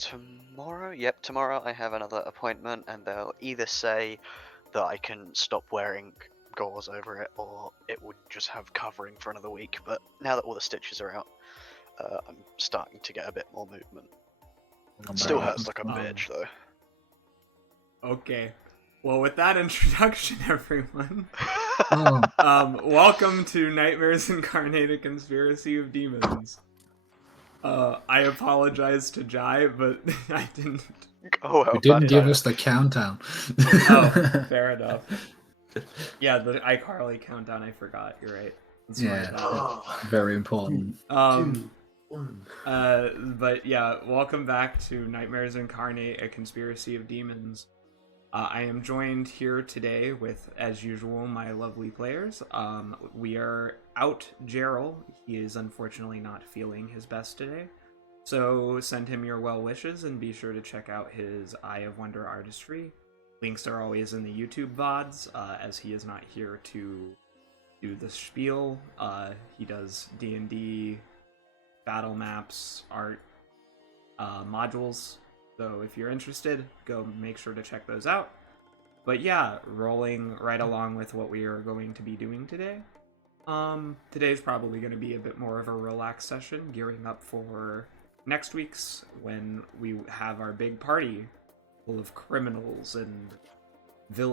Tomorrow? Yep, tomorrow I have another appointment, and they'll either say that I can stop wearing gauze over it, or it would just have covering for another week. But now that all the stitches are out, I'm starting to get a bit more movement. Still hurts like a bitch, though. Okay. Well, with that introduction, everyone, Oh, welcome to Nightmares Incarnate, a Conspiracy of Demons. I apologize to Jai, but I didn't. Oh, well, you didn't give bad. us the countdown. Oh, fair enough. Yeah, the iCarly countdown, I forgot. You're right. That's Yeah, very important. But yeah, welcome back to Nightmares Incarnate, a Conspiracy of Demons. I am joined here today with, as usual, my lovely players. We are out Gerald. He is unfortunately not feeling his best today. So send him your well wishes and be sure to check out his Eye of Wonder artistry. Links are always in the YouTube VODs, as he is not here to do the spiel. He does D&D, battle maps, art, modules. So if you're interested, go make sure to check those out. But yeah, rolling right along with what we are going to be doing today. Today's probably going to be a bit more of a relaxed session, gearing up for next week's when we have our big party full of criminals and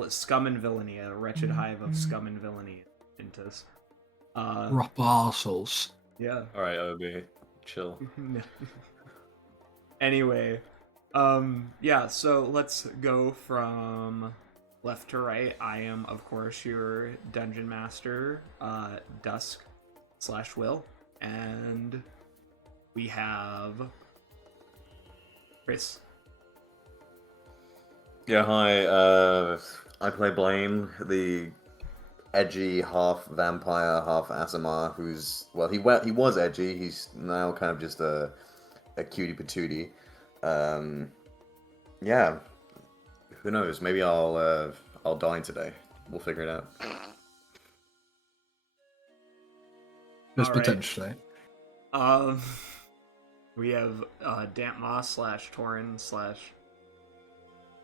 scum and villainy, a wretched hive of scum and villainy. Raparsals. Yeah. Alright, OB. Chill. Anyway, yeah, so let's go from left to right. I am, of course, your dungeon master, Dusk/Will, and we have Chris. Yeah, hi. I play Blaine, the edgy half vampire, half Asimar, who's, well, he was edgy. He's now kind of just a cutie patootie. Yeah. Who knows? Maybe I'll die today. We'll figure it out. Just All right. potentially. We have Damp Moss /Torin/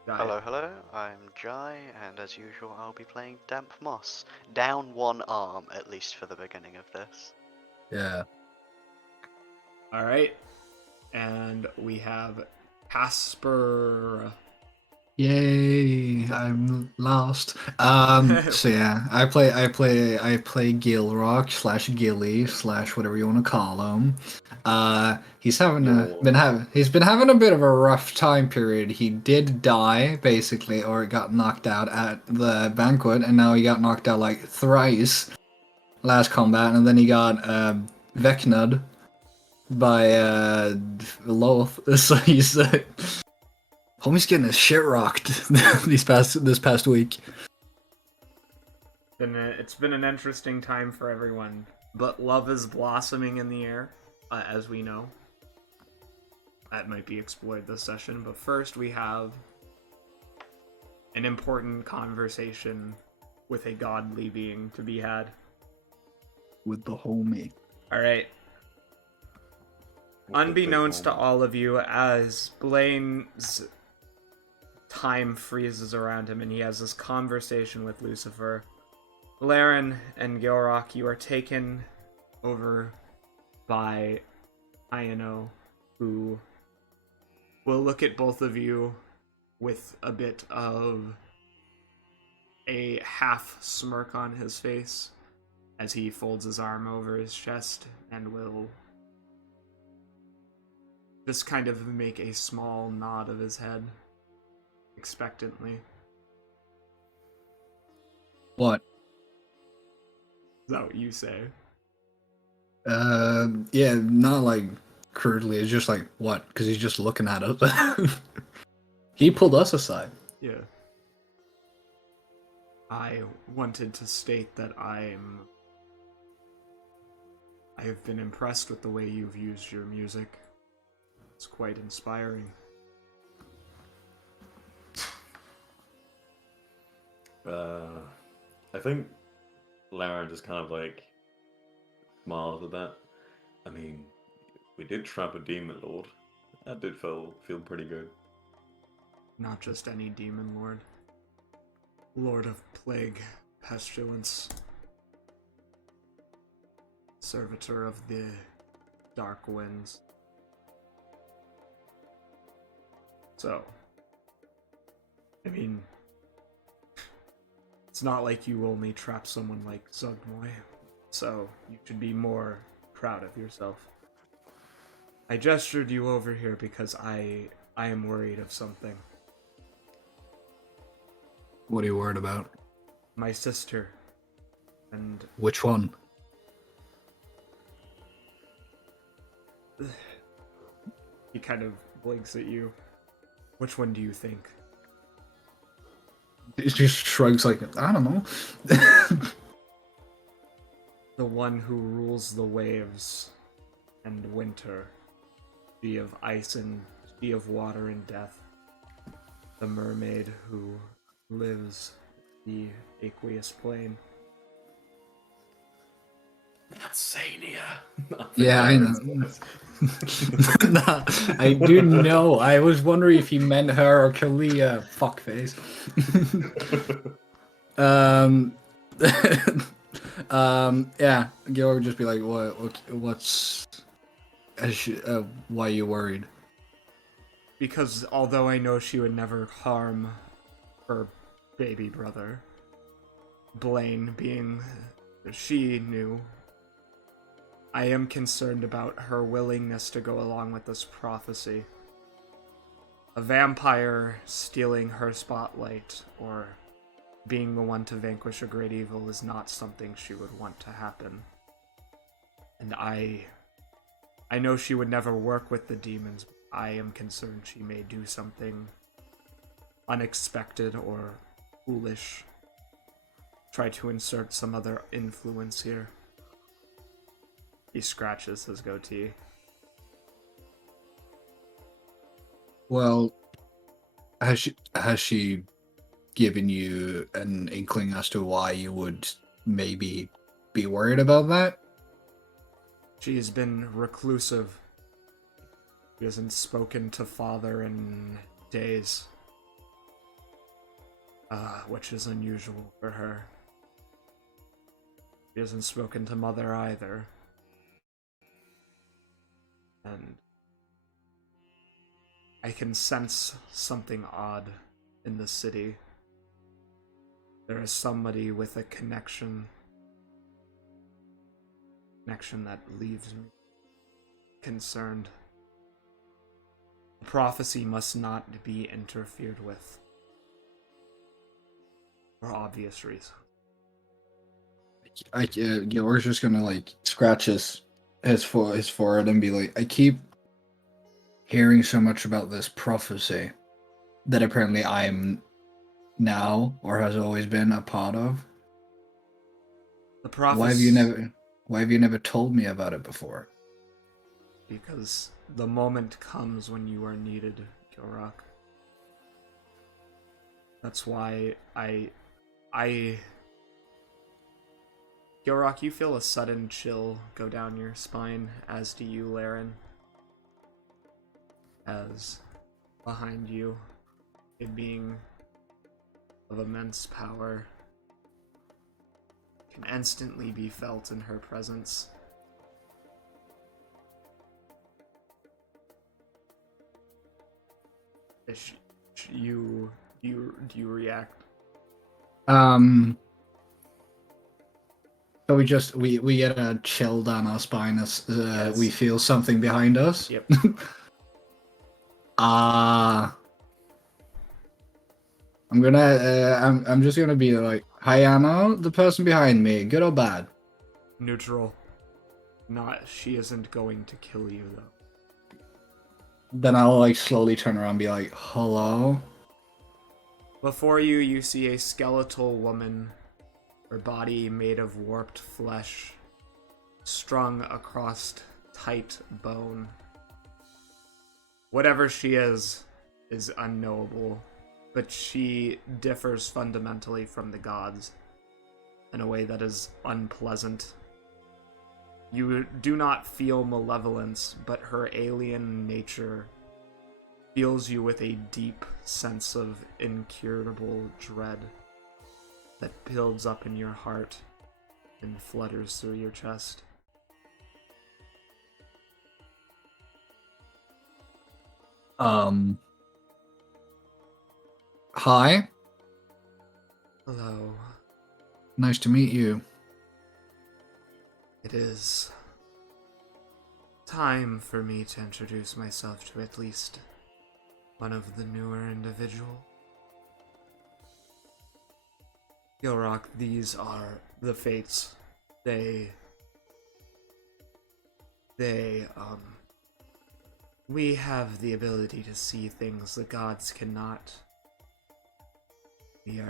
Jai. Hello, I'm Jai, and as usual I'll be playing Damp Moss. Down one arm, at least for the beginning of this. Yeah. All right, and we have Casper. Yay! I'm lost. So yeah, I play Gilrock /Gilly/ whatever you want to call him. He's been having a bit of a rough time period. He did die basically, or got knocked out at the banquet, and now he got knocked out like thrice last combat, and then he got Vecnud by Loth. So he's homie's getting his shit rocked this past week. It's been an interesting time for everyone, but love is blossoming in the air, as we know. That might be explored this session, but first we have an important conversation with a godly being to be had. With the homie. Alright. Unbeknownst to all of you, as Blaine's time freezes around him and he has this conversation with Lucifer, Laron and Gilrock, you are taken over by Hiyanoh, who will look at both of you with a bit of a half smirk on his face as he folds his arm over his chest and will just kind of make a small nod of his head expectantly. What? Is that what you say? Yeah, not like crudely. It's just like, what? Because he's just looking at us. He pulled us aside. Yeah. I wanted to state that I have been impressed with the way you've used your music. It's quite inspiring. I think Laron just kind of like smiles at that. I mean, we did trap a demon lord, That did feel pretty good. Not just any demon lord. Lord of plague, pestilence. Servitor of the dark winds. So, I mean, it's not like you only trap someone like Zugmoy, so you should be more proud of yourself. I gestured you over here because I am worried of something. What are you worried about? My sister. And Which one? he kind of blinks at you. Which one do you think? He just shrugs like, I don't know. The one who rules the waves and winter. She of ice and she of water and death. The mermaid who lives the aqueous plane. That's Sania. Yeah, I know. Nah, I do know. I was wondering if he meant her or Kalia. Fuckface. Yeah, Gil would just be like, what's, why are you worried? Because although I know she would never harm her baby brother, Blaine being she knew, I am concerned about her willingness to go along with this prophecy. A vampire stealing her spotlight or being the one to vanquish a great evil is not something she would want to happen. And I know she would never work with the demons. I am concerned she may do something unexpected or foolish. Try to insert some other influence here. He scratches his goatee. Well, has she given you an inkling as to why you would maybe be worried about that? She's been reclusive. She hasn't spoken to father in days. Which is unusual for her. She hasn't spoken to mother either. And I can sense something odd in the city. There is somebody with a connection that leaves me concerned. The prophecy must not be interfered with. For obvious reasons. Georg's just gonna like scratch his forehead and be like, I keep hearing so much about this prophecy that apparently I'm now or has always been a part of. The prophecy. Why have you never told me about it before? Because the moment comes when you are needed, Gilrock. That's why Gilrock, you feel a sudden chill go down your spine, as do you, Laron. As behind you, a being of immense power can instantly be felt in her presence. Do you react? So we get a chill down our spine as Yes. we feel something behind us. Yep. I'm just gonna be like, Hiyanoh, the person behind me, good or bad? Neutral. She isn't going to kill you, though. Then I'll like slowly turn around and be like, hello? Before you, you see a skeletal woman, her body made of warped flesh, strung across tight bone. Whatever she is unknowable, but she differs fundamentally from the gods in a way that is unpleasant. You do not feel malevolence, but her alien nature fills you with a deep sense of incurable dread that builds up in your heart and flutters through your chest. Hi. Hello. Nice to meet you. It is time for me to introduce myself to at least one of the newer individuals. Gilrock, these are the fates. We have the ability to see things the gods cannot. We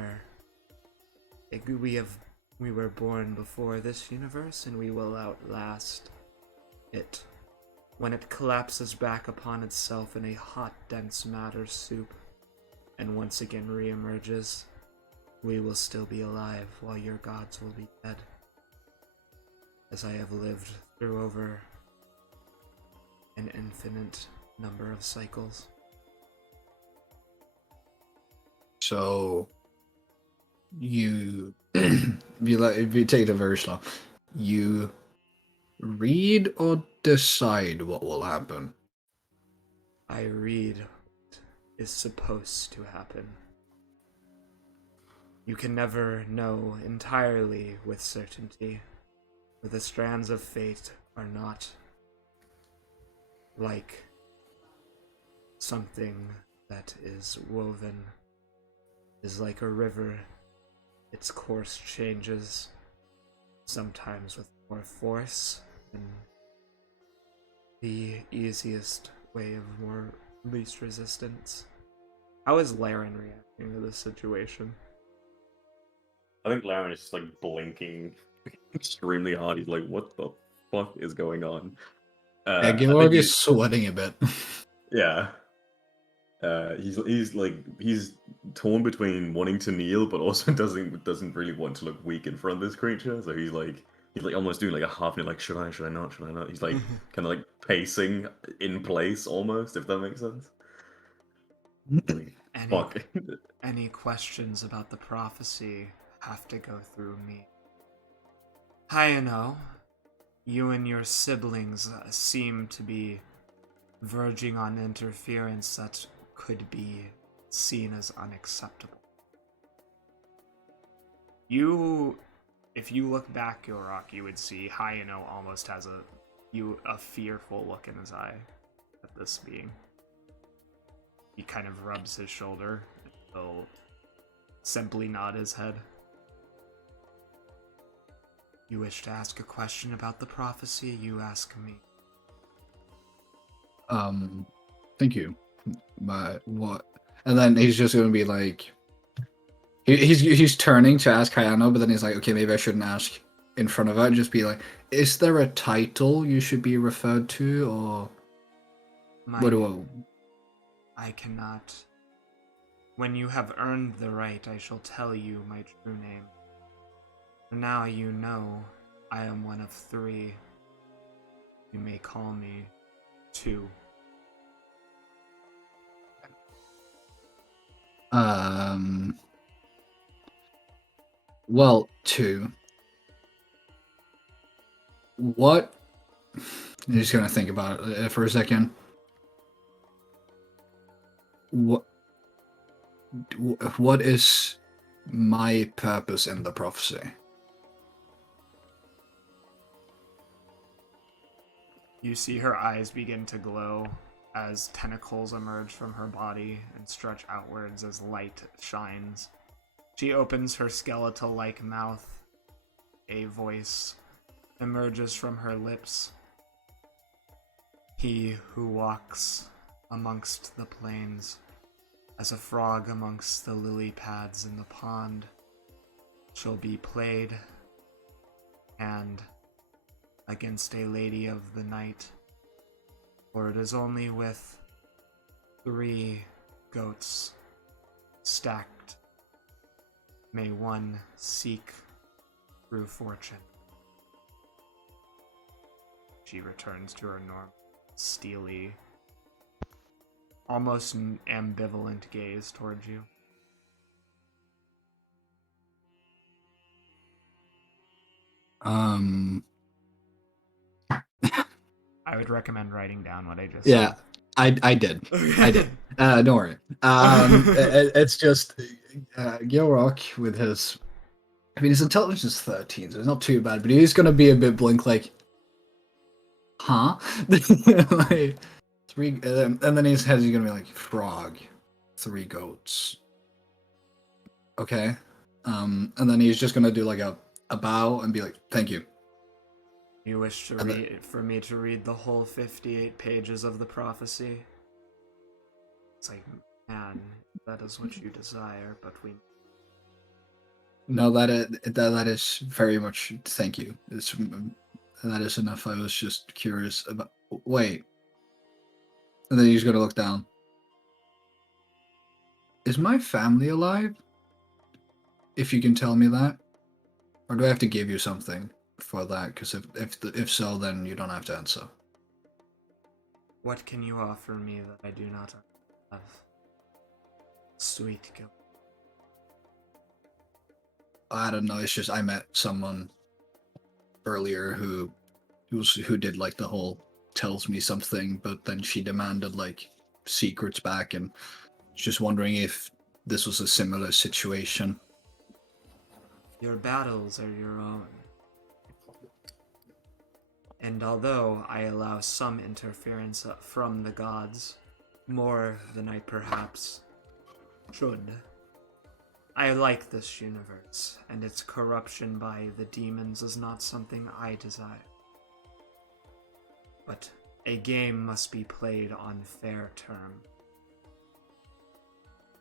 were born before this universe, and we will outlast it. When it collapses back upon itself in a hot, dense matter soup, and once again reemerges, we will still be alive while your gods will be dead. As I have lived through over an infinite number of cycles. So, you, if you take the very slow, you read or decide what will happen? I read what is supposed to happen. You can never know entirely with certainty, for the strands of fate are not like something that is woven. It is like a river. Its course changes, sometimes with more force than the easiest way of more least resistance. How is Laron reacting to this situation? I think Laron is just like blinking extremely hard. He's like, "What the fuck is going on?" Yeah, I think Gilrock is sweating a bit. yeah. He's torn between wanting to kneel, but also doesn't really want to look weak in front of this creature. So he's like almost doing like a half kneel, like should I not? He's like kind of like pacing in place almost, if that makes sense. Like, fuck. Any questions about the prophecy have to go through me. Hiyanoh, you and your siblings seem to be verging on interference that could be seen as unacceptable. If you look back, Gilrock, you would see Hiyanoh almost has a fearful look in his eye at this being. He kind of rubs his shoulder and will simply nod his head. You wish to ask a question about the prophecy, you ask me. Thank you. But what? And then he's just gonna be like, he's turning to ask Hiyanoh, but then he's like, okay, maybe I shouldn't ask in front of her. Just be like, is there a title you should be referred to, or what do I cannot. When you have earned the right, I shall tell you my true name. For now you know I am one of 3. You may call me 2. Well, 2. What? I'm just gonna think about it for a second. What is my purpose in the prophecy? You see her eyes begin to glow as tentacles emerge from her body and stretch outwards as light shines. She opens her skeletal-like mouth. A voice emerges from her lips. He who walks amongst the plains, as a frog amongst the lily pads in the pond, shall be played, and against a lady of the night, for it is only with 3 goats stacked may one seek through fortune. She returns to her normal, steely almost an ambivalent gaze towards you. I would recommend writing down what I just Yeah, said. I did. I did. Don't worry. It's just Gilrock with his. I mean, his intelligence is 13, so it's not too bad. But he's gonna be a bit blank, like, huh? Like, three, and then his head is gonna be like frog, 3 goats. Okay. And then he's just gonna do like a bow and be like, "Thank you." You wish to for me to read the whole 58 pages of the prophecy? It's like, man, that is what you desire, but we... No, that is very much thank you. That is enough. I was just curious about. Wait, and then he's gonna look down. Is my family alive? If you can tell me that, or do I have to give you something for that? Because if so, then you don't have to answer. What can you offer me that I do not have? Sweet Gil. I don't know. It's just I met someone earlier who did like the whole tells me something, but then she demanded like secrets back, and just wondering if this was a similar situation. Your battles are your own. And although I allow some interference from the gods, more than I perhaps should, I like this universe, and its corruption by the demons is not something I desire. But a game must be played on fair terms.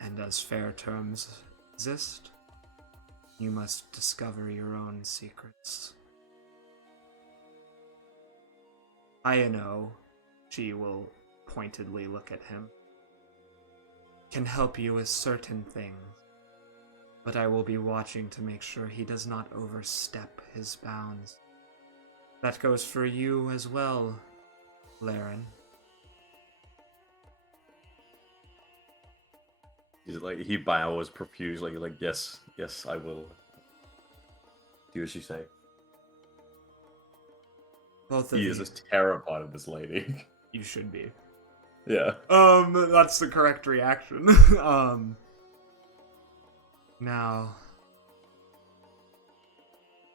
And as fair terms exist, you must discover your own secrets. Hiyanoh, she will pointedly look at him, can help you with certain things, but I will be watching to make sure he does not overstep his bounds. That goes for you as well, Laron. He's like, he bows profusely, like, yes, I will do as you say. Both of He you. is just terrified of this lady. You should be. Yeah. That's the correct reaction. Now,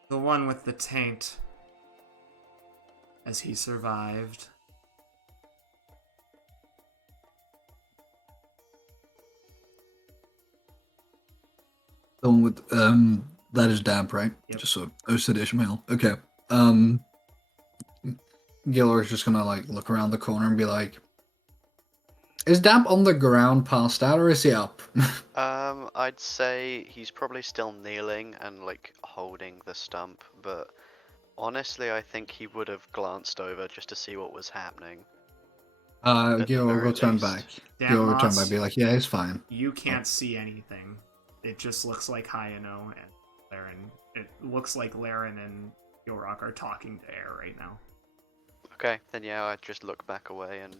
the one with the taint, as he survived. The one with that is damp, right? Yep. Just so said Ishmael. Okay. Gilrock's just gonna like look around the corner and be like, "Is damp on the ground past that, or is he up?" I'd say he's probably still kneeling and like holding the stump, but honestly, I think he would have glanced over just to see what was happening. Gilrock will turn least. back. Damn, Gilrock will turn Moss, back, be like, "Yeah, he's fine." you can't see anything. It just looks like Hiyanoh and Laron. It looks like Laron and Gilrock are talking to air right now. Okay, then yeah, I'd just look back away, and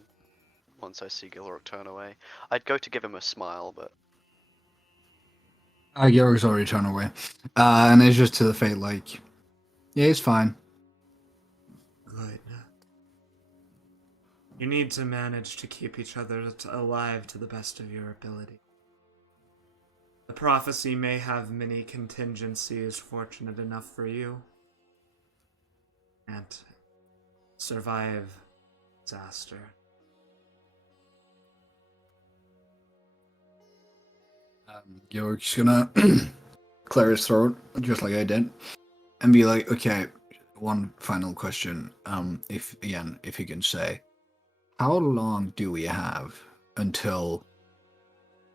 once I see Gilrock turn away, I'd go to give him a smile, but... Gilrock's already turned away. And it's just to the fate like, "Yeah, he's fine." Good. You need to manage to keep each other alive to the best of your ability. The prophecy may have many contingencies fortunate enough for you. And survive disaster. Gilrock's gonna clear his throat, just like I did, and be like, "Okay, one final question. If you can say, how long do we have until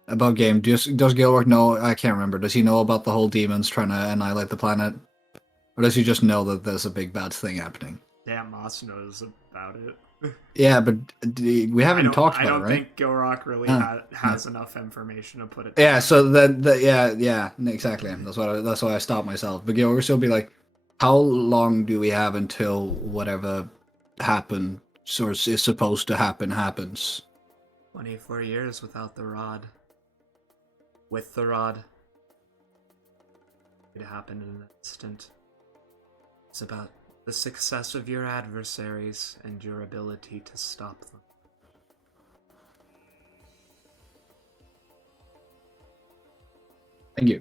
about game? Does Gilrock know? I can't remember. Does he know about the whole demons trying to annihilate the planet, or does he just know that there's a big bad thing happening?" Damn, Moss knows about it. Yeah, but we haven't talked about it, right? I don't think Gilrock really has enough information to put it. Yeah, so yeah, exactly. That's why I stopped myself. But Gilrock still be like, how long do we have until whatever happened, or is supposed to happen, happens? 24 years without the rod. With the rod. It happened in an instant. It's about the success of your adversaries and your ability to stop them. Thank you.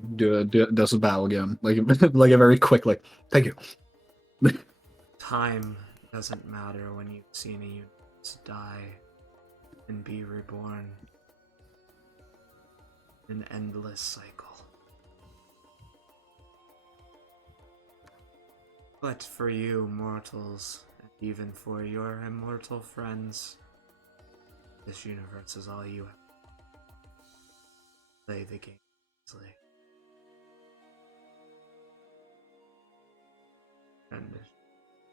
Does a bow again, like like a very quick like. Thank you. Time doesn't matter when you've seen a unit die and be reborn. An endless cycle. But for you mortals, and even for your immortal friends, this universe is all you have. Play the game easily. And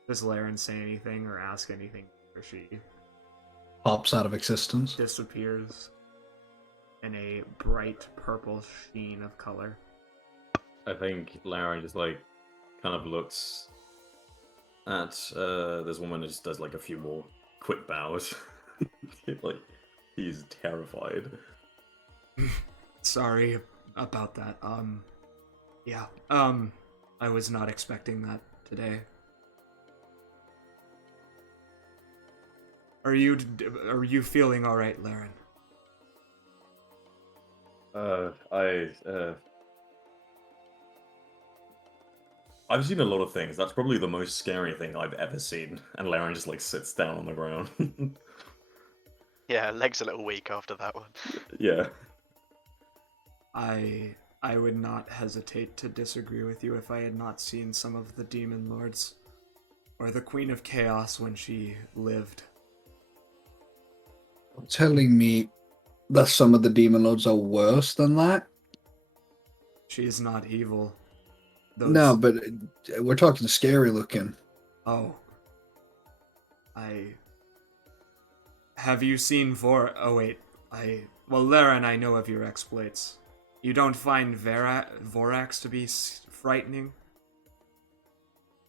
does Laron say anything or ask anything, or she Pops out of existence. disappears in a bright purple sheen of color? I think Larry just like kind of looks at this woman and just does like a few more quick bows. Like he's terrified. Sorry about that. Yeah. I was not expecting that today. Are you feeling all right, Laron? I've seen a lot of things. That's probably the most scary thing I've ever seen. And Laren just like sits down on the ground. Yeah, leg's a little weak after that one. Yeah. I would not hesitate to disagree with you if I had not seen some of the demon lords or the Queen of Chaos when she lived. Telling me that some of the demon lords are worse than that? She is not evil. No, but we're talking scary looking. Oh. Have you seen Oh wait, well, Laron, I know of your exploits. You don't find Vorax to be frightening?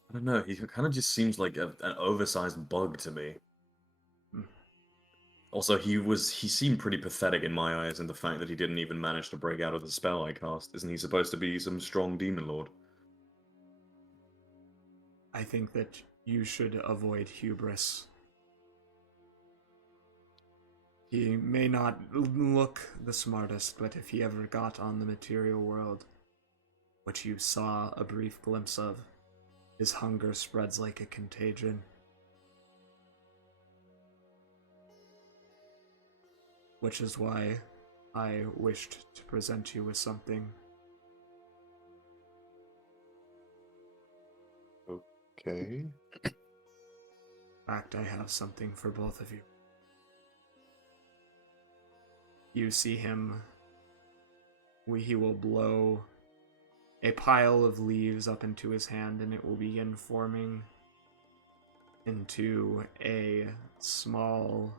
I don't know. He kind of just seems like an oversized bug to me. Hmm. Also, he seemed pretty pathetic in my eyes in the fact that he didn't even manage to break out of the spell I cast. Isn't he supposed to be some strong demon lord? I think that you should avoid hubris. He may not look the smartest, but if he ever got on the material world, which you saw a brief glimpse of, his hunger spreads like a contagion. Which is why I wished to present you with something. Okay. In fact, I have something for both of you. You see him. He will blow a pile of leaves up into his hand, and it will begin forming into a small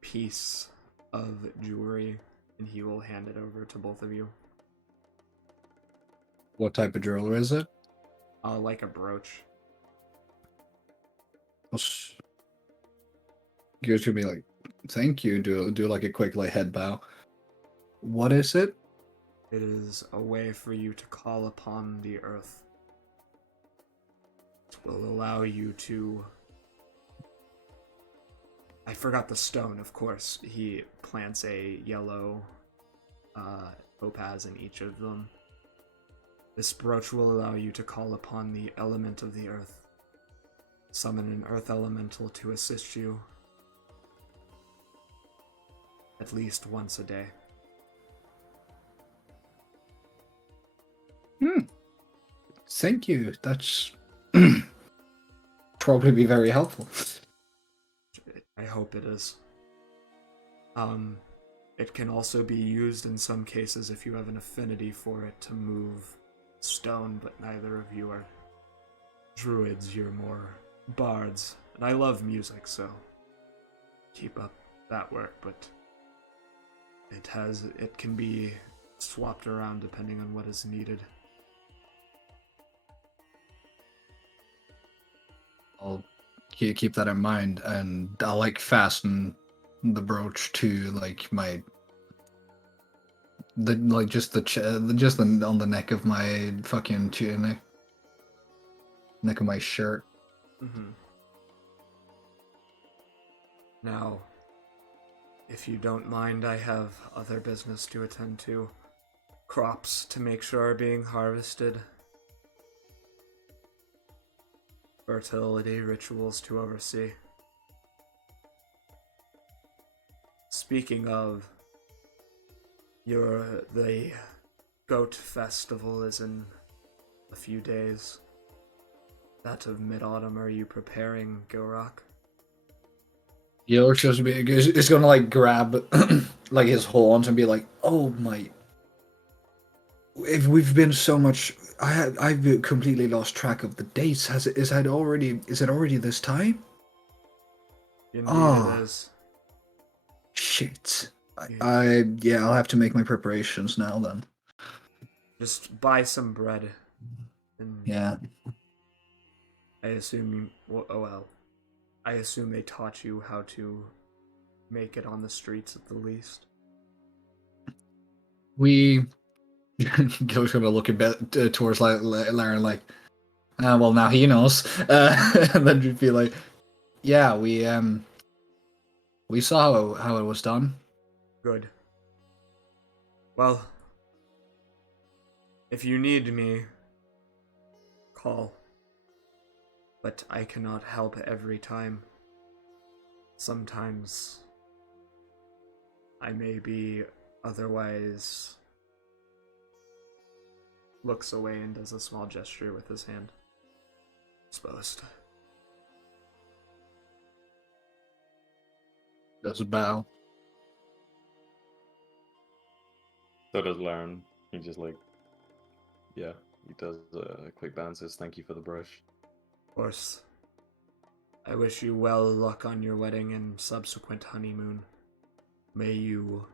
piece of jewelry, and he will hand it over to both of you. What type of jewelry is it? Like a brooch. Gears gonna be like, thank you. Do like a quick like head bow. What is it? It is a way for you to call upon the earth. It will allow you to... I forgot the stone, of course. He plants a yellow topaz in each of them. This brooch will allow you to call upon the element of the earth. Summon an earth elemental to assist you. At least once a day. Thank you. That's probably be very helpful. I hope it is. It can also be used in some cases if you have an affinity for it to move stone, but neither of you are druids, you're more bards. And I love music, so keep up that work, but it can be swapped around depending on what is needed. I'll keep that in mind, and I'll like fasten the brooch to like my just on the neck of my fucking tunic, neck of my shirt. Mm-hmm. Now, if you don't mind, I have other business to attend to. Crops to make sure are being harvested. Fertility rituals to oversee. Speaking of, the goat festival is in a few days. That of mid-autumn, are you preparing, Gilrock? Gilrock's just is gonna like grab like his horns and be like, "Oh my! If we've been so much, I've completely lost track of the dates. Is it already this time? Indeed Ah. it is. Shit. Yeah. Yeah, I'll have to make my preparations now then. Just buy some bread. And Yeah. I assume I assume they taught you how to make it on the streets at the least. We Gil's gonna look a bit towards Laren like, well now he knows. And then just be like, yeah, we saw how it was done. Good. Well, if you need me, call. But I cannot help every time. Sometimes I may be otherwise. Looks away and does a small gesture with his hand. Exposed. Does a bow. So does Laron. He just like, yeah, he does a quick bow and says, "Thank you for the brush." Of course. I wish you well luck on your wedding and subsequent honeymoon. May you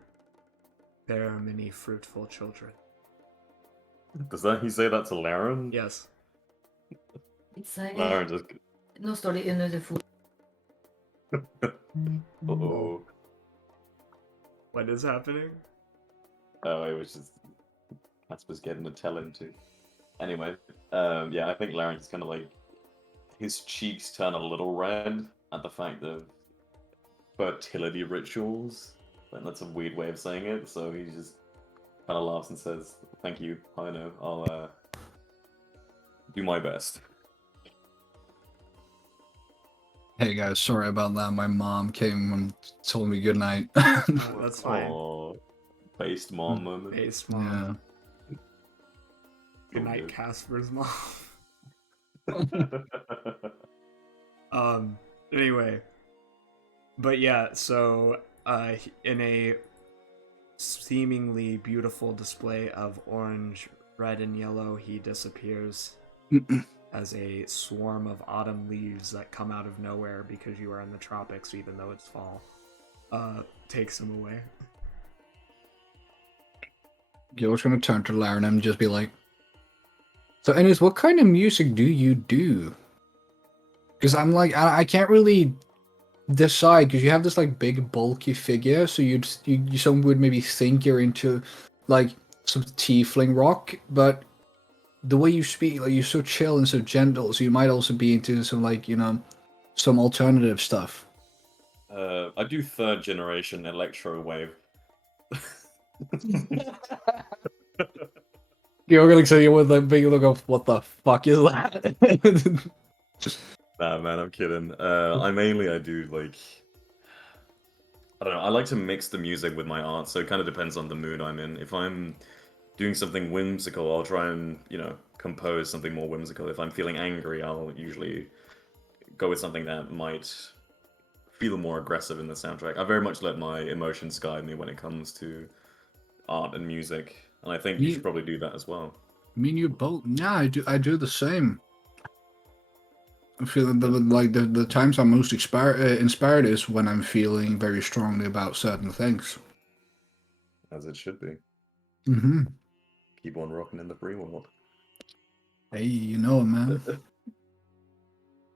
bear many fruitful children. Does that he say that to Laron? Yes. Laron just. Nå står det under fot. Uh-oh. What is happening? Oh, it was just Casper's getting a tell into. Anyway, yeah, I think Laron is kind of like his cheeks turn a little red at the fact of fertility rituals. And that's a weird way of saying it. So he just kind of laughs and says, "Thank you, Hiyanoh. I'll do my best." Hey guys, sorry about that. My mom came and told me goodnight. That's fine. Aww. Based mom moment. Base mom. Yeah. Good night, good. Casper's mom. Anyway. But yeah, so in a seemingly beautiful display of orange, red, and yellow, he disappears as a swarm of autumn leaves that come out of nowhere because you are in the tropics, even though it's fall. Takes him away. Gil's gonna turn to Laren and just be like, "So, anyways, what kind of music do you do?" Because I'm like, I can't really decide because you have this like big bulky figure, so you some would maybe think you're into like some tiefling rock, but the way you speak, like you're so chill and so gentle, so you might also be into some like some alternative stuff. I do third generation electro wave. You're gonna say you with a big look of what the fuck is that? Nah, man, I'm kidding. I do like, I don't know. I like to mix the music with my art, so it kind of depends on the mood I'm in. If I'm doing something whimsical, I'll try and compose something more whimsical. If I'm feeling angry, I'll usually go with something that might feel more aggressive in the soundtrack. I very much let my emotions guide me when it comes to art and music, and I think you should probably do that as well. Me and you both. Yeah, I do the same. I feel like the times I'm most inspired is when I'm feeling very strongly about certain things. As it should be. Mm-hmm. Keep on rocking in the free world. Hey, you know, man.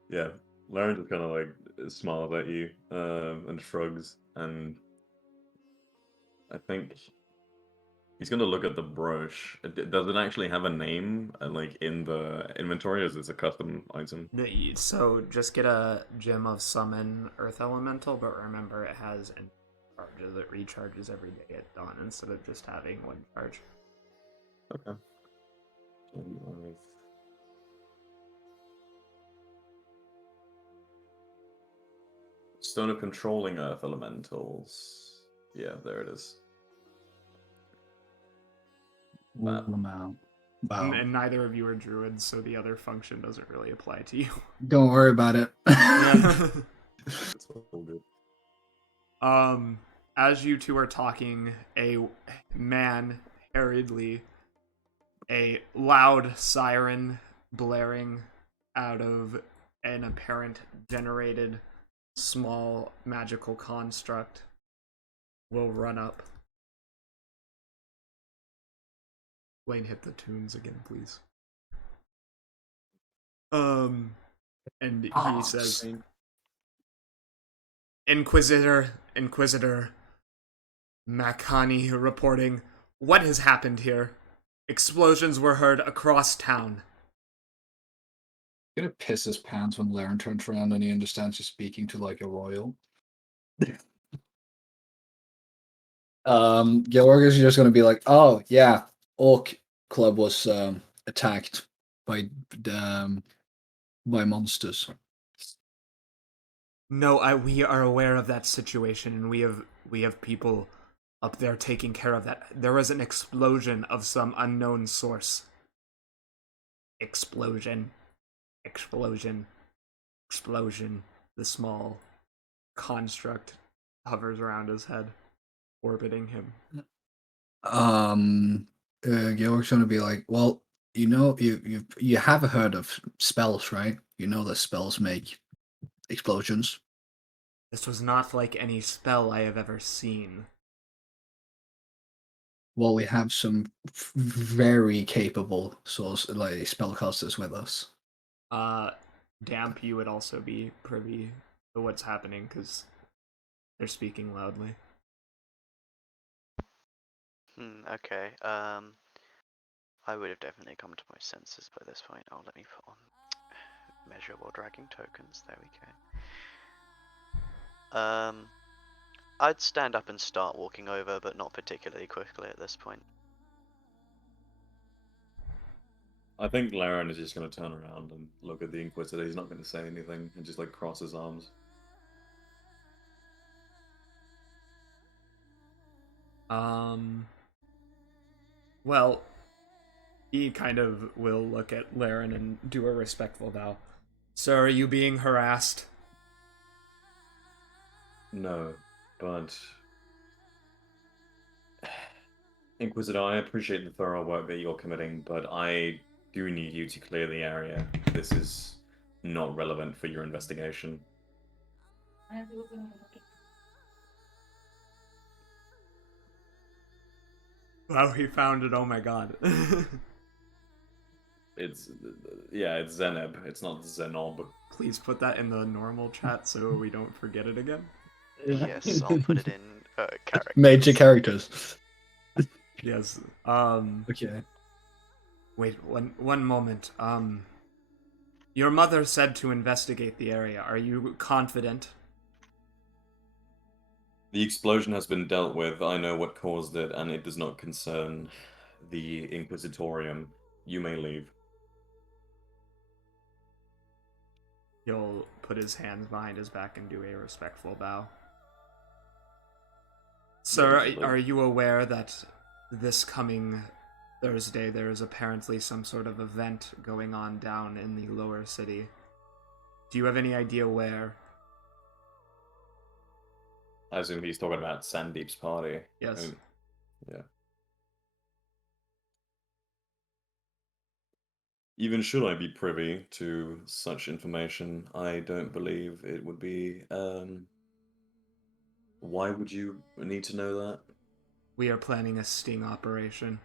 Yeah. Laron just kind of like smiles at you and shrugs, and I think he's gonna look at the brooch. Does it actually have a name, like in the inventory, or is this a custom item? So just get a gem of summon Earth Elemental, but remember it has an charge that recharges every day at dawn instead of just having one charge. Okay. Stone of controlling earth elementals. Yeah, there it is. That. Wow. And neither of you are druids, so the other function doesn't really apply to you. Don't worry about it. It's all good. As you two are talking, a man hurriedly, a loud siren blaring out of an apparent generated small magical construct will run up. Wayne, hit the tunes again, please. And he says, Inquisitor, Makani reporting, what has happened here? Explosions were heard across town. Gonna piss his pants when Laron turns around and he understands he's speaking to like a royal. Gilrock is just gonna be like, oh yeah, Orc Club was attacked by monsters. No, we are aware of that situation, and we have people up there taking care of that. There was an explosion of some unknown source. Explosion. The small construct hovers around his head, orbiting him. Gilrock's gonna be like, well, you have heard of spells, right? You know that spells make explosions. This was not like any spell I have ever seen. Well, we have some very capable like spellcasters with us. Damp, you would also be privy to what's happening because they're speaking loudly. Okay. I would have definitely come to my senses by this point. Oh, let me put on measure while dragging tokens. There we go. I'd stand up and start walking over, but not particularly quickly at this point. I think Laron is just going to turn around and look at the Inquisitor. He's not going to say anything and just like cross his arms. Well, he kind of will look at Laren and do a respectful bow. Sir, are you being harassed? No, but Inquisitor, I appreciate the thorough work that you're committing, but I do need you to clear the area. This is not relevant for your investigation. Wow, he found it, oh my god. It's Zeneb. It's not Zenob. Please put that in the normal chat so we don't forget it again. Yes, I'll put it in characters. Major characters. Yes. Okay. Wait, one moment. Your mother said to investigate the area. Are you confident? The explosion has been dealt with. I know what caused it, and it does not concern the Inquisitorium. You may leave. He'll put his hands behind his back and do a respectful bow. Sir, are you aware that this coming Thursday there is apparently some sort of event going on down in the lower city? Do you have any idea where? I assume he's talking about Sandeep's party. Yes. Yeah. Even should I be privy to such information, I don't believe it would be. Why would you need to know that? We are planning a sting operation.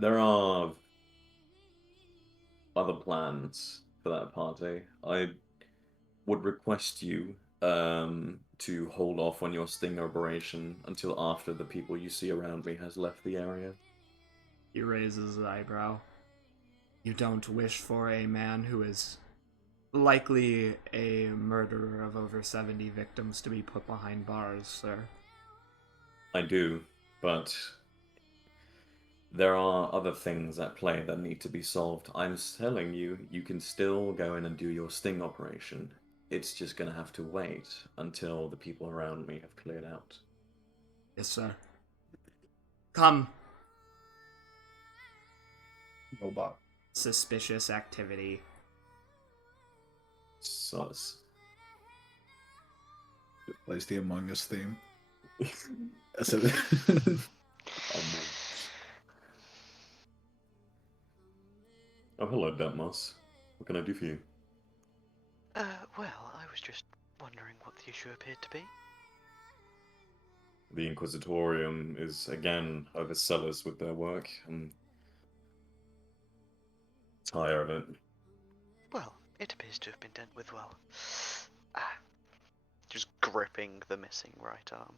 There are other plans for that party. I would request you to hold off on your sting operation until after the people you see around me has left the area. He raises his eyebrow. You don't wish for a man who is likely a murderer of over 70 victims to be put behind bars, sir. I do, but there are other things at play that need to be solved. I'm telling you, you can still go in and do your sting operation. It's just gonna have to wait until the people around me have cleared out. Yes, sir. Come. Robot. Suspicious activity. Sus. Plays the Among Us theme. That's it. Oh, hello, Demetria. What can I do for you? Well, I was just wondering what the issue appeared to be. The Inquisitorium is again overzealous with their work. I'm tired of it. Well, it appears to have been dealt with well. Just gripping the missing right arm.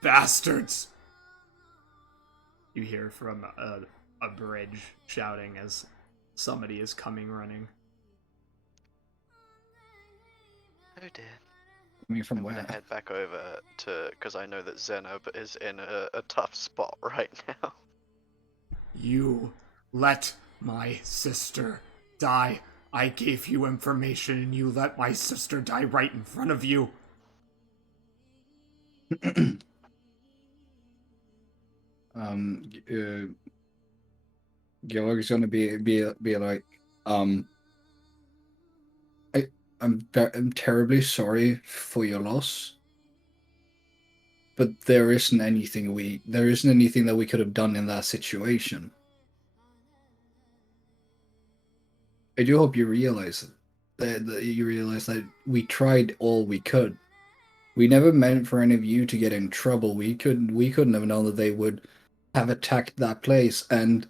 Bastards! You hear from a bridge shouting as somebody is coming running. Oh dear. I mean, from I'm where? gonna head back over to, because I know that Zeno is in a tough spot right now. You let my sister die. I gave you information and you let my sister die right in front of you. Gilrock is gonna be like, I'm terribly sorry for your loss, but there isn't anything that we could have done in that situation. I do hope you realize that we tried all we could. We never meant for any of you to get in trouble. We couldn't have known that they would have attacked that place, and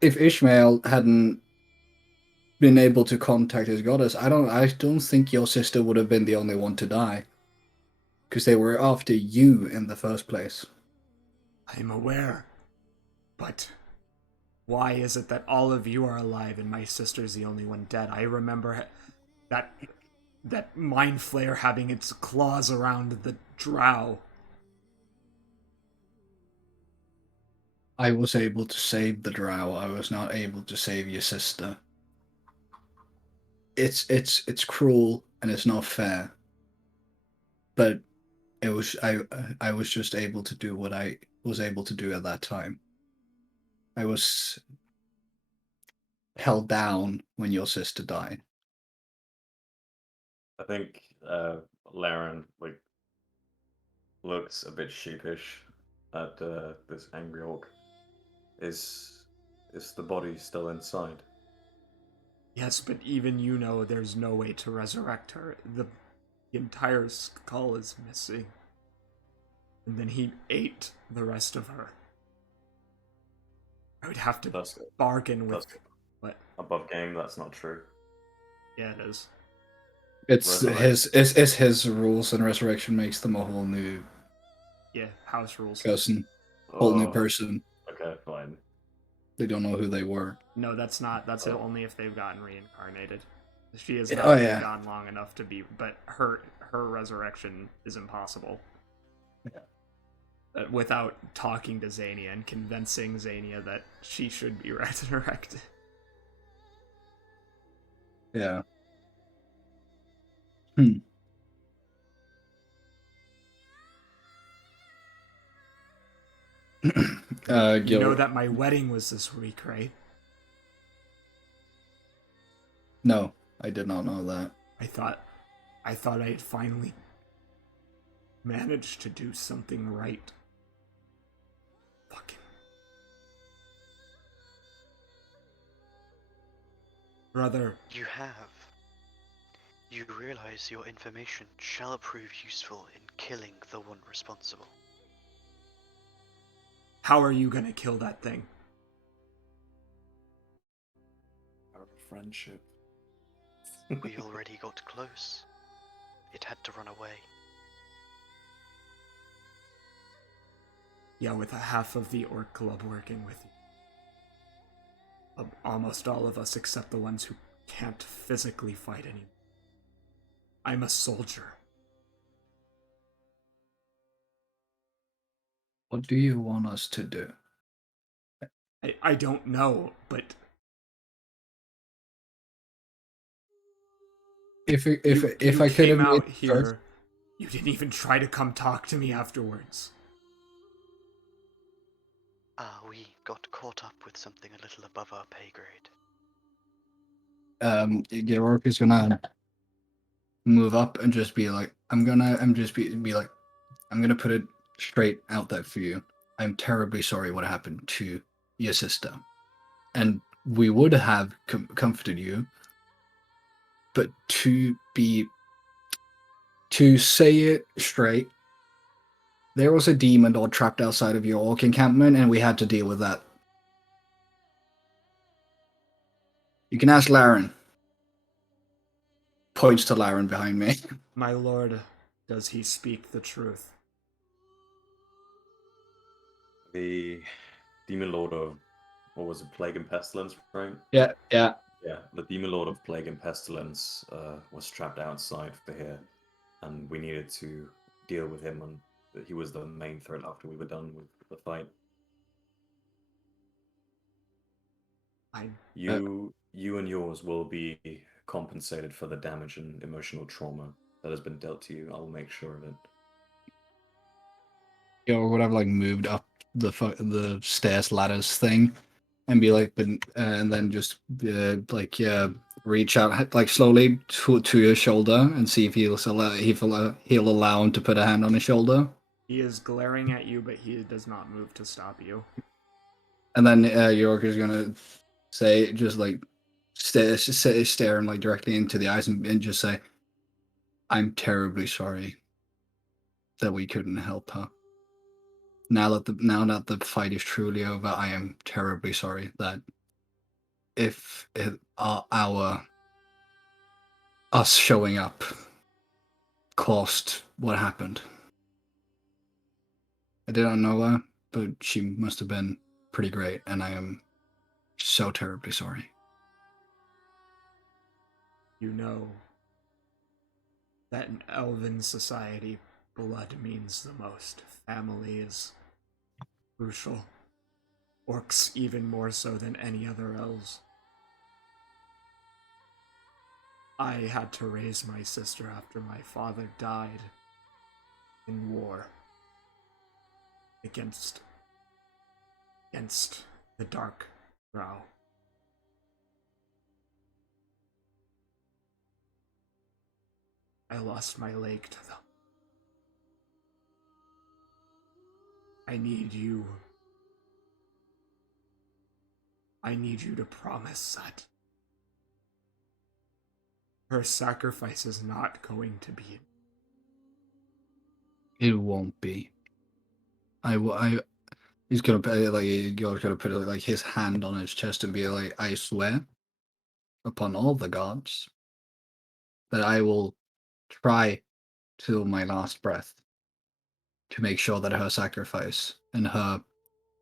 if Ishmael hadn't been able to contact his goddess, I don't think your sister would have been the only one to die. Because they were after you in the first place. I'm aware. But why is it that all of you are alive and my sister's the only one dead? I remember that mind flare having its claws around the drow. I was able to save the drow. I was not able to save your sister. It's cruel and it's not fair. But I was just able to do what I was able to do at that time. I was held down when your sister died. I think Laron looks a bit sheepish at this angry orc. Is the body still inside? Yes, but even you know there's no way to resurrect her. The entire skull is missing. And then he ate the rest of her. I would have to That's bargain with... that's What? above game. That's not true. Yeah, it is. It's his rules, and resurrection makes them a whole new Yeah, house rules. person, whole new Oh, person. okay, fine. They don't know who they were. No, that's not. That's only if they've gotten reincarnated. She has Yeah, not oh, been yeah. gone long enough to be... But her resurrection is impossible. Yeah. Without talking to Xania and convincing Xania that she should be resurrected. Yeah. You know Gil. that my wedding was this week, right? No, I did not know that. I thought I'd finally managed to do something right. Fucking brother. You have. You realize your information shall prove useful in killing the one responsible. How are you gonna kill that thing? Our friendship. We already got close. It had to run away. Yeah, with a half of the Orc Club working with you. Almost all of us except the ones who can't physically fight anymore. I'm a soldier. What do you want us to do? I don't know, but If you I could came have out here, you didn't even try to come talk to me afterwards. We got caught up with something a little above our pay grade. Gilrock is gonna move up and just be like, I'm gonna put it straight out there for you. I'm terribly sorry what happened to your sister, and we would have comforted you, but to say it straight, there was a demon lord trapped outside of your orc encampment, and we had to deal with that. You can ask Laron. Points to Laron behind me. My lord, does he speak the truth? The Demon Lord of, what was it, Plague and Pestilence, right? Yeah. Yeah, the Demon Lord of Plague and Pestilence was trapped outside for here, and we needed to deal with him, and he was the main threat after we were done with the fight. You and yours will be compensated for the damage and emotional trauma that has been dealt to you. I will make sure of it. Or would have like moved up the stairs ladders thing, and be like, and then just reach out like slowly to your shoulder and see if he'll allow him to put a hand on his shoulder. He is glaring at you, but he does not move to stop you. And then York is gonna say, just like stare him like directly into the eyes and just say, "I'm terribly sorry that we couldn't help her. Now that the fight is truly over, I am terribly sorry that if us showing up caused what happened. I didn't know her, but she must have been pretty great, and I am so terribly sorry." You know that in elven society, blood means the most. Family is crucial. Orcs even more so than any other elves. I had to raise my sister after my father died in war against the Dark Drow. I lost my leg to them. I need you to promise that her sacrifice is not going to be. It won't be. He's gonna put you're gonna put like his hand on his chest and be like, "I swear upon all the gods that I will try till my last breath to make sure that her sacrifice and her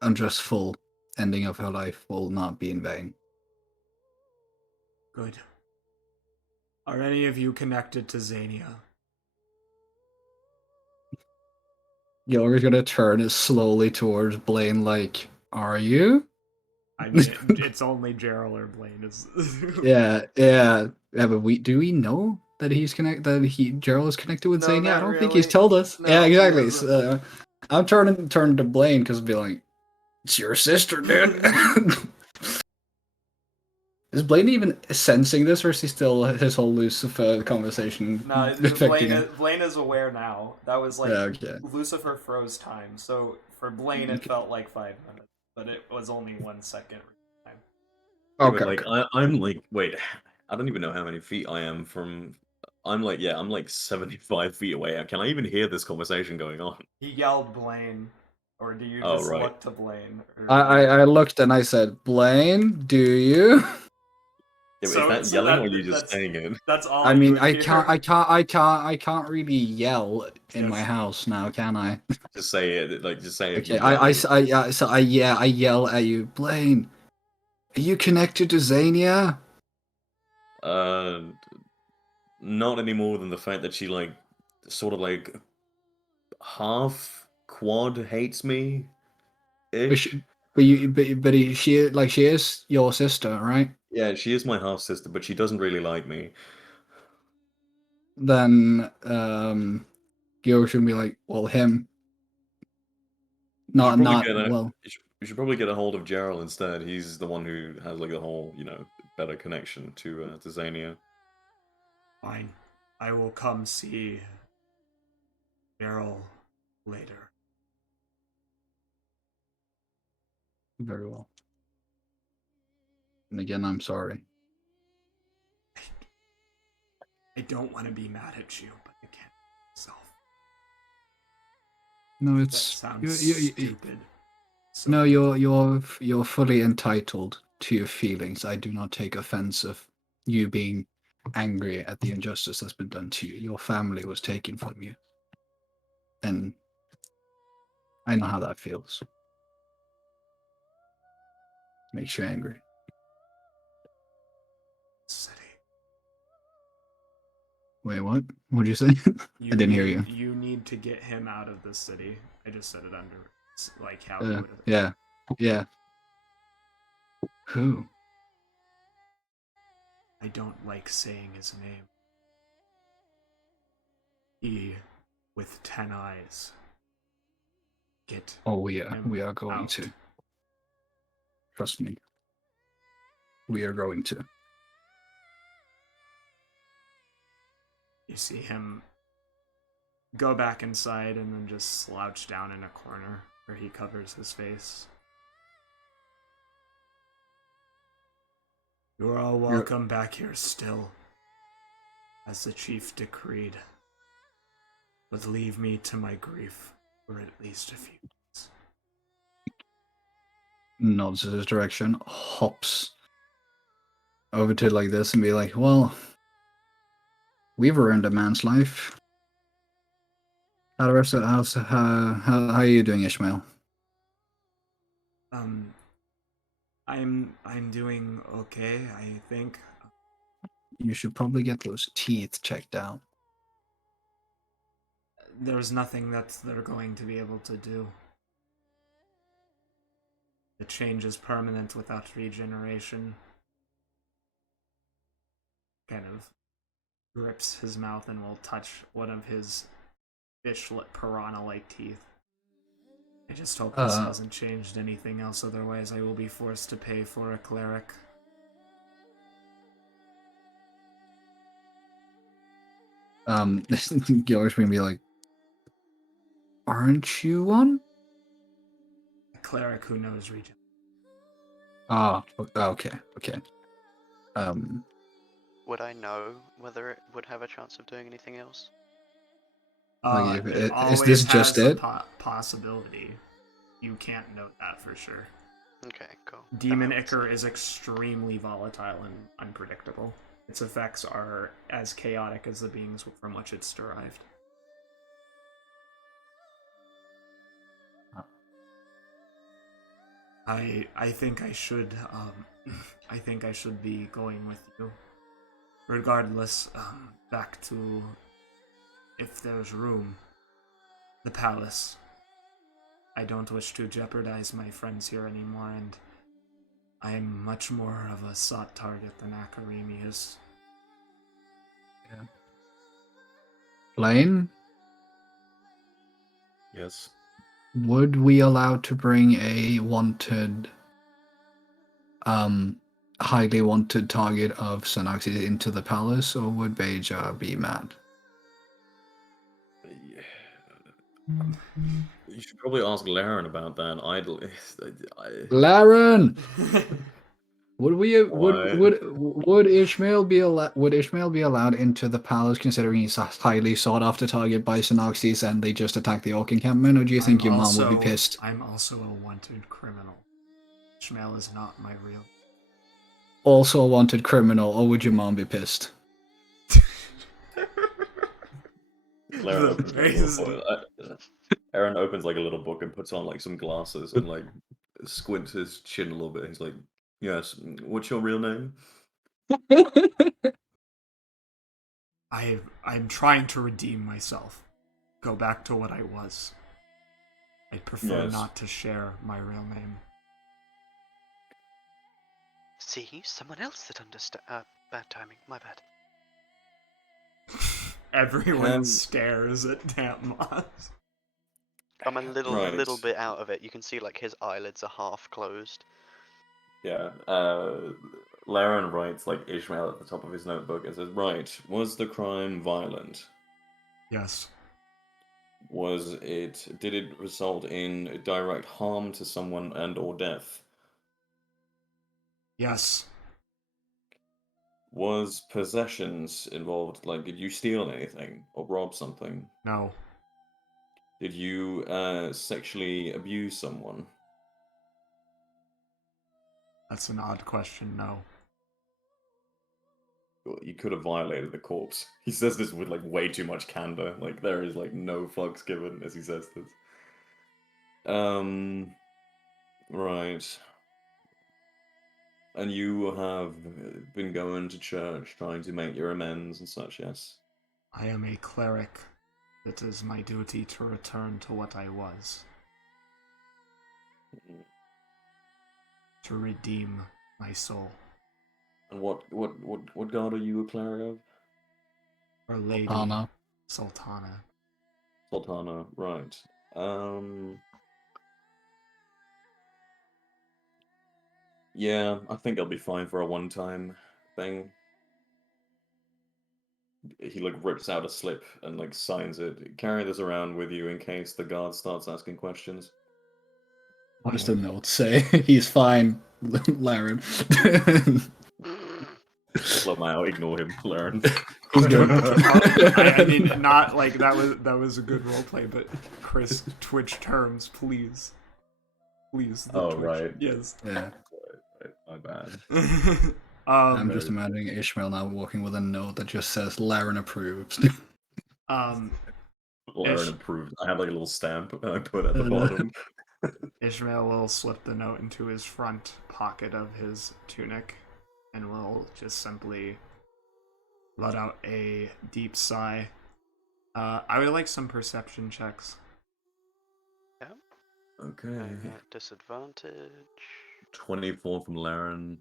unjustful ending of her life will not be in vain." Good. Are any of you connected to Xania? You're gonna turn it slowly towards Blaine, like, "Are you?" I mean, it's only Gerald or Blaine. Yeah. But do we know that Gerald is connected with No, Xania? not I don't think he's really. told us. No, Yeah, he exactly. hasn't. So, I'm turning to Blaine because be like, "It's your sister, dude." Is Blaine even sensing this, or is he still his whole Lucifer conversation No, affecting him? Blaine is aware now. That was like Okay. Lucifer froze time. So for Blaine, it felt like 5 minutes, but it was only 1 second time. Yeah, Okay. but like I'm like, wait, I don't even know how many feet I am from. I'm like 75 feet away. Can I even hear this conversation going on? He yelled Blaine. Or do you Oh, just right. look to Blaine? Or I looked and I said, Blaine, do you? Yeah, but So- is that so yelling that- or are you just that's- saying it? That's all I you mean, would I hear. can't really yell in my Yes. house now, can I? Just say it, like, just say it. Okay, yelling. I yell at you, Blaine. Are you connected to Zania? Not any more than the fact that she, like, sort of, like, half quad hates me But ish. she, she is your sister, right? Yeah, she is my half sister, but she doesn't really like me. Then Gil should be like, well, him. Not well. You should probably get a hold of Gerald instead. He's the one who has like the whole, better connection to Zania. Fine. I will come see Daryl later. Very well. And again, I'm sorry. I don't want to be mad at you, but I can't myself. No, That it's sounds stupid. So no, you're fully entitled to your feelings. I do not take offense of you being angry at the injustice that's been done to you. Your family was taken from you, and I know how that feels. Makes you angry. city. Wait, what? What'd you say? I didn't hear you. You need to get him out of the city. I just said it under like how you would have. Yeah. Who? I don't like saying his name. He with 10 eyes. Get Oh, we are him going out. to. Trust me. We are going to. You see him go back inside and then just slouch down in a corner where he covers his face. You're all welcome back here still, as the chief decreed. But leave me to my grief for at least a few days. Nods in his direction, hops over to like this and be like, well, we've ruined a man's life. How are you doing, Ishmael? I'm doing okay, I think. You should probably get those teeth checked out. There's nothing that they're going to be able to do. The change is permanent without regeneration. Kind of grips his mouth and will touch one of his piranha-like teeth. I just hope this hasn't changed anything else, otherwise I will be forced to pay for a cleric. Gilrock's gonna be like, aren't you one? A cleric who knows regen. Okay. Would I know whether it would have a chance of doing anything else? It is always this just has it? a possibility. You can't know that for sure. Okay, cool. Demon That makes Ichor is extremely volatile and unpredictable. Its effects are as chaotic as the beings from which it's derived. I think I should I think I should be going with you. Regardless, back to, if there's room, the palace. I don't wish to jeopardize my friends here anymore, and I am much more of a sought target than Akarimi is. Yeah. Blaine, Yes. would we allow to bring a wanted, highly wanted target of Synaxis into the palace, or would Beja be mad? You should probably ask Laron about that. Laron! Would we Why? would Ishmael be allowed into the palace considering he's a highly sought after target by Synoxes and they just attacked the Orc encampment, or do you think your mom would be pissed? I'm also a wanted criminal. Ishmael is not my real. Also a wanted criminal, or would your mom be pissed? Laren opens like a little Aaron opens like a little book and puts on like some glasses and like squints his chin a little bit. He's like, "Yes, what's your real name?" I'm trying to redeem myself. Go back to what I was. I prefer Yes. not to share my real name. See, someone else that understood. Bad timing. My bad. Everyone stares at Damp Moss. I'm a little Right. bit out of it. You can see like his eyelids are half closed. Yeah. Laren writes like Ishmael at the top of his notebook and says, "Right, was the crime violent? Yes. Did it result in direct harm to someone and or death? Yes. Was possessions involved? Like, did you steal anything or rob something? No. Did you sexually abuse someone? That's an odd question. No. Well, you could have violated the corpse." He says this with like way too much candor. Like there is like no fucks given as he says this. Right. And you have been going to church trying to make your amends and such, yes? I am a cleric. It is my duty to return to what I was. To redeem my soul. And what god are you a cleric of? Our Lady Sultana. Sultana. Sultana, right. Yeah, I think I'll be fine for a one-time thing. He like rips out a slip and like signs it. Carry this around with you in case the guard starts asking questions. What does the note say? He's fine, Laren. Slow out, ignore him, Laren. He's good. I mean, not like that was a good roleplay, but Chris, Twitch terms, please. Please. Oh, Twitch. right. Yes. Yeah. Right, my bad. I'm just imagining Ishmael now walking with a note that just says Laren approves. Laren approved. I have like a little stamp I put at the bottom. Ishmael will slip the note into his front pocket of his tunic and will just simply let out a deep sigh. I would like some perception checks. Okay. Disadvantage. 24 from Laren.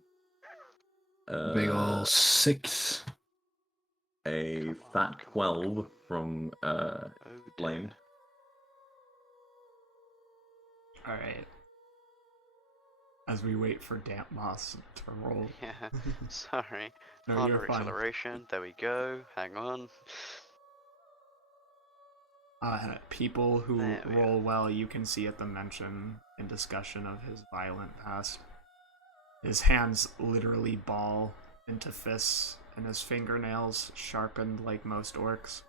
Big ol' 6. A fat 12 from Blaine. Alright. As we wait for Damp Moss to roll. Yeah, sorry. No, Harder you're fine. acceleration. There we go. Hang on. People who There we roll well, you can see at the mention and discussion of his violent past. His hands literally ball into fists, and his fingernails, sharpened like most orcs,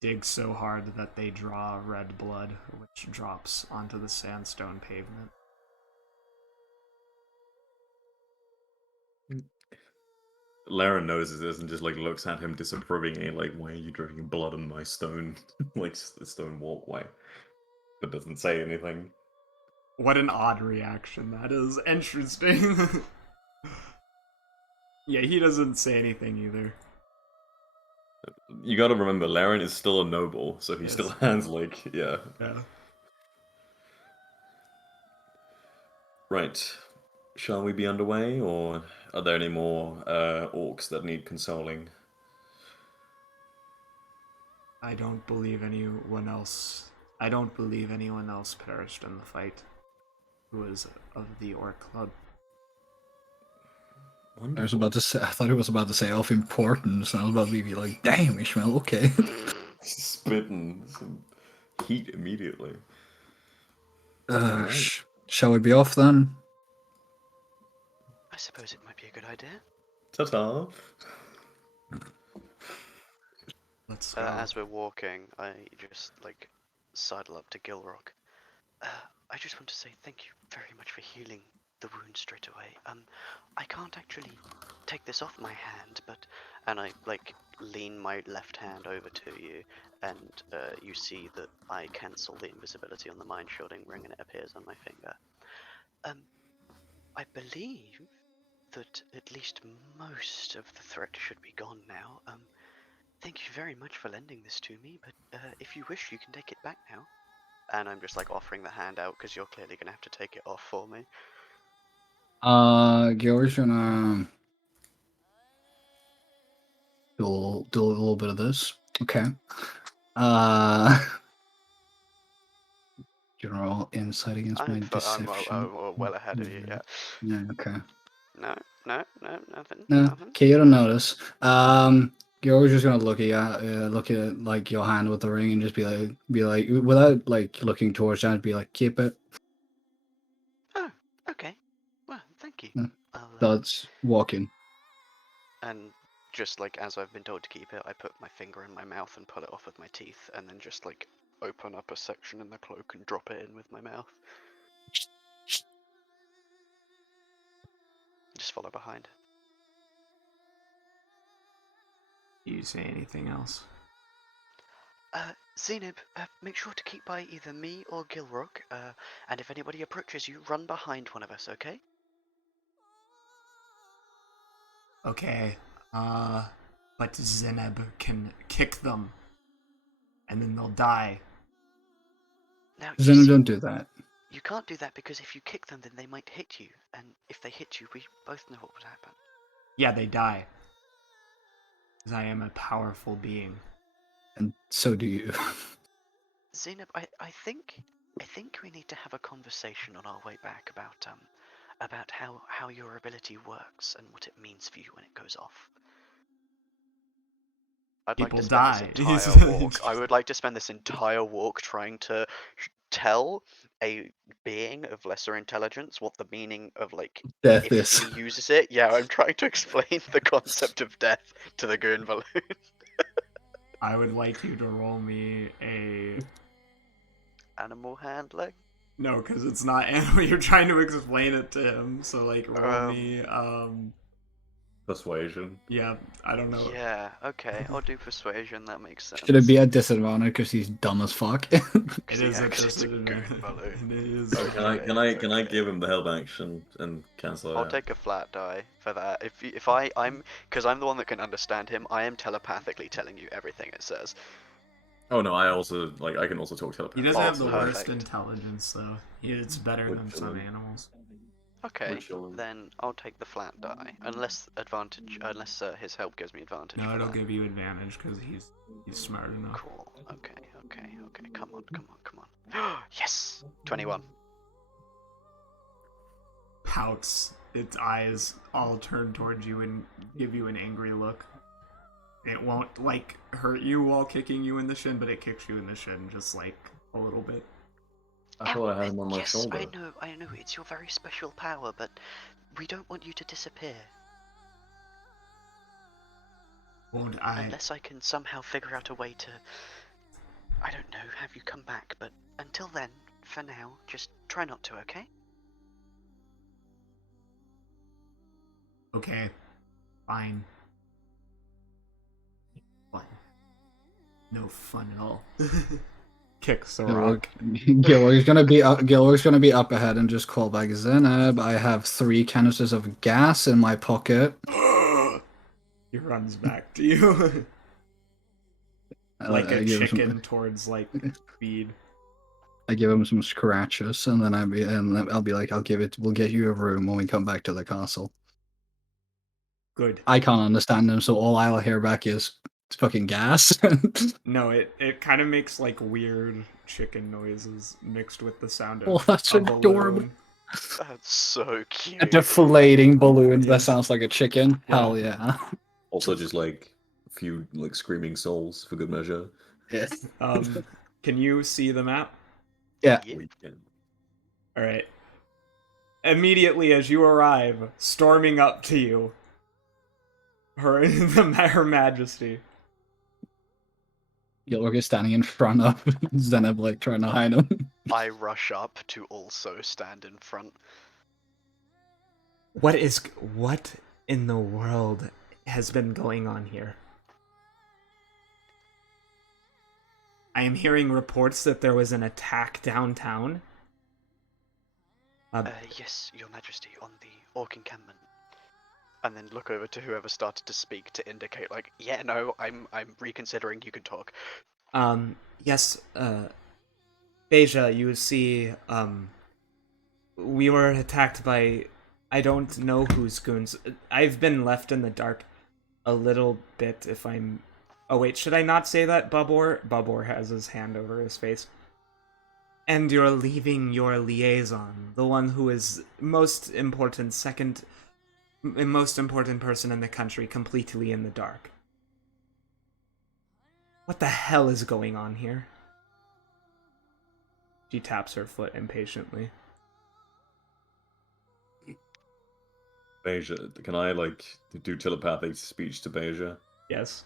dig so hard that they draw red blood, which drops onto the sandstone pavement. Laren notices this and just like looks at him disapprovingly, like, "Why are you drinking blood on my stone, like the stone walkway?" But doesn't say anything. What an odd reaction that is. Interesting. Yeah, he doesn't say anything either. You gotta remember, Laren is still a noble, so he Yes. still has like, yeah. Yeah. Right. Shall we be underway, or are there any more orcs that need consoling? I don't believe anyone else perished in the fight who was of the Orc Club. I thought he was about to say of importance, and I was about to be like, damn, Ishmael, okay. Spitting some heat immediately. Shall we be off then? I suppose it might be a good idea. Ta-ta. Let's go. As we're walking, I just like sidle up to Gilrock. I just want to say thank you very much for healing the wound straight away. I can't actually take this off my hand, and I like lean my left hand over to you, and you see that I cancel the invisibility on the mind shielding ring, and it appears on my finger. I believe that at least most of the threat should be gone now. Thank you very much for lending this to me, but if you wish, you can take it back now. And I'm just like offering the hand out because you're clearly gonna have to take it off for me. Gilrock's gonna do a little bit of this. Okay. General insight against my I'm deception. well ahead of you. Yeah. Yeah. Okay. No, nothing. No. Nothing. Okay, you don't notice. Gilrock's just gonna look at like your hand with the ring and just be like, without like looking towards that, be like, keep it. Oh, okay. Well, thank you. Yeah. I'll, That's walking. and just like as I've been told to keep it, I put my finger in my mouth and pull it off with my teeth, and then just like open up a section in the cloak and drop it in with my mouth. Just follow behind. Do you say anything else? Zainab, make sure to keep by either me or Gilrock, and if anybody approaches you, run behind one of us, okay? Okay. But Zeneb can kick them, and then they'll die. Now, Zen, don't do that. you can't do that because if you kick them, then they might hit you, and if they hit you, we both know what would happen. Yeah, they die. Because I am a powerful being. And so do you. Zainab, I think we need to have a conversation on our way back about how your ability works and what it means for you when it goes off. I'd like People to spend die. this entire walk. I would like to spend this entire walk trying to tell a being of lesser intelligence what the meaning of like Death if is. he uses it. Yeah, I'm trying to explain the concept of death to the goon balloon. I would like you to roll me a... Animal handling. No, because it's not animal. You're trying to explain it to him. So, like, roll me, Persuasion. Yeah, I don't know. Yeah, okay, I'll do persuasion, that makes sense. Should it be at disadvantage because he's dumb as fuck? It Because is he a actually is a goon disadvantage. balloon. It is. Oh, can I give him the help action and cancel it I'll out? take a flat die for that. If I'm because I'm the one that can understand him, I am telepathically telling you everything it says. Oh no, I also I can also talk He telepathy. doesn't have the perfect. worst intelligence, though. It's better than some animals. Okay, Which then I'll take the flat die, unless his help gives me advantage. No, for it'll that. give you advantage because he's smart enough. Cool. Okay. Come on. Yes. 21. Pouts. Its eyes all turn towards you and give you an angry look. It won't like hurt you while kicking you in the shin, but it kicks you in the shin just like a little bit. I thought I had him on my yes, shoulder. I know. It's your very special power, but we don't want you to disappear. Won't I? Unless I can somehow figure out a way to, I don't know, have you come back. But until then, for now, just try not to, okay? Okay. Fine. Fun. No fun at all. Kicks the rock. Gilrock's gonna be up ahead and just call back Zeneb. I have 3 canisters of gas in my pocket. He runs back to you. Like a chicken towards like feed. I give him some scratches, and then I'll be like, we'll get you a room when we come back to the castle. Good. I can't understand him, so all I'll hear back is it's fucking gas. No, it kind of makes like weird chicken noises mixed with the sound of Oh, that's a adorable. balloon. That's so cute. A deflating balloon Yeah. that sounds like a chicken. Yeah. Hell yeah. Also, just a few screaming souls for good measure. Yes. Can you see the map? Yeah. Yep. We can. All right. immediately as you arrive, storming up to you, her Majesty. Gilrock is standing in front of Zeneb, like trying to hide him. I rush up to also stand in front. What in the world has been going on here? I am hearing reports that there was an attack downtown. Yes, Your Majesty, on the Orc encampment. And then look over to whoever started to speak to indicate, like, yeah, no, I'm reconsidering. You can talk. Yes, Beja, you see, we were attacked by, I don't know whose goons. I've been left in the dark a little bit, if I'm... Oh wait, should I not say that, Bubor? Bubor has his hand over his face. And you're leaving your liaison, the one who is most important person in the country, completely in the dark. What the hell is going on here? She taps her foot impatiently. Beja, can I like do telepathic speech to Beja? Yes.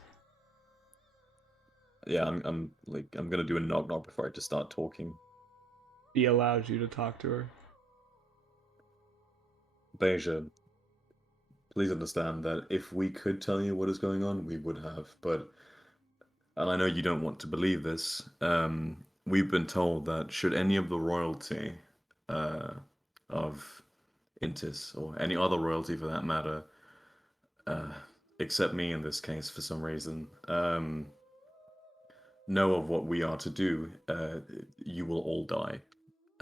Yeah, I'm gonna do a knock knock before I just start talking. He allows you to talk to her. Beja, please understand that if we could tell you what is going on, we would have. But, and I know you don't want to believe this, we've been told that should any of the royalty of Intis, or any other royalty for that matter, except me in this case for some reason, know of what we are to do, you will all die.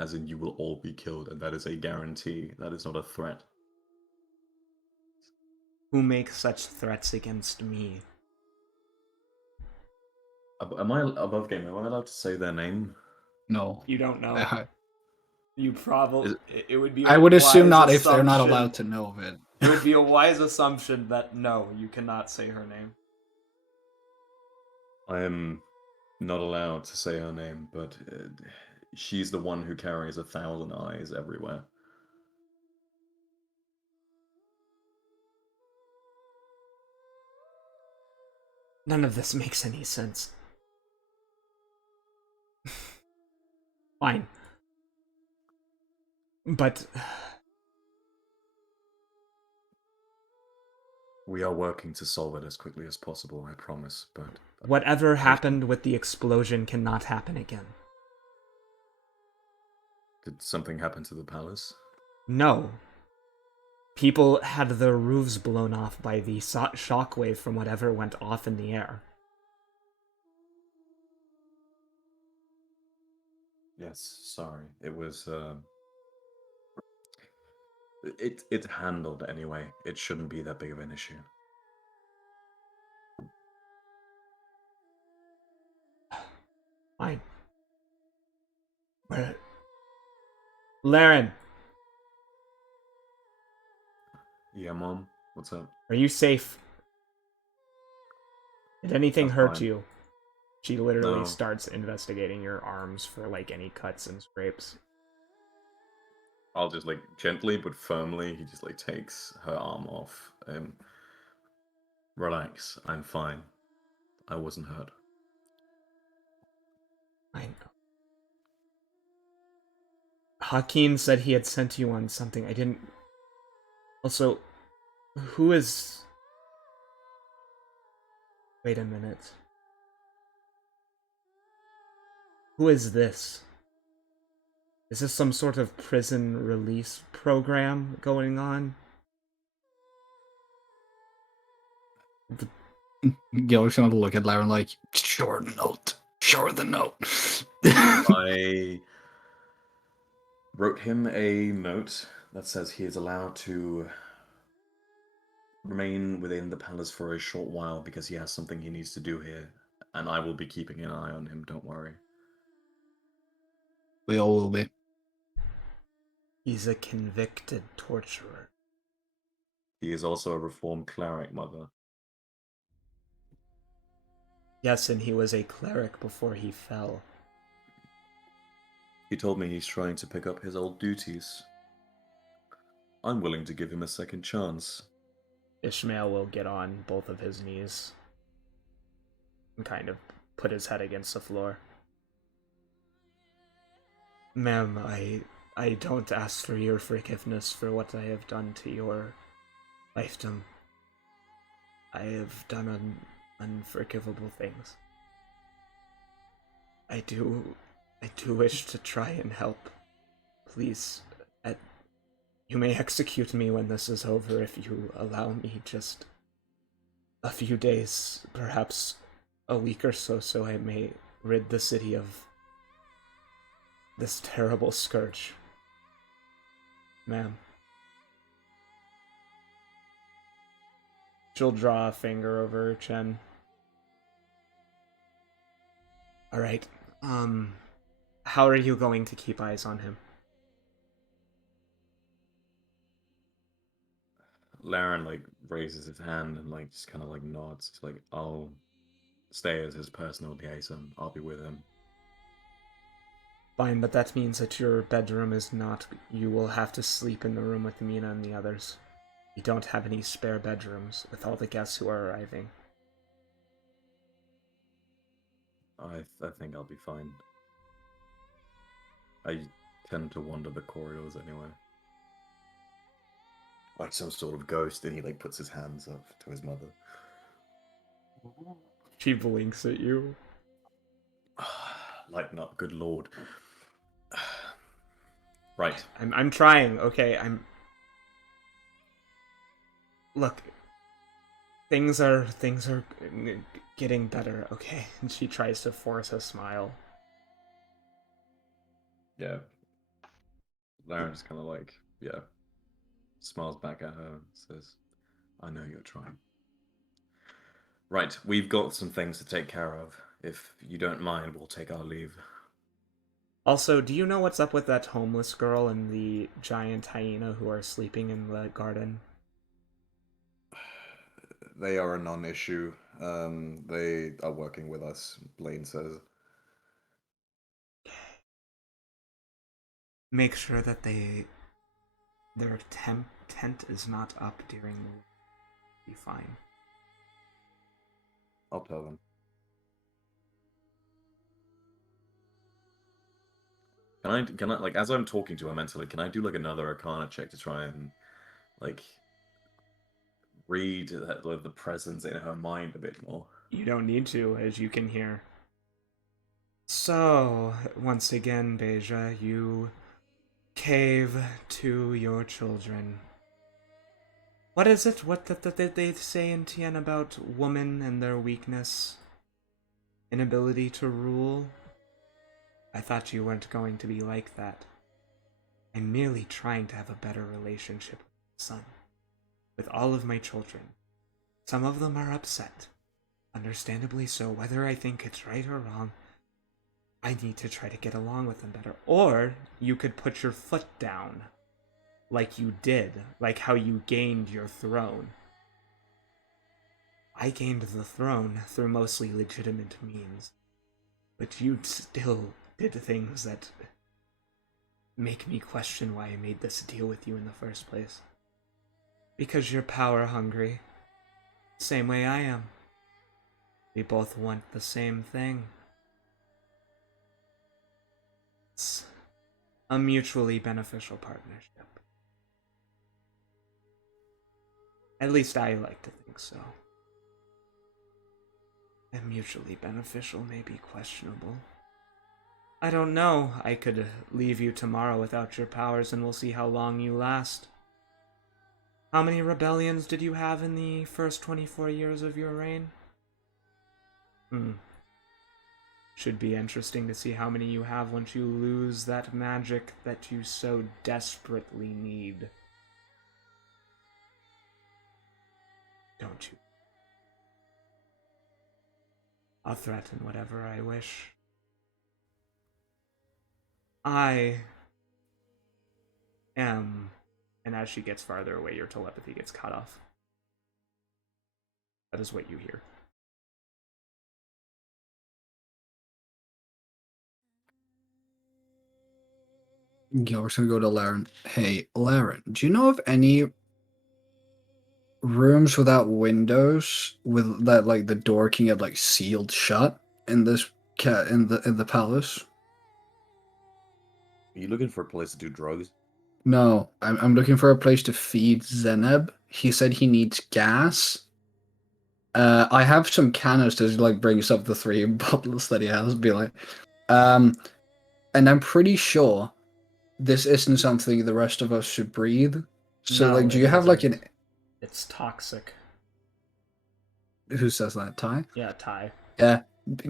As in, you will all be killed, and that is a guarantee. That is not a threat. Who makes such threats against me? Am I above game? Am I allowed to say their name? No. You don't know. You probably... It would be I would assume not if they're not allowed to know of it. It would be a wise assumption that no, you cannot say her name. I am not allowed to say her name, but she's the one who carries 1,000 eyes everywhere. None of this makes any sense. Fine. But... We are working to solve it as quickly as possible, I promise, but... Whatever happened with the explosion cannot happen again. Did something happen to the palace? No. People had their roofs blown off by the shockwave from whatever went off in the air. Yes, sorry. It was, It handled anyway. It shouldn't be that big of an issue. Fine. Where... Laron, Yeah, Mom? What's up? are you safe? Did anything I'm hurt fine. you? She literally No. starts investigating your arms for, like, any cuts and scrapes. I'll just, like, gently but firmly, he just, like, takes her arm off. Relax, I'm fine. I wasn't hurt. I know. Hakeem said he had sent you on something. I didn't... Also, who is... Wait a minute. Who is this? Is this some sort of prison release program going on? Gilrock's gonna look at Laron like, sure the note. Sure the note. I wrote him a note that says he is allowed to remain within the palace for a short while because he has something he needs to do here, and I will be keeping an eye on him, don't worry. We all will be. He's a convicted torturer. He is also a reformed cleric, Mother. Yes, and he was a cleric before he fell. He told me he's trying to pick up his old duties. I'm willing to give him a second chance. Ishmael will get on both of his knees and kind of put his head against the floor. Ma'am, I don't ask for your forgiveness for what I have done to your lifedom. I have done unforgivable things. I do wish to try and help. Please, you may execute me when this is over if you allow me just a few days, perhaps a week or so, so I may rid the city of this terrible scourge. Ma'am. She'll draw a finger over her chin. Alright, how are you going to keep eyes on him? Laron like raises his hand and like just kind of like nods. It's like, I'll stay as his personal liaison. I'll be with him. Fine, but that means that your bedroom is not... You will have to sleep in the room with Mina and the others. We don't have any spare bedrooms with all the guests who are arriving. I think I'll be fine. I tend to wander the corridors anyway. Like some sort of ghost, and he like puts his hands up to his mother. She blinks at you. Lighten up, good lord. Right. I'm trying, okay, Look, things are getting better, okay? And she tries to force a smile. Yeah. Laron just kind of like, yeah, smiles back at her and says, I know you're trying. Right, we've got some things to take care of. If you don't mind, we'll take our leave. Also, do you know what's up with that homeless girl and the giant hyena who are sleeping in the garden? They are a non-issue. They are working with us, Blaine says. Make sure that their tent is not up during the... Be fine. I'll tell them. Can I like as I'm talking to her mentally, can I do like another Arcana check to try and like read the presence in her mind a bit more? You don't need to, as you can hear. So, once again, Beja, you cave to your children. What is it? What did they say in Tien about women and their weakness? Inability to rule? I thought you weren't going to be like that. I'm merely trying to have a better relationship with my son. With all of my children. Some of them are upset. Understandably so, whether I think it's right or wrong. I need to try to get along with them better. Or you could put your foot down. Like you did. Like how you gained your throne. I gained the throne through mostly legitimate means. But you still did things that make me question why I made this deal with you in the first place. Because you're power hungry. Same way I am. We both want the same thing. It's a mutually beneficial partnership. At least I like to think so. And mutually beneficial may be questionable. I don't know. I could leave you tomorrow without your powers and we'll see how long you last. How many rebellions did you have in the first 24 years of your reign? Should be interesting to see how many you have once you lose that magic that you so desperately need. Don't you? I'll threaten whatever I wish. I am... And as she gets farther away, your telepathy gets cut off. That is what you hear. Gilrock's gonna go to Laron. Hey, Laron, do you know of any rooms without windows with that like the door can get like sealed shut in this in the palace? Are you looking for a place to do drugs? No, I'm looking for a place to feed Zeneb. He said he needs gas. I have some canisters. Like brings up the 3 bottles that he has. Be like, and I'm pretty sure this isn't something the rest of us should breathe. So No, like, do it you have like isn't. an? It's toxic. Who says that? Ty? Yeah, Ty. Yeah.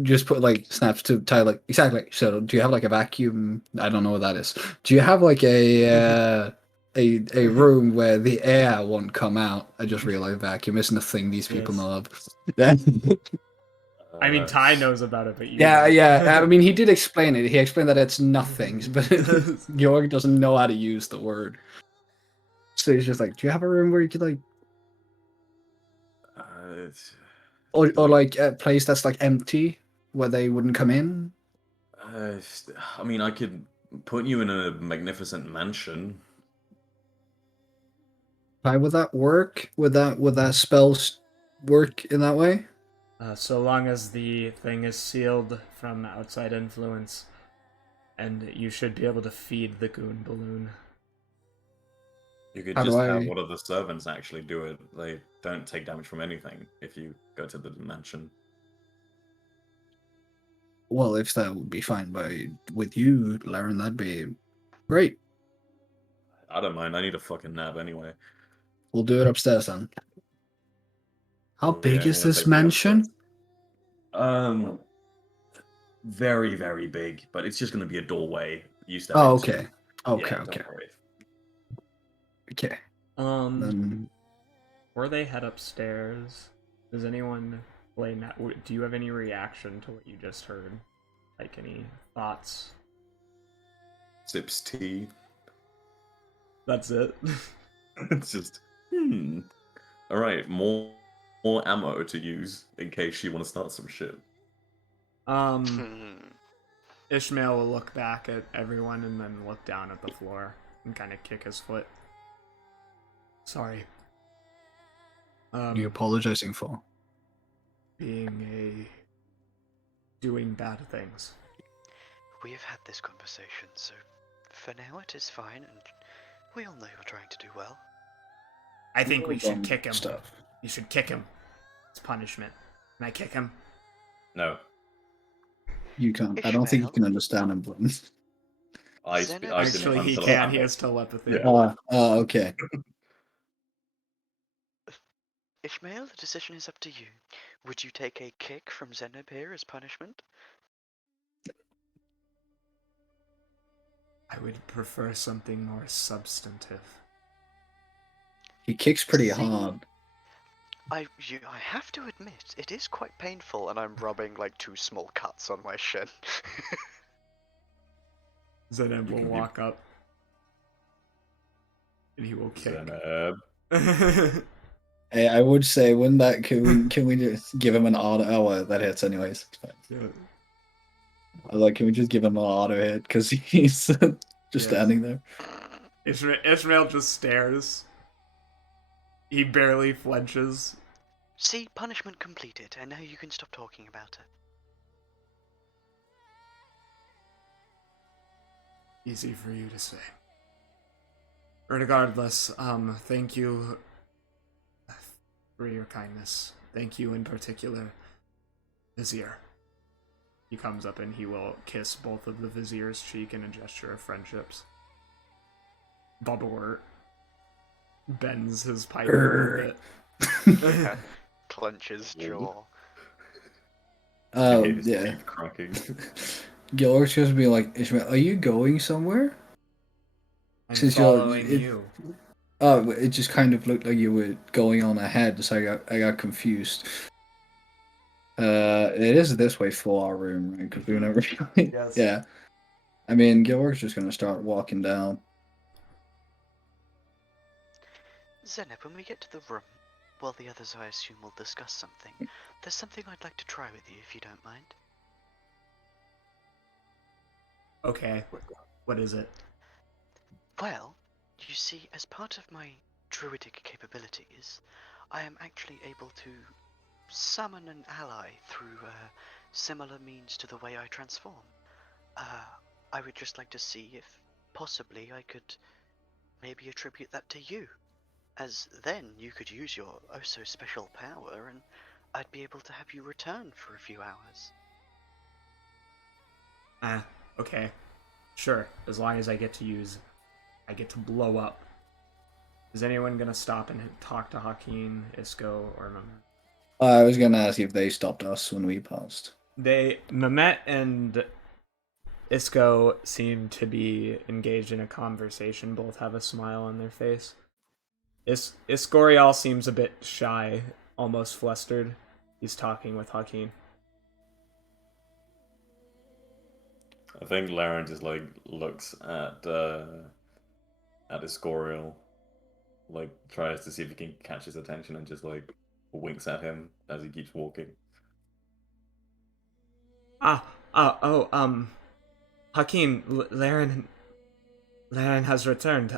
Just put like snaps to Ty. Like exactly. So do you have like a vacuum? I don't know what that is. Do you have like a room where the air won't come out? I just realized vacuum isn't a thing these people Yes. know of. Yeah. I mean, Ty knows about it, but you Yeah, don't. yeah. I mean, he did explain it. He explained that it's nothing, but Georg doesn't know how to use the word. So he's just like, "Do you have a room where you could like, It's- or like a place that's like empty where they wouldn't come in?" I mean, I could put you in a magnificent mansion. Why would that work? Would that spells work in that way? So long as the thing is sealed from outside influence, and you should be able to feed the goon balloon. You could How do just have I? one of the servants actually do it. They don't take damage from anything if you go to the mansion. Well, if that would be fine by with you, Laren, that'd be great. I don't mind. I need a fucking nap anyway. We'll do it upstairs then. How Oh, yeah, big you is wanna this take me mansion? upstairs? Very, very big, but it's just gonna be a doorway. You step Oh, into. okay. Okay, Yeah, okay, don't worry. okay. Um, Then before they head upstairs, does anyone play do you have any reaction to what you just heard? Like any thoughts? Sips tea. That's it. It's just, All right, more ammo to use in case you want to start some shit. Ishmael will look back at everyone and then look down at the floor and kind of kick his foot. Sorry. what are you apologizing for? Doing bad things. We have had this conversation, so for now it is fine, and we all know you're trying to do well. I think we should kick him. Stuff. You should kick him. It's punishment. Can I kick him? No. You can't. I don't think you Ishmael? can understand him, but Zenith I said- Actually, he can can. He has telepathy. Yeah. Okay. Ishmael, the decision is up to you. Would you take a kick from Zenib here as punishment? I would prefer something more substantive. He kicks pretty See? hard. I have to admit, it is quite painful, and I'm rubbing like 2 small cuts on my shin. Zeneb You will can be- walk up. And he will kick. Zeneb. Hey, I would say, wouldn't that can we just give him an auto? Oh, well, that hits anyways. Yeah. I like, can we just give him an auto hit because he's just Yes. standing there? Ishmael just stares. He barely flinches. See, punishment completed, and now you can stop talking about it. Easy for you to say. Regardless, thank you for your kindness. Thank you in particular, Vizier. He comes up and he will kiss both of the Vizier's cheek in a gesture of friendships. Bubblewort bends his pipe a little bit. Clenches jaw. His Yeah. teeth cracking. Gilrock's just be like, Ishmael, are you going somewhere? I'm Since you're- following it- you. Oh, it just kind of looked like you were going on ahead, so I got confused. It is this way for our room, right? Because we were never really... Yes. Yeah. I mean, Gilrock's just gonna start walking down. Zenib, when we get to the room, while the others I assume will discuss something, there's something I'd like to try with you if you don't mind. Okay. What is it? Well, you see, as part of my druidic capabilities, I am actually able to summon an ally through similar means to the way I transform. I would just like to see if possibly I could maybe attribute that to you, as then you could use your oh so special power and I'd be able to have you return for a few hours. Okay. Sure, as long as I get to blow up. Is anyone gonna stop and talk to Hakeem, Isco, or Mehmet? I was gonna ask if they stopped us when we passed. Mehmet and Isco seem to be engaged in a conversation, both have a smile on their face. Iscorial seems a bit shy, almost flustered. He's talking with Hakeem. I think Laron just like looks at Iscorial, like tries to see if he can catch his attention and just like winks at him as he keeps walking. Hakeem, Laron has returned.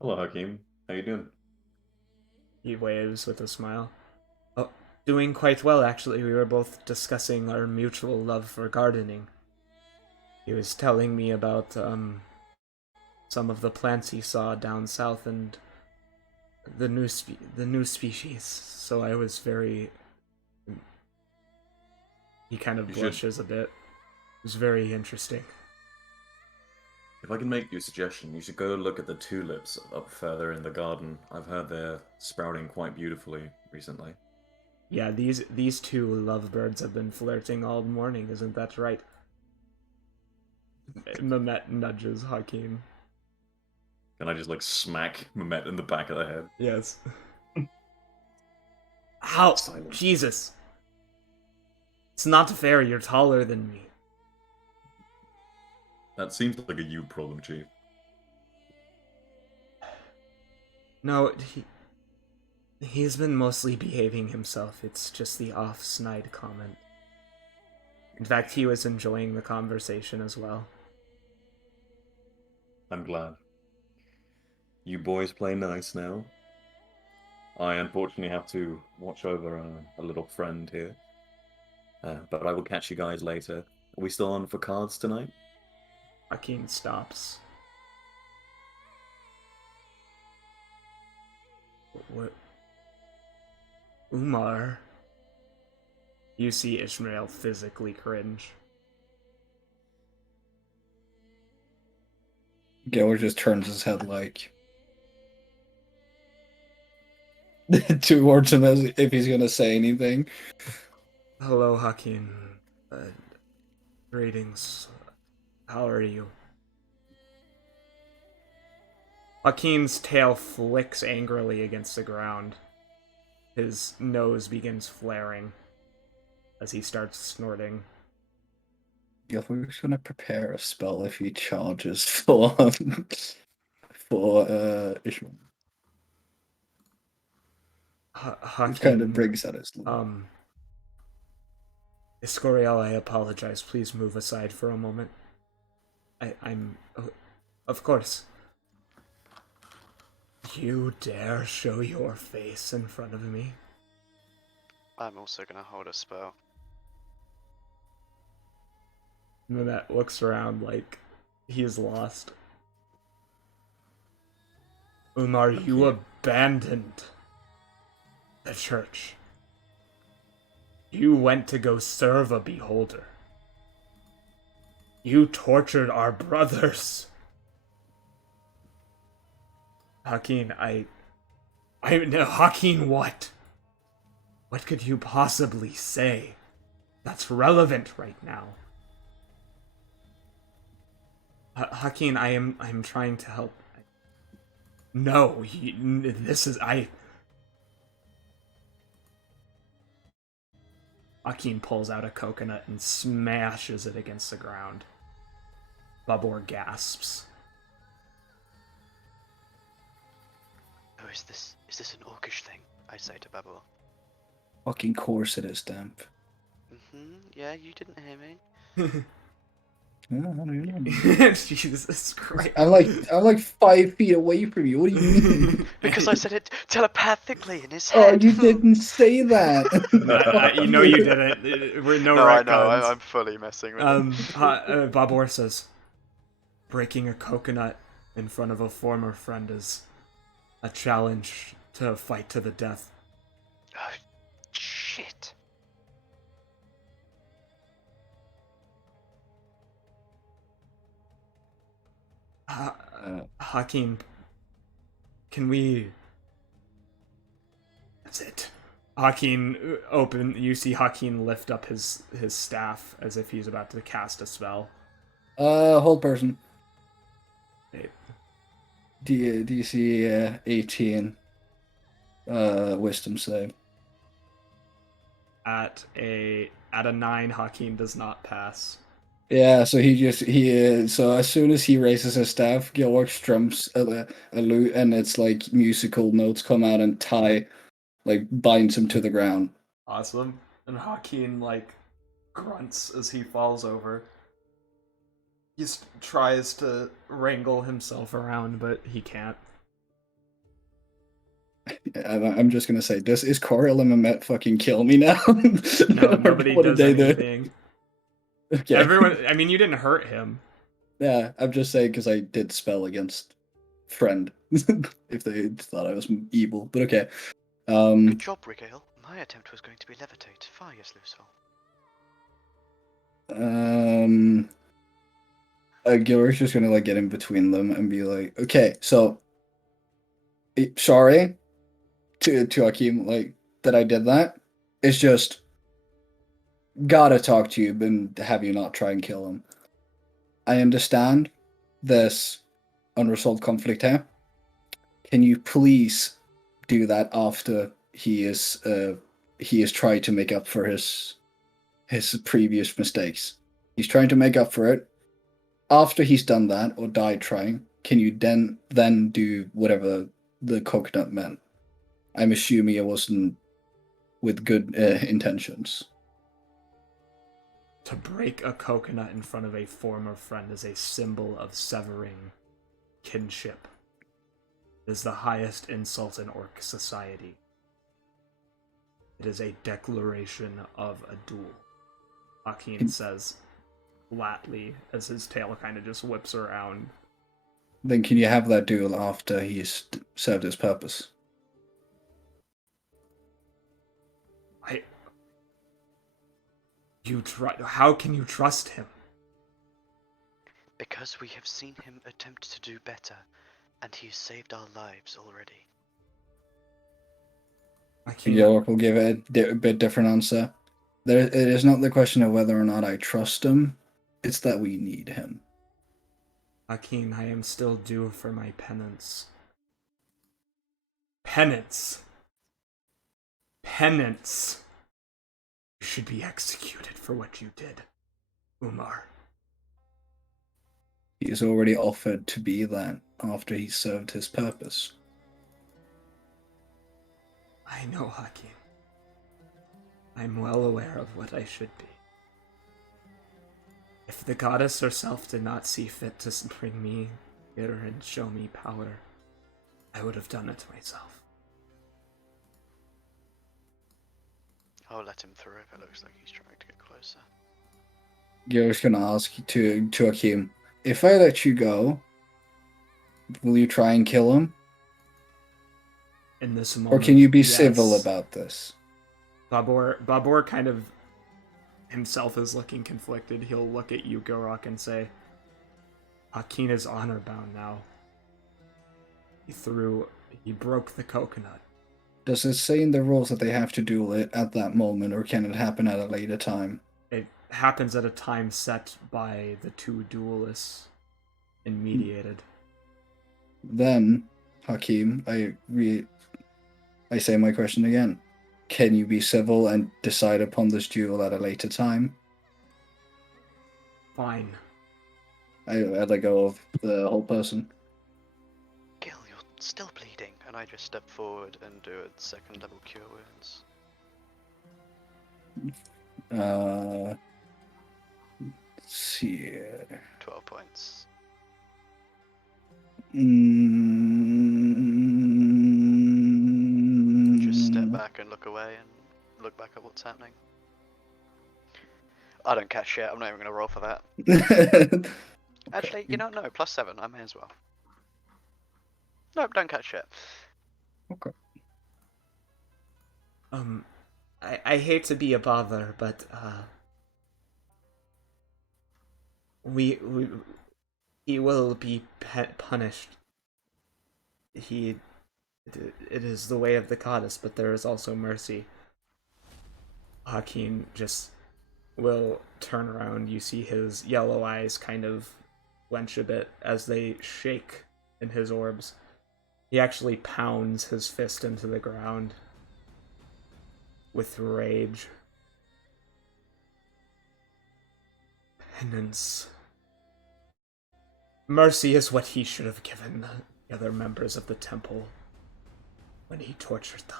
Hello, Hakeem. How you doing? He waves with a smile. Oh, doing quite well, actually. We were both discussing our mutual love for gardening. He was telling me about, some of the plants he saw down south and the new species. So I was very... He kind of blushes a bit. It was very interesting. If I can make you a suggestion, you should go look at the tulips up further in the garden. I've heard they're sprouting quite beautifully recently. Yeah, these two lovebirds have been flirting all morning, isn't that right? Mehmet nudges Hakeem. Can I just like smack Mehmet in the back of the head? Yes. Ow! Silence. Jesus! It's not fair, you're taller than me. That seems like a you problem, Chief. No, he's been mostly behaving himself. It's just the off-snide comment. In fact, he was enjoying the conversation as well. I'm glad. You boys play nice now. I unfortunately have to watch over a little friend here. But I will catch you guys later. Are we still on for cards tonight? Hakeem stops. What? Umar? You see Ishmael physically cringe. Gilrock just turns his head like towards him as if he's gonna say anything. Hello, Hakeem. Greetings. How are you? Hakeem's tail flicks angrily against the ground. His nose begins flaring as he starts snorting. Gilrock's gonna prepare a spell if he charges for Ishmael. Hakeem, It kind of brings out his Escorial, I apologize. Please move aside for a moment. Of course. You dare show your face in front of me? I'm also gonna hold a spell. Mehmet looks around like he's lost. Umar, you abandoned the church. You went to go serve a beholder. You tortured our brothers. Hakeem, Hakeem, what? What could you possibly say that's relevant right now? Hakeem, I'm trying to help. No, Hakeem pulls out a coconut and smashes it against the ground. Babur gasps. Oh, is this an orcish thing? I say to Babur. fucking course it is, Damp. Yeah, you didn't hear me. Yeah, I don't know. Jesus Christ. I'm like 5 feet away from you. What do you mean? Because I said it telepathically in his Oh, head. you didn't say that. You know you didn't. We're no No, I know. retcons. I'm fully messing with it. Babor says, breaking a coconut in front of a former friend is a challenge to fight to the death. Oh, shit. Hakeem, can we... That's it. Hakeem, open. You see Hakeem lift up his staff as if he's about to cast a spell. Hold person. Okay. Do you see 18 wisdom save? At a 9, Hakeem does not pass. Yeah, so so as soon as he raises his staff, Gilrock strums a lute, and it's like musical notes come out and binds him to the ground. Awesome. And Hakeem grunts as he falls over. He tries to wrangle himself around, but he can't. I'm just gonna say, is Coriel and Mehmet fucking kill me now? No, nobody What does did they do? anything. Okay. Everyone, I mean, you didn't hurt him. Yeah, I'm just saying because I did spell against friend. If they thought I was evil, but okay. Good job, Rigale. My attempt was going to be levitate. Fire, yes, Lucifer. Gilrock's just gonna get in between them and be like, okay, so sorry to Hakeem, that I did that. It's just gotta talk to you and have you not try and kill him. I understand this unresolved conflict here. Can you please do that after he is tried to make up for his previous mistakes? He's trying to make up for it. After he's done that or died trying, can you then do whatever the coconut meant? I'm assuming it wasn't with good intentions. To break a coconut in front of a former friend is a symbol of severing kinship. It is the highest insult in Orc society. It is a declaration of a duel. Hakeem says flatly as his tail kind of just whips around. Then can you have that duel after he's served his purpose? How can you trust him? Because we have seen him attempt to do better, and he's saved our lives already. Gilrock will give it a bit different answer. It is not the question of whether or not I trust him, it's that we need him. Hakeem, I am still due for my penance. Penance! Penance! You should be executed for what you did, Umar. He has already offered to be that after he served his purpose. I know, Hakeem. I'm well aware of what I should be. If the goddess herself did not see fit to bring me here and show me power, I would have done it myself. I'll let him through if it looks like he's trying to get closer. You're just gonna ask to Hakeem, if I let you go, will you try and kill him? In this moment, Or can you be yes. civil about this? Babor kind of himself is looking conflicted. He'll look at you, Gilrock, and say, Hakeem is honor bound now. He broke the coconut. Does it say in the rules that they have to duel it at that moment, or can it happen at a later time? It happens at a time set by the two duelists and mediated. Then, Hakeem, I say my question again. Can you be civil and decide upon this duel at a later time? Fine. I let go of the whole person. Gil, you're still bleeding. And I just step forward and do a second level cure wounds. Let's here. 12 points. Just step back and look away and look back at what's happening. I don't catch shit. I'm not even going to roll for that. Actually, you know, no, +7. I may as well. Nope, don't catch shit. Okay. I hate to be a bother, but he will be punished. It is the way of the goddess, but there is also mercy. Hakeem just will turn around. You see his yellow eyes kind of blench a bit as they shake in his orbs. He actually pounds his fist into the ground with rage. Penance. Mercy is what he should have given the other members of the temple when he tortured them.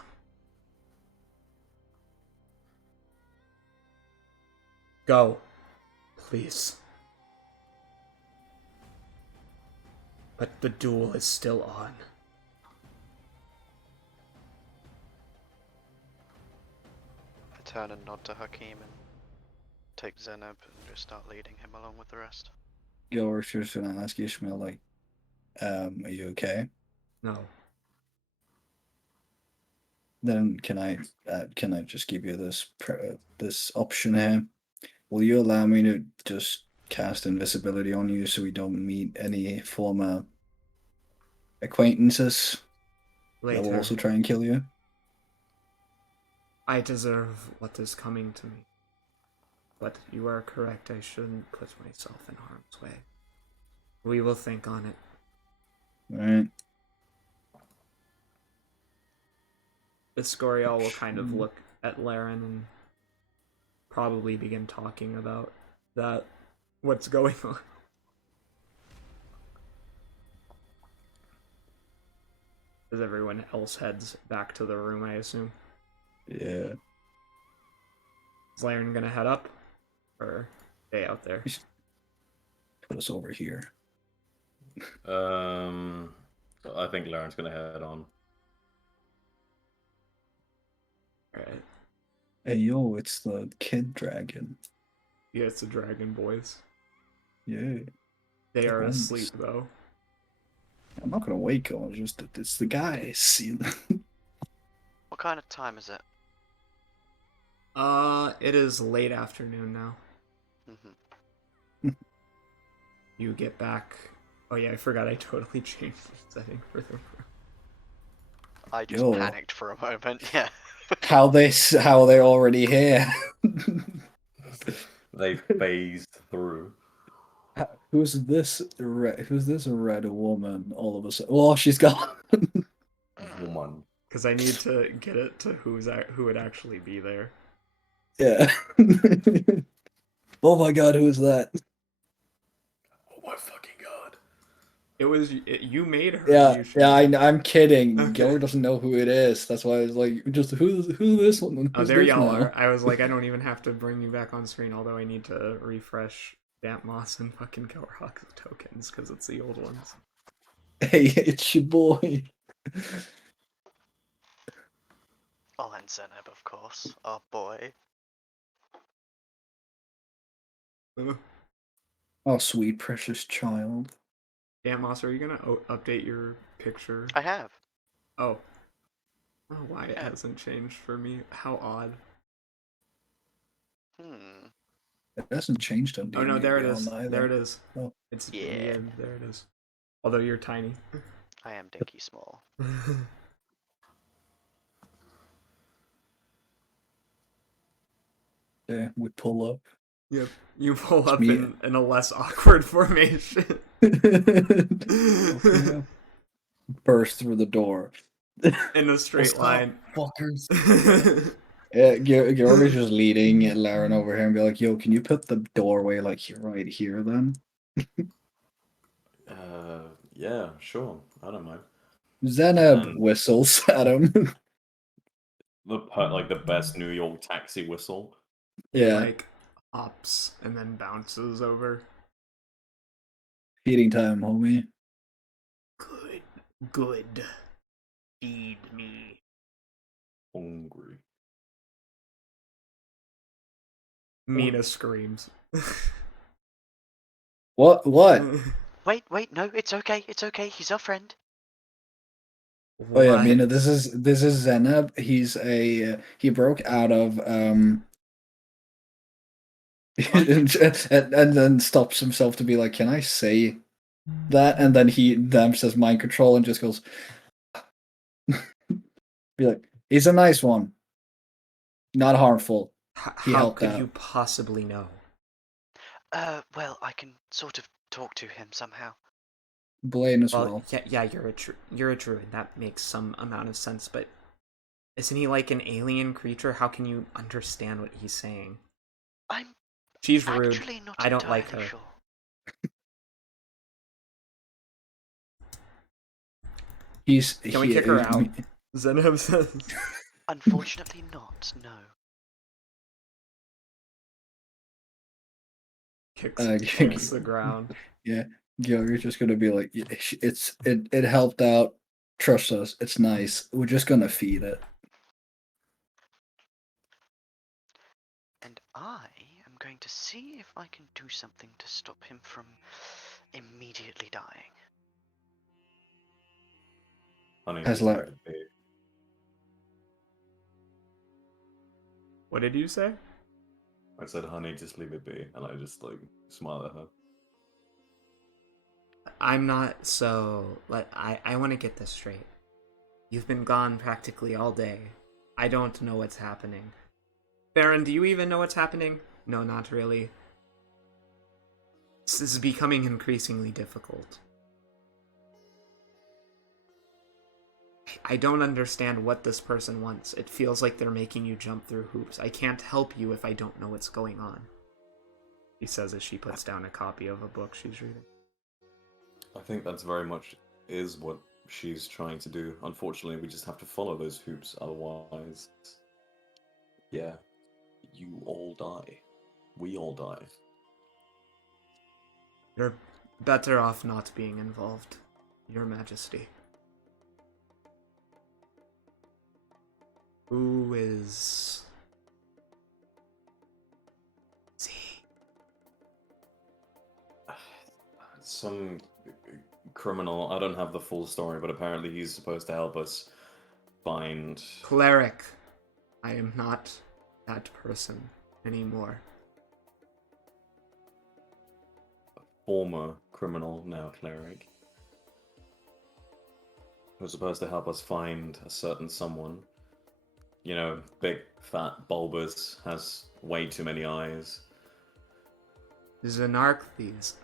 Go, please. But the duel is still on. I turn and nod to Hakeem and take Zeneb and just start leading him along with the rest. Gilrock's just gonna ask Ishmael, like, are you okay? No. Then can I just give you this option here? Will you allow me to just cast invisibility on you so we don't meet any former acquaintances that will Later. also try and kill you? I deserve what is coming to me. But you are correct, I shouldn't put myself in harm's way. We will think on it. Alright. The Scorial will kind of look at Laron and probably begin talking about that. What's going on? As everyone else heads back to the room, I assume. Yeah. Is Laron gonna head up? Or stay out there? Put us over here. I think Laron's gonna head on. Alright. Hey yo, it's the kid dragon. Yeah, it's the dragon boys. Yeah. They The are homies. asleep though. I'm not gonna wake them, it's the guys. You know? What kind of time is it? It is late afternoon now. Mm-hmm. You get back. Oh yeah, I forgot I totally changed the setting for the room. I just Yo. panicked for a moment, yeah. How are they already here? They phased through. Who's this red woman all of a sudden? Oh, she's gone. Woman. Because I need to get it to who would actually be there. Yeah. Oh my god, who is that? Oh my fucking god. It was you made her. Yeah, you should- yeah, I'm kidding. Okay. Gilrock doesn't know who it is. That's why I was like, just who's this one? Oh, Who's there this y'all now? are. I was like, I don't even have to bring you back on screen, although I need to refresh Damp Moss and fucking Gilrock tokens because it's the old ones. Hey, it's your boy. Oh, and Zeneb, of course. Our boy. Oh, sweet precious child. Damp Moss, are you gonna update your picture? I have. Oh. I don't know why it Yeah. hasn't changed for me. How odd. It hasn't changed on Oh no, D&D there it Beyond is. either. There it is. Oh. It's Yeah. there it is. Although you're tiny. I am dinky small. Yeah, we pull up. Yep. You pull It's up me. in a less awkward formation. Yeah. Burst through the door. In a straight What's line. up, fuckers? Yeah, Gilrock is just leading Laron over here and be like, yo, can you put the doorway like right here then? Yeah, sure. I don't mind. Zeneb whistles at him. Like the best New York taxi whistle. Yeah. Like hops, and then bounces over. Feeding time, homie. Good. Good. Feed me. Hungry. Mina screams. What? What? Wait, no, it's okay, he's our friend. Oh yeah, What? Mina. This is Zeneb. He broke out of and then stops himself to be like, "Can I say that?" And then he says mind control and just goes, "Be like, he's a nice one, not harmful." He How helped could out. you possibly know? Well, I can sort of talk to him somehow. Blaine as Well, well. yeah, you're a druid. That makes some amount of sense, but isn't he like an alien creature? How can you understand what he's saying? I'm She's rude. actually not I don't like entirely her. sure. Can we kick her out? Zeneb says. Unfortunately not, no. Uh, kicks Okay. the ground. Yeah, you're just gonna be like, it helped out. Trust us, it's nice. We're just gonna feed it. And I am going to see if I can do something to stop him from immediately dying. Honey, As just leave like, it be. What did you say? I said, honey, just leave it be, and I just like smile at her. I'm not so. I want to get this straight. You've been gone practically all day. I don't know what's happening. Baron, do you even know what's happening? No, not really. This is becoming increasingly difficult. I don't understand what this person wants. It feels like they're making you jump through hoops. I can't help you if I don't know what's going on. He says as she puts down a copy of a book she's reading. I think that's very much is what she's trying to do. Unfortunately, we just have to follow those hoops, otherwise, yeah, you all die. We all die. You're better off not being involved, Your Majesty. Who is... Z? Some criminal. I don't have the full story, but apparently he's supposed to help us find. Cleric. I am not that person anymore. Former criminal, now cleric. Who's supposed to help us find a certain someone. You know, big, fat, bulbous, has way too many eyes. Xenarchthes.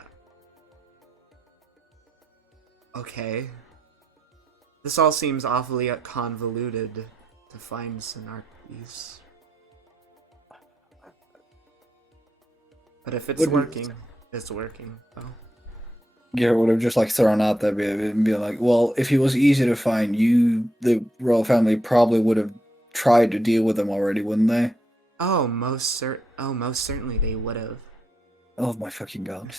Okay. This all seems awfully convoluted to find Xenarchthes. But if it's working, it's working. Oh. Garrett would have just like thrown out that bit and be like, well, if he was easy to find, the royal family probably would have tried to deal with him already, wouldn't they? Oh, most certainly they would have. Oh my fucking god.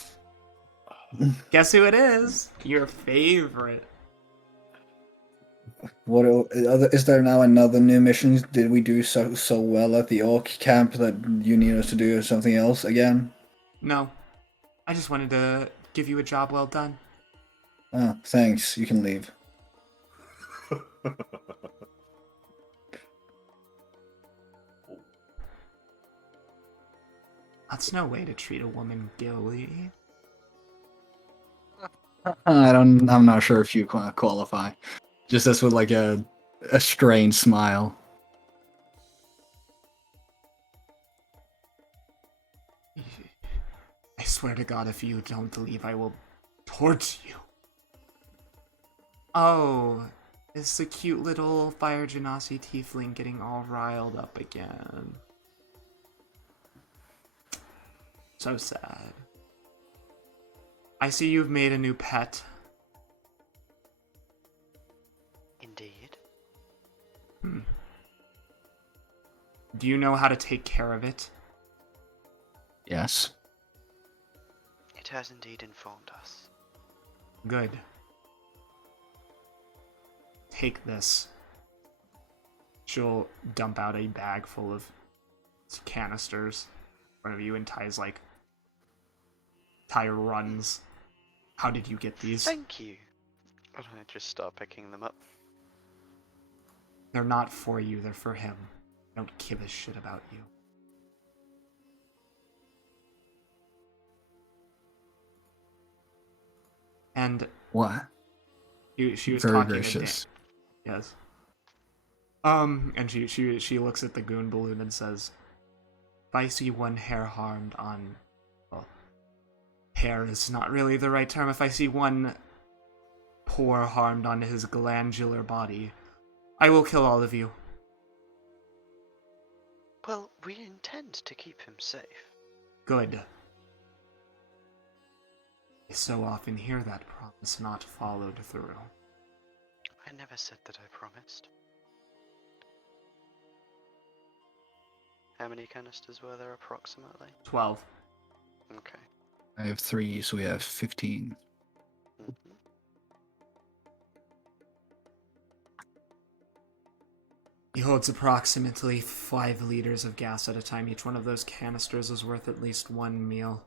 Guess who it is? Your favorite. What is there now another new mission? Did we do so well at the orc camp that you need us to do something else again? No. I just wanted to give you a job well done. Oh, thanks. You can leave. That's no way to treat a woman, Gilly. I'm not sure if you qualify. Just this with like a strange smile. I swear to God, if you don't leave, I will torch you. Oh, it's the cute little fire genasi tiefling getting all riled up again. So sad. I see you've made a new pet. Indeed. Do you know how to take care of it? Yes. It has indeed informed us. Good. Take this. She'll dump out a bag full of canisters in front of you, and Ty runs. How did you get these? Thank you. And I just start picking them up. They're not for you, they're for him. I don't give a shit about you. And What? she was Very talking gracious. to Dan. Yes. And she looks at the goon balloon and says, if I see one hair harmed on, well, hair is not really the right term. If I see one pore harmed on his glandular body, I will kill all of you. Well, we intend to keep him safe. Good. I so often hear that promise not followed through. I never said that I promised. How many canisters were there approximately? 12. Okay. I have 3, so we have 15. Mhm. He holds approximately 5 liters of gas at a time. Each one of those canisters is worth at least 1 meal.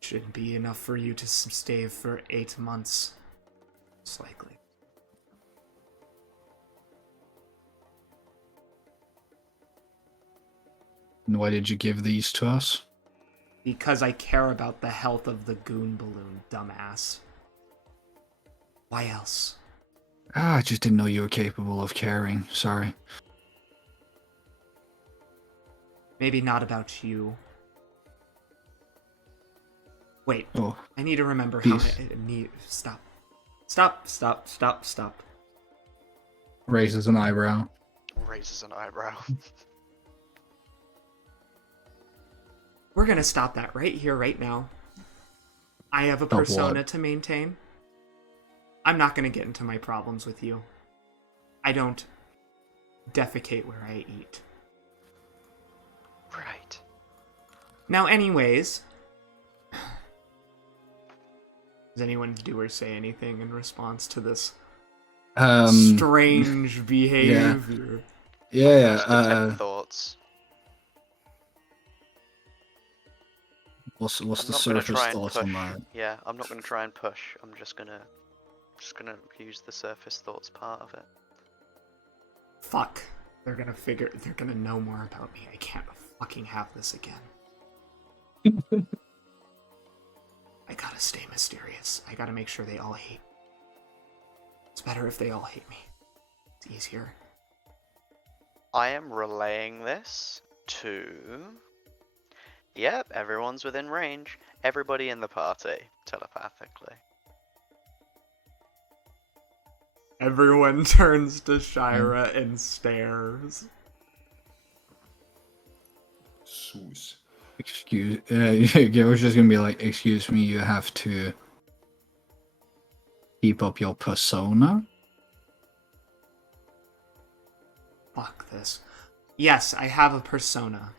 Should be enough for you to stay for 8 months. Most likely. And why did you give these to us? Because I care about the health of the goon balloon, dumbass. Why else? I just didn't know you were capable of caring. Sorry. Maybe not about you. Wait, Oh, I need to remember how peace. I need. Stop. Stop. Raises an eyebrow. Raises an eyebrow. We're gonna stop that right here, right now. I have a Stop persona what? to maintain. I'm not gonna get into my problems with you. I don't defecate where I eat. Right. Now, anyways, does anyone do or say anything in response to this strange behavior? Yeah, Just detect thoughts. what's I'm the not gonna surface try and thoughts push. on that? Yeah, I'm not gonna try and push. I'm just gonna use the surface thoughts part of it. Fuck. They're gonna know more about me. I can't fucking have this again. I gotta stay mysterious. I gotta make sure they all hate me. It's better if they all hate me. It's easier. I am relaying this to... Yep, everyone's within range. Everybody in the party, telepathically. Everyone turns to Shira and stares. Soos. Excuse, I was just gonna be like, excuse me, you have to keep up your persona? Fuck this. Yes, I have a persona.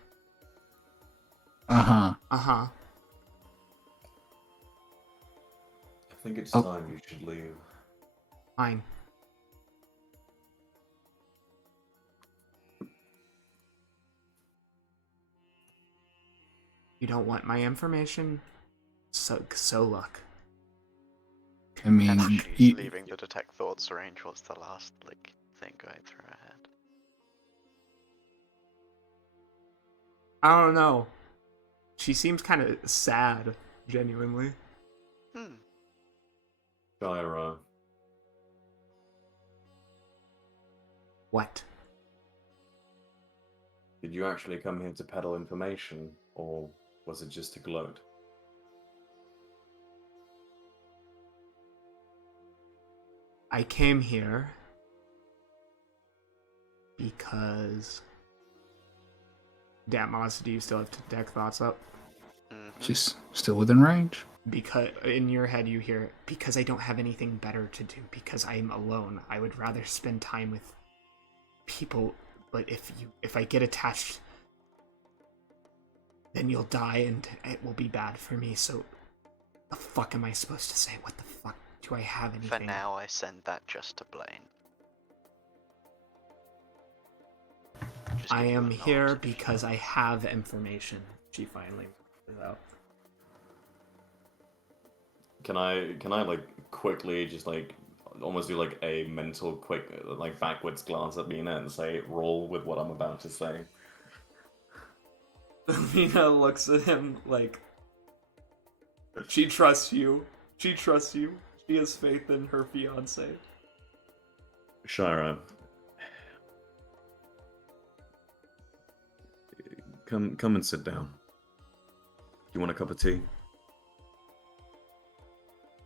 Uh-huh. Uh-huh. I think it's Oh. time you should leave. Fine. You don't want my information? So look. I mean, And she's you, leaving the detect thoughts range. What's the last thing going through her head? I don't know. She seems kind of sad, genuinely. Shira, What? did you actually come here to peddle information, or was it just to gloat? I came here because... Damn, Moss, do you still have detect thoughts up? she's still within range. Because in your head you hear, because I don't have anything better to do, because I'm alone. I would rather spend time with people, but if I get attached, then you'll die and it will be bad for me, so the fuck am I supposed to say? What the fuck? Do I have anything? For now, I send that just to Blaine. Just I give you am a here nod. because I have information. She finally is out. Can I like quickly just like almost do like a mental quick like backwards glance at Mina and say roll with what I'm about to say? Mina looks at him like, she trusts you. She trusts you. She has faith in her fiance. Shira, come and sit down. You want a cup of tea?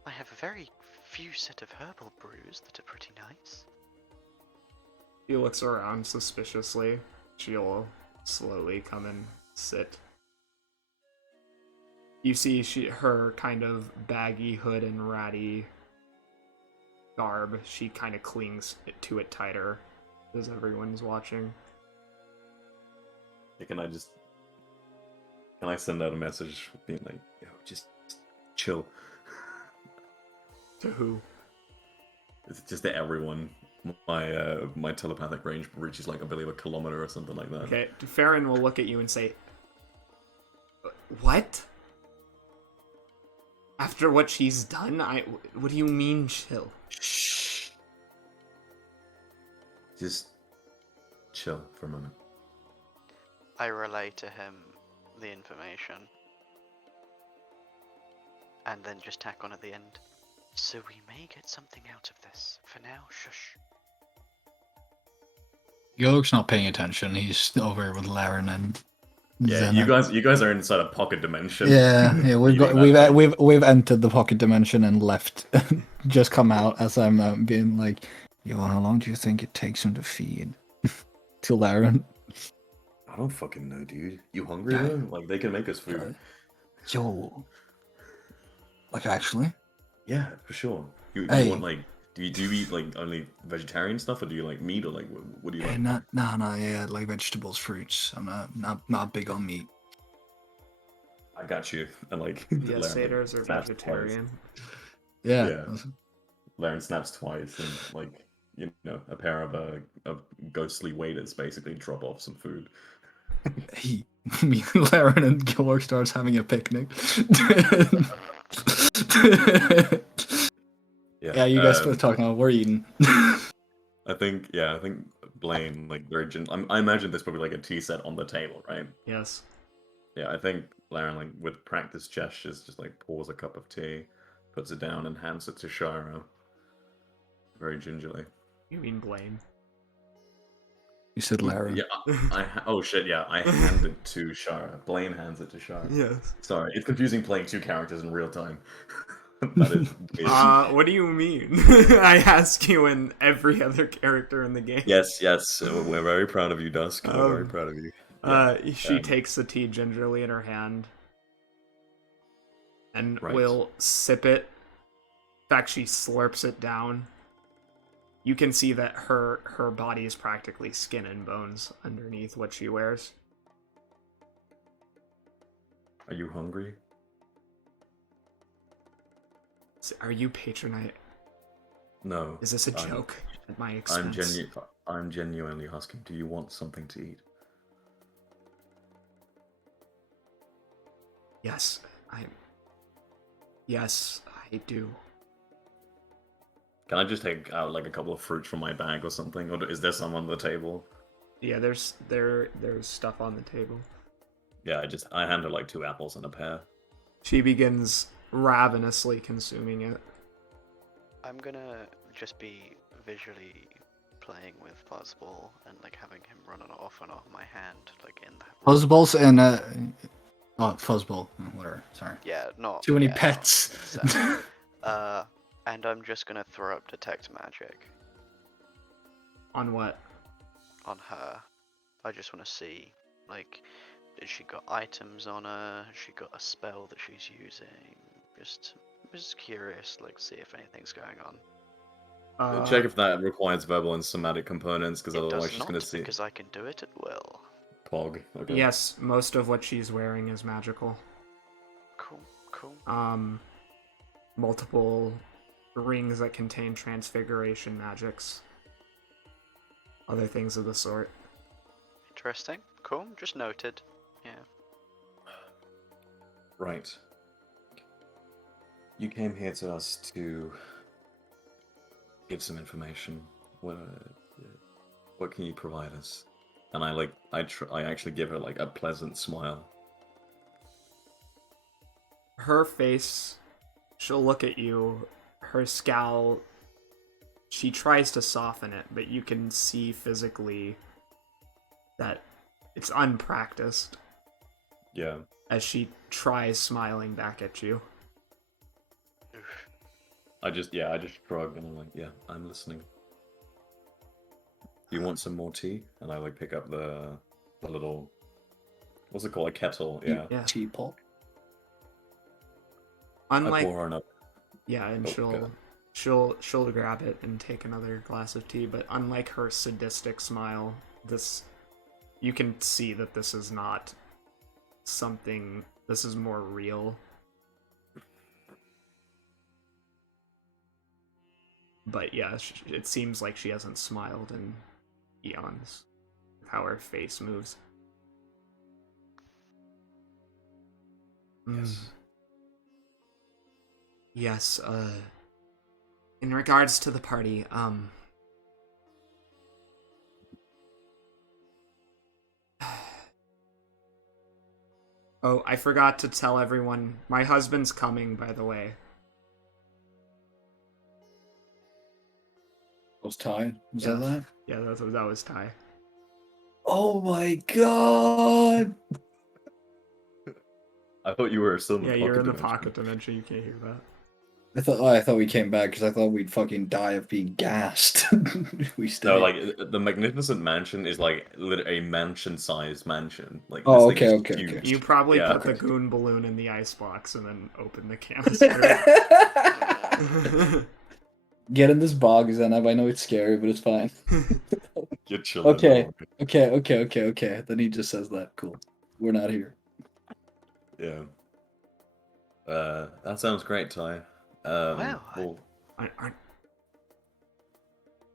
I have a very few set of herbal brews that are pretty nice. He looks around suspiciously. She'll slowly come and sit. You see her kind of baggy hood and ratty garb. She kind of clings to it tighter as everyone's watching. Can I send out a message being like, yo, just chill? To who? It's just to everyone. My telepathic range reaches like I believe a kilometer or something like that. Okay, Farron will look at you and say, "What? After what she's done? What do you mean chill?" Shh. Just chill for a moment. I relay to him the information. And then just tack on at the end. So we may get something out of this. For now, shush. Gilrock's not paying attention. He's over with Laron and Yeah, Zenith. you guys are inside a pocket dimension. Yeah, we've Eating got that thing. we've entered the pocket dimension and left. Just come out as I'm being like, yo, how long do you think it takes him to feed? To Laron. I don't fucking know, dude. You hungry Yeah. though? Like they can make us food. Yo, like actually, Yeah, for sure. You Hey. want like do you eat like only vegetarian stuff or do you like meat or like what do you like? no, yeah, like vegetables, fruits. I'm not big on meat. I got you. And like Yeah, Laren, satyrs are snaps vegetarian. Yeah. Yeah. Laren snaps twice and like a pair of ghostly waiters basically drop off some food. Hey, me and Laron and Gilrock starts having a picnic. Yeah, you guys both talking about we're eating. I think Blaine like I imagine there's probably like a tea set on the table, right? Yes. Yeah, I think Laren like with practice gestures just like pours a cup of tea, puts it down and hands it to Shiro. Very gingerly. You mean Blaine? You said Laron. Yeah, oh shit, yeah, I hand it to Shara. Blaine hands it to Shara. Yes. Sorry, it's confusing playing two characters in real time. That is weird. What do you mean? I ask you and every other character in the game. Yes, we're very proud of you, Dusk. We're very proud of you. She takes the tea gingerly in her hand and Right. will sip it. In fact, she slurps it down. You can see that her body is practically skin and bones underneath what she wears. Are you hungry? Are you patronizing? No. Is this a joke at my expense? I'm genuinely asking, do you want something to eat? Yes, I do. Can I just take out like a couple of fruits from my bag or something? Or is there some on the table? Yeah, there's stuff on the table. Yeah, I hand her like 2 apples and a pear. She begins ravenously consuming it. I'm gonna just be visually playing with Fuzzball and like having him run it off and off my hand, like in that. Fuzzballs and fuzzball, whatever. Sorry. Yeah, not Too many yeah, pets. not- and I'm just gonna throw up detect magic On what? on her. I just want to see, like, has she got items on her? Has she got a spell that she's using? Just curious, like, see if anything's going on. Check if that requires verbal and somatic components, because It otherwise does she's not, gonna see. because I can do it at will. Pog. Okay. Yes, most of what she's wearing is magical. Cool, cool. Multiple rings that contain transfiguration magics. Other things of the sort. Interesting. Cool. Just noted. Yeah. Right. You came here to us to give some information. What can you provide us? And I actually give her like a pleasant smile. Her face, she'll look at you, her scowl, she tries to soften it, but you can see physically that it's unpracticed Yeah. as she tries smiling back at you. Oof. I just shrug and I'm like, yeah, I'm listening. Do you want some more tea? And I like pick up the little, what's it called? A kettle. Yeah. Yeah. Teapot. I Unlike pour her another. yeah, and Oh, she'll grab it and take another glass of tea, but unlike her sadistic smile, this you can see that this is not something, this is more real. But yeah, it seems like she hasn't smiled in eons with how her face moves. Yes. Yes, in regards to the party, oh, I forgot to tell everyone, my husband's coming, by the way. Was Ty? Was Yeah. that? Yeah, that was Ty. Oh my god! I thought you were still in the Yeah, pocket you're in the dimension. pocket dimension, you can't hear that. I thought we came back because I thought we'd fucking die of being gassed. We stayed. No, like the Magnificent Mansion is like a mansion-sized mansion. Like Oh, this thing is okay. huge. You probably Yeah. put the goon balloon in the icebox and then open the canister. Get in this bog, Zenab. I know it's scary, but it's fine. You're chilling. Okay. though. Okay. Then he just says that. Cool. We're not here. Yeah. That sounds great, Ty. Well,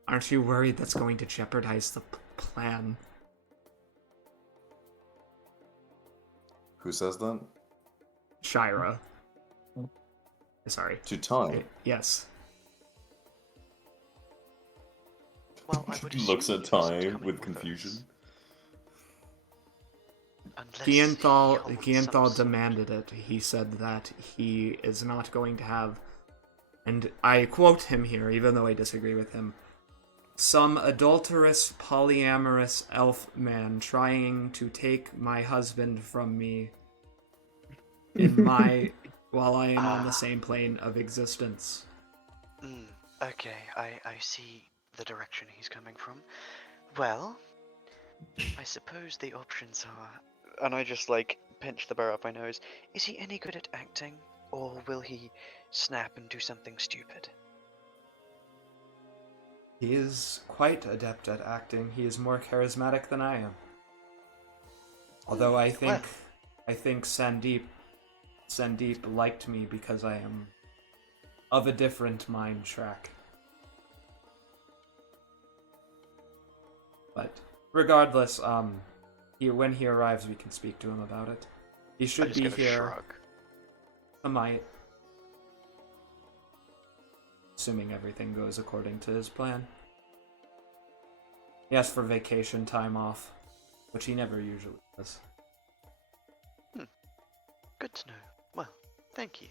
Aren't you worried that's going to jeopardize the plan? Who says that? Shira. Sorry. To Ty. Yes. well, I would Looks assume at he wasn't Ty coming with confusion. us. Unless he holds some Gianthal sort- demanded it. He said that he is not going to have, and I quote him here, even though I disagree with him, some adulterous, polyamorous elf man trying to take my husband from me in my while I am on the same plane of existence. Okay, I see the direction he's coming from. Well, I suppose the options are... And I just, like, pinch the burr up my nose. Is he any good at acting? Or will he snap and do something stupid? He is quite adept at acting. He is more charismatic than I am. Although I think Sandeep liked me because I am of a different mind track. But regardless, when he arrives, we can speak to him about it. He should be here. Shrug. I might. Assuming everything goes according to his plan. He asked for vacation time off, which he never usually does. Good to know. Well, thank you.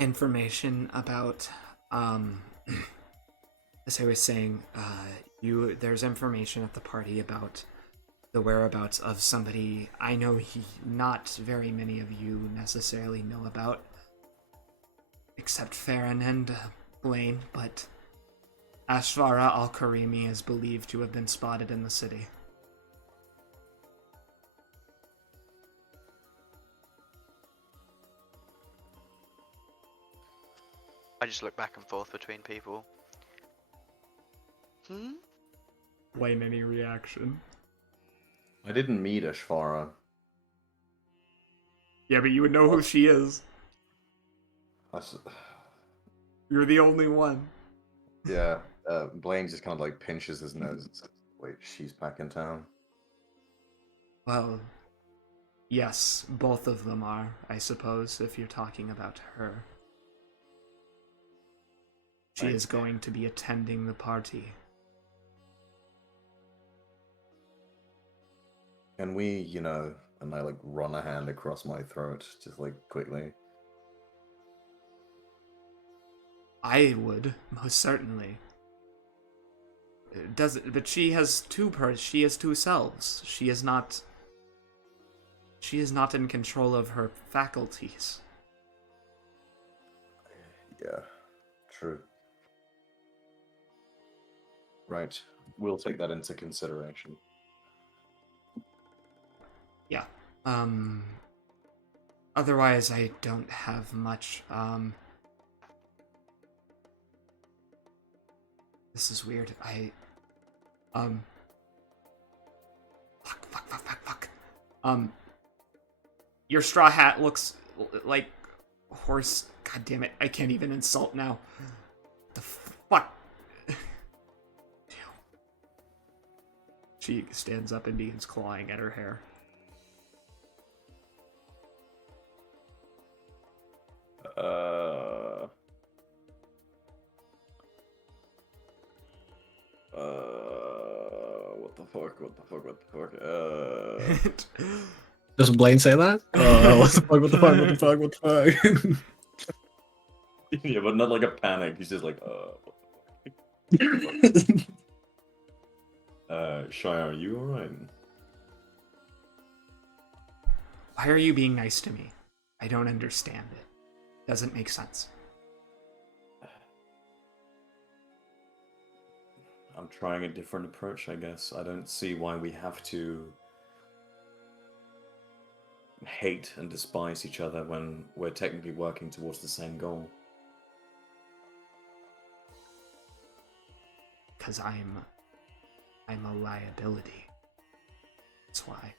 Information about, as I was saying, there's information at the party about the whereabouts of somebody I know not very many of you necessarily know about, except Farron and Blaine, but Ashvara al-Karimi is believed to have been spotted in the city. I just look back and forth between people. explain any reaction. I didn't meet Ashvara. Yeah, but you would know who she is. I s- You're the only one. Yeah, Blaine just kind of like pinches his nose and says, "Wait, she's back in town." Well, yes, both of them are, I suppose, if you're talking about her. She Right. is going to be attending the party. Can we, and I like run a hand across my throat, just like quickly. I would, most certainly. But she has she has two selves. She is not in control of her faculties. Yeah, true. Right, we'll take that into consideration. Yeah. Otherwise I don't have much. This is weird. Fuck. Your straw hat looks like horse. God damn it! I can't even insult now. The fuck. She stands up and begins clawing at her hair. What the fuck? Does Blaine say that? What the fuck? Yeah, but not like a panic. He's just like, Shire, are you alright? Why are you being nice to me? I don't understand it. Doesn't make sense. I'm trying a different approach, I guess. I don't see why we have to hate and despise each other when we're technically working towards the same goal. Because I'm a liability. That's why.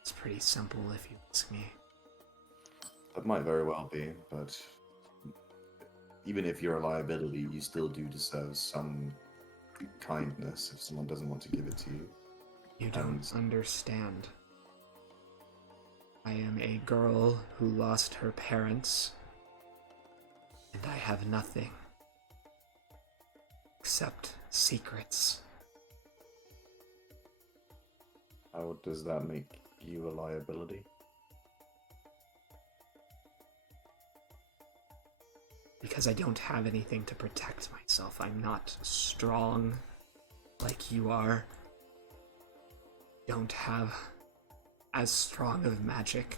It's pretty simple if you ask me. That might very well be, but even if you're a liability, you still do deserve some kindness if someone doesn't want to give it to you. You don't understand. I am a girl who lost her parents, and I have nothing except secrets. How does that make you a liability? Because I don't have anything to protect myself. I'm not strong like you are. Don't have as strong of magic.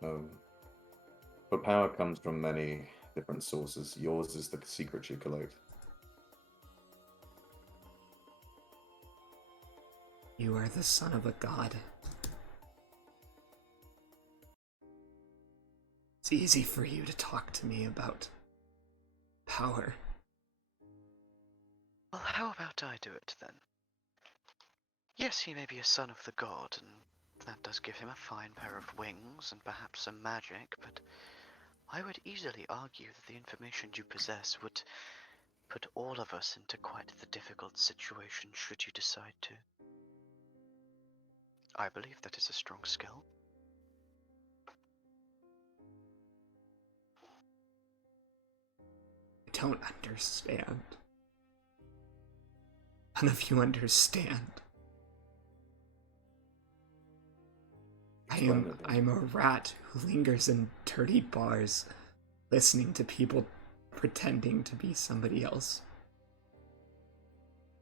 But power comes from many different sources. Yours is the secret you collect. You are the son of a god. It's easy for you to talk to me about power. Well, how about I do it then? Yes, he may be a son of the god, and that does give him a fine pair of wings and perhaps some magic, but I would easily argue that the information you possess would put all of us into quite the difficult situation should you decide to. I believe that is a strong skill. I don't understand. None of you understand. I'm a rat who lingers in dirty bars, listening to people pretending to be somebody else.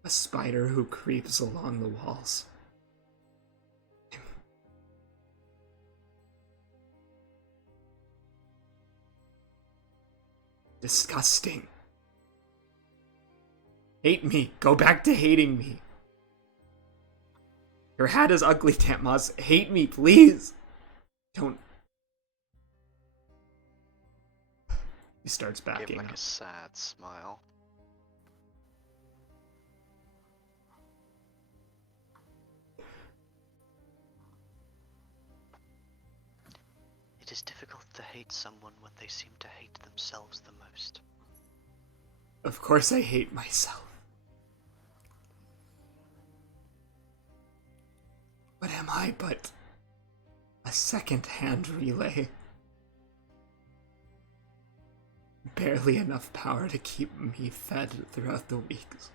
A spider who creeps along the walls. Disgusting. Hate me. Go back to hating me. Your hat is ugly, Tantmaz. Hate me, please. Don't. He starts Give backing like up. a sad smile. It is difficult to hate someone when they seem to hate themselves the most. Of course I hate myself. What am I but a second-hand relay? Barely enough power to keep me fed throughout the weeks.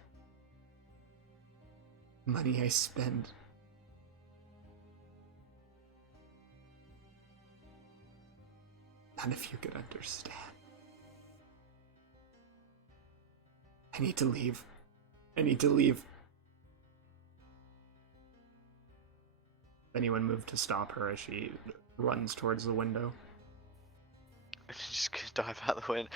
Money I spend. None of you could understand. I need to leave. I need to leave. Anyone move to stop her as she runs towards the window? Just dive out the window.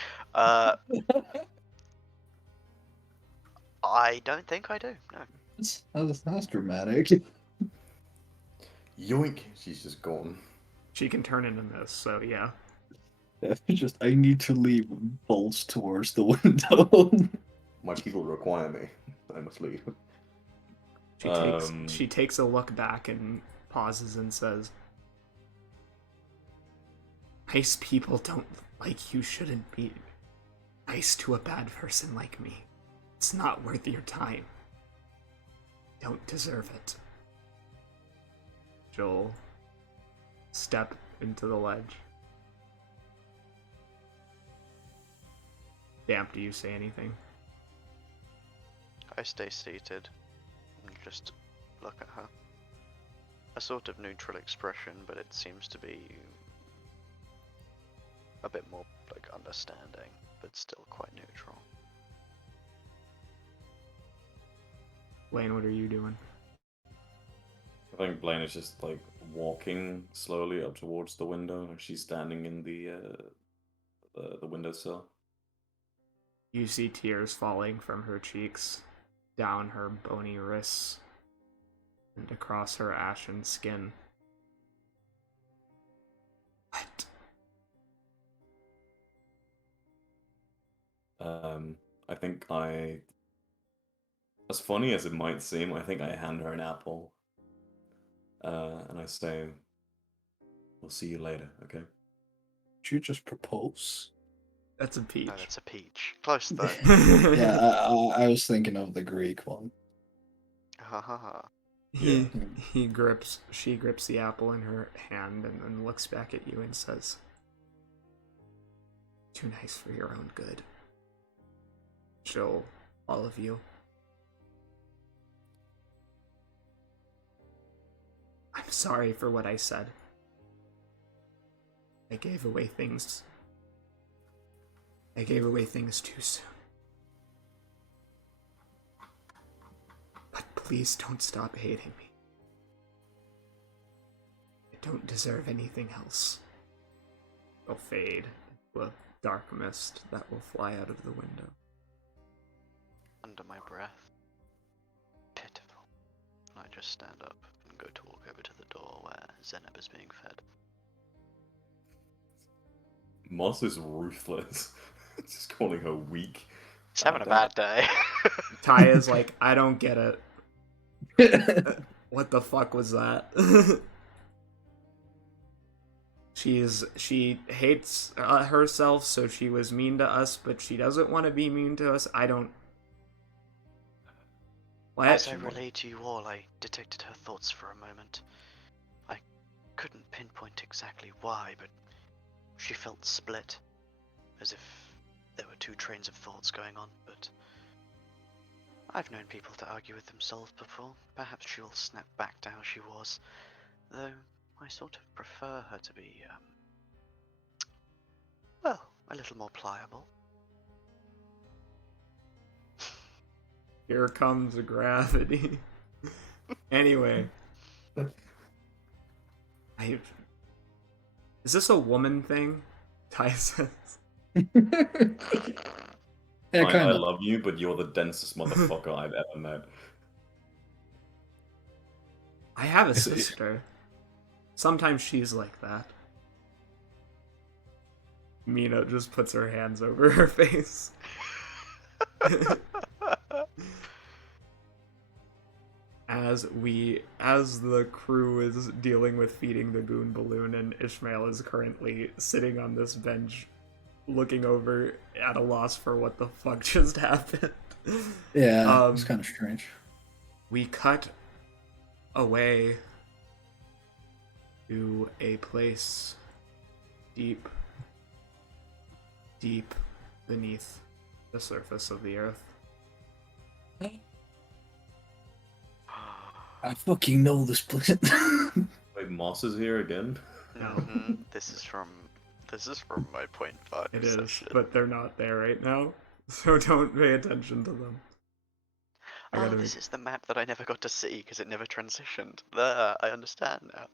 I don't think I do. No. That's dramatic. Yoink! She's just gone. She can turn into this, so yeah. Just I need to leave. Bolts towards the window. My people require me. I must leave. She takes a look back and pauses and says, "Nice people don't like you shouldn't be nice to a bad person like me. It's not worth your time. Don't deserve it." She'll step into the ledge. Damp, do you say anything? I stay seated and just look at her. A sort of neutral expression, but it seems to be a bit more like understanding, but still quite neutral. Blaine, what are you doing? I think Blaine is just like walking slowly up towards the window, and she's standing in the windowsill. You see tears falling from her cheeks, down her bony wrists, and across her ashen skin. What? I think as funny as it might seem, I think I hand her an apple. And I say, "We'll see you later, okay?" Did you just propose? That's a peach. No, that's a peach. Close though. Yeah, I was thinking of the Greek one. Ha ha ha. She grips the apple in her hand and then looks back at you and says, "Too nice for your own good." She'll, all of you. I'm sorry for what I said. I gave away things too soon. But please don't stop hating me. I don't deserve anything else. It'll fade into a dark mist that will fly out of the window. Under my breath. Pitiful. And I just stand up and go to walk over to the door where Zeneb is being fed. Moss is ruthless. Just calling her weak. He's having a bad day. Ty is like, I don't get it. What the fuck was that? She hates herself, so she was mean to us, but she doesn't want to be mean to us. I don't. What? As I relayed to you all, I detected her thoughts for a moment. I couldn't pinpoint exactly why, but she felt split, as if there were two trains of thoughts going on, but I've known people to argue with themselves before. Perhaps she'll snap back to how she was, though I sort of prefer her to be, well, a little more pliable. Here comes gravity. Anyway. Is this a woman thing? Ty says. Yeah, I kind of. love you, but you're the densest motherfucker I've ever met. I have a sister. Sometimes she's like that. Mina just puts her hands over her face. As the crew is dealing with feeding the goon balloon, and Ishmael is currently sitting on this bench looking over at a loss for what the fuck just happened. Yeah, it's kind of strange. We cut away to a place deep beneath the surface of the earth. I fucking know this place. Wait, Moss is here again? Mm-hmm. This is from my 0.5 It is, session. but they're not there right now, so don't pay attention to them. This is the map that I never got to see because it never transitioned. There, I understand now.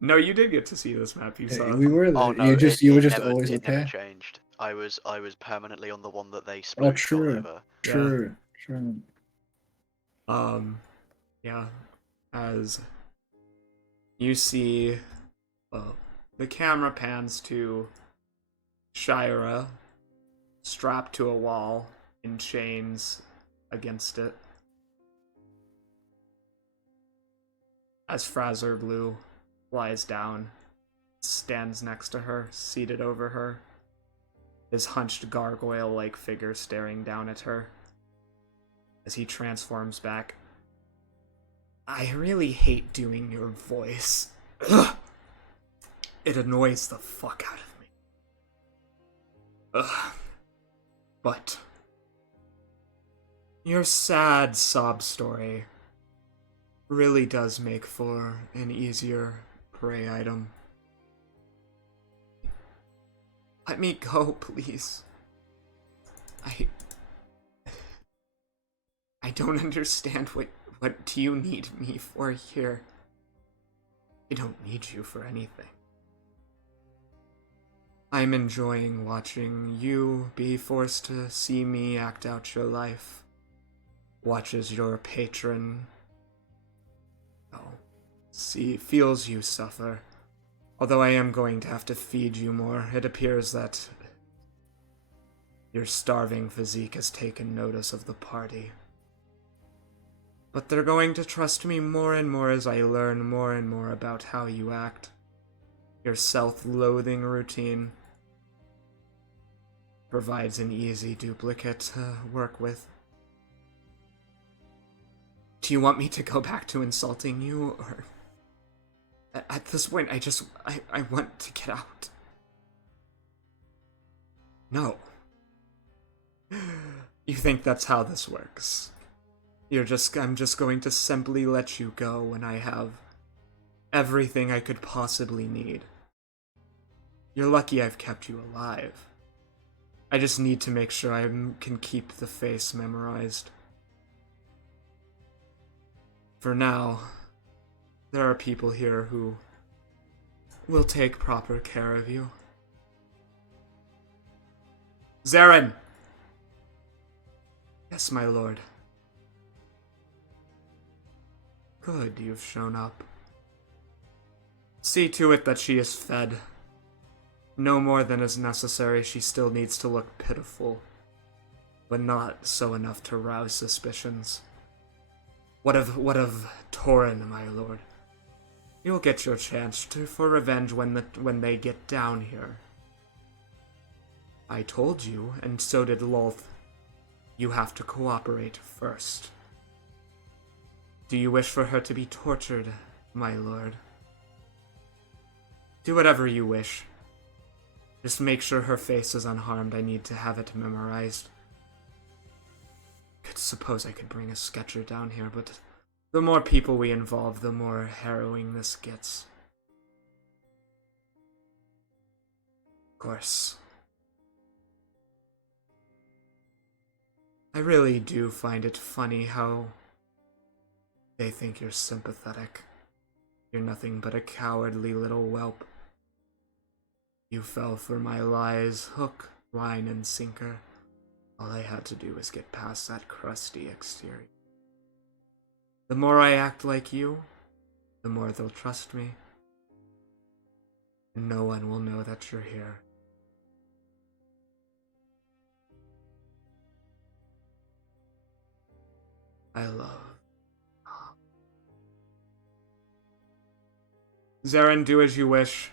No, you did get to see this map. You saw. We were there. Oh no, you were just never, always it never okay. changed. I was permanently on the one that they Oh, splooged all true. over. True. Yeah, as you see, the camera pans to Shira strapped to a wall in chains against it. As Frazer Blue lies down, stands next to her, seated over her, his hunched gargoyle-like figure staring down at her. As he transforms back, I really hate doing your voice. Ugh. It annoys the fuck out of me. Ugh. But your sad sob story really does make for an easier prey item. Let me go, please. I don't understand what do you need me for here? I don't need you for anything. I'm enjoying watching you be forced to see me act out your life. Watch as your patron feels you suffer. Although I am going to have to feed you more, it appears that your starving physique has taken notice of the party. But they're going to trust me more and more as I learn more and more about how you act. Your self-loathing routine provides an easy duplicate to work with. Do you want me to go back to insulting you, or... At this point, I want to get out. No. You think that's how this works? I'm just going to simply let you go when I have everything I could possibly need. You're lucky I've kept you alive. I just need to make sure I can keep the face memorized. For now, there are people here who will take proper care of you. Zarin! Yes, my lord. Good, you've shown up. See to it that she is fed. No more than is necessary, she still needs to look pitiful, but not so enough to rouse suspicions. What of Torin, my lord? You'll get your chance for revenge when they get down here. I told you, and so did Lolth. You have to cooperate first. Do you wish for her to be tortured, my lord? Do whatever you wish. Just make sure her face is unharmed. I need to have it memorized. Suppose I could bring a sketcher down here, but the more people we involve, the more harrowing this gets. Of course. I really do find it funny how they think you're sympathetic. You're nothing but a cowardly little whelp. You fell for my lies, hook, line, and sinker. All I had to do was get past that crusty exterior. The more I act like you, the more they'll trust me. And no one will know that you're here. I love. Zarin, do as you wish.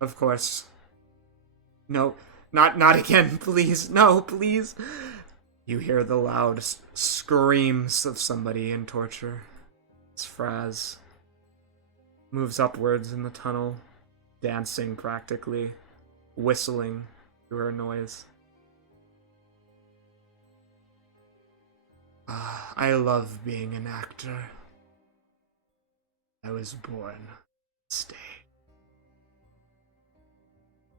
Of course. No, not again, please. No, please. You hear the loud screams of somebody in torture. It's Fraz. Moves upwards in the tunnel, dancing practically, whistling through her noise. I love being an actor. I was born to stay.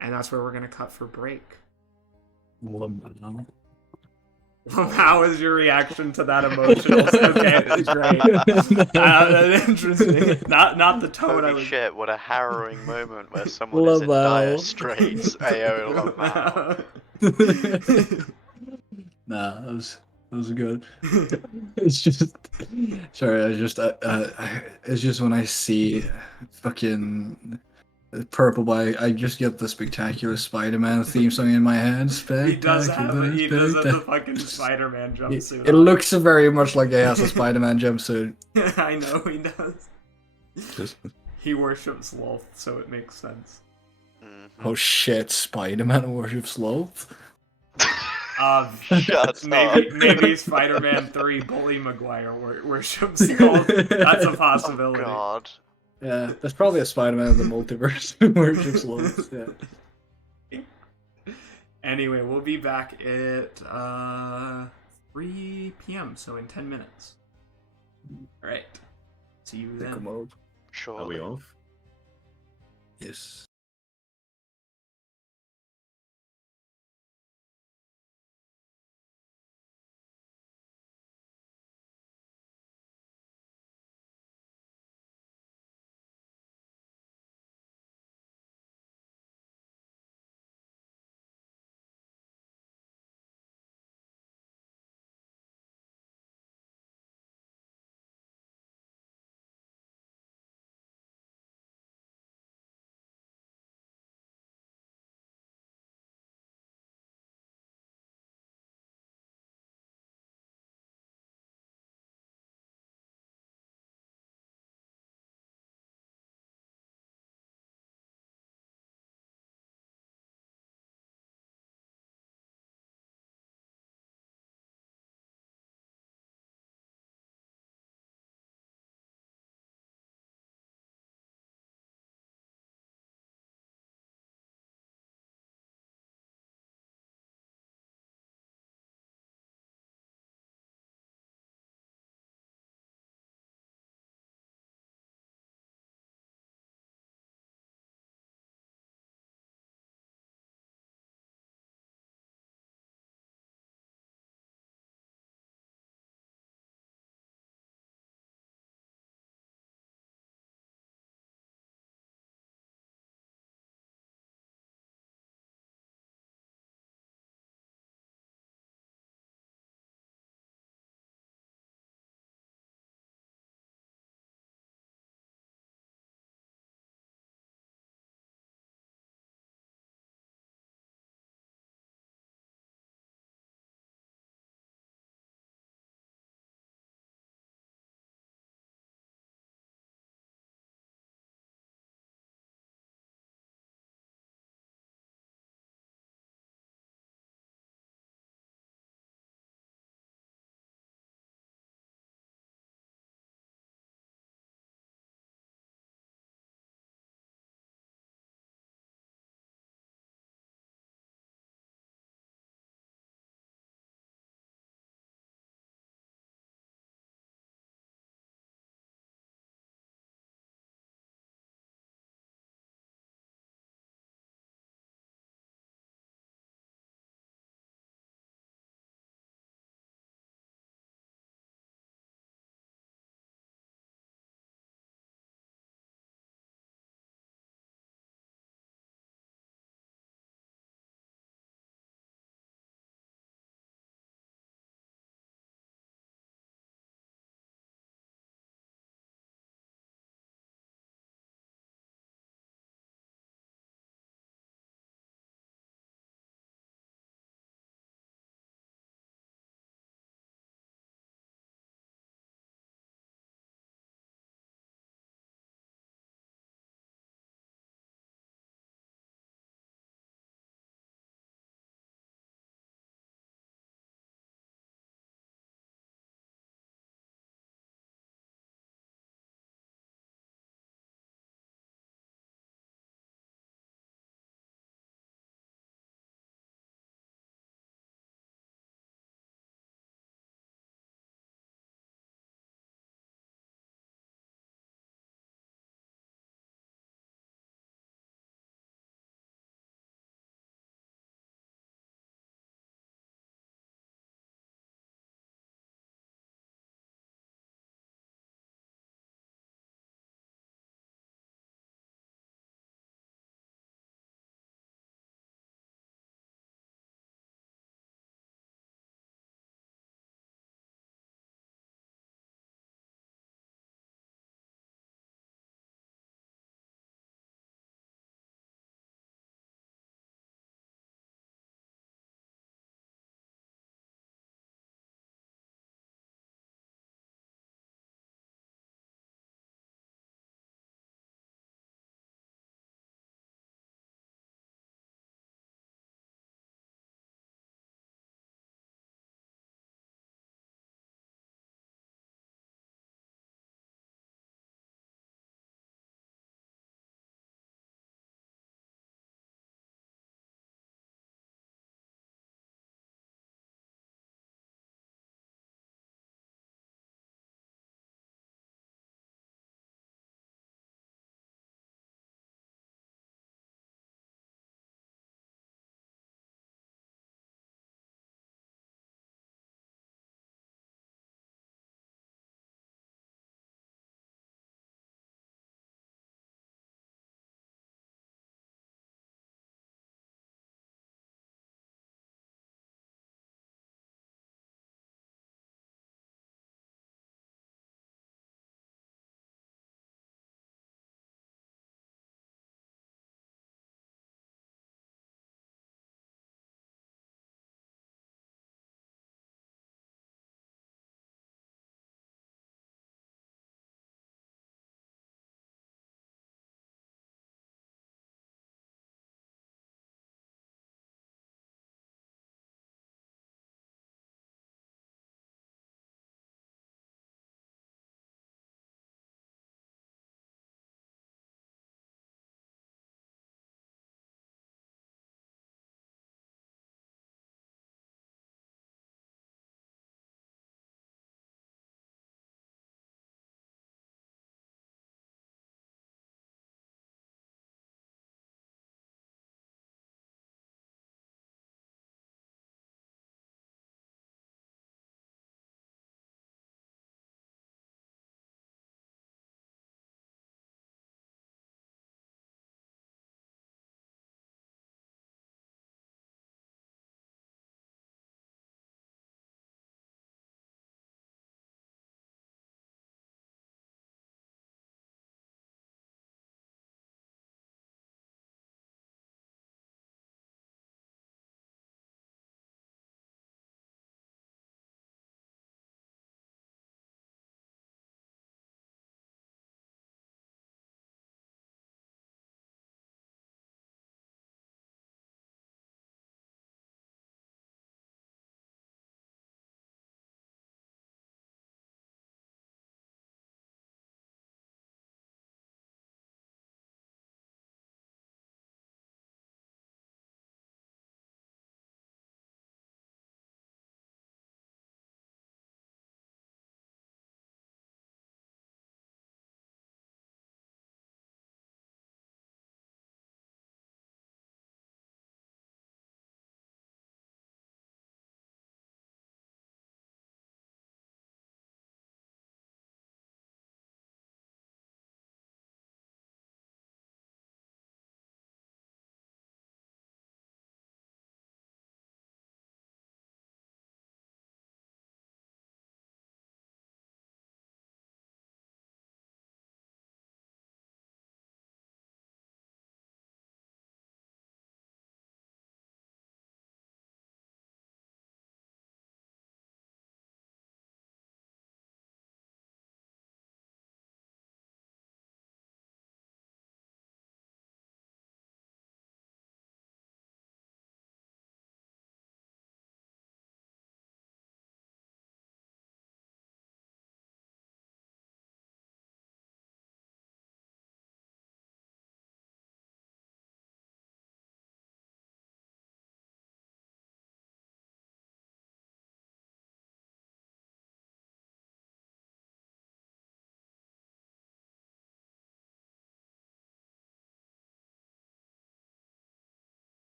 And that's where we're gonna cut for break. How is your reaction to that emotional? Okay, great. Interesting. Not the tone I Holy was. shit, what a harrowing moment where someone is in dire straits. Ayo, Lamau. Nah, that was good. It's just sorry. It's just when I see fucking purple, I just get the spectacular Spider-Man theme song in my head. He does have the Spectacular. fucking Spider-Man jumpsuit. It looks very much like he has a Spider-Man jumpsuit. I know he does. He worships Lolth, so it makes sense. Oh shit! Spider-Man worships Sloth. Shut Maybe Spider-Man 3 Bully Maguire worships Lolth. That's a possibility. Oh god. Yeah, there's probably a Spider-Man of the multiverse who worships Sloth. Yeah. Anyway, we'll be back at 3 p.m. So in 10 minutes. All right. See you then. Sure. Are we off? Yes.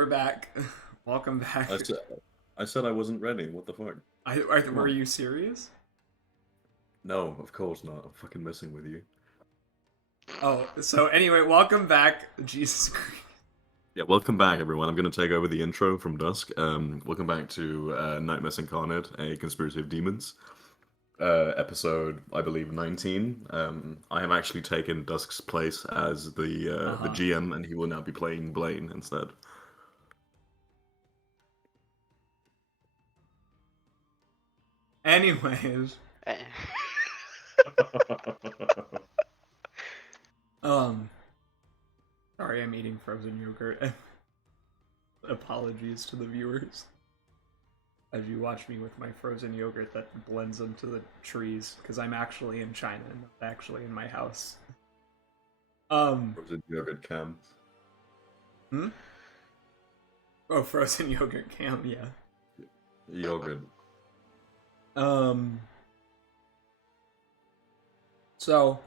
We're back. Welcome back. I said I wasn't ready. What the fuck? Were you serious? No, of course not. I'm fucking messing with you. Oh, so anyway, welcome back. Jesus Christ. Yeah, welcome back, everyone. I'm going to take over the intro from Dusk. Welcome back to Nightmares Incarnate, a Conspiracy of Demons. Episode, I believe, 19. I have actually taken Dusk's place as the GM, and he will now be playing Blaine instead. Anyways, Eh. sorry, I'm eating frozen yogurt. Apologies to the viewers as you watch me with my frozen yogurt that blends into the trees, because I'm actually in China, not actually in my house. Frozen yogurt cam. Oh, frozen yogurt cam, yeah. Yogurt. So,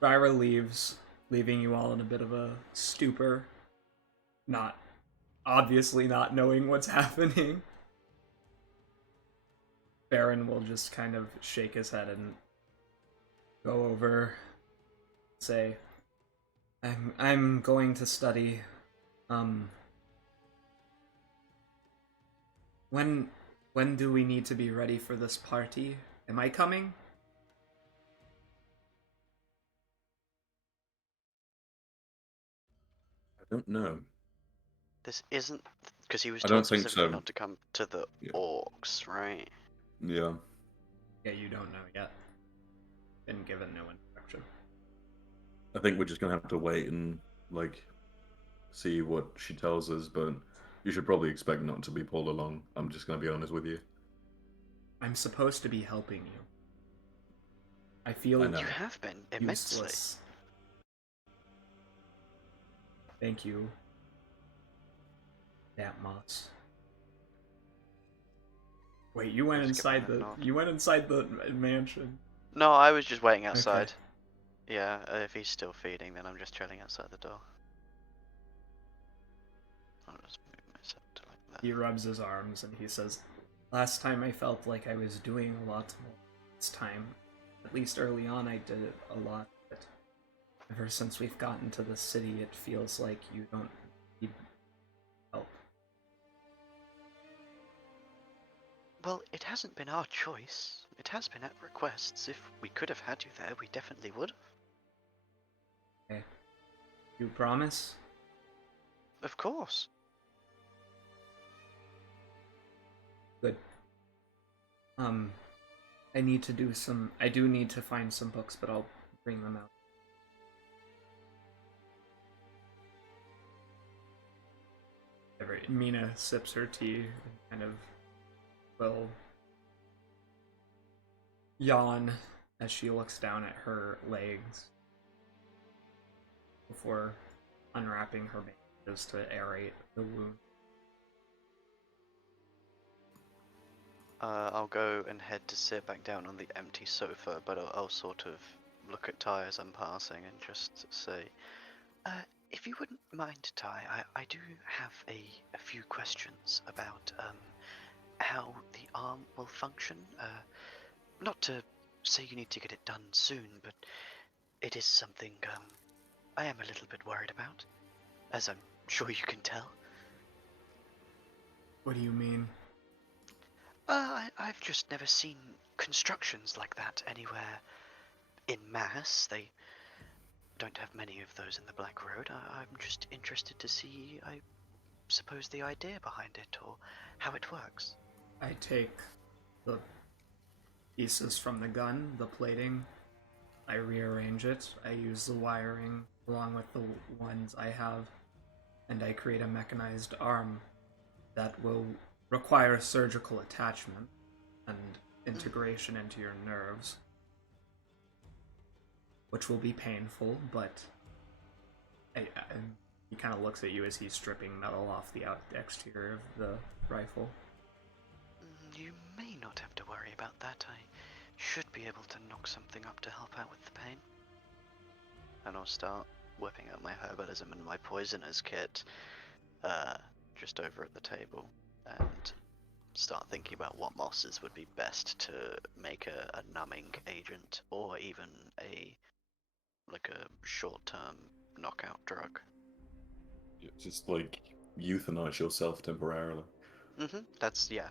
Vyra leaves, leaving you all in a bit of a stupor, obviously not knowing what's happening. Baron will just kind of shake his head and go over, say, I'm going to study. When do we need to be ready for this party? Am I coming? I don't know. This isn't because he was I told don't think specifically so. not to come to the Yeah. orcs, right? Yeah. Yeah, you don't know yet. Been given no instruction. I think we're just gonna have to wait and, like, see what she tells us, but you should probably expect not to be pulled along. I'm just gonna be honest with you. I'm supposed to be helping you. I feel I know. You have been immensely. useless. Thank you, Moss. Wait, you went Just give inside him a the nod. mansion. No, I was just waiting outside. Okay. Yeah, if he's still feeding, then I'm just chilling outside the door. I'll just move myself to like that. He rubs his arms and he says, "Last time I felt like I was doing a lot more. This time, at least early on, I did it a lot. But ever since we've gotten to the city, it feels like you don't need help." Well, it hasn't been our choice. It has been at requests. If we could have had you there, we definitely would have. Okay. You promise? Of course. Good. I need to do some. I do need to find some books, but I'll bring them out. Mina sips her tea and kind of will yawn as she looks down at her legs before unwrapping her bandages to aerate the wound. I'll go and head to sit back down on the empty sofa, but I'll sort of look at Ty as I'm passing and just say, if you wouldn't mind, Ty, I do have a few questions about how the arm will function. Not to say you need to get it done soon, but it is something I am a little bit worried about, as I'm sure you can tell. What do you mean? I've just never seen constructions like that anywhere in mass. They don't have many of those in the Black Road. I'm just interested to see, I suppose, the idea behind it, or how it works. I take the pieces from the gun, the plating, I rearrange it, I use the wiring along with the ones I have, and I create a mechanized arm that will require surgical attachment and integration into your nerves, which will be painful, but he kind of looks at you as he's stripping metal off the exterior of the rifle. You may not have to worry about that. I should be able to knock something up to help out with the pain. And I'll start whipping out my herbalism and my poisoners kit. just over at the table and start thinking about what mosses would be best to make a numbing agent or even a short-term knockout drug. Just like euthanize yourself temporarily. That's yeah.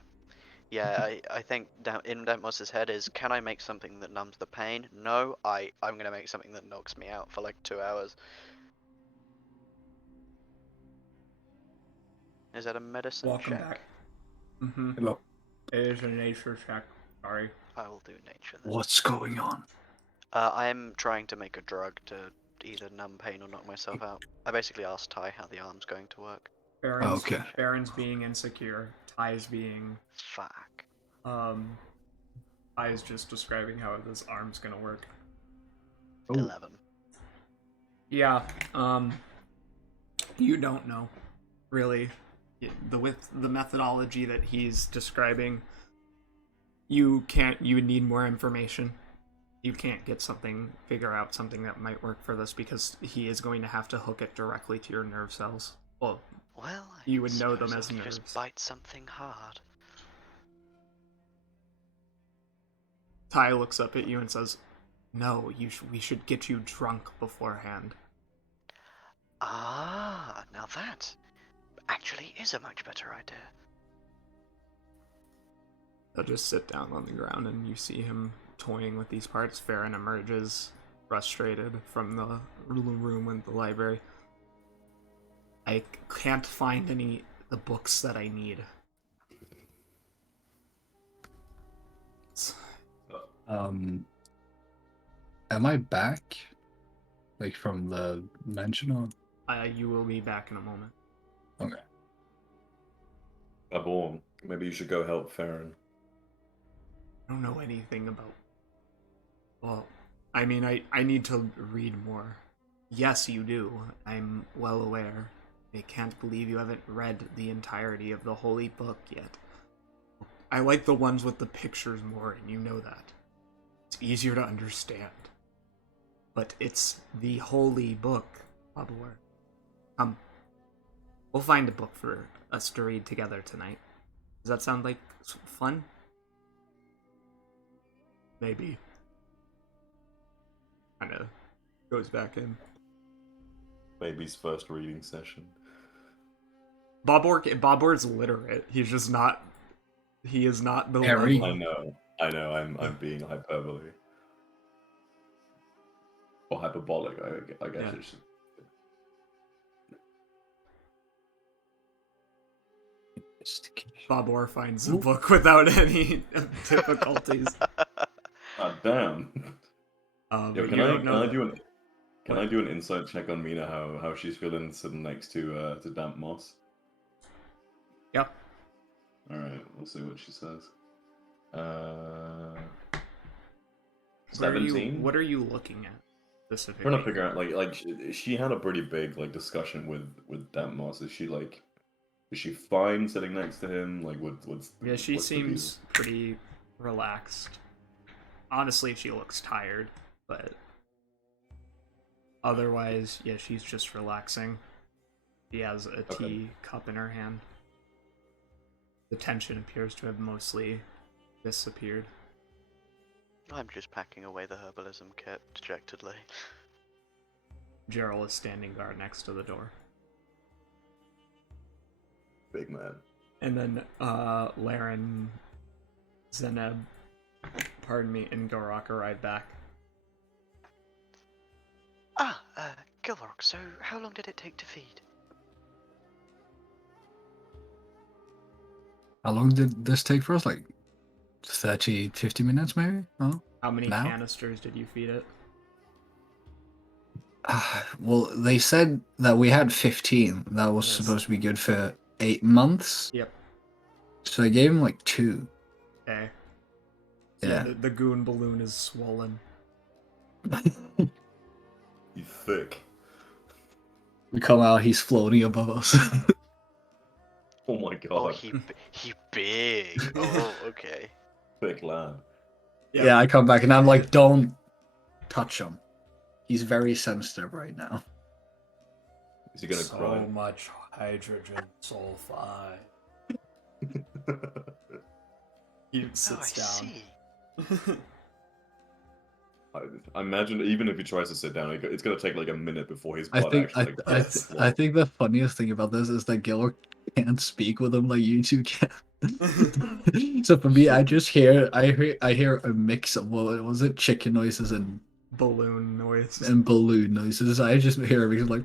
I think in Dentmos's head is, can I make something that numbs the pain? No, I'm gonna make something that knocks me out for like 2 hours. Is that a medicine Welcome check? back. Mm-hmm. Hello. It is a nature check. Sorry. I will do nature then. What's going on? I'm trying to make a drug to either numb pain or knock myself out. I basically asked Ty how the arm's going to work. Okay. Baron's being insecure. Ty's being Fuck. Ty's just describing how this arm's gonna work. 11. Yeah. You don't know, really. With the methodology that he's describing, you would need more information. You can't figure out something that might work for this because he is going to have to hook it directly to your nerve cells. Well, you would know them as nerves. Just bite something hard. Ty looks up at you and says, "No, we should get you drunk beforehand." Ah, now that actually is a much better idea. They'll just sit down on the ground and you see him toying with these parts. Farron emerges, frustrated, from the room in the library. I can't find the books that I need. Am I back? Like from the mansion or? You will be back in a moment. Okay. Aborn. Maybe you should go help Farron. I don't know anything about... Well, I mean, I need to read more. Yes, you do. I'm well aware. I can't believe you haven't read the entirety of the Holy Book yet. I like the ones with the pictures more, and you know that. It's easier to understand. But it's the Holy Book, Babur. We'll find a book for us to read together tonight. Does that sound like fun? Maybe. Kinda goes back in. Baby's first reading session. Bobor's literate. He's just not. He is not the Harry? level. I know. I'm being hyperbole. Or hyperbolic. I guess Yeah. it should. Babor finds the book without any difficulties. Ah, damn. Yo, But can you I don't know. can I do an insight check on Mina how she's feeling sitting next to damp moss? Yeah. All right, we'll see what she says. 17. What are you looking at I'm specifically? trying to figure out like she had a pretty big like discussion with damp moss. Is she fine sitting next to him? Like what's Yeah, she what's the deal? seems pretty relaxed. Honestly, she looks tired, but otherwise, yeah, she's just relaxing. She has a tea cup in her hand. The tension appears to have mostly disappeared. I'm just packing away the herbalism kit dejectedly. Gerald is standing guard next to the door. Big man. And then Laron, Zeneb, pardon me, and Gilrock arrive back. Gilrock, so how long did it take to feed? How long did this take for us? Like 30, 50 minutes maybe? Oh. How many Now? canisters did you feed it? Well, they said that we had 15. That was Yes. supposed to be good for 8 months. Yep. So I gave him like 2. Okay. Yeah. The goon balloon is swollen. You thick. We come out, he's floating above us. Oh my god. Oh, he big. Oh, okay. Thick lad. Yep. Yeah, I come back and I'm like, don't touch him. He's very sensitive right now. Is he gonna so cry? much hydrogen sulfide. He Oh, I sits down. see. I imagine even if he tries to sit down, it's gonna take like a minute before his I blood think actually like, I hits the I floor. think the funniest thing about this is that Gilrock can't speak with him like you two can. So for me, I hear a mix of what was it, chicken noises and Balloon noise. balloon noises. I just hear everything like.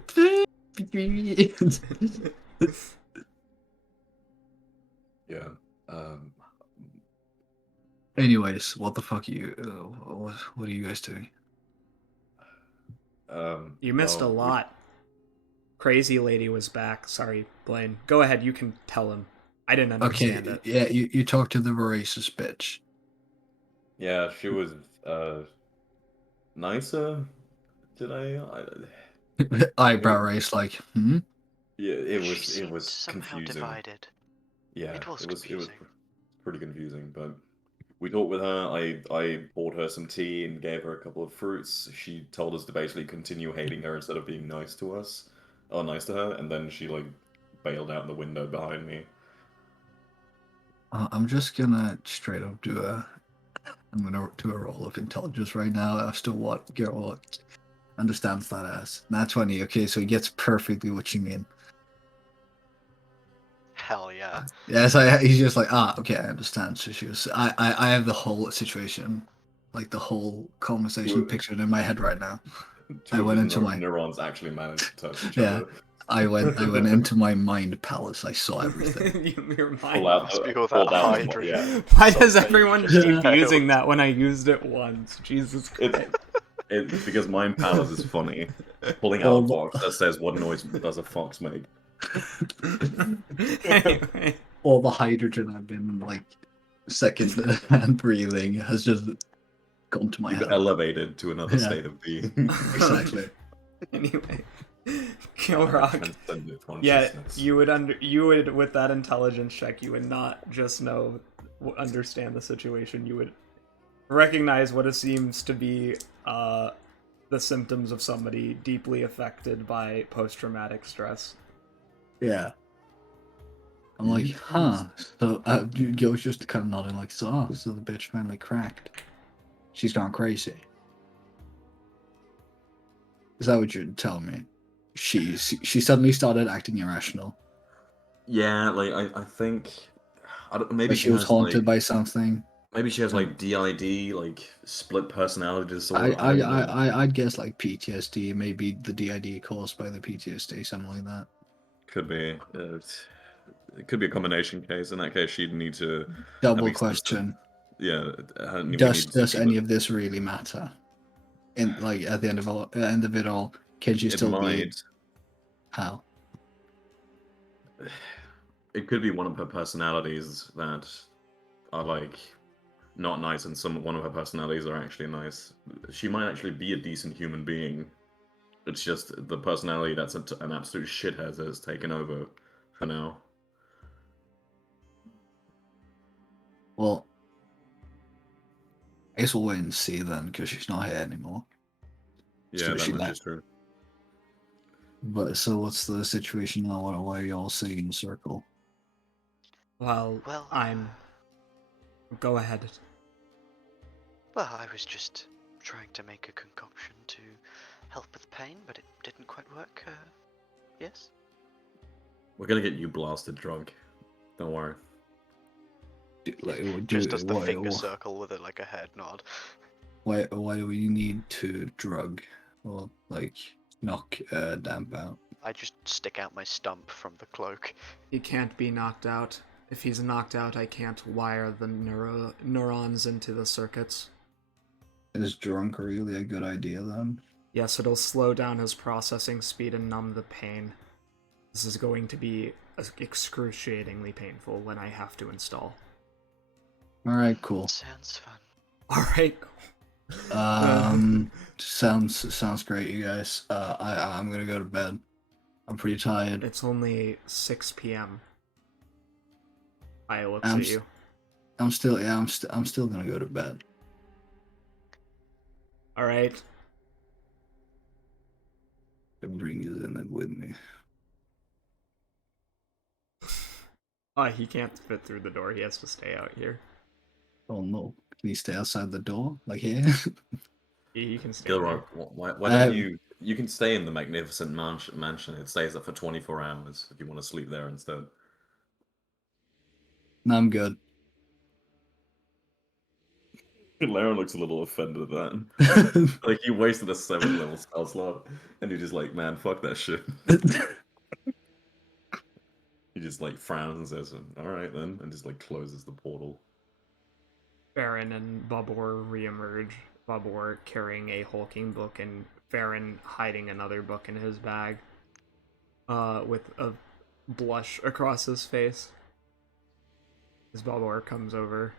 Yeah. Um, Anyways, what the fuck are you? What are you guys doing? You missed a well, lot. Crazy lady was back. Sorry, Blaine. Go ahead, you can tell him. I didn't Okay, understand it. yeah, you talk to the voracious bitch. Yeah, she was nicer today. Eyebrow raise, like, hmm? Yeah, She it seemed was somehow confusing. divided. Yeah, It was it was confusing. pretty confusing. But we talked with her. I bought her some tea and gave her a couple of fruits. She told us to basically continue hating her instead of being nice to us, or nice to her. And then she like bailed out the window behind me. I'm just gonna straight up I'm gonna do a roll of intelligence right now as to what Geralt understands that as. Nat 20, okay, so he gets perfectly what you mean. Hell yeah. Yes, he's just like, okay, I understand. So she was, I have the whole situation, like the whole conversation Two, pictured in my head right now. two I of went his into my, neurons actually managed to touch each yeah, other. I went into my mind palace. I saw everything. Your Pull mind. out Must be the all pull that down hydrogen. yeah. Why does sulfate you everyone just keep inhaled. using that when I used it once? Jesus Christ. It's because Mind Palace is funny. Pulling out a All box that says what noise does a fox make. Anyway. all the hydrogen I've been like second hand breathing has just gone to my You've head. elevated to another Yeah. state of being. Exactly. Anyway. Transcended Yeah, consciousness. you would with that intelligence check, you would not just understand the situation. You would recognize what it seems to be the symptoms of somebody deeply affected by post-traumatic stress. Yeah. I'm like, huh. So Gil's just kind of nodding like, so the bitch finally cracked. She's gone crazy. Is that what you're telling me? She suddenly started acting irrational. Yeah, like I think I don't, maybe Like she she was has haunted by something. maybe she has like DID, like split personality I disorder. I I don't know. I'd guess like PTSD, maybe the DID caused by the PTSD, something like that. Could be. It could be a combination case. In that case, she'd need to Double have question: yeah. We does need to see any of this really matter? In like at the end of it all, can she it still be might. how? It could be one of her personalities that are like not nice, and one of her personalities are actually nice. She might actually be a decent human being. It's just the personality that's an absolute shithead has taken over for now. Well, I guess we'll wait and see then, because she's not here anymore. Yeah, So that she much left. is true. But so what's the situation now? Why are you all sitting in a circle? Well, Well, Go ahead. well, I was just trying to make a concoction to help with pain, but it didn't quite work. Yes? We're gonna get you blasted drunk. Don't worry. Just does the finger circle with it like a head nod. Why do we need to drug or like knock Damp out? I just stick out my stump from the cloak. He can't be knocked out. If he's knocked out, I can't wire the neurons into the circuits. Is drunk really a good idea then? Yes, it'll slow down his processing speed and numb the pain. This is going to be excruciatingly painful when I have to install. Alright, cool. Sounds fun. Alright. Sounds great, you guys. I'm gonna go to bed. I'm pretty tired. It's only 6 p.m. I looks at you. I'm still gonna go to bed. Alright. I bring you in with me. He can't fit through the door. He has to stay out here. Oh no. Can you stay outside the door? Like here? He can stay Gilrock, there. why don't you? You can stay in the magnificent mansion. It stays up for 24 hours if you want to sleep there instead. No, I'm good. Laron looks a little offended at that. Like you wasted a 7th level spell slot, and you're just like, man, fuck that shit. He just like frowns and says, "All right then," and just like closes the portal. Farron and Babor reemerge. Babor carrying a hulking book, and Farron hiding another book in his bag. With a blush across his face. As Babor comes over.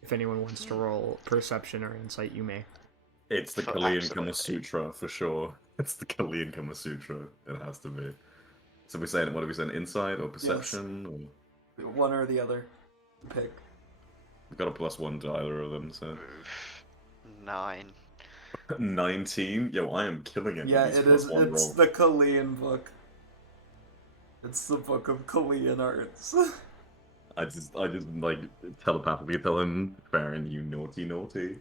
If anyone wants to roll perception or insight, you may. It's the Oh, Kalian Kama absolutely. Sutra for sure. It's the Kalian Kama Sutra. It has to be. So we're saying, what are we saying? Insight or perception? Or... One or the other. Pick. We've got a +1 to either of them, so. Oof. 9. 19? Yo, I am killing it. Yeah, with these it is. +1 It's rolls. the Kalian book. It's the book of Kalian arts. I just like telepathically tell him, Farron, you naughty.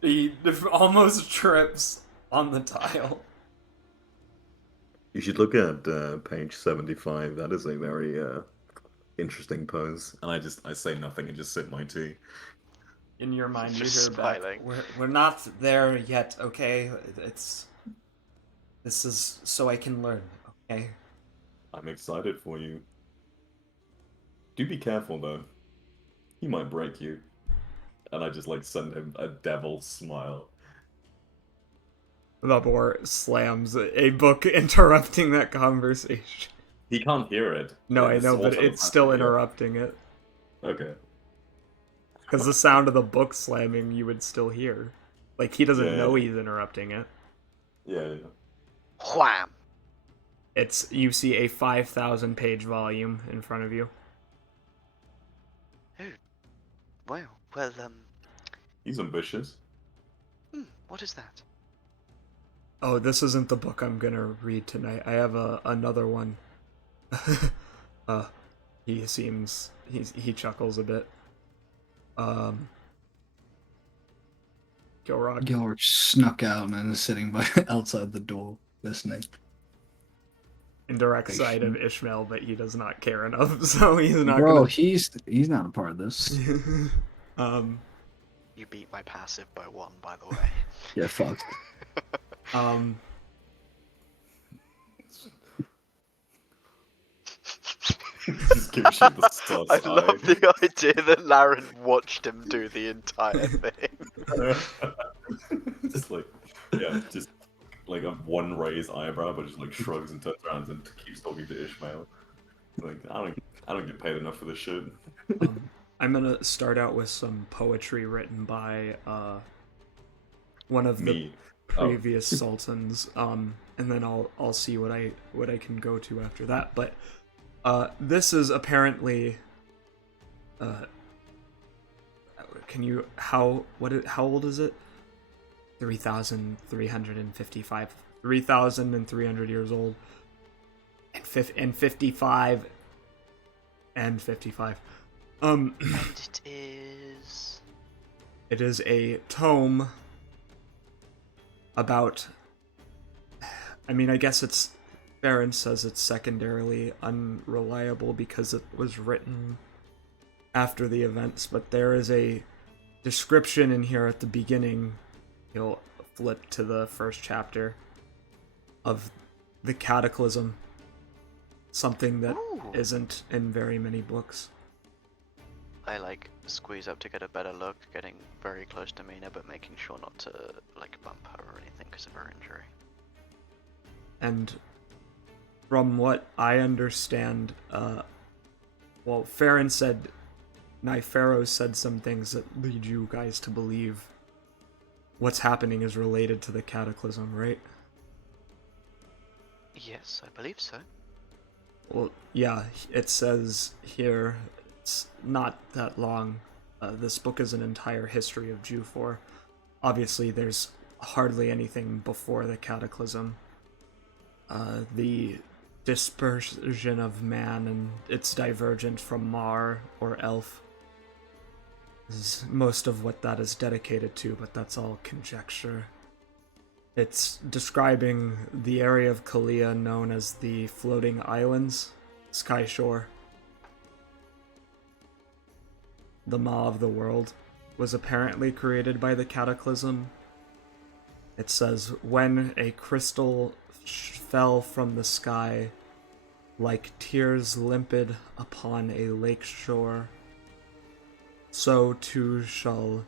He almost trips on the tile. You should look at page 75. That is a very interesting pose. And I say nothing and just sip my tea. In your mind, you Just hear back. smiling. We're not there yet, okay? This is so I can learn, okay? I'm excited for you. Do be careful though. He might break you. And I just like send him a devil smile. Babor slams a book, interrupting that conversation. He can't hear it. No, I It's know, all but it's still telepathy, yeah. interrupting it. Okay. Because the sound of the book slamming, you would still hear. Like, he doesn't Yeah, know yeah. he's interrupting it. Yeah. Wham! You see a 5,000 page volume in front of you. Wow. Well, He's ambitious. what is that? Oh, this isn't the book I'm gonna read tonight. I have another one. He chuckles a bit. Gilrock. Gilrock snuck out and is sitting by outside the door listening. In direct sight of Ishmael, but he does not care enough, so he's not Bro, gonna... he's not a part of this. You beat my passive by 1, by the way. Yeah, fuck. Just gives you the sus I love eye. the idea that Laron watched him do the entire thing. Just like, yeah, just like a one raised eyebrow, but just like shrugs and turns around and keeps talking to Ishmael. Like, I don't get paid enough for this shit. I'm gonna start out with some poetry written by one of the Me. previous sultans, and then I'll see what I can go to after that. But this is apparently how old is it? 3,355, 3,300 years old, and 55 and 55. And it is... It is a tome about... I mean, I guess it's... Farron says it's secondarily unreliable because it was written after the events, but there is a description in here at the beginning. You'll flip to the first chapter of the Cataclysm. Something that isn't in very many books. I like squeeze up to get a better look, getting very close to Mina, but making sure not to like bump her or anything because of her injury. And from what I understand, Farron said, Nyphero said some things that lead you guys to believe what's happening is related to the Cataclysm, right? Yes, I believe so. Well, yeah, it says here, it's not that long. This book is an entire history of Juphor. Obviously, there's hardly anything before the Cataclysm. The dispersion of man and its divergent from Mar or Elf is most of what that is dedicated to, but that's all conjecture. It's describing the area of Kalia known as the Floating Islands, Sky Shore. The Maw of the World was apparently created by the Cataclysm. It says, when a crystal fell from the sky, like tears limpid upon a lake shore, so too shall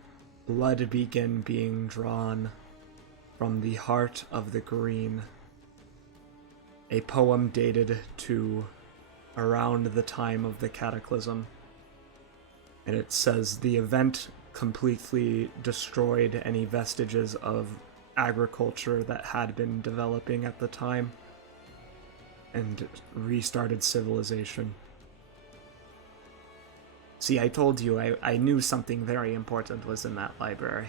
blood begin being drawn from the heart of the green. A poem dated to around the time of the Cataclysm. And it says, the event completely destroyed any vestiges of agriculture that had been developing at the time and restarted civilization. See, I told you I knew something very important was in that library.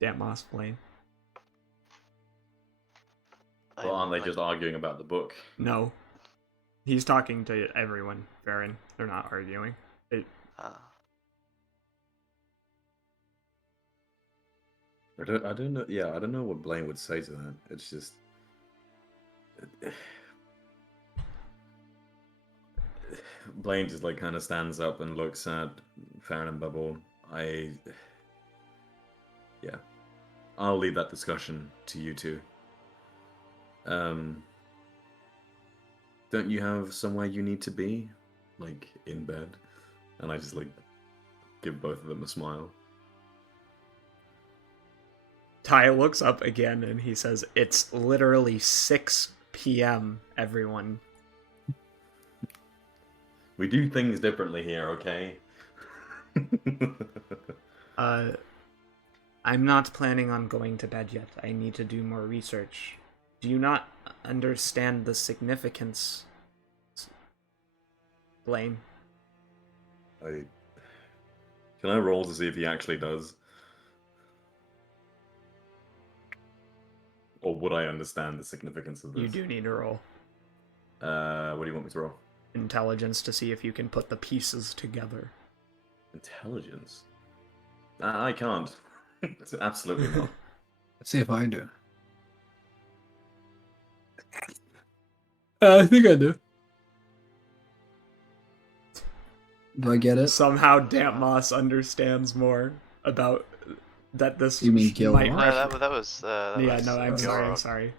Damn Moss Blaine. Well, aren't they just arguing about the book? No. He's talking to everyone, Baron. They're not arguing. I don't know. Yeah, I don't know what Blaine would say to that. It's just. Blaine just like kind of stands up and looks at Farron and Bubble. Yeah, I'll leave that discussion to you two. Don't you have somewhere you need to be, like in bed? And I just like give both of them a smile. Ty looks up again and he says, it's literally 6 p.m., everyone. We do things differently here, okay? I'm not planning on going to bed yet. I need to do more research. Do you not understand the significance, Blaine? Can I roll to see if he actually does? Or would I understand the significance of this? You do need to roll What do you want me to roll? intelligence to see if you can put the pieces together. Intelligence? I can't. Absolutely not. Let's see if I do. I think I do. Do I get it? Somehow Damp Moss understands more about that this You mean might Gilrock? No, that was. yeah, no, I'm Gilrock. sorry.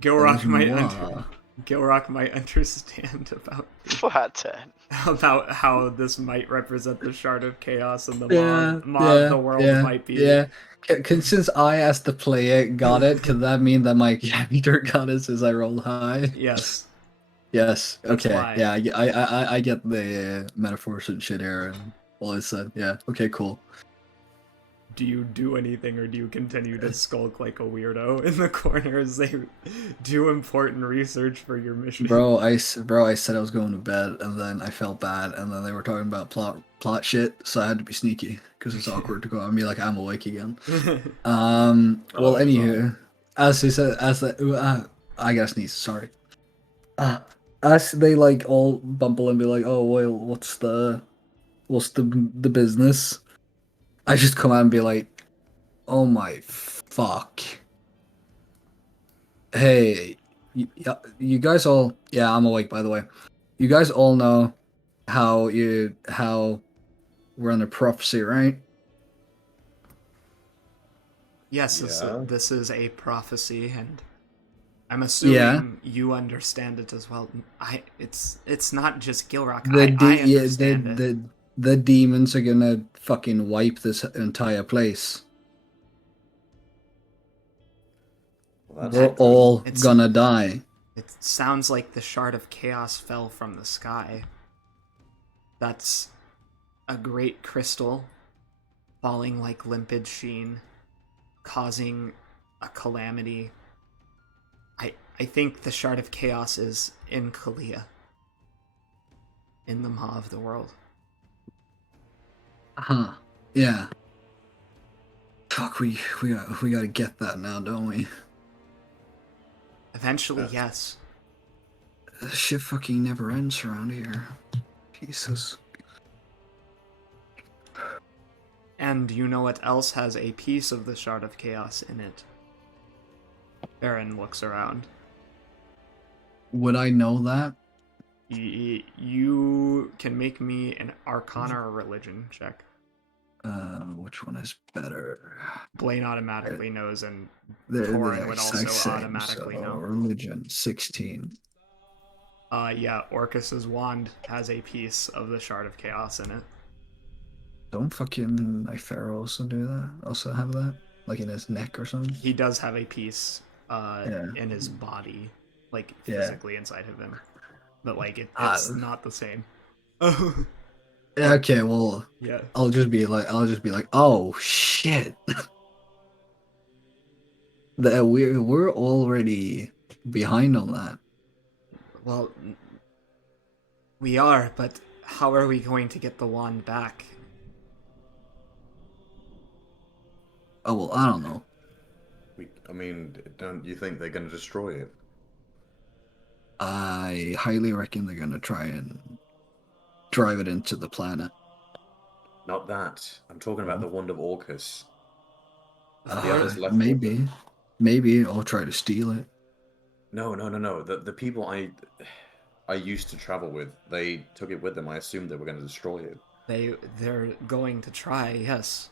Gilrock might Moi. Gilrock might understand about Flat 10. about how this might represent the Shard of Chaos and the Maw Yeah, of the World might be. Yeah. Since I, as the player, got it, could that mean that my character got it since I rolled high? Yes. Yes. That's Okay. why. Yeah. I get the metaphors and shit here and all I said. Yeah. Okay. Cool. Do you do anything, or do you continue to skulk like a weirdo in the corner as they do important research for your mission? Bro, I said I was going to bed, and then I felt bad, and then they were talking about plot shit, so I had to be sneaky because it's awkward to go out and be like, I'm awake again. Well, anywho, as he said, I gotta sneeze. Sorry. As they like all bumble and be like, oh well, what's the business? I just come out and be like, oh my fuck. Hey, you guys all, yeah, I'm awake by the way. You guys all know how we're under prophecy, right? Yes, Yeah. this is a prophecy, and I'm assuming you understand it as well. It's not just Gilrock. I understand it. The demons are gonna fucking wipe this entire place. Well, We're all It's- gonna die. It sounds like the Shard of Chaos fell from the sky. That's a great crystal falling like limpid sheen, causing a calamity. I think the Shard of Chaos is in Kalia, in the Maw of the World. Huh. Yeah. Fuck, we gotta get that now, don't we? Eventually, yes. This shit fucking never ends around here. Jesus. And you know what else has a piece of the Shard of Chaos in it? Aaron looks around. Would I know that? You can make me an Arcana or Religion check. Which one is better? Blaine automatically knows, and They're the Torin would exact also same, automatically so know. religion 16. Yeah, Orcus's wand has a piece of the Shard of Chaos in it. Don't fucking Pharaoh also do that? Also have that? Like in his neck or something? He does have a piece Yeah. in his body, like Yeah. physically inside of him. But like Ah. it's not the same. Yeah, okay, well, Yeah. I'll just be like, oh shit. That we're already behind on that. Well, we are, but how are we going to get the wand back? Oh well, I don't know. I mean, don't you think they're going to destroy it? I highly reckon they're gonna try and drive it into the planet. Not that. I'm talking about the wand of Orcus. The Of course- others left. Maybe I'll try to steal it. No. The people I used to travel with, they took it with them. I assumed they were going to destroy it. they're going to try, yes.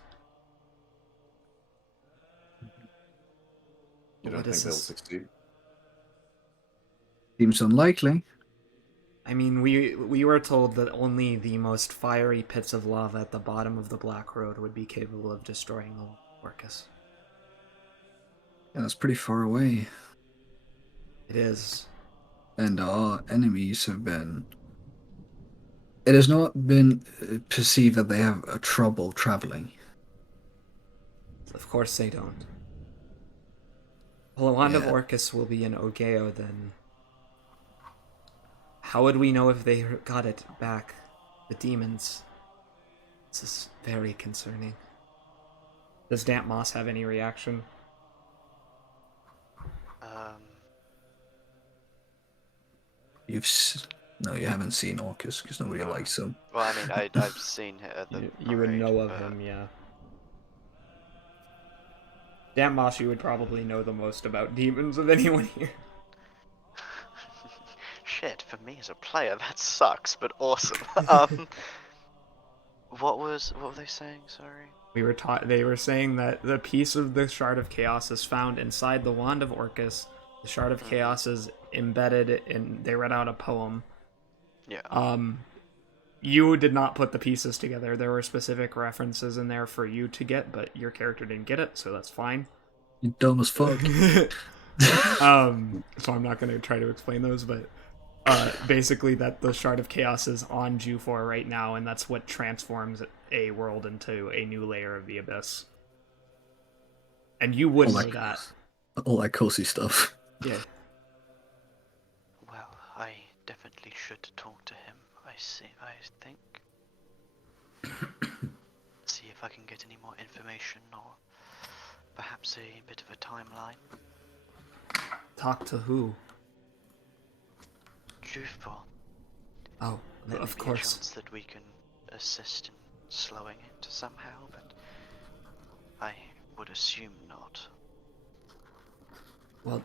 You What don't is think they'll this? succeed? Seems unlikely. I mean, we were told that only the most fiery pits of lava at the bottom of the Black Road would be capable of destroying the Orcus. Yeah, that's pretty far away. It is. And our enemies have been. It has not been perceived that they have a trouble traveling. Of course they don't. Well, the Wand of Yeah. Orcus will be in Ogeo then. How would we know if they got it back? The demons. This is very concerning. Does Damp Moss have any reaction? No, you haven't seen Orcus because nobody No. likes him. Well, I mean, I've seen it at the You would parade, know of but- him, yeah. Damp Moss, you would probably know the most about demons of anyone here. Shit, for me as a player, that sucks, but awesome. What were they saying? Sorry. They were saying that the piece of the Shard of Chaos is found inside the Wand of Orcus. The Shard of Chaos is embedded in. They read out a poem. Yeah. You did not put the pieces together. There were specific references in there for you to get, but your character didn't get it, so that's fine. You dumb as fuck. So I'm not going to try to explain those, but basically that the Shard of Chaos is on Juphor right now, and that's what transforms a world into a new layer of the Abyss. And you would know that. All that cozy stuff. Yeah. Well, I definitely should talk to him. I think. See if I can get any more information, or perhaps a bit of a timeline. Talk to who? Juphor. Oh, There of may be a course. chance that we can assist in slowing it somehow, but I would assume not. Well,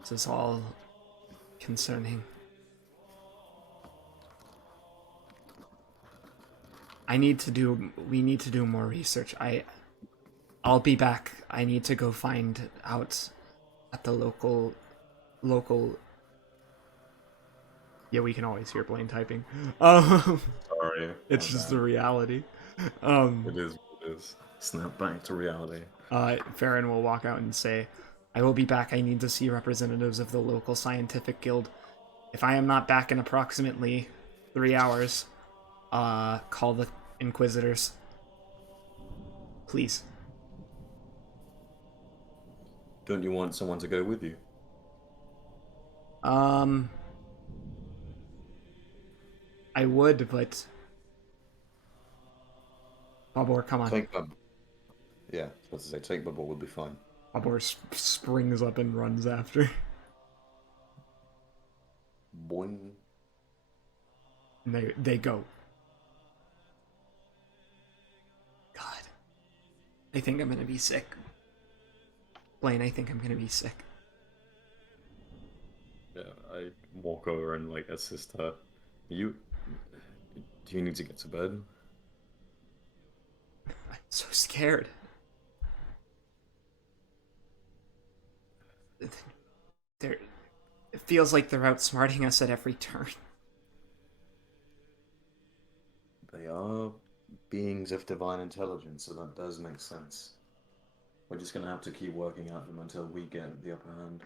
this is all concerning. We need to do more research. I'll be back. I need to go find out at the local Yeah, we can always hear Blaine typing. Sorry. It's just the reality. It is what it is. Snap back to reality. Farron will walk out and say, I will be back. I need to see representatives of the local scientific guild. If I am not back in approximately 3 hours, call the Inquisitors. Please. Don't you want someone to go with you? I would, but Babor, come on. Take my. Yeah, I was about to say, take my ball would be fine. Babor springs up and runs after. Boing. And they go. God. I think I'm gonna be sick. Blaine, I think I'm gonna be sick. Yeah, I walk over and like assist her. Do you need to get to bed? I'm so scared. They're, it feels like they're outsmarting us at every turn. They are beings of divine intelligence, so that does make sense. We're just gonna have to keep working at them until we get the upper hand.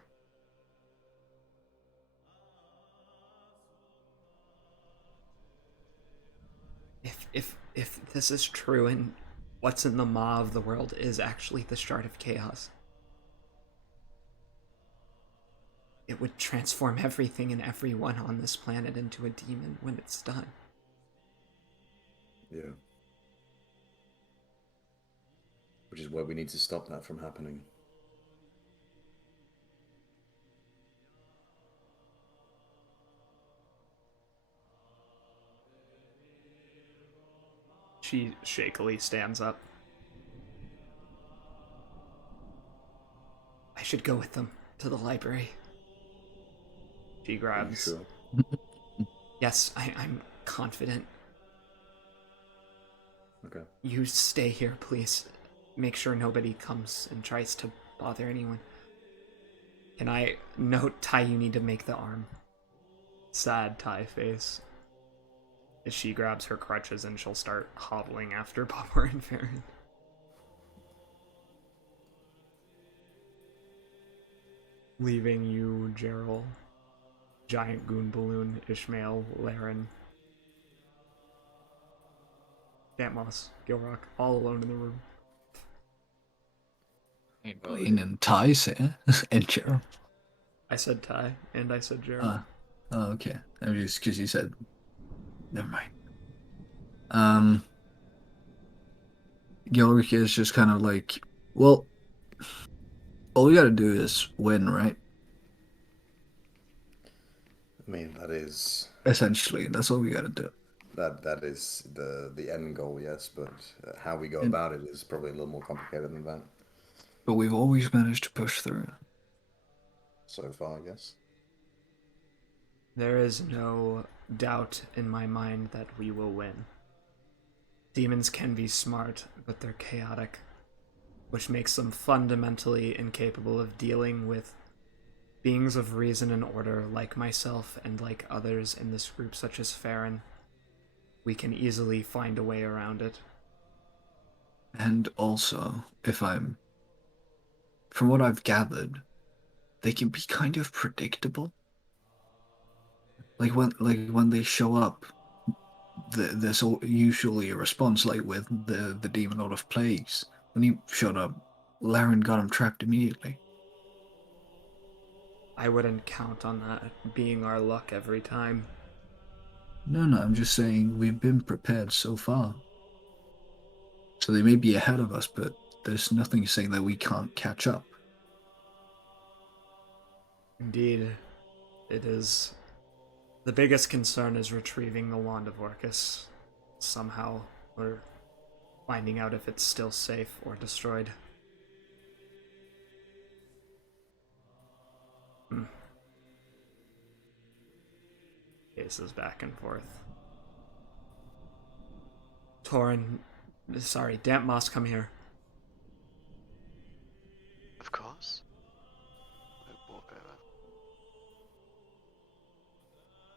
If this is true and what's in the maw of the world is actually the shard of chaos, it would transform everything and everyone on this planet into a demon when it's done. Yeah. Which is why we need to stop that from happening. She shakily stands up. I should go with them to the library. She grabs. Sure. Yes, I'm confident. Okay. You stay here, please. Make sure nobody comes and tries to bother anyone. Can I note, Ty, you need to make the arm. Sad Ty face. As she grabs her crutches and she'll start hobbling after Popper and Farron. Leaving you, Gerald, Giant Goon Balloon, Ishmael, Laron, Dantmoss, Gilrock, all alone in the room. Blaine and Ty's here. And Gerald. I said Ty, and I said Gerald. Oh, okay. I mean, just because you said. Never mind. Gilrick is just kind of like, well, all we gotta do is win, right? I mean, that is Essentially, that's all we gotta do. that is the end goal, yes, but how we go And- about it is probably a little more complicated than that. But we've always managed to push through. So far, yes. There is no doubt in my mind that we will win. Demons can be smart, but they're chaotic, which makes them fundamentally incapable of dealing with beings of reason and order like myself and like others in this group, such as Farron. We can easily find a way around it. And also, from what I've gathered, they can be kind of predictable. Like when they show up, there's usually a response. Like with the Demon Lord of Plagues, when he showed up, Laron got him trapped immediately. I wouldn't count on that being our luck every time. No, I'm just saying we've been prepared so far. So they may be ahead of us, but there's nothing saying that we can't catch up. Indeed, it is. The biggest concern is retrieving the Wand of Orcus. Somehow, or finding out if it's still safe or destroyed. Paces back and forth. Dantmoss, come here. Of course. I walk over.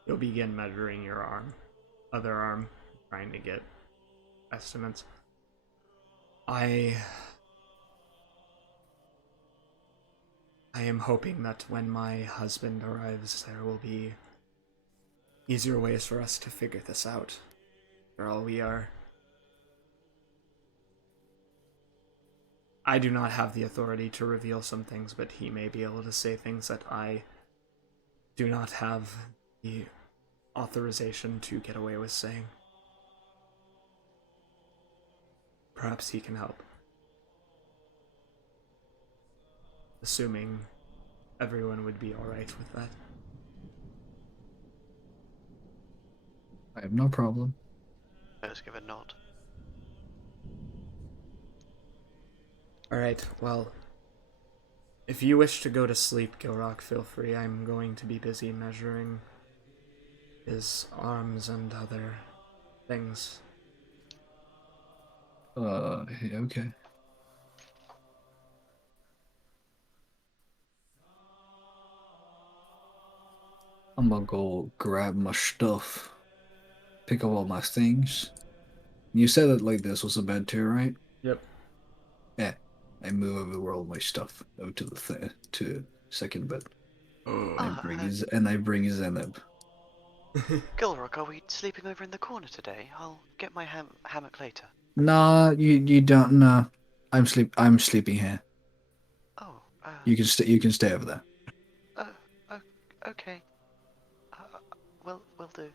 You'll begin measuring your other arm, trying to get estimates. I am hoping that when my husband arrives, there will be easier ways for us to figure this out. After all, I do not have the authority to reveal some things, but he may be able to say things that I do not have the authorization to get away with saying. Perhaps he can help. Assuming everyone would be alright with that. I have no problem. I just give a nod. Alright, well, if you wish to go to sleep, Gilrock, feel free. I'm going to be busy measuring his arms and other things. Yeah, okay. I'm gonna go grab my stuff, pick up all my things. You said that like this was a bed too, right? Yep. Yeah. I move over all my stuff over to the to second bed. I bring Zeneb. Gilrock, are we sleeping over in the corner today? I'll get my hammock later. Nah, you don't know. I'm sleeping here. Oh, You can stay over there. uh, okay. Will do.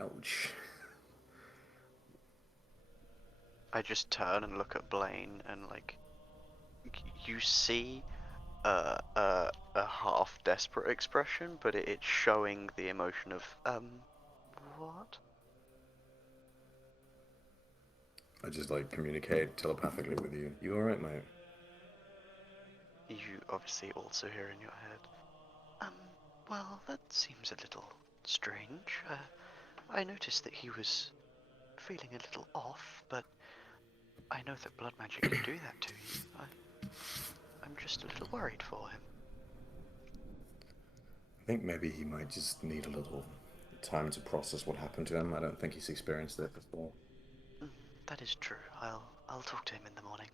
Ouch. I just turn and look at Blaine and like, you see a half desperate expression, but it's showing the emotion of what? I just like communicate telepathically with you. You alright, mate? You obviously also hear in your head. Well, that seems a little strange. I noticed that he was feeling a little off, but I know that blood magic can do that to you. I'm just a little worried for him. I think maybe he might just need a little time to process what happened to him. I don't think he's experienced it before. That is true. I'll talk to him in the morning.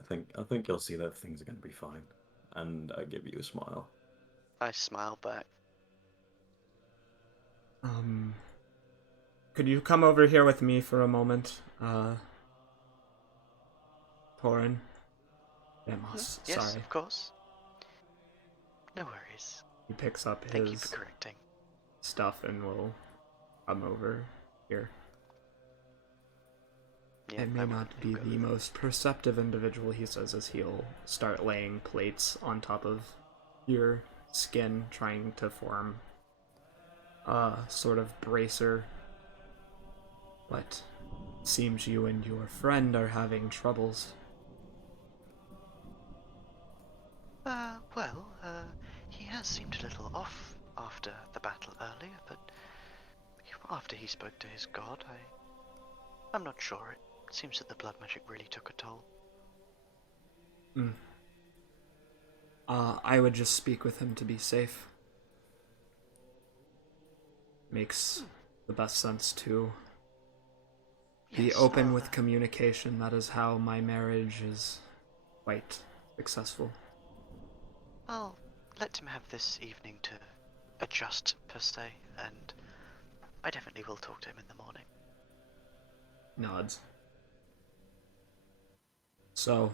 I think you'll see that things are going to be fine, and I give you a smile. I smile back. Could you come over here with me for a moment, Torin? Demos, Yes, sorry. of course. No worries. He picks up Thank you for his correcting. stuff and will come over here. Yeah, I may I not wouldn't be go the with it. most perceptive individual, he says as he'll start laying plates on top of your skin, trying to form a sort of bracer. But it seems you and your friend are having troubles. Well, he has seemed a little off after the battle earlier, but after he spoke to his god, I'm not sure. It seems that the blood magic really took a toll. I would just speak with him to be safe. Makes the best sense to be Yes, open I'll, with communication. That is how my marriage is quite successful. I'll let him have this evening to adjust, per se, and I definitely will talk to him in the morning. Nods. So,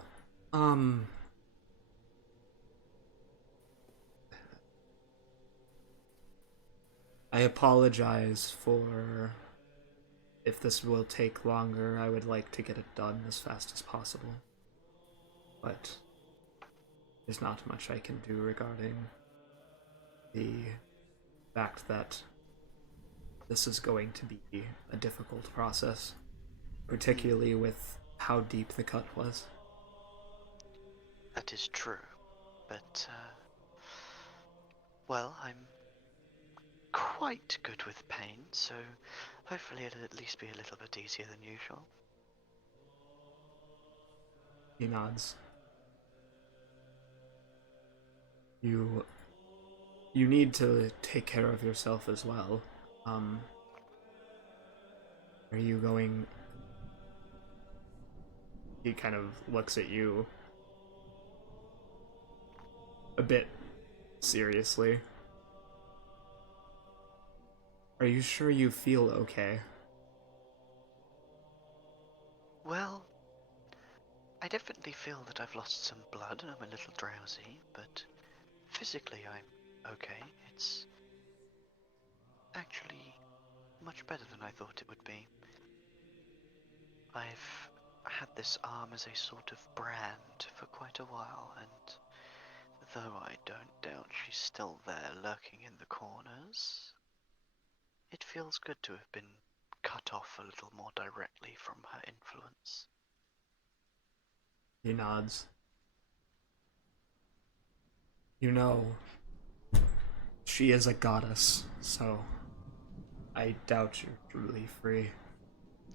I apologize for if this will take longer. I would like to get it done as fast as possible. But there's not much I can do regarding the fact that this is going to be a difficult process, particularly with how deep the cut was. That is true, but, well, I'm quite good with pain, so hopefully it'll at least be a little bit easier than usual. He nods. You need to take care of yourself as well. Are you going... He kind of looks at you a bit seriously. Are you sure you feel okay? Well, I definitely feel that I've lost some blood and I'm a little drowsy, but physically I'm okay. It's actually much better than I thought it would be. I've had this arm as a sort of brand for quite a while, and though I don't doubt she's still there lurking in the corners, it feels good to have been cut off a little more directly from her influence. He nods. You know, she is a goddess, so I doubt you're truly free.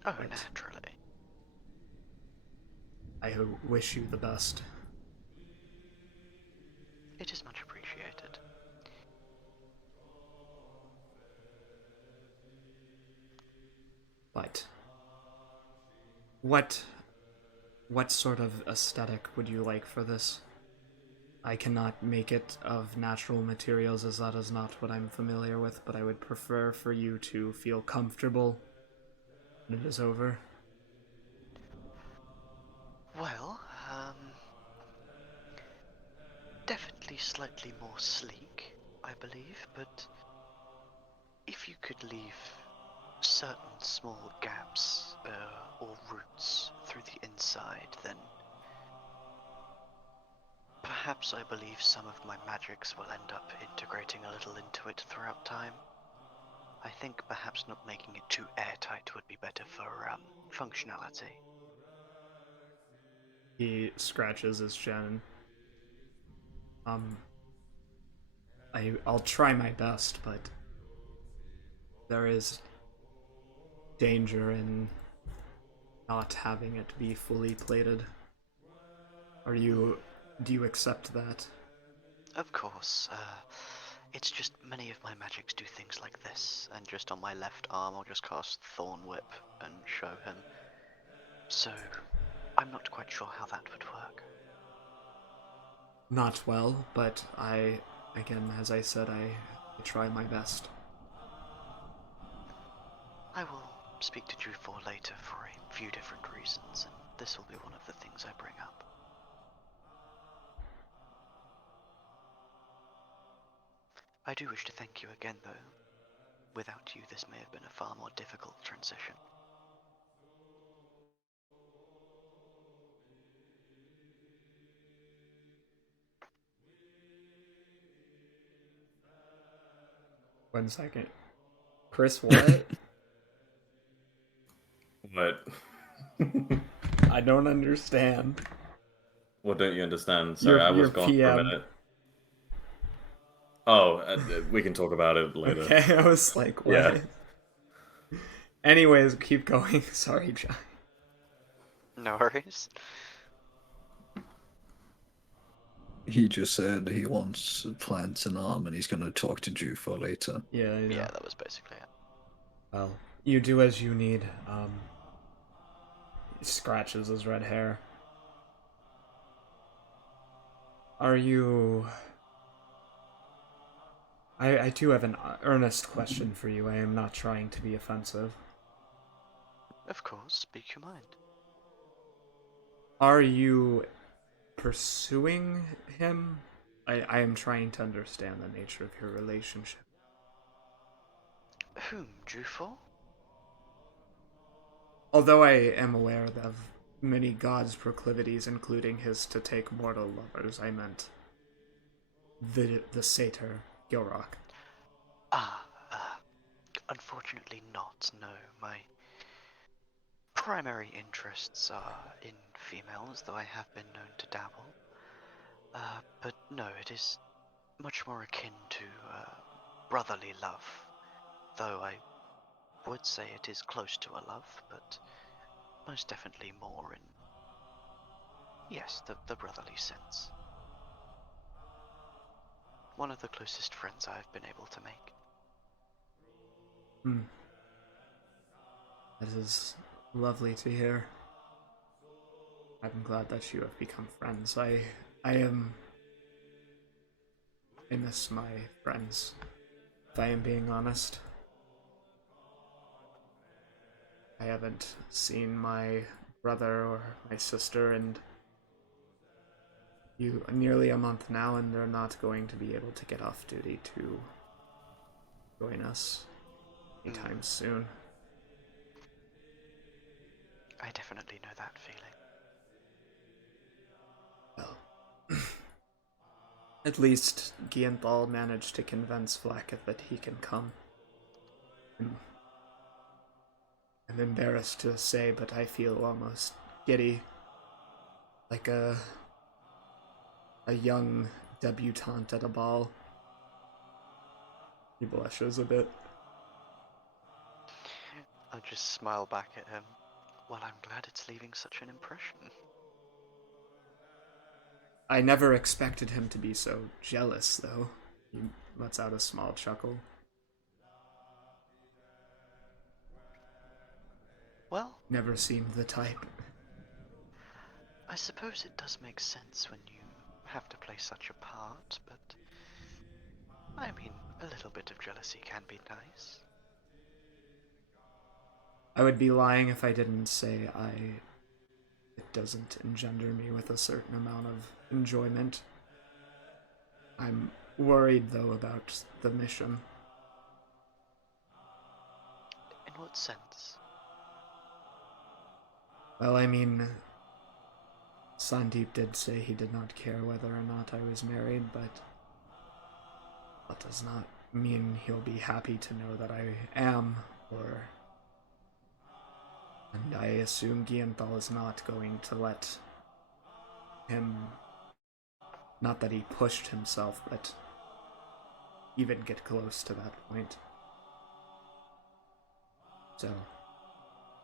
Oh, But naturally. I wish you the best. It is much appreciated. But what sort of aesthetic would you like for this? I cannot make it of natural materials as that is not what I'm familiar with, but I would prefer for you to feel comfortable when it is over. Well, definitely slightly more sleek, I believe, but if you could leave certain small gaps or roots through the inside, then perhaps I believe some of my magics will end up integrating a little into it throughout time. I think perhaps not making it too airtight would be better for functionality. He scratches his chin. Um, I'll try my best, but there is danger in not having it be fully plated. Do you accept that? Of course, it's just many of my magics do things like this, and just on my left arm I'll just cast Thorn Whip and show him. So, I'm not quite sure how that would work. Not well, but again, as I said, I try my best. I will speak to Juphor later for a few different reasons, and this will be one of the things I bring up. I do wish to thank you again, though. Without you, this may have been a far more difficult transition. One second. Chris, what? But I don't understand. what don't you understand? Sorry, I was Your gone for a PM. minute. Oh, we can talk about it later. Okay, I was like, what? Yeah. Anyways, keep going. Sorry, John. No worries. He just said he wants to plant an arm and he's going to talk to Juphor later. Yeah, I know. Yeah, that was basically it. Well, you do as you need. He scratches his red hair. Are you... I do have an earnest question for you. I am not trying to be offensive. Of course, speak your mind. Are you pursuing him? I am trying to understand the nature of your relationship. Whom, Juphor? Although I am aware of many gods' proclivities, including his to take mortal lovers, I meant the satyr, Gilrock. Ah, unfortunately not, no. My primary interests are in females, though I have been known to dabble. But no, it is much more akin to brotherly love, though I would say it is close to a love, but most definitely more in, yes, the brotherly sense. One of the closest friends I've been able to make. Hmm. That is lovely to hear. I'm glad that you have become friends. I miss my friends, if I am being honest. I haven't seen my brother or my sister in nearly a month now, and they're not going to be able to get off duty to join us anytime soon. I definitely know that feeling. Well, at least Gianthal managed to convince Vlaakith that he can come. I'm embarrassed to say, but I feel almost giddy, like a young debutante at a ball. He blushes a bit. I just smile back at him. Well, I'm glad it's leaving such an impression. I never expected him to be so jealous, though. He lets out a small chuckle. Well, Never seemed the type. I suppose it does make sense when you have to play such a part, but I mean, a little bit of jealousy can be nice. I would be lying if I didn't say it doesn't engender me with a certain amount of enjoyment. I'm worried, though, about the mission. In what sense? Well, I mean, Sandeep did say he did not care whether or not I was married, but that does not mean he'll be happy to know that I am, or... And I assume Gianthal is not going to let him... Not that he pushed himself, but even get close to that point. So...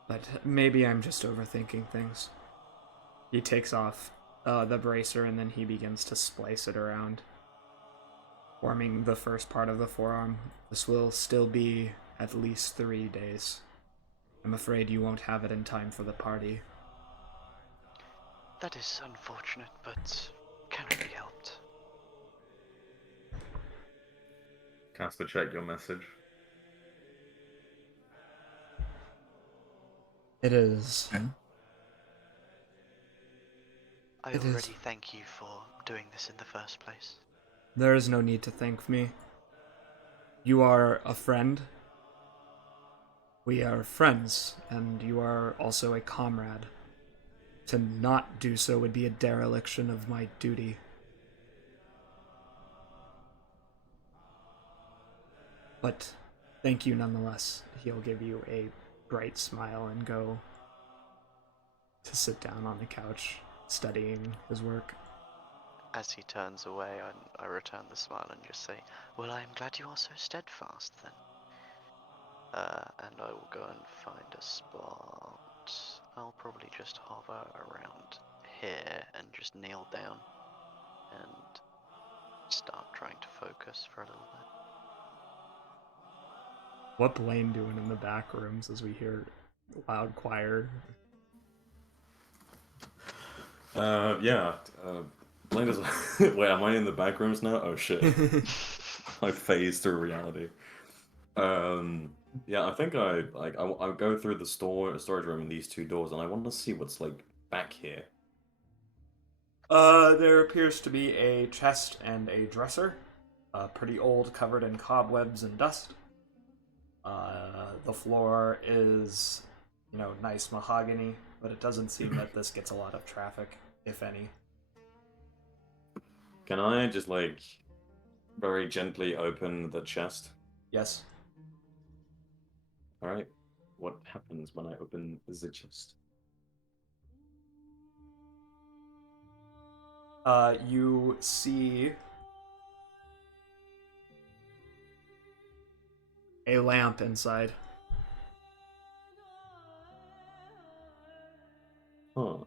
But maybe I'm just overthinking things. He takes off the bracer and then he begins to splice it around, forming the first part of the forearm. This will still be at least 3 days. I'm afraid you won't have it in time for the party. That is unfortunate, but cannot be helped. Caster, check your message. It is. I It already is. thank you for doing this in the first place. There is no need to thank me. You are a friend. We are friends, and you are also a comrade. To not do so would be a dereliction of my duty. But thank you nonetheless. He'll give you a bright smile and go to sit down on the couch, studying his work. As he turns away, I return the smile and just say, well, I am glad you are so steadfast then. And I will go and find a spot. I'll probably just hover around here and just kneel down and start trying to focus for a little bit. What Blaine doing in the back rooms as we hear loud choir? Blaine does. Wait, am I in the back rooms now? Oh shit! I phased through reality. Yeah, I think I go through the storage room in these two doors, and I want to see what's like back here. There appears to be a chest and a dresser. Pretty old, covered in cobwebs and dust. The floor is, nice mahogany, but it doesn't seem that this gets a lot of traffic, if any. Can I just like very gently open the chest? Yes. All right. What happens when I open the chest? You see a lamp inside. Huh.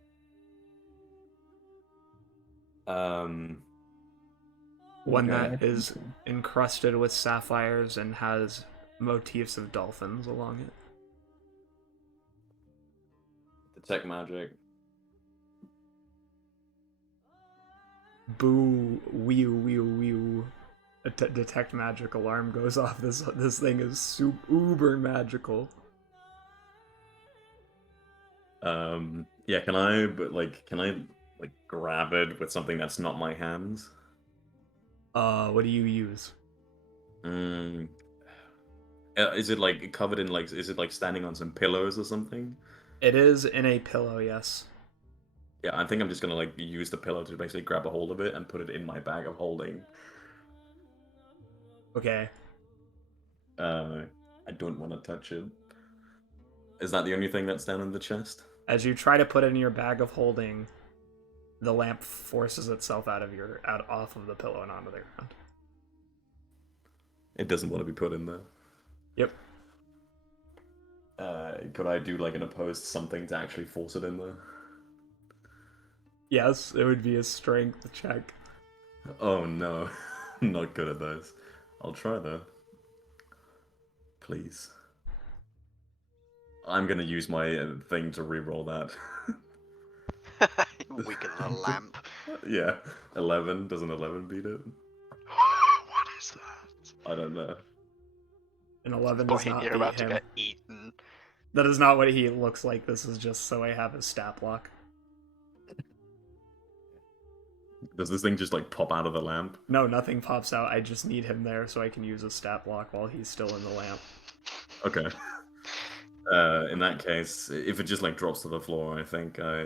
One Okay. that is encrusted with sapphires and has motifs of dolphins along it. Detect magic. Boo, wee. A detect magic alarm goes off. This thing is uber magical. Yeah, can I like grab it with something that's not my hands? What do you use? Mm. Is it like covered in like? Is it like standing on some pillows or something? It is in a pillow, yes. Yeah, I think I'm just gonna like use the pillow to basically grab a hold of it and put it in my bag of holding. Okay. I don't want to touch it. Is that the only thing that's down in the chest? As you try to put it in your bag of holding, the lamp forces itself out off of the pillow and onto the ground. It doesn't want to be put in there. Yep. Could I do like an opposed something to actually force it in there? Yes, it would be a strength check. Oh no, I'm not good at those. I'll try though. Please. I'm gonna use my thing to re-roll that. Weaker than a lamp. Yeah, 11. Does an 11 beat it? What is that? I don't know. An 11 does Point, not you're beat about him. to get eaten. That is not what he looks like. This is just so I have his stat block. Does this thing just like pop out of the lamp? No, nothing pops out. I just need him there so I can use a stat block while he's still in the lamp. Okay. In that case, if it just like drops to the floor, I think I.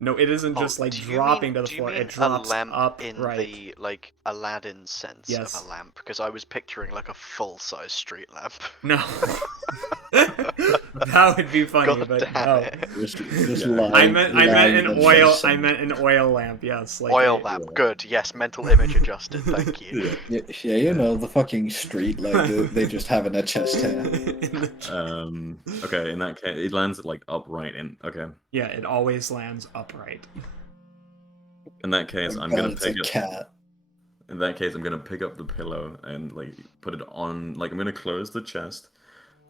No, it isn't just like do you dropping mean- to the do you floor. mean It drops a lamp up in right. the like Aladdin sense Yes. of a lamp, because I was picturing like a full-size street lamp. No. That would be funny, God but damn no. it. Just Yeah. lying. I meant lying an in oil. the I meant an oil lamp. Yes, like Oil a- lamp, good. Yes, mental image adjusted. Thank you. Yeah. Yeah, you know the fucking street like they just have in a chest hair. Okay, in that case, it lands like upright. Okay. Yeah, it always lands upright. In that case, Oh I'm God, gonna it's pick a up. cat. In that case, I'm gonna pick up the pillow and like put it on. Like I'm gonna close the chest.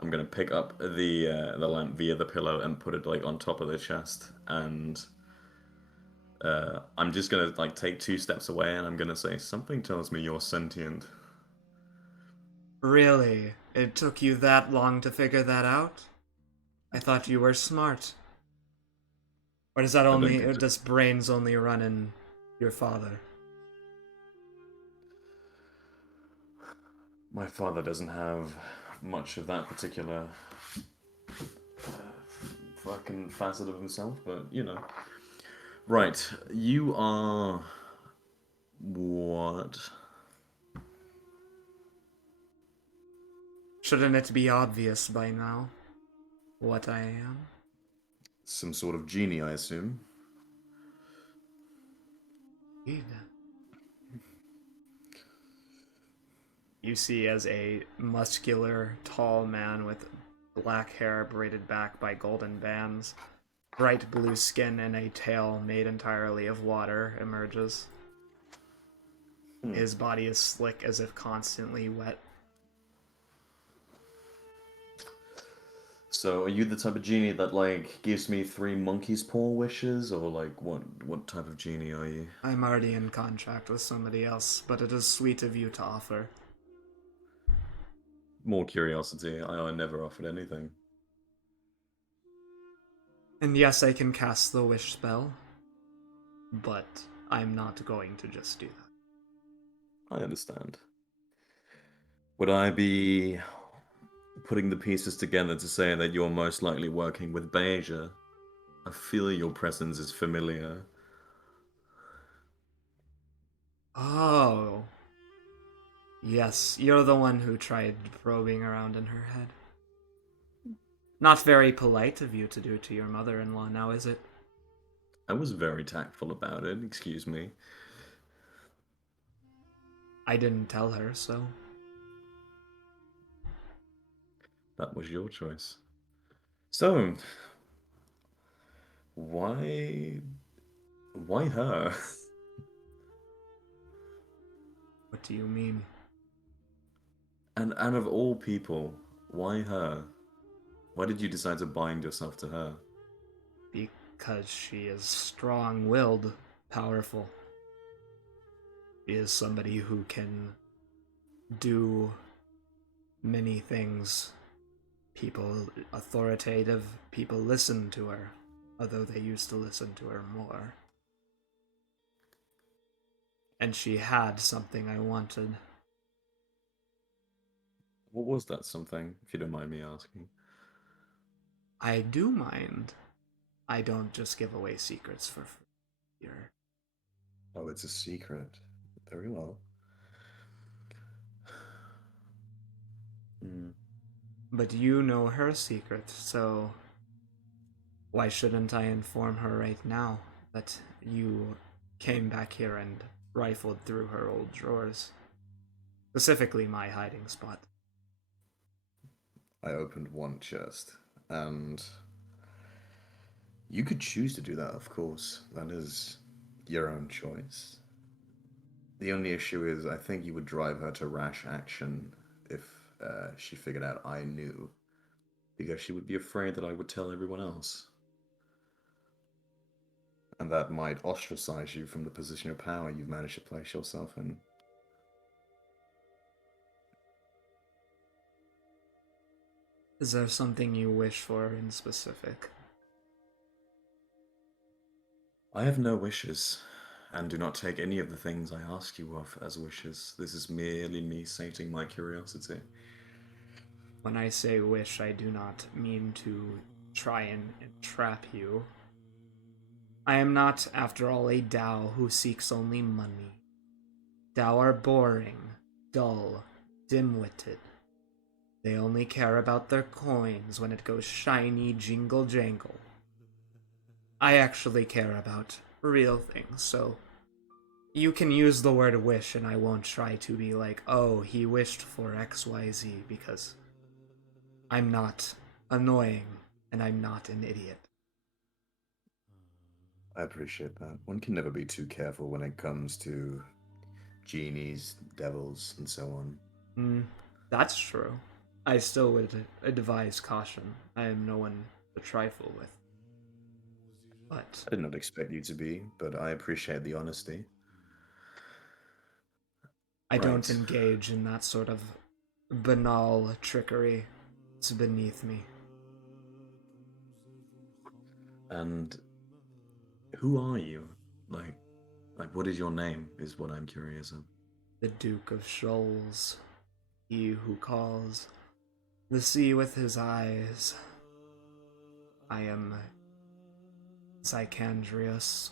I'm gonna pick up the lamp via the pillow and put it like on top of the chest, and I'm just gonna like take 2 steps away, and I'm gonna say something tells me you're sentient. Really? It took you that long to figure that out? I thought you were smart. Or does that don't only think so. does brains only run in your father? My father doesn't have much of that particular fucking facet of himself, but you know. Right, you are what? Shouldn't it be obvious by now what I am? Some sort of genie, I assume. Indeed. You see as a muscular, tall man with black hair braided back by golden bands, bright blue skin, and a tail made entirely of water emerges. His body is slick as if constantly wet. So, are you the type of genie that like gives me 3 monkey's paw wishes, or like what type of genie are you? I'm already in contract with somebody else, but it is sweet of you to offer. More curiosity. I never offered anything. And yes, I can cast the wish spell, but I'm not going to just do that. I understand. Would I be putting the pieces together to say that you're most likely working with Beja? I feel your presence is familiar. Oh. Yes, you're the one who tried probing around in her head. Not very polite of you to do to your mother-in-law now, is it? I was very tactful about it, excuse me. I didn't tell her, so... That was your choice. So, why her? What do you mean? And out of all people, why her? Why did you decide to bind yourself to her? Because she is strong-willed, powerful. She is somebody who can do many things. Authoritative people listen to her, although they used to listen to her more. and she had something I wanted. What was that something, if you don't mind me asking? I do mind. I don't just give away secrets for free here. Oh, it's a secret. Very well. Hmm. But you know her secret, so why shouldn't I inform her right now that you came back here and rifled through her old drawers? Specifically my hiding spot. I opened one chest, and you could choose to do that, of course. That is your own choice. The only issue is, I think you would drive her to rash action if she figured out I knew, because she would be afraid that I would tell everyone else. And that might ostracize you from the position of power you've managed to place yourself in. Is there something you wish for in specific? I have no wishes, and do not take any of the things I ask you of as wishes. This is merely me sating my curiosity. When I say wish, I do not mean to try and entrap you. I am not, after all, a Dao who seeks only money. Dao are boring, dull, dim-witted. They only care about their coins when it goes shiny jingle jangle. I actually care about real things, so you can use the word wish and I won't try to be like, oh, he wished for XYZ, because I'm not annoying and I'm not an idiot. I appreciate that. One can never be too careful when it comes to genies, devils, and so on. That's true. I still would advise caution. I am no one to trifle with. But I did not expect you to be, but I appreciate the honesty. I don't Right. engage in that sort of banal trickery. It's beneath me. And who are you? Like, what is your name? Is what I'm curious of. The Duke of Shoals. He who calls the sea with his eyes. I am Zycandrius.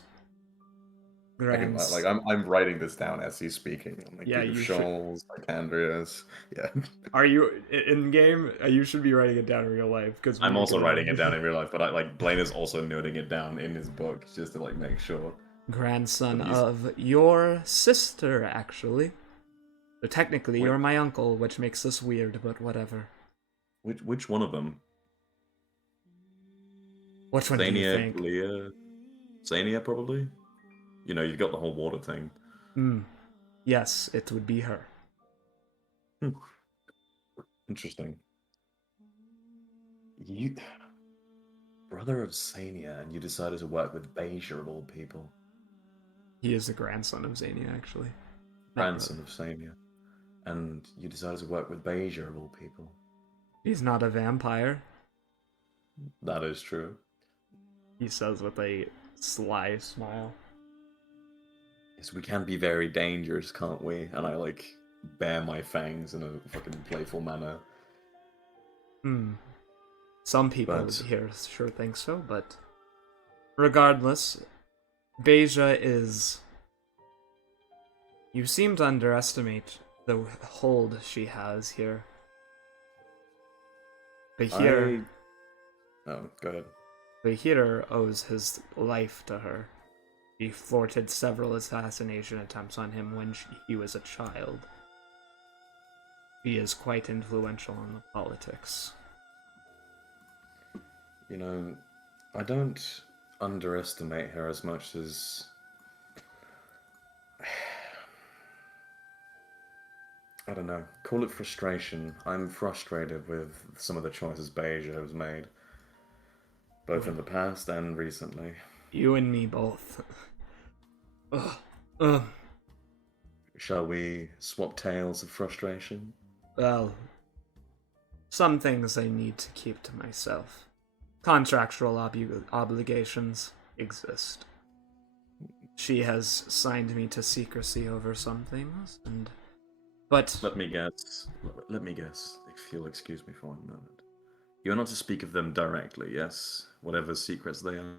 I'm writing this down as he's speaking. I'm like, Yeah, Duke of you should. Shoals, Lycandrius. Yeah. Are you in game? You should be writing it down in real life because I'm also writing it down in real life, but Blaine is also noting it down in his book just to make sure. Grandson But he's- of your sister, actually. So technically, Wait. you're my uncle, which makes this weird, but whatever. Which one of them? Which one do you Zania, think? Leah, Zania, probably. You know, you've got the whole water thing. Yes, it would be her. Interesting. You, brother of Zania, and you decided to work with Beizerable people. He is the grandson of Zania, actually. Grandson of Zania. And you decided to work with Beizerable people. He's not a vampire, That is true. he says with a sly smile. Yes, we can be very dangerous, can't we? And I bare my fangs in a fucking playful manner. Some people But- here sure think so, but regardless, Beja is... You seem to underestimate the hold she has here. Bahir, Oh, go ahead. Bahir owes his life to her. He thwarted several assassination attempts on him when he was a child. He is quite influential in the politics. You know, I don't underestimate her as much as... I don't know. Call it frustration. I'm frustrated with some of the choices Beja has made. Both in the past and recently. You and me both. Ugh. Shall we swap tales of frustration? Well, some things I need to keep to myself. Contractual obligations exist. She has signed me to secrecy over some things, but Let me guess. Let me guess. If you'll excuse me for one moment. You are not to speak of them directly, yes? Whatever secrets they are.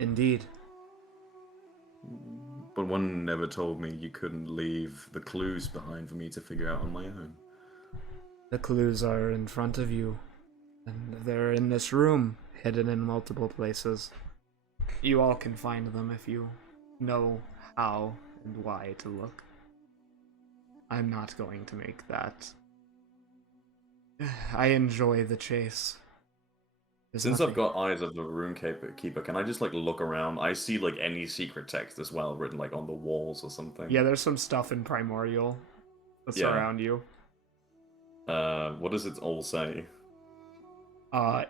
indeed, But one never told me you couldn't leave the clues behind for me to figure out on my own. the clues are in front of you, and they're in this room, hidden in multiple places. You all can find them if you know how and why to look. I'm not going to make that. I enjoy the chase. There's Since nothing- I've got eyes of the rune keeper, can I just like look around? I see like any secret text as well written like on the walls or something. Yeah, there's some stuff in primordial that's Yeah. around you. What does it all say?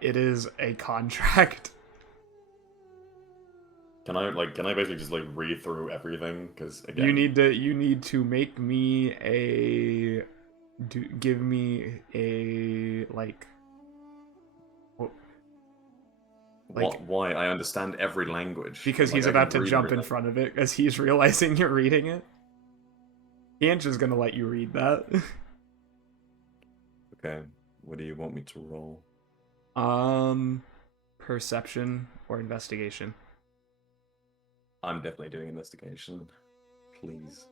It is a contract. Can I basically just like read through everything? Because again, You need to make me a give me a like why? I understand every language. because Like, he's I about can to read jump in everything. front of it as he's realizing you're reading it. He ain't just gonna let you read that. Okay, what do you want me to roll? Perception or investigation. I'm definitely doing investigation. Please.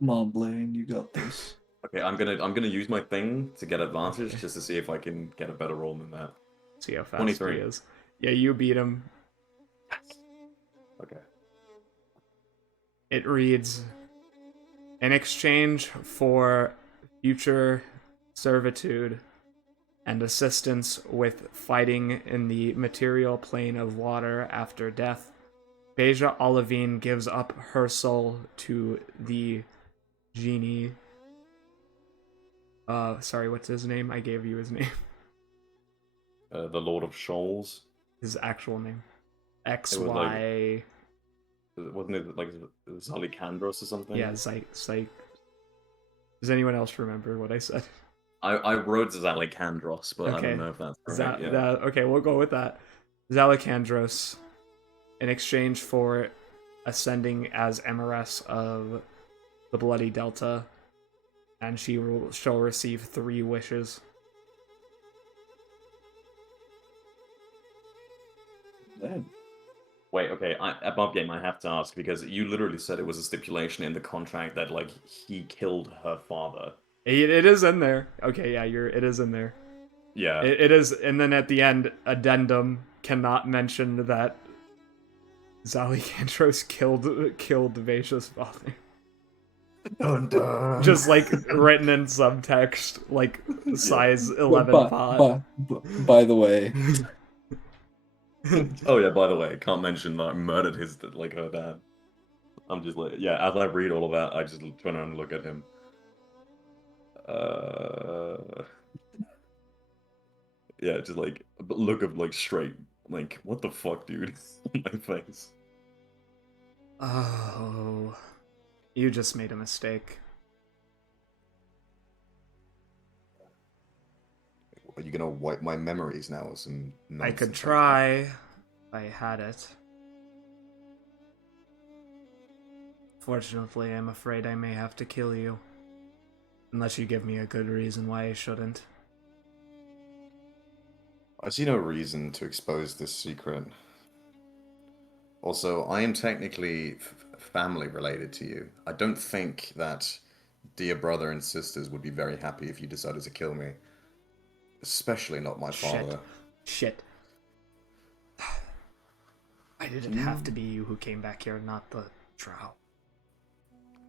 Come on, Blaine, you got this. Okay, I'm gonna use my thing to get advantage just to see if I can get a better roll than that. See how fast 23. he is. Yeah, you beat him. Okay. It reads, in exchange for future servitude and assistance with fighting in the material plane of water after death, Beja Olivine gives up her soul to the genie. Sorry, what's his name? I gave you his name. The Lord of Shoals. His actual name. was like- XY. Wasn't it like Zalikandros or something? Yeah, Psych. Does anyone else remember what I said? I wrote Zalikandros, but I Okay. don't know if that's correct. Okay, we'll go with that. Zalikandros, in exchange for ascending as Emiress of the Bloody Delta, and shall receive 3 wishes. Then. Wait, okay. Above game, I have to ask because you literally said it was a stipulation in the contract that like he killed her father. It is in there. Okay, yeah, it is in there. Yeah. It is, and then at the end, addendum cannot mention that Zalikandros killed Vacia's father. Dun, dun. Just like written in subtext, like size 11 But- font. by the way, Oh yeah. By the way, can't mention that I murdered her dad. I'm just like, yeah. As I read all of that, I just turn around and look at him. Yeah, just like a look of like straight, like what the fuck, dude, on my face. Oh, you just made a mistake. Are you gonna wipe my memories now or some I could nonsense? try if I had it. Fortunately, I'm afraid I may have to kill you. Unless you give me a good reason why I shouldn't. I see no reason to expose this secret. Also, I am technically family related to you. I don't think that dear brother and sisters would be very happy if you decided to kill me. Especially not my father. Shit. I didn't have to be you who came back here, not the drow.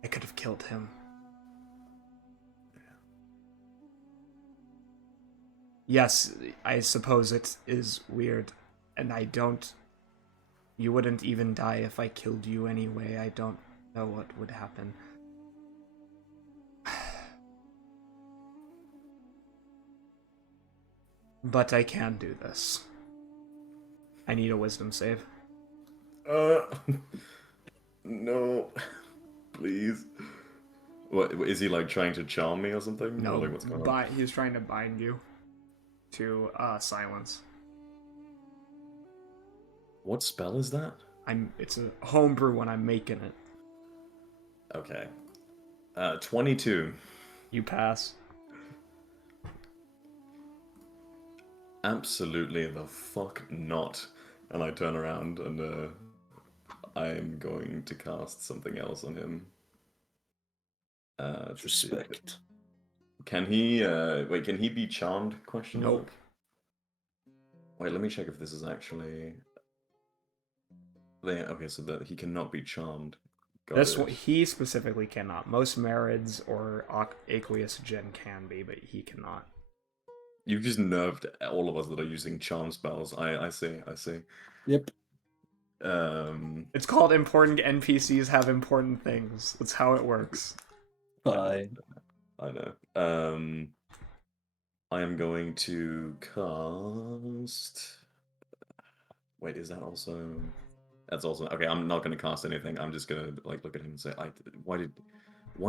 I could have killed him. Yes, I suppose it is weird, and I don't... You wouldn't even die if I killed you anyway. I don't know what would happen. But I can do this. I need a wisdom save. No, please. What is he like trying to charm me or something? No, Or, like, what's going on? he's trying to bind you to silence. What spell is that? It's a homebrew when I'm making it. Okay. 22. You pass. Absolutely the fuck not. And I turn around and I'm going to cast something else on him. To see- Respect. Can he wait, can he be charmed? Question Nope. mark? Wait, let me check if this is actually okay, so that he cannot be charmed. Got This it. one, he specifically cannot. Most Marids or Aqueous Gen can be, but he cannot. You've just nerfed all of us that are using charm spells. I see, I see. Yep. It's called important NPCs have important things. That's how it works. Fine. I know. I am going to cast. Wait, is that also? That's also okay. I'm not going to cast anything. I'm just gonna like look at him and say, Why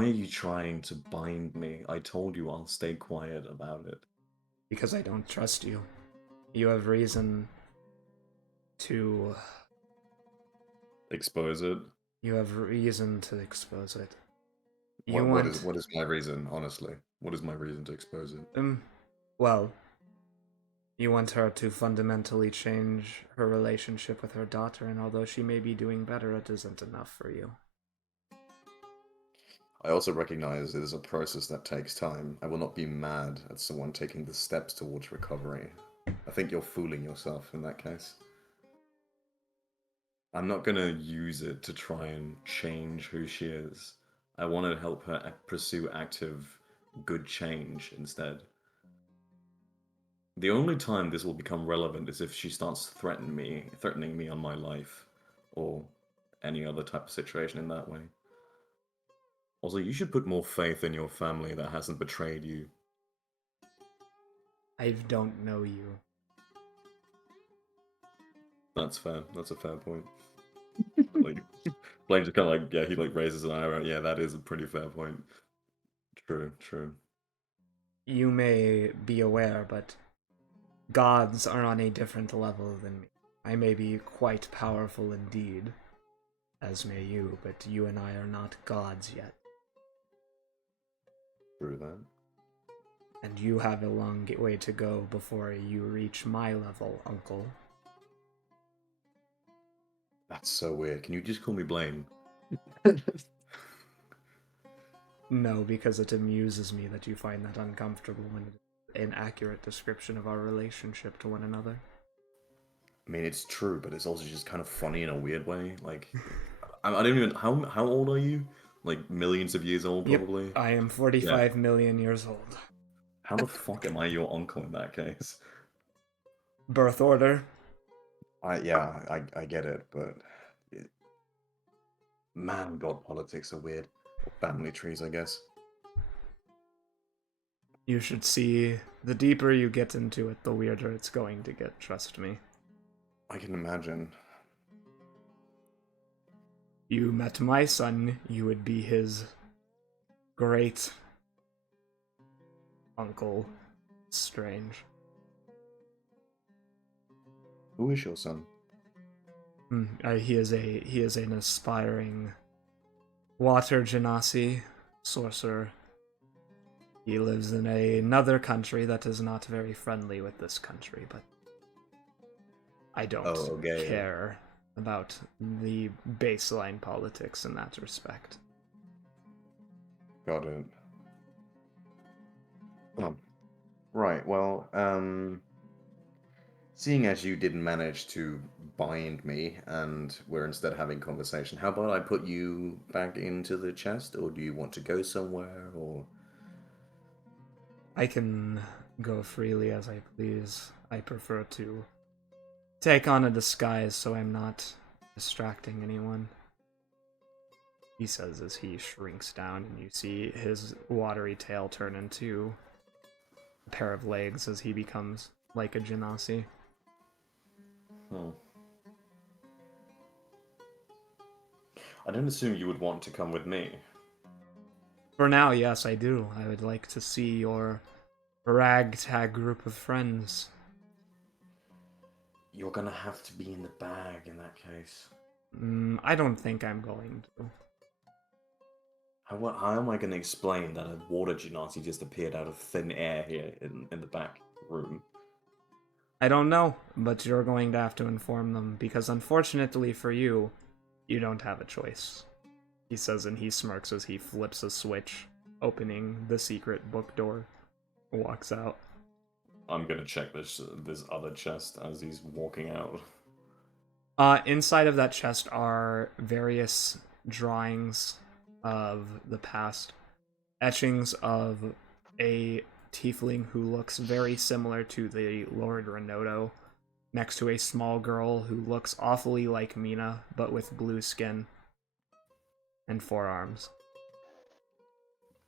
are you trying to bind me? I told you I'll stay quiet about it. Because I don't trust you. You have reason to. Expose it. You have reason to expose it. What is my reason? Honestly, what is my reason to expose it? Well, you want her to fundamentally change her relationship with her daughter, and although she may be doing better, it isn't enough for you. I also recognize it is a process that takes time. I will not be mad at someone taking the steps towards recovery. I think you're fooling yourself in that case. I'm not going to use it to try and change who she is. I want to help her pursue active, good change instead. The only time this will become relevant is if she starts threatening me on my life, or any other type of situation in that way. Also, you should put more faith in your family that hasn't betrayed you. I don't know you. That's fair. That's a fair point. Like, Blaine just kind of like, yeah, he like raises an eyebrow. Yeah, that is a pretty fair point. True, true. You may be aware, but gods are on a different level than me. I may be quite powerful indeed, as may you, but you and I are not gods yet. True that. And you have a long way to go before you reach my level, Uncle. That's so weird. Can you just call me Blaine? No, because it amuses me that you find that uncomfortable when it's an accurate description of our relationship to one another. I mean, it's true, but it's also just kind of funny in a weird way. Like, I don't even. How old are you? Like millions of years old, probably. Yep, I am 45 million years old. How the fuck am I your uncle in that case? Birth order. I get it, but man, God, politics are weird. Family trees, I guess. You should see, the deeper you get into it, the weirder it's going to get, trust me. I can imagine. You met my son, you would be his great uncle. Strange. Who is your son? He is an aspiring water genasi sorcerer. He lives in another country that is not very friendly with this country, but I don't care about the baseline politics in that respect. Got it. Oh. Right, well, seeing as you didn't manage to bind me and we're instead having conversation, how about I put you back into the chest, or do you want to go somewhere, or... I can go freely as I please. I prefer to take on a disguise so I'm not distracting anyone. He says as he shrinks down, and you see his watery tail turn into a pair of legs as he becomes like a genasi. Oh. I don't assume you would want to come with me. For now, yes, I do. I would like to see your ragtag group of friends. You're gonna have to be in the bag in that case. I don't think I'm going to. How am I going to explain that a water genasi just appeared out of thin air here in the back room? I don't know, but you're going to have to inform them, because unfortunately for you, you don't have a choice. He says, and he smirks as he flips a switch, opening the secret book door. Walks out. I'm going to check this other chest as he's walking out. Inside of that chest are various drawings of the past. Etchings of a tiefling who looks very similar to the Lord Renoto, next to a small girl who looks awfully like Mina, but with blue skin and 4 arms.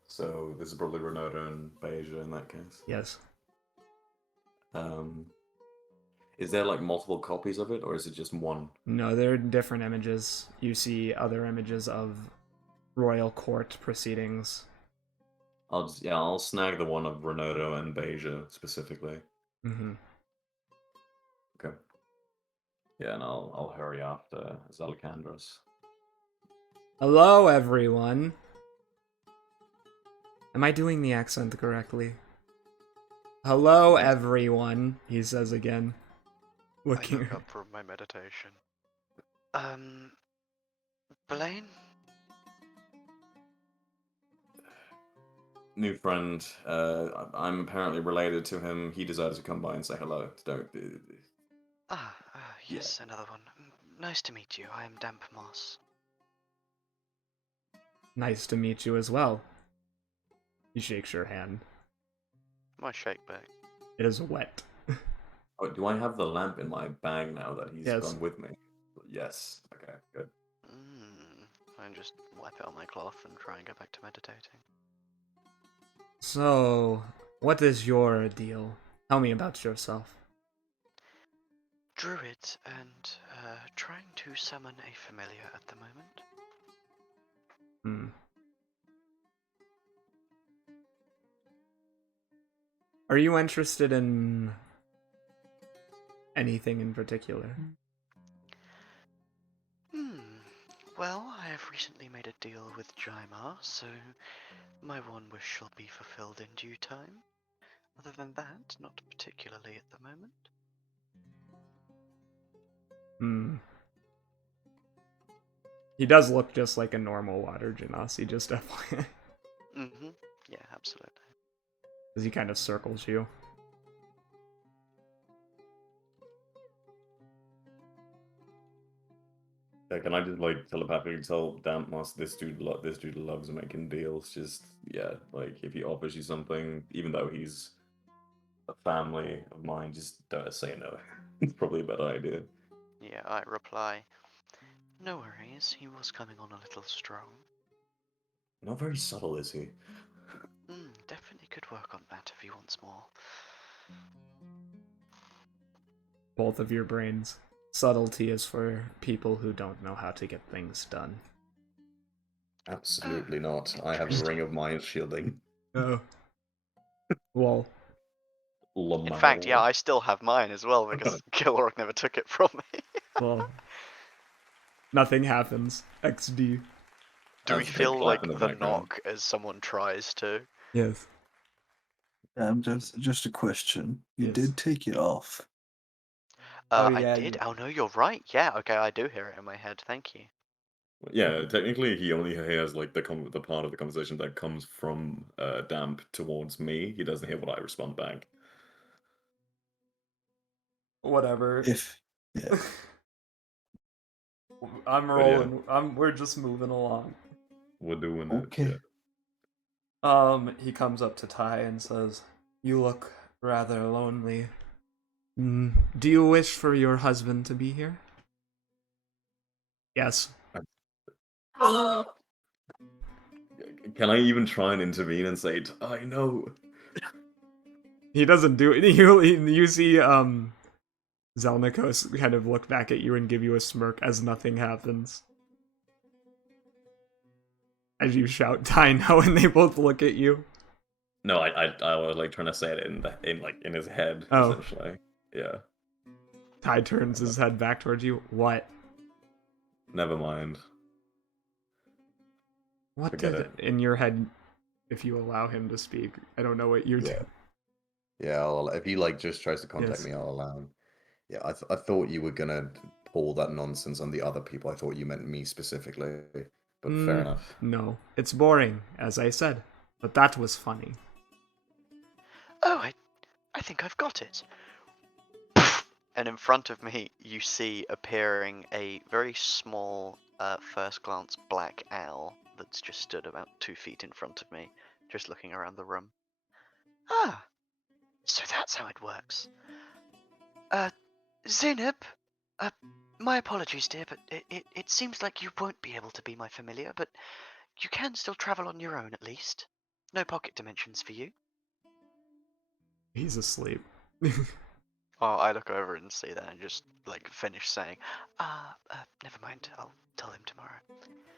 So this is probably Renato and Beja in that case. Yes. Is there like multiple copies of it, or is it just one? No, they're different images. You see other images of royal court proceedings. I'll snag the one of Renato and Beja specifically. Mm-hmm. Okay. Yeah, and I'll hurry after Zalicandros. Hello, everyone. Am I doing the accent correctly? Hello, everyone, he says again. I Looking. look up from my meditation. Blaine? New friend. I'm apparently related to him. He decided to come by and say hello. Don't. Yes, another one. Nice to meet you. I am Damp Moss. Nice to meet you as well. He shakes your hand. My shake bag. It is wet. Oh, do I have the lamp in my bag now that he's Yes. gone with me? Yes. Okay, good. I just wipe it on my cloth and try and go back to meditating. So, what is your deal? Tell me about yourself. Druid and trying to summon a familiar at the moment. Are you interested in anything in particular? Well, I have recently made a deal with Jaimar, so my one wish shall be fulfilled in due time. Other than that, not particularly at the moment. He does look just like a normal water genasi, just FYI. Yeah, absolutely. As he kind of circles you. Yeah, can I just like telepathically tell Damp Moss this dude loves making deals? Just like if he offers you something, even though he's a family of mine, just don't say no. It's probably a better idea. Yeah, I reply. No worries, he was coming on a little strong. Not very subtle, is he? Definitely could work on that if he wants more. Both of your brains. Subtlety is for people who don't know how to get things done. Absolutely not. I have a ring of mind shielding. Oh. Well. In fact, yeah, I still have mine as well because Gilrock never took it from me. Well. Nothing happens. XD. Do we feel like the knock as someone tries to? Yes. Just a question. You Yes. did take it off. I did? Oh no, you're right. Yeah, okay, I do hear it in my head. Thank you. Yeah, technically he only hears like the part of the conversation that comes from Damp towards me. He doesn't hear what I respond back. Whatever. Yeah. I'm rolling. We're just moving along. We're doing Okay. it. Yeah. He comes up to Ty and says, "You look rather lonely. Do you wish for your husband to be here?" Yes. Can I even try and intervene and say, I know? He doesn't do it. You see, Zelnikos kind of look back at you and give you a smirk as nothing happens. As you shout, "Ty, no," and they both look at you. No, I was like trying to say it in his head, Oh. essentially. Yeah. Ty turns his head back towards you. What? Never mind. What Forget did it. in your head, if you allow him to speak? I don't know what you're Yeah. doing. Yeah, if he like just tries to contact Yes. me, I'll allow him. Yeah, I thought you were gonna pull that nonsense on the other people. I thought you meant me specifically, but fair enough. No, it's boring, as I said. But that was funny. Oh, I think I've got it. And in front of me, you see appearing a very small, first glance black owl that's just stood about 2 feet in front of me, just looking around the room. Ah, so that's how it works. Zainab, uh, my apologies, dear, but it seems like you won't be able to be my familiar, but you can still travel on your own at least. No pocket dimensions for you. He's asleep. Oh, I look over and see that and just like finish saying, never mind, I'll tell him tomorrow.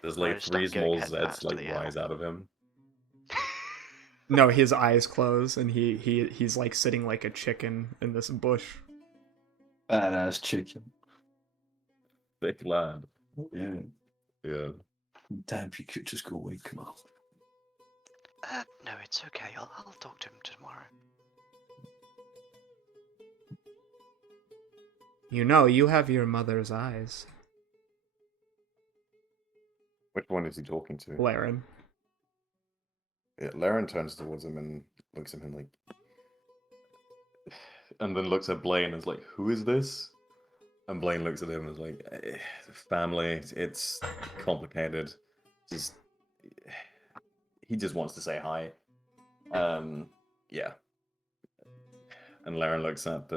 There's And I like just start 3 giving small head Zeds pats to like the owl. rise out of him. No, his eyes close, and he's like sitting like a chicken in this bush. Badass chicken. Thick lad. Yeah. Yeah. Damn, you could just go wake him up. No, it's okay. I'll talk to him tomorrow. You know, you have your mother's eyes, Which one is he talking to? Laron. Yeah, Laren turns towards him and looks at him like, And then looks at Blaine and is like, who is this? And Blaine looks at him and is like, family, it's complicated. Just he just wants to say hi. Yeah. And Laren looks at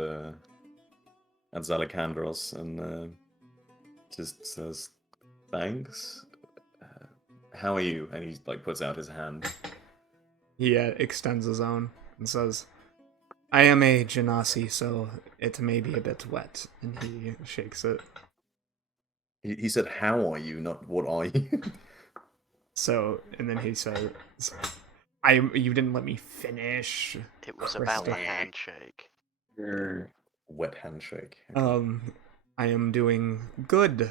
Zalikandros and just says, thanks. How are you? And he like puts out his hand. He extends his own and says, I am a Genasi, so it may be a bit wet. And he shakes it. he said, "How are you?" Not "What are you?" So, and then he says, you didn't let me finish. It was about a Krista. handshake. Wet handshake. I am doing good.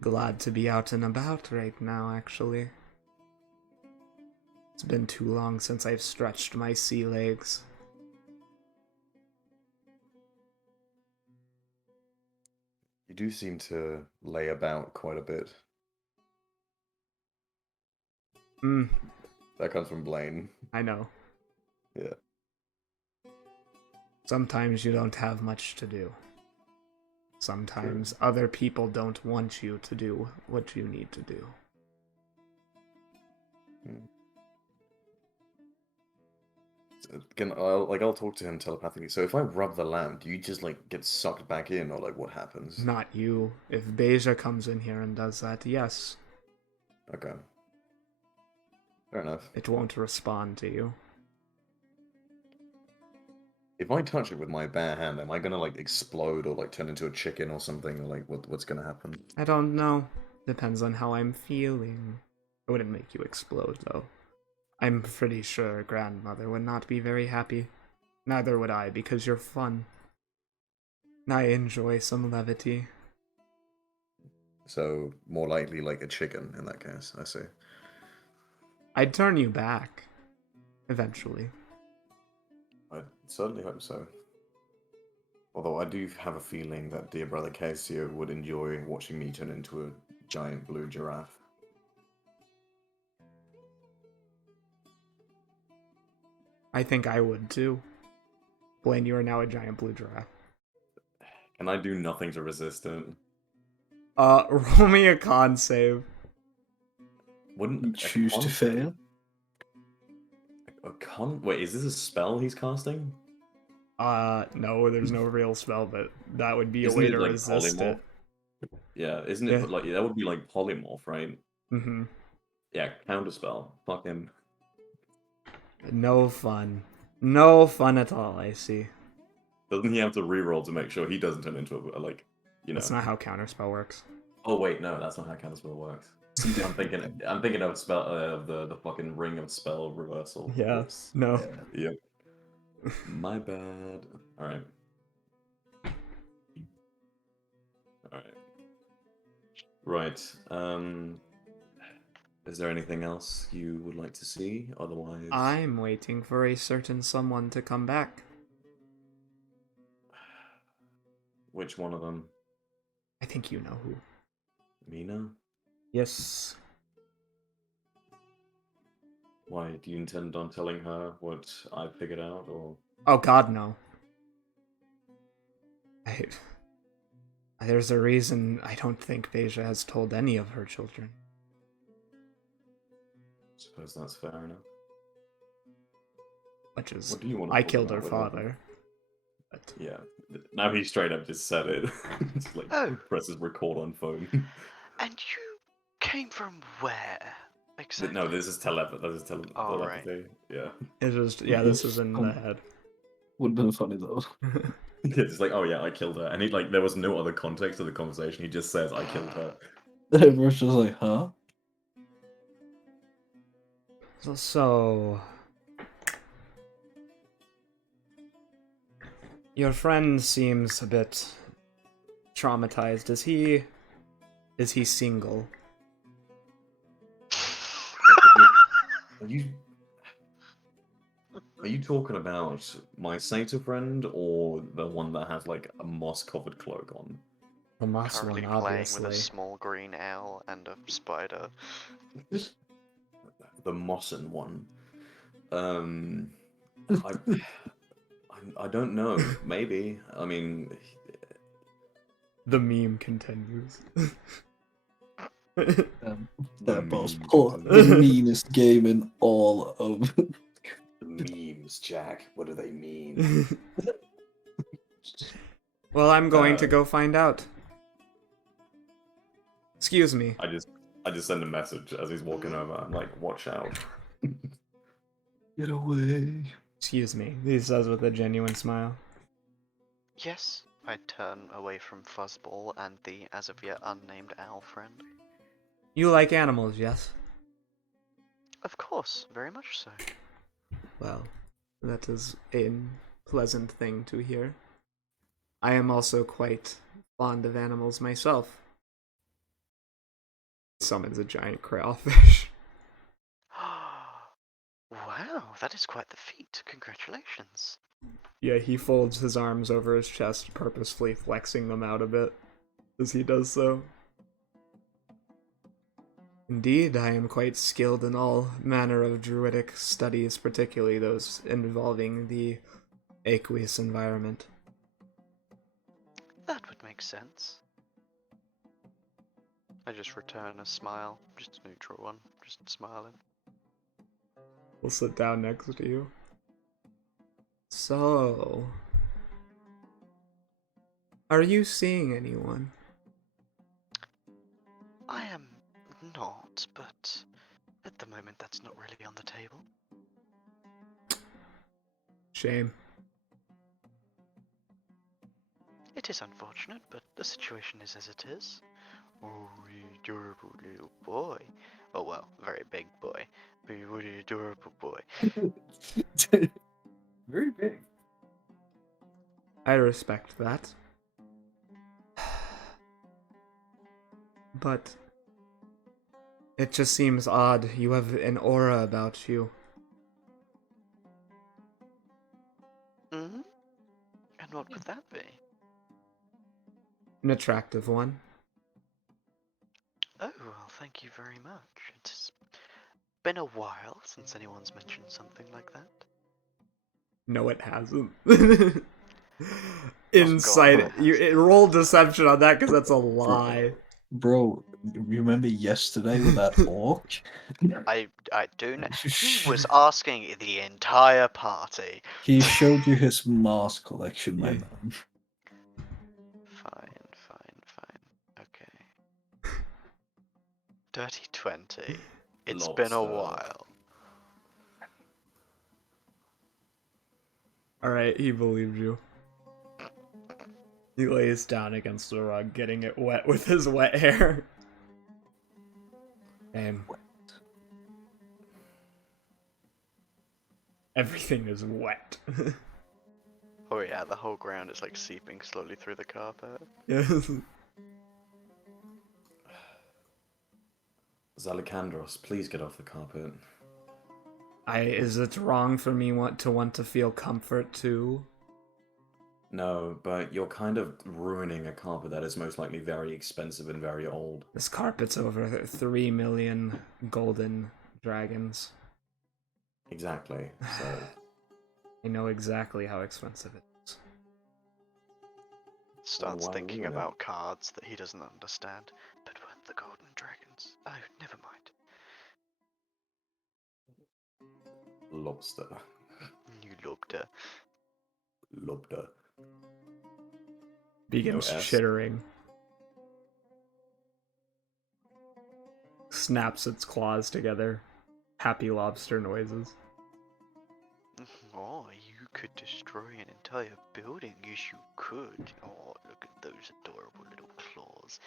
Glad to be out and about right now, actually. It's been too long since I've stretched my sea legs. You do seem to lay about quite a bit. That comes from Blaine. I know. Yeah. Sometimes you don't have much to do. Sometimes other people don't want you to do what you need to do. I'll talk to him telepathically. So if I rub the lamp, do you just like get sucked back in, or like what happens? Not you. If Beja comes in here and does that, yes. Okay. Fair enough. It won't respond to you. If I touch it with my bare hand, am I gonna like explode or like turn into a chicken or something? Or like what's gonna happen? I don't know. Depends on how I'm feeling. It wouldn't make you explode, though. I'm pretty sure grandmother would not be very happy. Neither would I, because you're fun. I enjoy some levity. So more likely like a chicken in that case. I see. I'd turn you back. Eventually. I certainly hope so. Although I do have a feeling that dear brother Casio would enjoy watching me turn into a giant blue giraffe. I think I would, too. Blaine, you are now a giant blue giraffe. Can I do nothing to resist it? Roll me a con save. You choose to fail. A con? Wait, is this a spell he's casting? No, there's no real spell, but that would be Isn't a way it, to like, resist polymorph? it. Yeah, isn't it? Yeah. But like that would be like polymorph, right? Mm-hmm. Yeah, counterspell. Fuck him. No fun. No fun at all, I see. Doesn't he have to reroll to make sure he doesn't turn into a like, you know? That's not how counterspell works. Oh wait, no, that's not how counterspell works. I'm thinking of spell of the fucking ring of spell reversal. Yeah. Whoops. No. Yep. My bad. All right. All right. Right. Is there anything else you would like to see? Otherwise, I'm waiting for a certain someone to come back. which one of them? I think you know who. Mina? Yes. Why, do you intend on telling her what I figured out, or? Oh God, no. There's a reason I don't think Beja has told any of her children. Suppose that's fair enough. Which is, What do you want to I talk killed her about with her? father. But Yeah. Now he straight up just said it. Just like Oh. presses record on phone. And you came from where? Exactly. No, this is telepathy. Oh, right. Yeah. it's just, yeah, this is in the head. Would have been funny though. It's like, oh yeah, I killed her. And he like there was no other context to the conversation. He just says I killed her. Everyone's just like, huh? So, your friend seems a bit traumatized. Is he single? Are you talking about my satyr friend or the one that has like a moss covered cloak on? The moss Currently one, playing with obviously. a small green owl and a spider. The Mossin one. I don't know. Maybe. I mean, The meme continues. That boss memes. pull the meanest game in all of. Memes, Jack. What do they mean? Well, I'm going to go find out. Excuse me. I just send a message as he's walking over. I'm like, watch out. Get away. Excuse me, he says with a genuine smile. Yes, I turn away from Fuzzball and the as of yet unnamed owl friend. You like animals, yes? Of course, very much so. Well, that is a pleasant thing to hear. I am also quite fond of animals myself. Summons a giant crayfish. Wow, that is quite the feat. Congratulations. Yeah, he folds his arms over his chest, purposefully flexing them out a bit as he does so. Indeed, I am quite skilled in all manner of druidic studies, particularly those involving the aqueous environment. That would make sense. I just return a smile, just a neutral one, just smiling. We'll sit down next to you. So, are you seeing anyone? I am not, but at the moment that's not really on the table. Shame. It is unfortunate, but the situation is as it is. Oh, adorable little boy. Oh well, very big boy. But really adorable boy. Very big. I respect that. But it just seems odd. You have an aura about you. Mm-hmm. And what would that be? An attractive one. Oh, well, thank you very much. It's been a while since anyone's mentioned something like that. No, it hasn't. God, Insight. it has. Roll deception on that because that's a lie. Bro, remember yesterday with that orc? I do know. He was asking the entire party. He showed you his mask collection, my Yeah. man. Fine. Okay. Dirty 20. It's been a Lobster. while. Alright, he believed you. He lays down against the rug, getting it wet with his wet hair. And everything is wet. Oh yeah, the whole ground is like seeping slowly through the carpet. Yes. Zalikandros, please get off the carpet. Is it wrong for me to want to feel comfort too? No, but you're kind of ruining a carpet that is most likely very expensive and very old. This carpet's over 3 million golden dragons. Exactly, so... I know exactly how expensive it is. Starts why thinking ruin it? about cards that he doesn't understand. But weren't the golden dragons? Oh, never mind. Lobster. You looked at. Lobster. Begins No S. chittering. Snaps its claws together. Happy lobster noises. Oh, you could destroy an entire building. Yes, you could. Oh, look at those adorable little claws.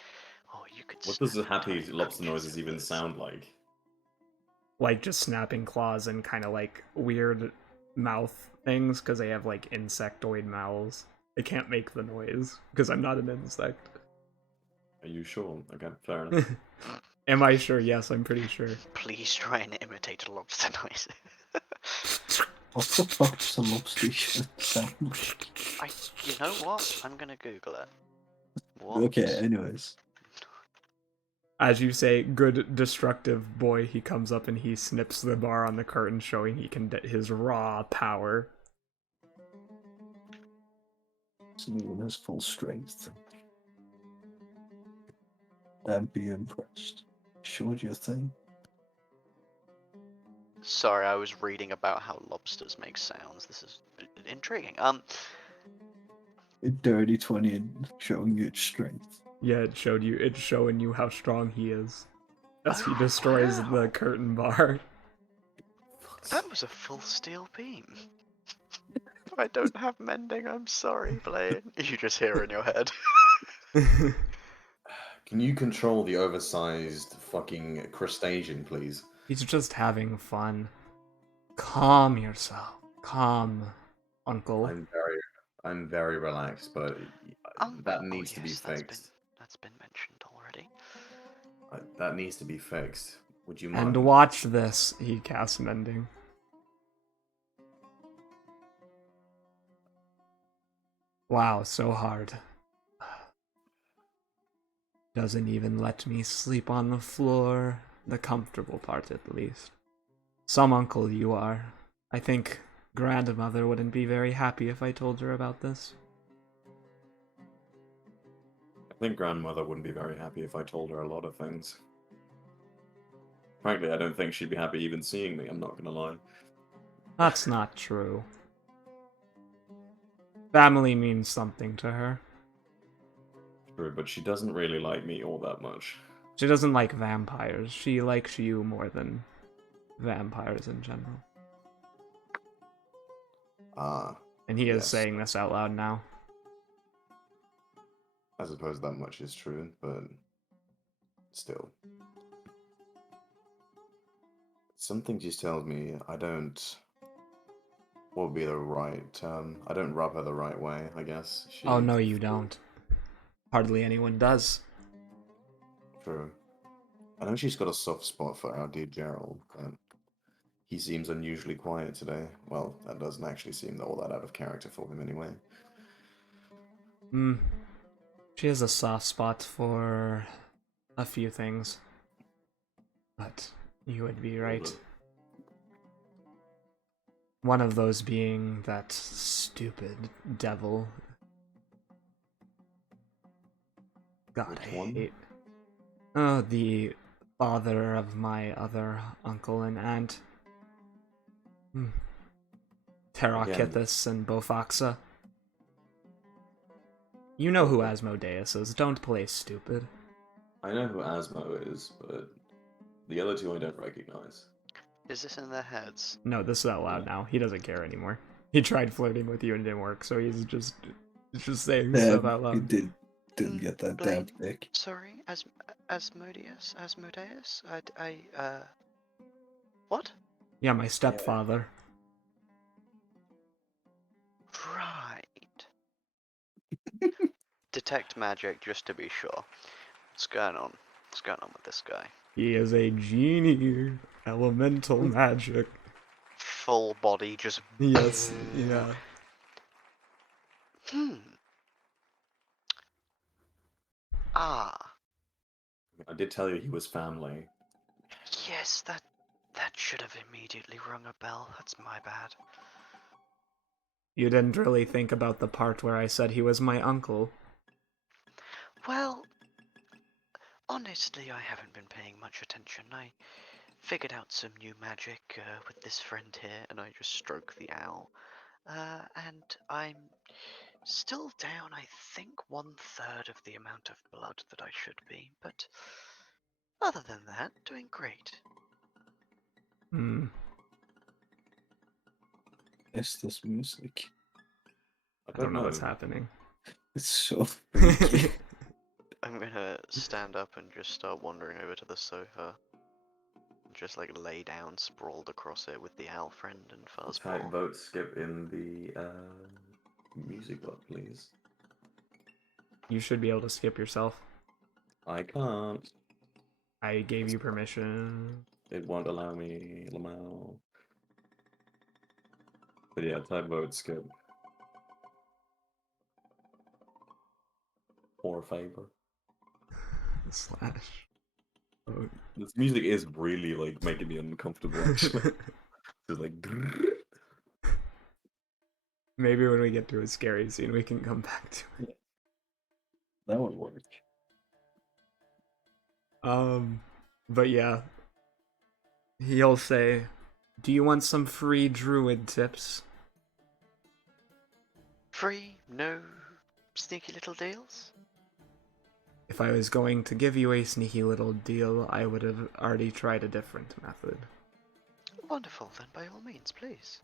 Oh, you could. What does the snap happy entire lobster countries noises with even those. sound like? Like just snapping claws and kind of like weird mouth things because they have like insectoid mouths. They can't make the noise because I'm not an insect. Are you sure? Okay, fair enough. Am I sure? Yes, I'm pretty sure. Please try and imitate a lobster noise. What the fuck does a lobster shit sound like? You know what? I'm gonna Google it. What? Okay, anyways. As you say, good destructive boy, he comes up and he snips the bar on the curtain, showing he can his raw power. Someone has full strength. I'd be impressed. Sure do you think? Sorry, I was reading about how lobsters make sounds. This is intriguing. A dirty 20 and showing you its strength. Yeah, it's showing you how strong he is. As he Oh, destroys wow. the curtain bar. That was a full steel beam. I don't have mending, I'm sorry, Blaine. You just hear in your head. Can you control the oversized fucking crustacean, please? He's just having fun. Calm yourself. Calm, uncle. I'm very relaxed, but that needs to be Yes, fixed. that's been mentioned already. That needs to be fixed. Would you And mind? watch this, he casts mending. Wow, so hard. Doesn't even let me sleep on the floor. The comfortable part, at least. Some uncle you are. I think grandmother wouldn't be very happy if I told her about this. I think grandmother wouldn't be very happy if I told her a lot of things. Frankly, I don't think she'd be happy even seeing me, I'm not gonna lie. That's not true. Family means something to her. True, but she doesn't really like me all that much. She doesn't like vampires. She likes you more than vampires in general. Ah, And he is yes. saying this out loud now. I suppose that much is true, but still. Something just tells me I don't... What would be the right term? I don't rub her the right way, I guess. Oh, no, you don't. Hardly anyone does. True. I know she's got a soft spot for our dude Gerald, but he seems unusually quiet today. Well, that doesn't actually seem all that out of character for him anyway. She has a soft spot for a few things. But you would be right. One of those being that stupid devil. God, I Which one? hate... Oh, the father of my other uncle and aunt. Terakithis and Bofaxa. You know who Asmodeus is, don't play stupid. I know who Asmo is, but the other two I don't recognize. Is this in their heads? No, this is out loud now. He doesn't care anymore. He tried flirting with you and it didn't work, so he's just saying stuff out loud. He didn't get that damn Blaine, dick. Sorry, Asmodeus? What? Yeah, my stepfather. Right. Detect magic, just to be sure. What's going on? What's going on with this guy? He is a genie. Elemental magic. Full body, just. Yes, yeah. Hmm. Ah. I did tell you he was family. Yes, that should have immediately rung a bell. That's my bad. You didn't really think about the part where I said he was my uncle. Well, honestly, I haven't been paying much attention. I figured out some new magic with this friend here, and I just stroke the owl. And I'm still down, I think, 1/3 of the amount of blood that I should be, but other than that, doing great. Hmm. It's this music. I don't know what's happening. It's so freaky. I'm gonna stand up and just start wandering over to the sofa. Just like lay down, sprawled across it with the owl friend and Type Fuzzball. vote skip in the music book, please. You should be able to skip yourself. I can't. I gave you permission. It won't allow me, Lamau. But yeah, type vote skip. Or favor. Slash. Vote. This music is really like making me uncomfortable. Actually, it's like. Maybe when we get to a scary scene, we can come back to it. That would work. But yeah. He'll say, "Do you want some free druid tips?" Free? No sneaky little deals? If I was going to give you a sneaky little deal, I would have already tried a different method. Wonderful, then by all means, please.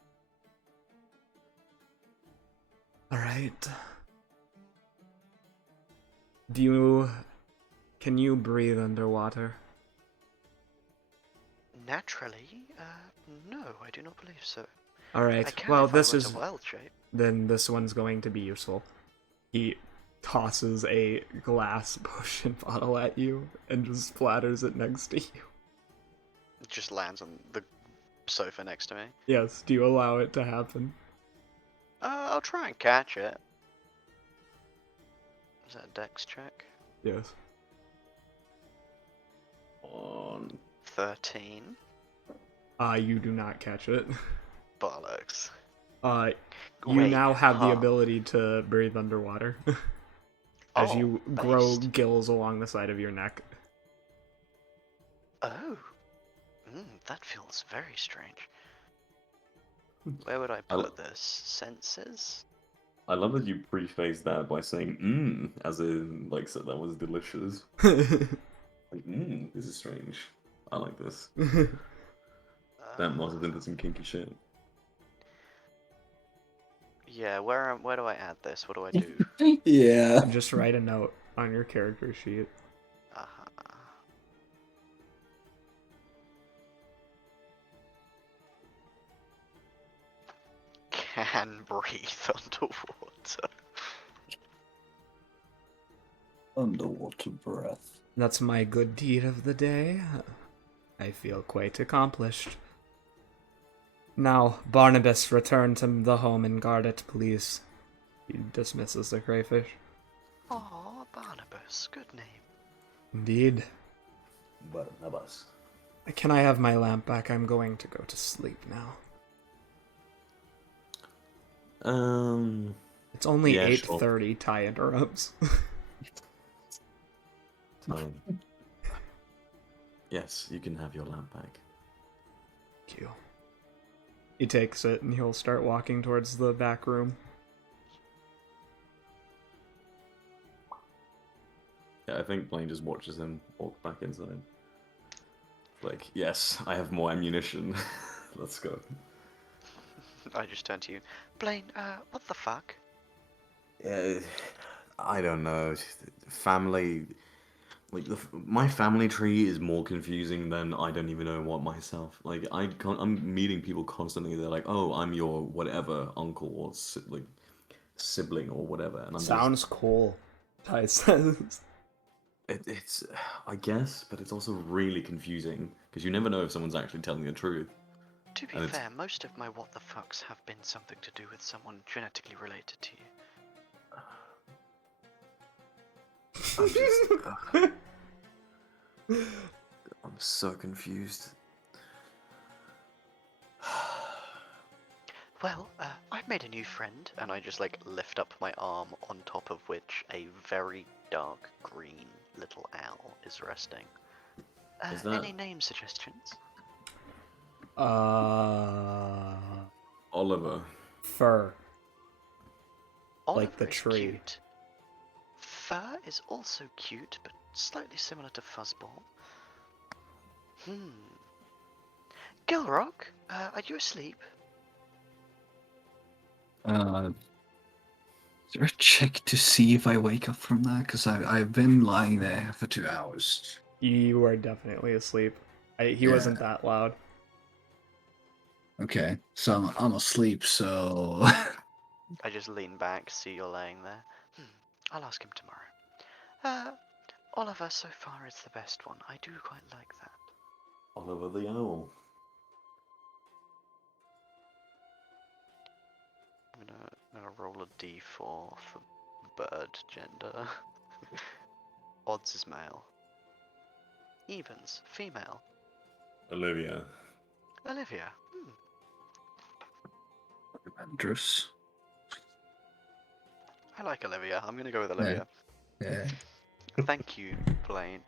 Alright. Can you breathe underwater? Naturally, no, I do not believe so. I Alright, can well if I this were is... to wild shape. Then this one's going to be useful. He tosses a glass potion bottle at you and just splatters it next to you. It just lands on the sofa next to me. Yes, do you allow it to happen? I'll try and catch it. Is that a dex check? Yes. On 13. You do not catch it. Bollocks. You Wait, now have the huh. ability to breathe underwater. As you grow based. gills along the side of your neck. Oh. That feels very strange. Where would I put this? Senses? I love that you preface that by saying as in like so that was delicious. Like this is strange. I like this. That must have been some kinky shit. Yeah, where do I add this? What do I do? Yeah. Just write a note on your character sheet. Can breathe underwater. Underwater breath. That's my good deed of the day. I feel quite accomplished. Now, Barnabas, return to the home and guard it, please. He dismisses the crayfish. Aw, Barnabas, good name. Indeed. Barnabas. Can I have my lamp back? I'm going to go to sleep now. It's only Yeah, 8:30, Ty interrupts. Fine. Yes, you can have your lamp back. Thank you. He takes it and he'll start walking towards the back room. Yeah, I think Blaine just watches him walk back inside. Like, yes, I have more ammunition. Let's go. I just turn to you. Blaine, what the fuck? Yeah, I don't know. Family, like my family tree is more confusing than I don't even know what myself. Like I'm meeting people constantly. They're like, "Oh, I'm your whatever uncle or like sibling or whatever," and I'm Sounds cool, Ty says. It's, I guess, but it's also really confusing because you never know if someone's actually telling the truth. To be And it's- fair, most of my what the fucks have been something to do with someone genetically related to you. I'm just. I'm so confused. Well, I've made a new friend, and I just like lift up my arm on top of which a very dark green little owl is resting. Is that- Any name suggestions? Oliver. Fur. Oliver the is tree. cute. Fur is also cute, but slightly similar to Fuzzball. Gilrock, are you asleep? Is there a check to see if I wake up from that? Because I've been lying there for 2 hours. You are definitely asleep. He wasn't that loud. Okay, so I'm asleep, so... I just lean back, see you're laying there. I'll ask him tomorrow. Oliver so far is the best one. I do quite like that. Oliver the Owl. I'm gonna roll a d4 for bird gender. Odds is male. Evens, female. Olivia. Olivia. Andrews. I like Olivia. I'm gonna go with Olivia. Yeah. Thank you, Blaine.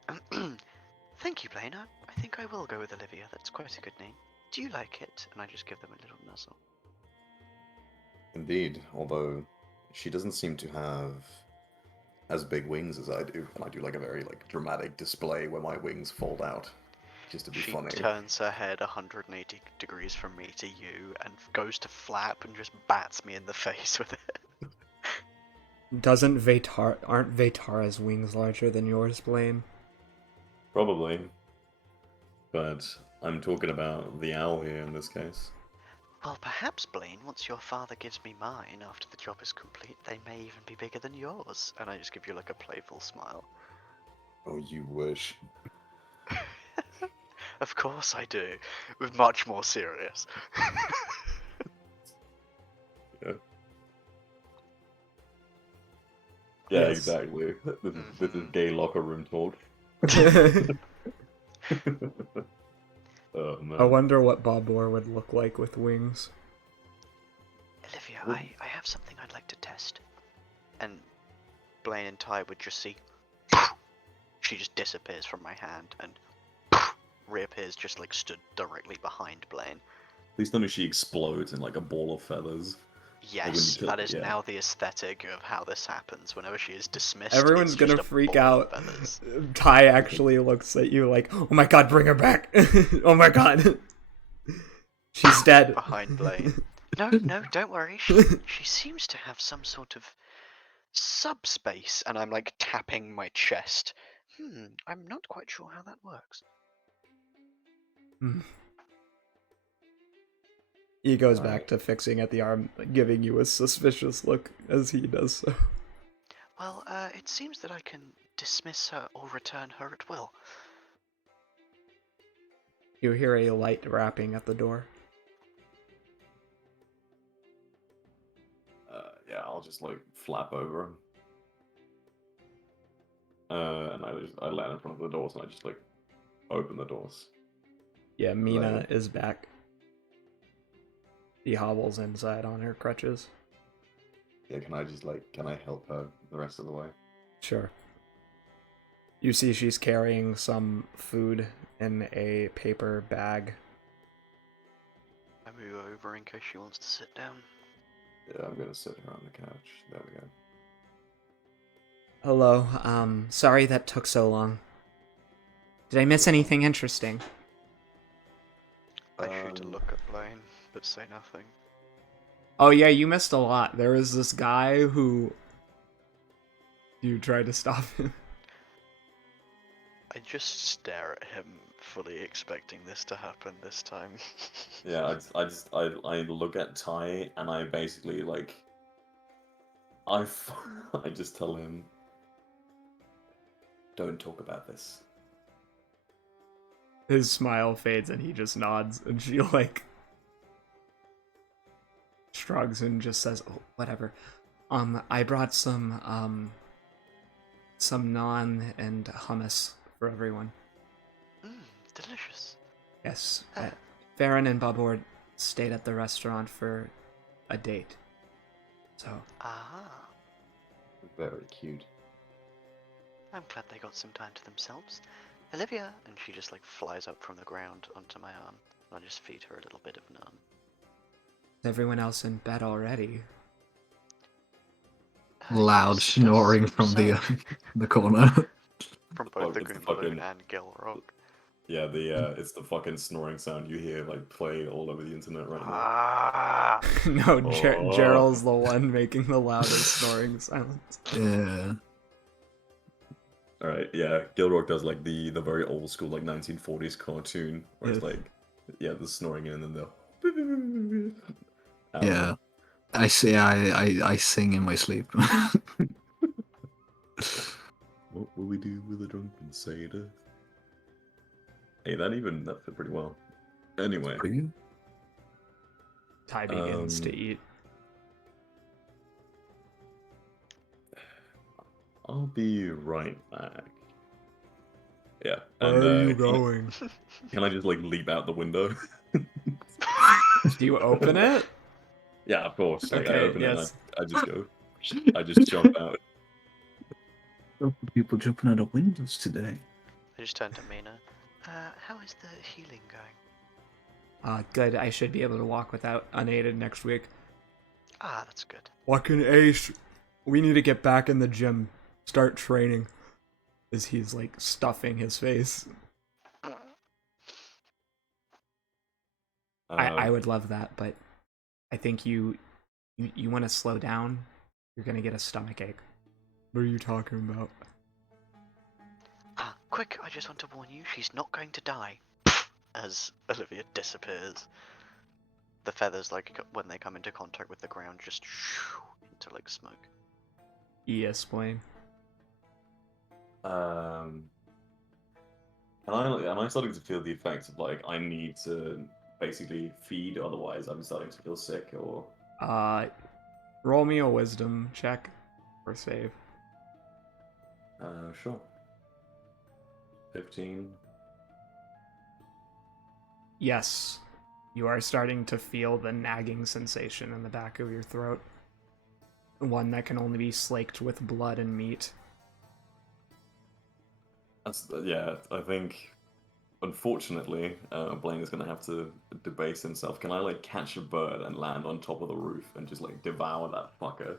Thank you, Blaine. I think I will go with Olivia. That's quite a good name. Do you like it? And I just give them a little nuzzle. Indeed, although she doesn't seem to have as big wings as I do, and I do like a very dramatic display where my wings fold out, just to be She funny. turns her head 180 degrees from me to you and goes to flap and just bats me in the face with it. Aren't Vetara's wings larger than yours, Blaine? Probably. But I'm talking about the owl here in this case. Well, perhaps, Blaine, once your father gives me mine after the job is complete, they may even be bigger than yours. And I just give you like a playful smile. Oh, you wish. Of course I do. With much more serious. Yeah, Yes. exactly. This is gay locker room talk. Oh, man. I wonder what Bob Orr would look like with wings. Olivia, I have something I'd like to test. And Blaine and Ty would just see. She just disappears from my hand and reappears just like stood directly behind Blaine. Please tell me she explodes in like a ball of feathers. Yes, kill- that is yeah. now the aesthetic of how this happens. Whenever she is dismissed, Everyone's it's gonna just a freak ball of out. feathers. Ty actually looks at you like, oh my god, bring her back! Oh my god! She's dead. Behind Blaine. No, don't worry. She seems to have some sort of subspace, and I'm like tapping my chest. I'm not quite sure how that works. He goes back to fixing at the arm, giving you a suspicious look as he does so. Well, it seems that I can dismiss her or return her at will. You hear a light rapping at the door. Yeah, I'll just like flap over him. And I land in front of the doors and I just like open the doors. Yeah, Mina Hello. is back. He hobbles inside on her crutches. Yeah, can I help her the rest of the way? Sure. You see she's carrying some food in a paper bag. I move over in case she wants to sit down. Yeah, I'm gonna sit her on the couch. There we go. Hello, sorry that took so long. Did I miss anything interesting? I shoot to look at Blaine, but say nothing. Oh yeah, you missed a lot. There was this guy who... You tried to stop him. I just stare at him, fully expecting this to happen this time. Yeah, I look at Ty and I basically like I just tell him, Don't talk about this. His smile fades and he just nods, and she like shrugs and just says, "Oh, whatever. I brought some naan and hummus for everyone." Delicious. Yes, Ah. Farron and Babor stayed at the restaurant for a date. So, Ah, Very cute. I'm glad they got some time to themselves. Olivia, and she just like flies up from the ground onto my arm, and I just feed her a little bit of naan. is everyone else in bed already? Loud Yes, snoring just from so. the corner. From both the It's the Goon Balloon fucking and Gilrock. yeah. It's the fucking snoring sound you hear like playing all over the internet right now. Ah! No, Oh. Gerald's the one making the loudest snoring sounds. Yeah. All right, yeah. Gilrock does like the very old school like 1940s cartoon where it's Yes. like the snoring in and then the Yeah. I say I sing in my sleep. What will we do with a drunken satyr? Hey, that fit pretty well. Anyway, Pretty good. Ty begins to eat. I'll be right back. Yeah. Where And, are you can I- going? Can I just like leap out the window? Do you open it? Yeah, of course. Like I Okay, open yes. it, and I just go. I just jump out. People jumping out of windows today. I just turned to Mina. How is the healing going? Good. I should be able to walk without unaided next week. Ah, that's good. Fucking Ace. We need to get back in the gym. Start training. As he's like stuffing his face. I would love that, but I think you want to slow down. You're gonna get a stomach ache. What are you talking about? Ah, quick, I just want to warn you, she's not going to die. As Olivia disappears. The feathers, like, when they come into contact with the ground, just into, like, smoke. Yes, Blaine. Am I starting to feel the effects of like I need to basically feed, otherwise I'm starting to feel sick, or Roll me a wisdom check or save. sure. 15. Yes, you are starting to feel the nagging sensation in the back of your throat. One that can only be slaked with blood and meat. Yeah, I think unfortunately Blaine is gonna have to debase himself. Can I like catch a bird and land on top of the roof and just like devour that fucker?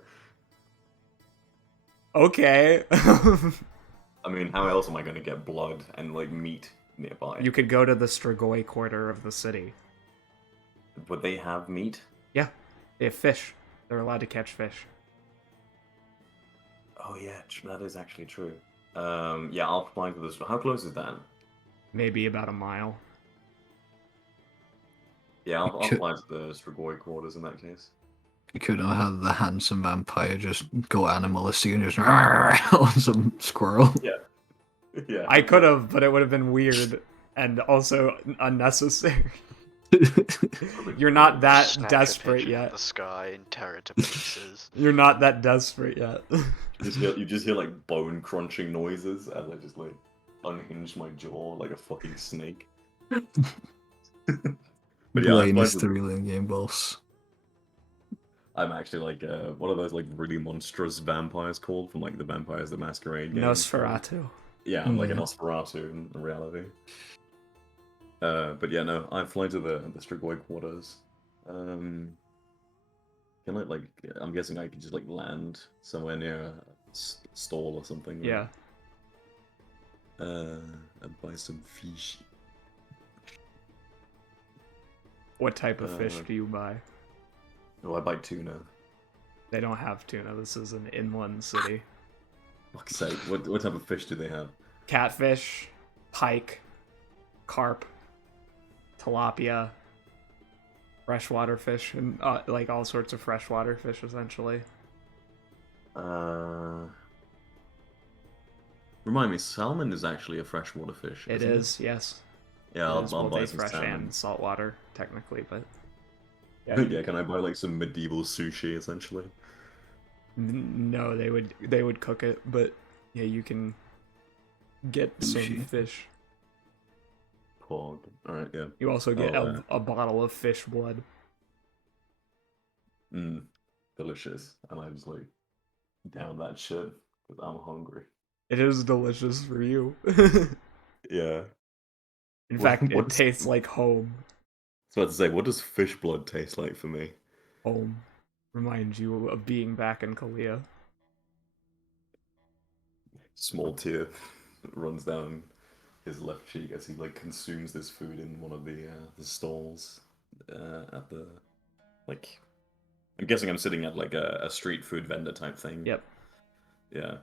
Okay. I mean, how else am I gonna get blood and like meat nearby? You could go to the Strigoi quarter of the city. Would they have meat? Yeah, they have fish. They're allowed to catch fish. Oh yeah, that is actually true. Yeah, I'll fly to this. How close is that? Maybe about a mile. Yeah, I'll Could- fly to the Strigoi quarters in that case. You could have had the handsome vampire just go animalistic and just on some squirrel. Yeah. Yeah. I could have, but it would have been weird and also unnecessary. You're not that Snatch a desperate pigeon out yet. the sky and tear it to pieces. You're not that desperate yet. You just hear like bone crunching noises as I just like unhinge my jaw like a fucking snake. But yeah, Blaine is the real in-game boss. I'm actually like what are those like really monstrous vampires called from like the Vampires the Masquerade game? Nosferatu. Yeah, I'm like an Yeah. Nosferatu in reality. But yeah, no, I fly to the Strigoi quarters. Can I like? I'm guessing I could just like land somewhere near a stall or something. Right? Yeah. And buy some fish. What type of fish do you buy? Oh, I buy tuna. They don't have tuna. This is an inland city. Fuck's sake! What type of fish do they have? Catfish, pike, carp, tilapia, freshwater fish, and like all sorts of freshwater fish, essentially. Remind me, salmon is actually a freshwater fish. It isn't is, yes. Yeah, It I'll, is I'll both buy a some fresh salmon. and saltwater, technically, but yeah. Yeah, can I buy like some medieval sushi essentially? No, they would cook it, but yeah, you can get some Sushi. fish. Pog. All right, yeah. You also get Oh, a bottle of fish blood. Delicious. And I just like down that shit because I'm hungry. It is delicious for you. Yeah. In What, fact, it what's tastes like home. I was about to say, what does fish blood taste like for me? Home reminds you of being back in Kalia. Small tear runs down his left cheek as he like consumes this food in one of the stalls at the like. I'm guessing I'm sitting at like a street food vendor type thing. Yep. Yeah.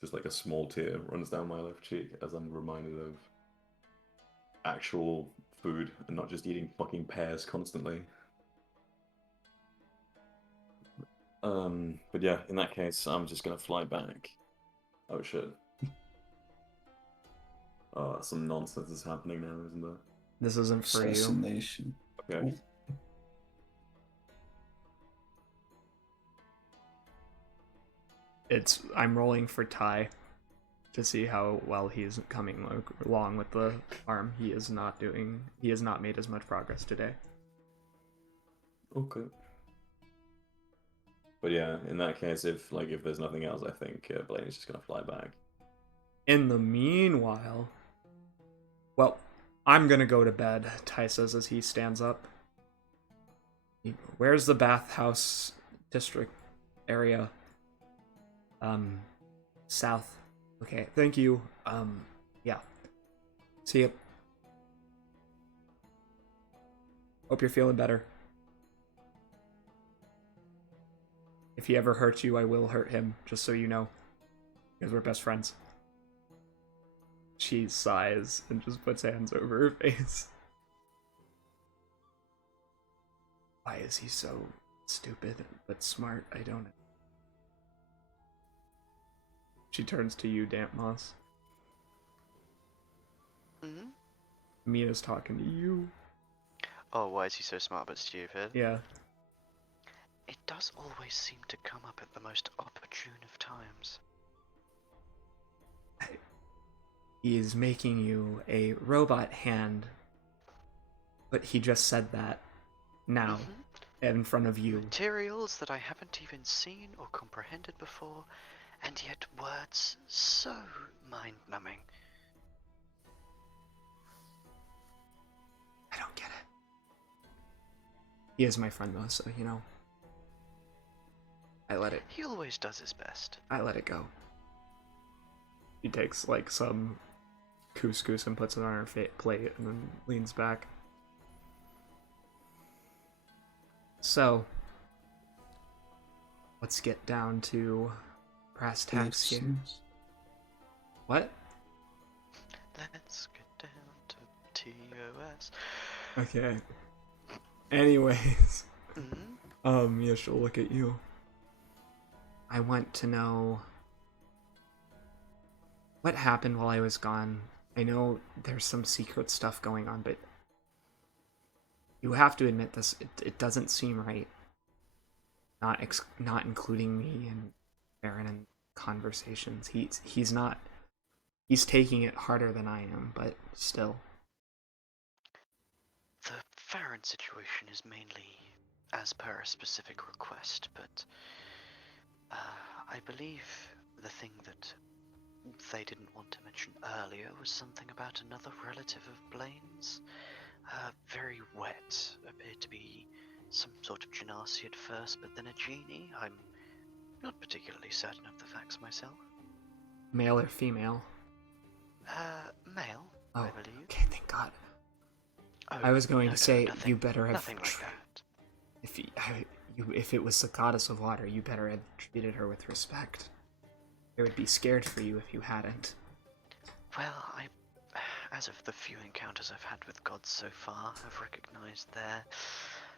Just like a small tear runs down my left cheek as I'm reminded of actual food and not just eating fucking pears constantly. But yeah, in that case, I'm just gonna fly back. Oh shit. Some nonsense is happening now, isn't there? This isn't for you. Assassination. Okay. I'm rolling for Ty to see how well he's coming along with the farm. He has not made as much progress today. Okay. But yeah, in that case, if there's nothing else, I think Blaine is just gonna fly back. In the meanwhile, well, I'm gonna go to bed, Ty says as he stands up. Where's the bathhouse district area? South. Okay, thank you. Yeah. See you. Hope you're feeling better. If he ever hurts you, I will hurt him, just so you know. Because we're best friends. She sighs and just puts hands over her face. Why is he so stupid but smart? I don't know. She turns to you, Damp Moss. Mm-hmm. Mina's talking to you. Oh, why is he so smart but stupid? Yeah. It does always seem to come up at the most opportune of times. He is making you a robot hand. But he just said that now in front of you. Materials that I haven't even seen or comprehended before, and yet words so mind-numbing. I don't get it. He is my friend though, so you know. I let it. He always does his best. I let it go. He takes like some couscous and puts it on her plate and then leans back. So, let's get down to brass tacks here. What? Let's get down to TOS. Okay. Anyways. Mm-hmm. Yeah, she'll look at you. I want to know what happened while I was gone. I know there's some secret stuff going on, but you have to admit this. It doesn't seem right. Not including me and Baron in conversations. He's not. He's taking it harder than I am, but still. The Farron situation is mainly as per a specific request, but I believe the thing that they didn't want to mention earlier was something about another relative of Blaine's. Very wet, appeared to be some sort of genasi at first, but then a genie. I'm not particularly certain of the facts myself. Male or female? Male, Oh, I believe. okay, thank God. Oh, I was going no, to say nothing, you better have. nothing like that. If it was the goddess of water, you better have treated her with respect. I would be scared for you if you hadn't. Well, as of the few encounters I've had with gods so far, I've recognized their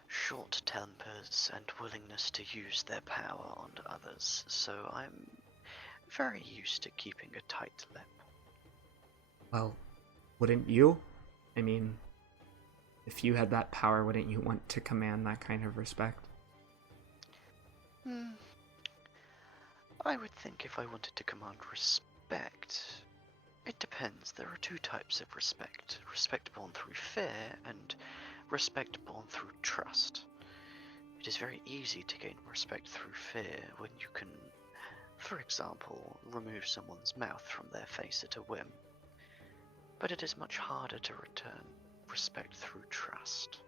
short tempers and willingness to use their power on others, so I'm very used to keeping a tight lip. Well, wouldn't you? I mean, if you had that power, wouldn't you want to command that kind of respect? I would think if I wanted to command respect, it depends. There are two types of respect. Respect born through fear and respect born through trust. It is very easy to gain respect through fear when you can, for example, remove someone's mouth from their face at a whim. But it is much harder to return respect through trust.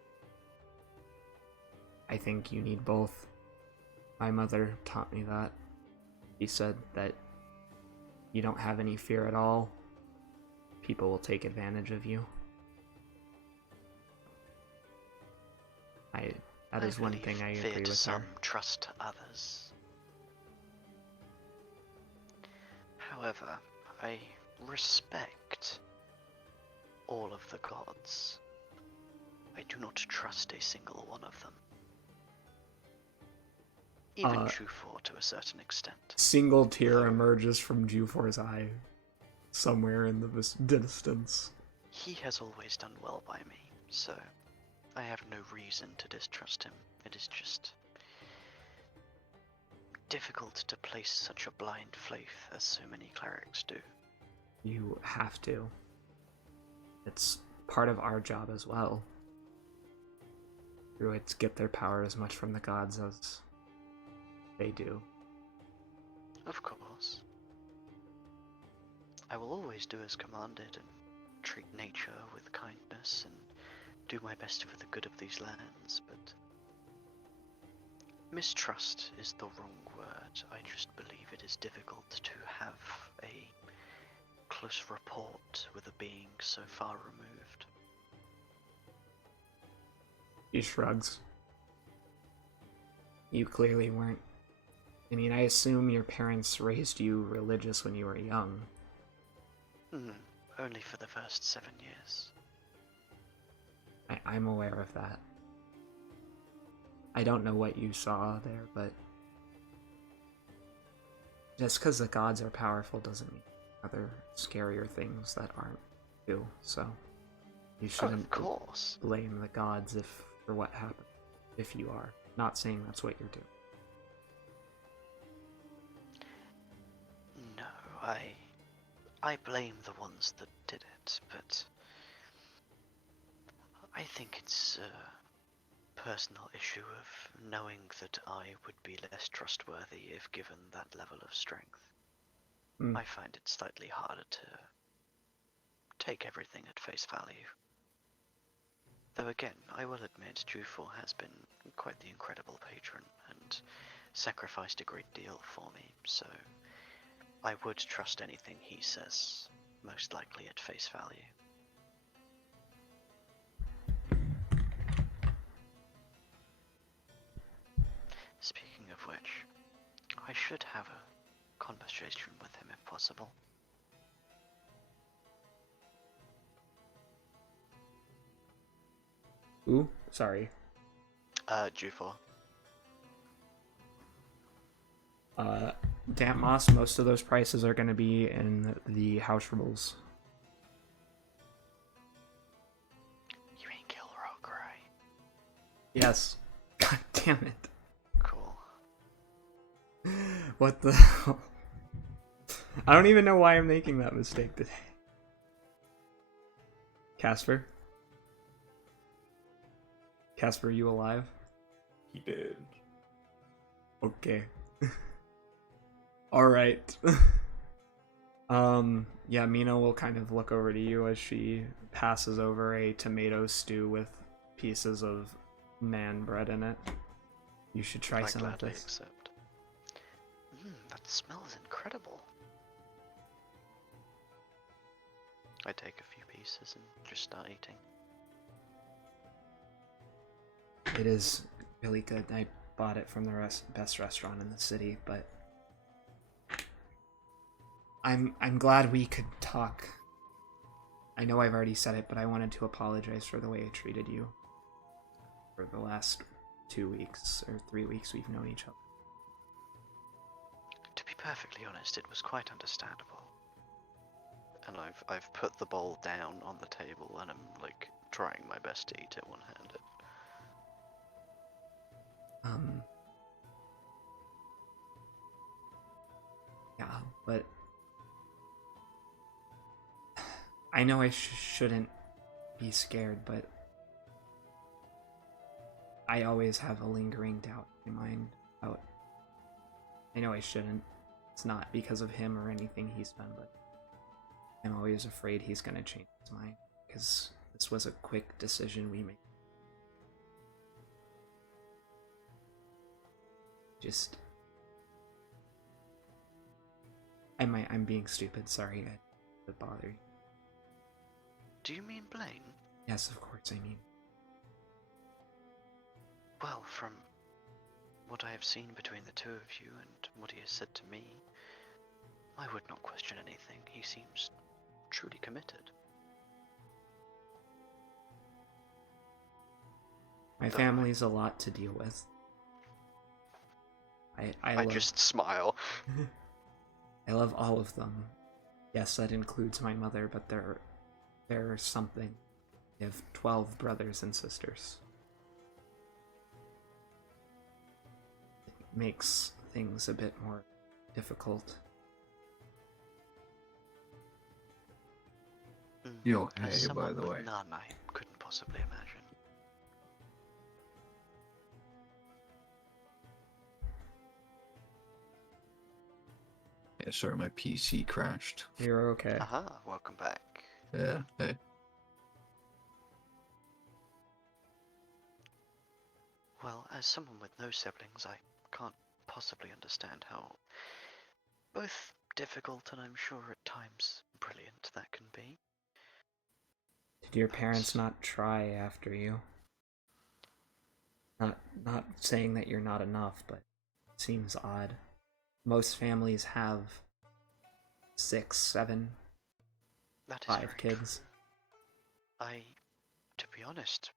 I think you need both. My mother taught me that. She said that you don't have any fear at all, people will take advantage of you. That is one thing I agree with some, her. trust others. However, I respect all of the gods. I do not trust a single one of them. Even Juphor to a certain extent. Single tear emerges from Juphor's eye, somewhere in the distance. He has always done well by me, so I have no reason to distrust him. It is just difficult to place such a blind faith as so many clerics do. You have to. It's part of our job as well. Druids get their power as much from the gods as they do. Of course. I will always do as commanded and treat nature with kindness and do my best for the good of these lands, but mistrust is the wrong word. I just believe it is difficult to have a close rapport with a being so far removed. He shrugs. You clearly weren't. I mean, I assume your parents raised you religious when you were young. Only for the first 7 years. I'm aware of that. I don't know what you saw there, but just because the gods are powerful doesn't mean other scarier things that aren't too. So you shouldn't of course. blame the gods for what happened, if you are. Not saying that's what you're doing. No, I blame the ones that did it, but I think it's a personal issue of knowing that I would be less trustworthy if given that level of strength. I find it slightly harder to take everything at face value. Though again, I will admit Juphor has been quite the incredible patron and sacrificed a great deal for me, so I would trust anything he says, most likely at face value. Speaking of which, I should have a conversation with him if possible. Ooh, sorry. Juphor. Damp Moss, most of those prices are going to be in the house rules. You ain't Gilrock, right? Yes. God damn it. Cool. What the hell? I don't even know why I'm making that mistake today. Casper? Casper, are you alive? He did. Okay. Alright. Yeah, Mina will kind of look over to you as she passes over a tomato stew with pieces of man bread in it. You should try I some of gladly this. accept. That smells incredible. I take a few pieces and just start eating. It is really good. I bought it from the best restaurant in the city, but I'm glad we could talk. I know I've already said it, but I wanted to apologize for the way I treated you for the last 2 weeks or 3 weeks we've known each other. To be perfectly honest, it was quite understandable. And I've put the bowl down on the table and I'm like trying my best to eat it one-handed. Yeah, but I know I shouldn't be scared, but I always have a lingering doubt in my mind about. I know I shouldn't. It's not because of him or anything he's done, but I'm always afraid he's gonna change his mind because this was a quick decision we made. Just, I'm being stupid. Sorry, to bother you. Do you mean Blaine? Yes, of course. I mean, Well, from what I have seen between the two of you and what he has said to me, I would not question anything. He seems truly committed. my family's a lot to deal with. I just smile. I love all of them. Yes, that includes my mother, but there's something. I have 12 brothers and sisters. It makes things a bit more difficult. You're As okay, by someone the with way. none, I couldn't possibly imagine. Yeah, sorry, my PC crashed. You're okay. Aha, welcome back. Yeah, hey. Well, as someone with no siblings, I can't possibly understand how both difficult and I'm sure at times brilliant that can be. Did your parents not try after you? Not saying that you're not enough, but it seems odd. Most families have 6, 7, That is 5 very kids. true. To be honest,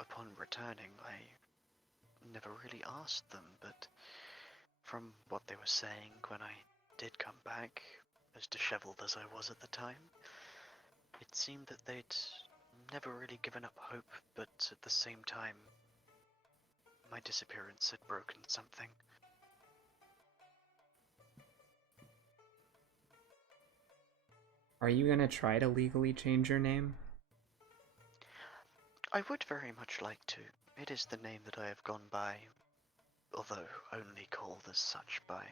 upon returning, I never really asked them, but from what they were saying when I did come back, as disheveled as I was at the time, it seemed that they'd never really given up hope, but at the same time, my disappearance had broken something. Are you gonna try to legally change your name? I would very much like to. It is the name that I have gone by, although only called as such by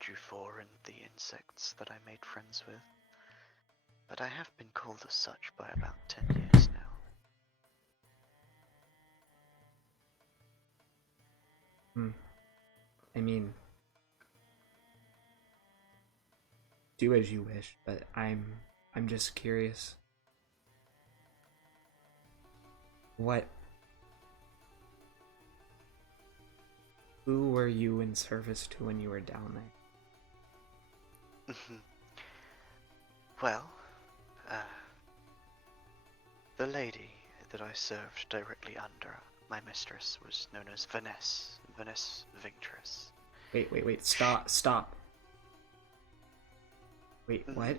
Juphor and the insects that I made friends with. But I have been called as such by about 10 years now. I mean, do as you wish, but I'm just curious. Who were you in service to when you were down there? Well, the lady that I served directly under, my mistress, was known as Vanessa Victress. Wait, stop. Wait, what?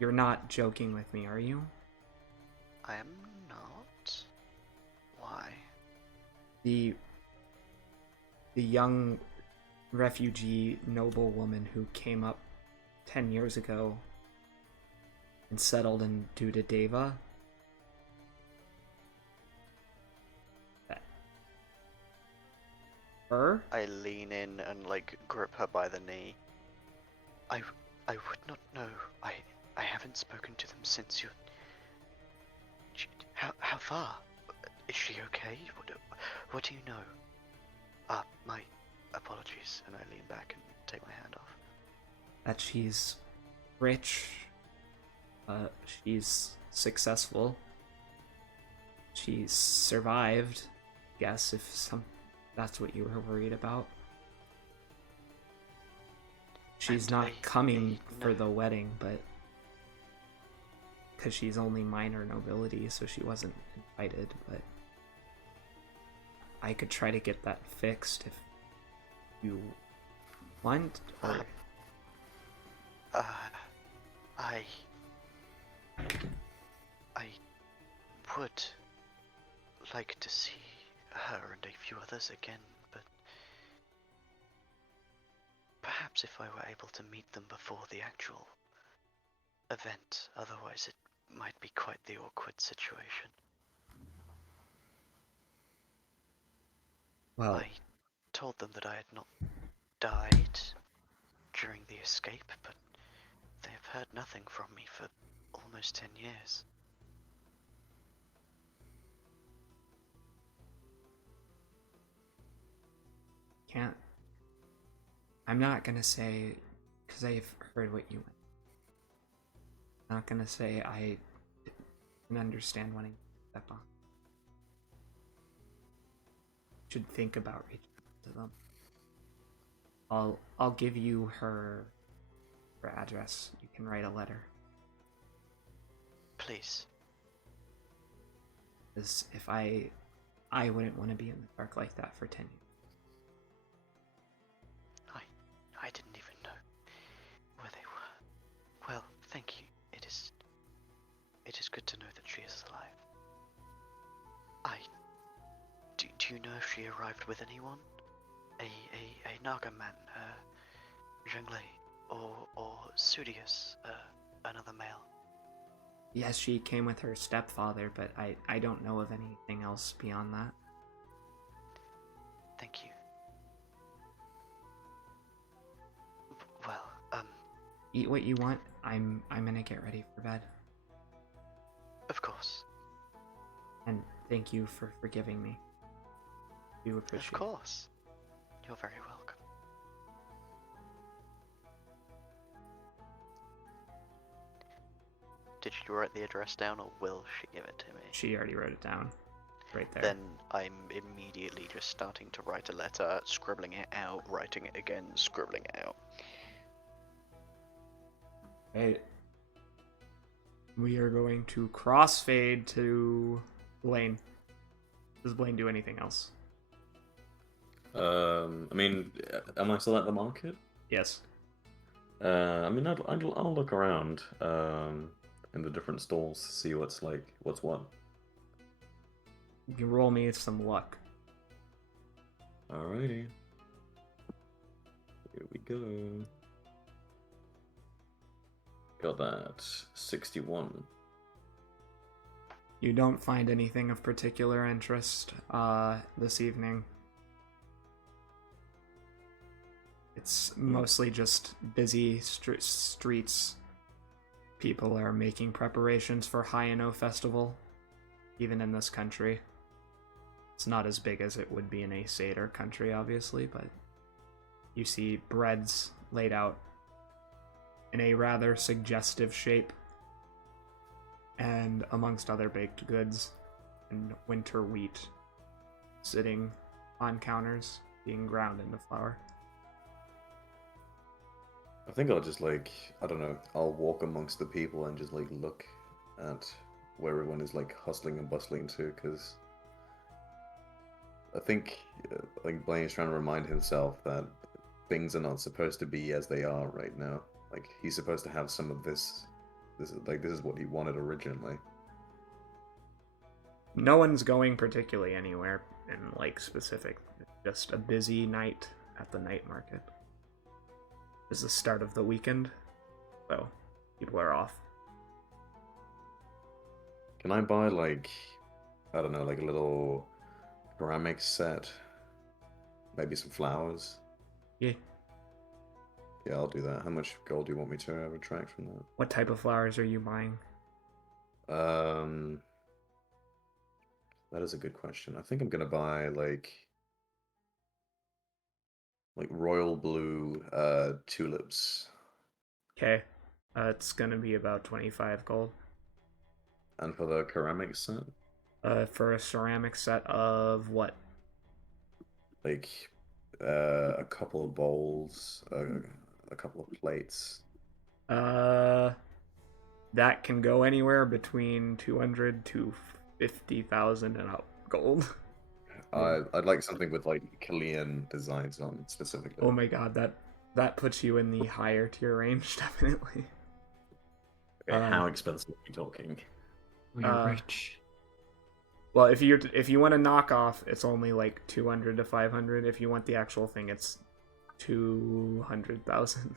You're not joking with me, are you? I am not. Why? The young refugee noblewoman who came up 10 years ago and settled in Deva? Her? I lean in and grip her by the knee. I would not know. I haven't spoken to them since you. How far? Is she okay? What do you know? My apologies, and I lean back and take my hand off. That she's rich. She's successful. She's survived. Guess if that's what you were worried about. She's not coming for the wedding, but because she's only minor nobility, so she wasn't invited, but I could try to get that fixed if you want, or I would like to see her and a few others again, but perhaps if I were able to meet them before the actual event, otherwise it might be quite the awkward situation. Well, I told them that I had not died during the escape, but they have heard nothing from me for almost 10 years. can't. I'm not gonna say, because I've heard what you went. I'm not gonna say I can understand wanting to step on. Should think about reaching out to them. I'll give you her address. You can write a letter. Please. Because if I wouldn't want to be in the dark like that for 10 years. I didn't even know where they were. Well, thank you. It is good to know that she is alive. Do you know if she arrived with anyone? A Naga man, Zhenglei, or Sudius, another male? Yes, she came with her stepfather, but I don't know of anything else beyond that. Thank you. Well, Eat what you want. I'm gonna get ready for bed. of course. And thank you for forgiving me. Do appreciate Of course. You're very welcome. Did you write the address down, or will she give it to me? She already wrote it down. Right there. Then I'm immediately just starting to write a letter, scribbling it out, writing it again, scribbling it out. Right. We are going to crossfade to Blaine. Does Blaine do anything else? I mean, am I still at the market? Yes. I mean, I'll look around in the different stalls to see what's what. You can roll me some luck. Alrighty. Here we go. Got that 61. You don't find anything of particular interest this evening. It's mostly just busy streets. People are making preparations for Hiyanoh Festival, even in this country. It's not as big as it would be in a Seder country, obviously, but you see breads laid out in a rather suggestive shape, and amongst other baked goods and winter wheat sitting on counters being ground into flour. I think I'll just I don't know, I'll walk amongst the people and just look at where everyone is hustling and bustling to, because I think Blaine is trying to remind himself that things are not supposed to be as they are right now. He's supposed to have some of this. This is what he wanted originally. No one's going particularly anywhere in specific. It's just a busy night at the night market. It's the start of the weekend, so people are off. Can I buy I don't know, a little ceramic set? Maybe some flowers? Yeah. Yeah, I'll do that. How much gold do you want me to retract from that? What type of flowers are you buying? That is a good question. I think I'm gonna buy royal blue tulips. Okay. It's gonna be about 25 gold. And for the ceramic set? For a ceramic set of what? A couple of bowls, a couple of plates. That can go anywhere between 200 to 50,000 and up gold. I'd like something with Chilean designs on specifically. Oh my god, that puts you in the higher tier range, definitely. Okay, how expensive are we talking? We're rich. Well, if you want a knockoff, it's only like 200 to 500. If you want the actual thing, it's 200,000.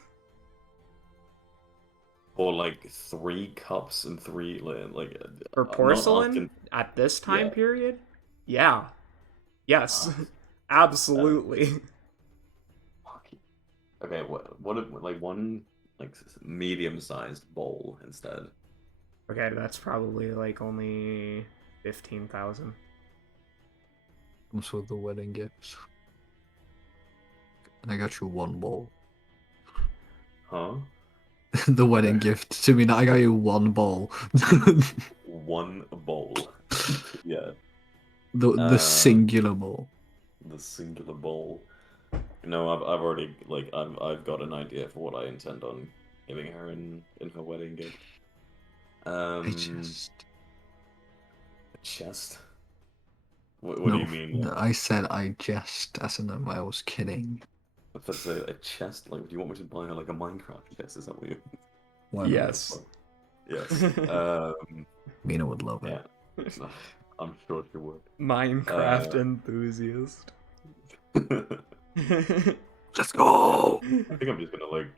Or like 3 cups and 3 like For I'm not porcelain asking. at this time Yeah. period? Yeah. Yes. Absolutely. Fuck. Okay, what if, like one like medium-sized bowl instead? Okay, that's probably like only 15,000. Comes with the wedding gifts. And I got you one bowl. Huh? The wedding Okay. gift to me. I got you one bowl. One bowl. Yeah. the singular bowl. The singular bowl. No, I've already like I've got an idea for what I intend on giving her in her wedding gift. I just. A chest. What No, do you mean? no, I said I jest, as in I was kidding. If that's a chest, like, do you want me to buy her like a Minecraft chest? Is that what you? Why not? Yes. Yes. Mina would love it. Yeah. I'm sure she would. Minecraft enthusiast. Let's go! I think I'm just gonna like,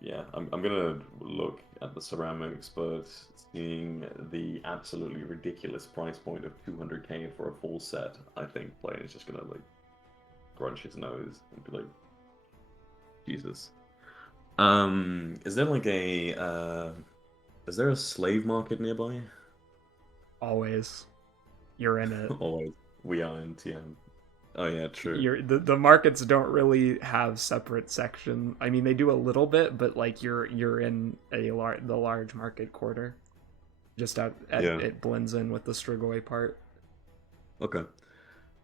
yeah, I'm gonna look at the ceramics, but seeing the absolutely ridiculous price point of 200k for a full set, I think Blaine is just gonna like crunch his nose and be like, Jesus. Is there like is there a slave market nearby? Always. You're in it. Always. We are in TM. Oh yeah, true. The markets don't really have separate section. I mean, they do a little bit, but like you're in the large market quarter. Just yeah. It blends in with the Strigoi part. Okay.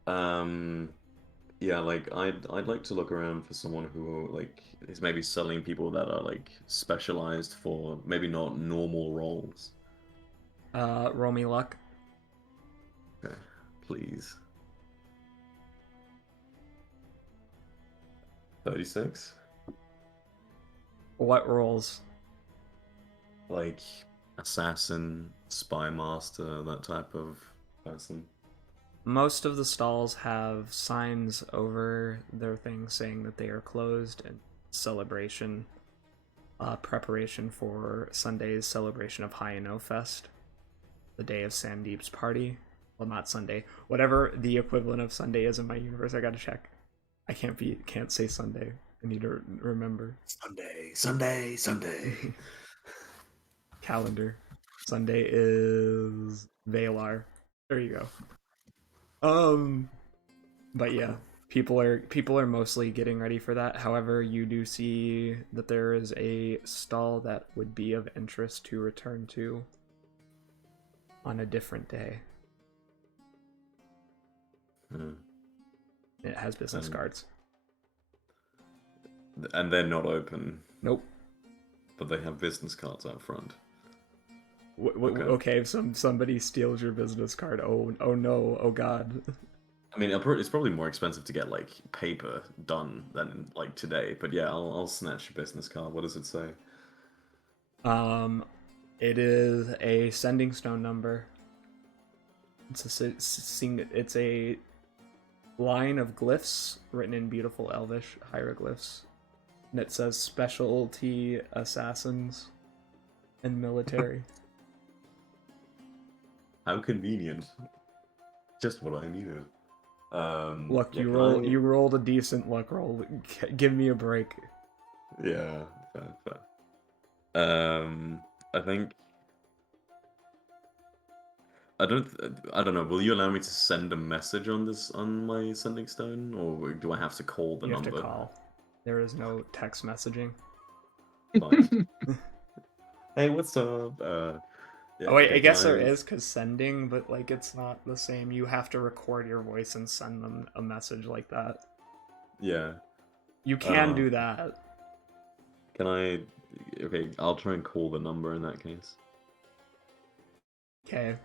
Yeah, like I'd like to look around for someone who like is maybe selling people that are like specialized for maybe not normal roles. Roll me luck. Okay, please. 36? What roles? Like assassin, spy master, that type of person. Most of the stalls have signs over their things saying that they are closed and celebration, preparation for Sunday's celebration of Hiyanoh-fest, the day of Sandeep's party. Well, not Sunday. Whatever the equivalent of Sunday is in my universe, I gotta check. I can't say Sunday. I need to remember. Sunday. Calendar. Sunday is Valar. There you go. But yeah, people are mostly getting ready for that. However, you do see that there is a stall that would be of interest to return to on a different day. It has business cards. And they're not open. Nope. But they have business cards out front. Okay, if somebody steals your business card, oh no, oh god. I mean, it's probably more expensive to get like paper done than like today. But yeah, I'll snatch your business card. What does it say? It is a sending stone number. It's a line of glyphs written in beautiful Elvish hieroglyphs, and it says specialty assassins and military. How convenient. Just what I needed. Look, yeah, you rolled a decent luck roll. Give me a break. Yeah, fair. I think I don't know. Will you allow me to send a message on my sending stone, or do I have to call the You number? have to call. There is no text messaging. Fine. Hey, what's up? Yeah, Oh wait, okay, I guess can there is, because sending, but like it's not the same. You have to record your voice and send them a message like that. Yeah. You can do that. Can I? Okay, I'll try and call the number in that case. Okay.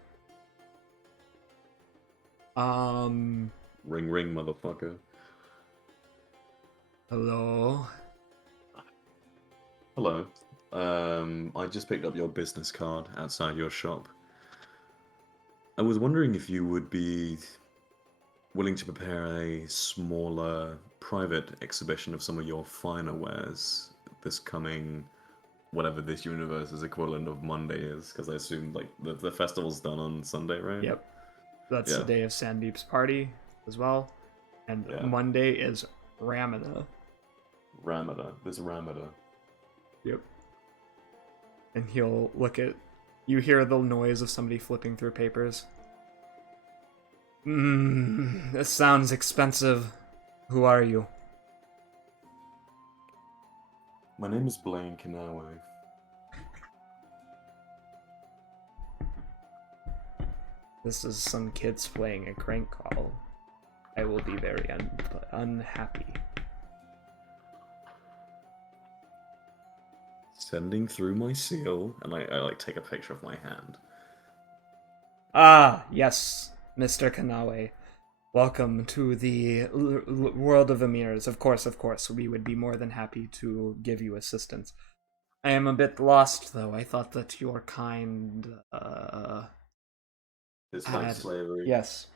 Ring, ring, motherfucker. Hello. Hello. I just picked up your business card outside your shop. I was wondering if you would be willing to prepare a smaller private exhibition of some of your finer wares this coming, whatever this universe's equivalent of Monday is, because I assume like the festival's done on Sunday, right? Yep. That's Yeah. the day of Sandeep's party as well. And Yeah. Monday is Ramana. This Ramada. Yep. And he'll look at... You hear the noise of somebody flipping through papers. This sounds expensive. Who are you? My name is Blaine Kanawe. This is some kids playing a crank call. I will be very unhappy. Sending through my seal, and I like take a picture of my hand. Ah, yes, Mr. Kanawe. Welcome to the world of Emirs. Of course, we would be more than happy to give you assistance. I am a bit lost, though. I thought that your kind, It's like had... slavery. Yes.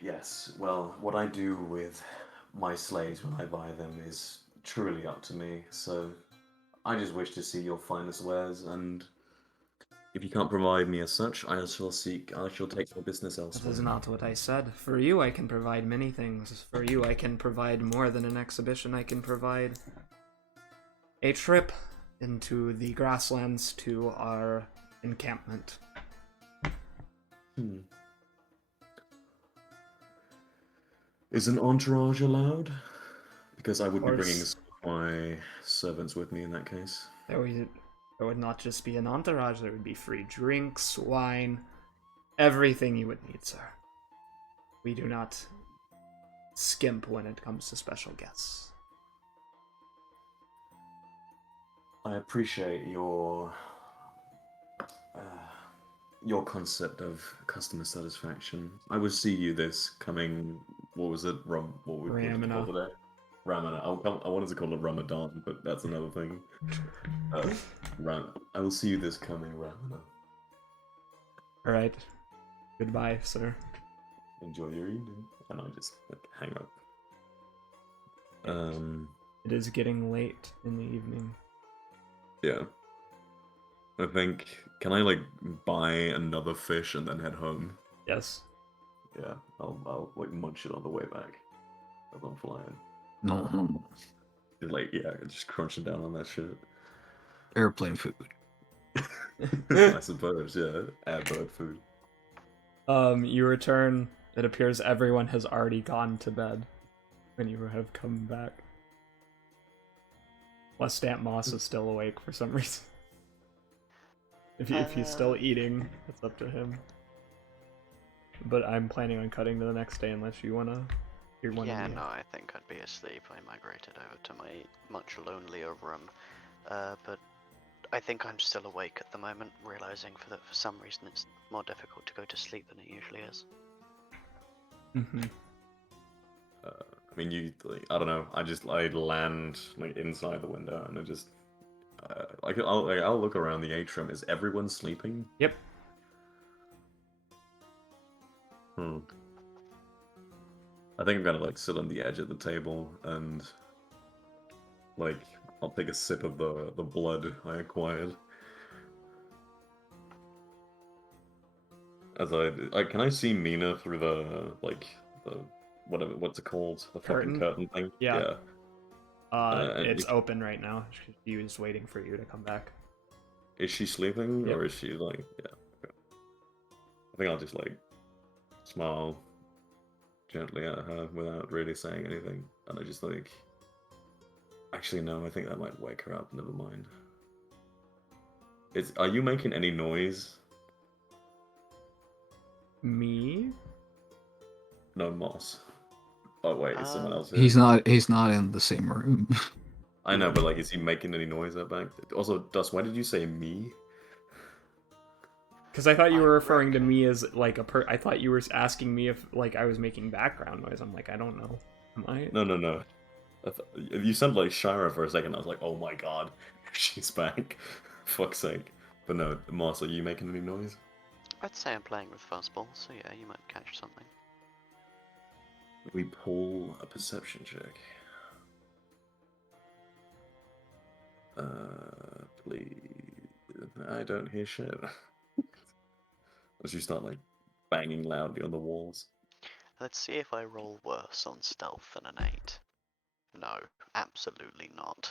Yes, well, what I do with my slaves when I buy them is truly up to me, so I just wish to see your finest wares, and if you can't provide me as such, I shall take your business That elsewhere. is not what I said. For you, I can provide many things. For you, I can provide more than an exhibition. I can provide a trip into the grasslands to our encampment. Is an entourage allowed? Because I would be bringing course. my servants with me in that case. There would not just be an entourage, there would be free drinks, wine, everything you would need, sir. We do not skimp when it comes to special guests. I appreciate your concept of customer satisfaction. I will see you this coming. What was it? What we wanted to call Ramana. today? Ramana. I wanted to call it Ramadan, but that's another thing. I will see you this coming Ramana. Alright. Goodbye, sir. Enjoy your evening, and I just hang up. It is getting late in the evening. Yeah. I think. Can I buy another fish and then head home? Yes. Yeah, I'll munch it on the way back as I'm flying. No. Just crunching down on that shit. Airplane food. I suppose, yeah. Airbird food. You return. It appears everyone has already gone to bed when you have come back. Lestamp Moss is still awake for some reason. If he's still eating, it's up to him. But I'm planning on cutting to the next day unless you wanna. Yeah, no, I think I'd be asleep. I migrated over to my much lonelier room. But I think I'm still awake at the moment, realizing for some reason it's more difficult to go to sleep than it usually is. Mm-hmm. I mean, I don't know. I land inside the window, and I just I'll look around the atrium. Is everyone sleeping? Yep. I think I'm gonna sit on the edge of the table and I'll take a sip of the blood I acquired. As can I see Mina through the what's it called? The Curtain? fucking curtain thing? Yeah. And It's open right now. She was waiting for you to come back. Is she sleeping, Yep. or is she yeah? Okay. I think I'll just smile gently at her without really saying anything, and I just actually no, I think that might wake her up. Never mind. Are you making any noise? Me? No, Moss. Oh wait, is someone else here? He's not in the same room. I know, but is he making any noise out back? Also, Dust, why did you say me? Because I thought you were referring to me as I thought you were asking me if I was making background noise. I'm like, I don't know. Am I? No. You sound like Shara for a second. I was like, oh my god, she's back. Fuck's sake. But no, Mars, are you making any noise? I'd say I'm playing with fuzzballs, so yeah, you might catch something. We pull a perception check. Please. I don't hear shit. As you start like banging loudly on the walls. Let's see if I roll worse on stealth than an 8. No, absolutely not.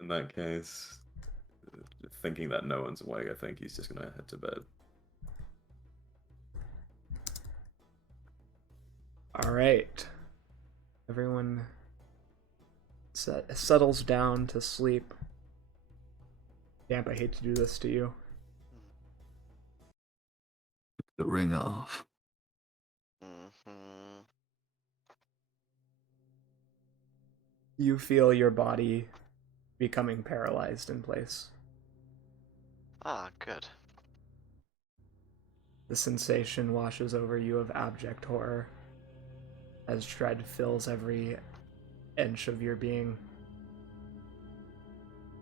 In that case, thinking that no one's awake, I think he's just gonna head to bed. All right. Everyone settles down to sleep. Damn, I hate to do this to you. The ring off. Mm-hmm. You feel your body becoming paralyzed in place. Ah, good. The sensation washes over you of abject horror as dread fills every inch of your being.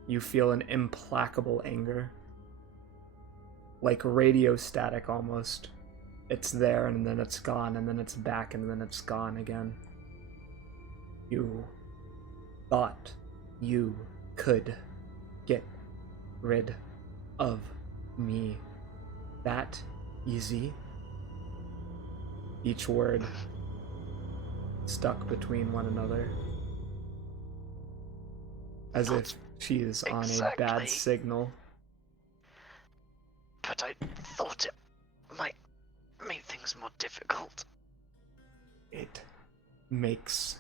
You feel an implacable anger. Like radio static almost. It's there and then it's gone and then it's back and then it's gone again. You thought you could get rid of me that easy? Each word stuck between one another. As Not if she is on a exactly. bad signal. But I thought it might make things more difficult. It makes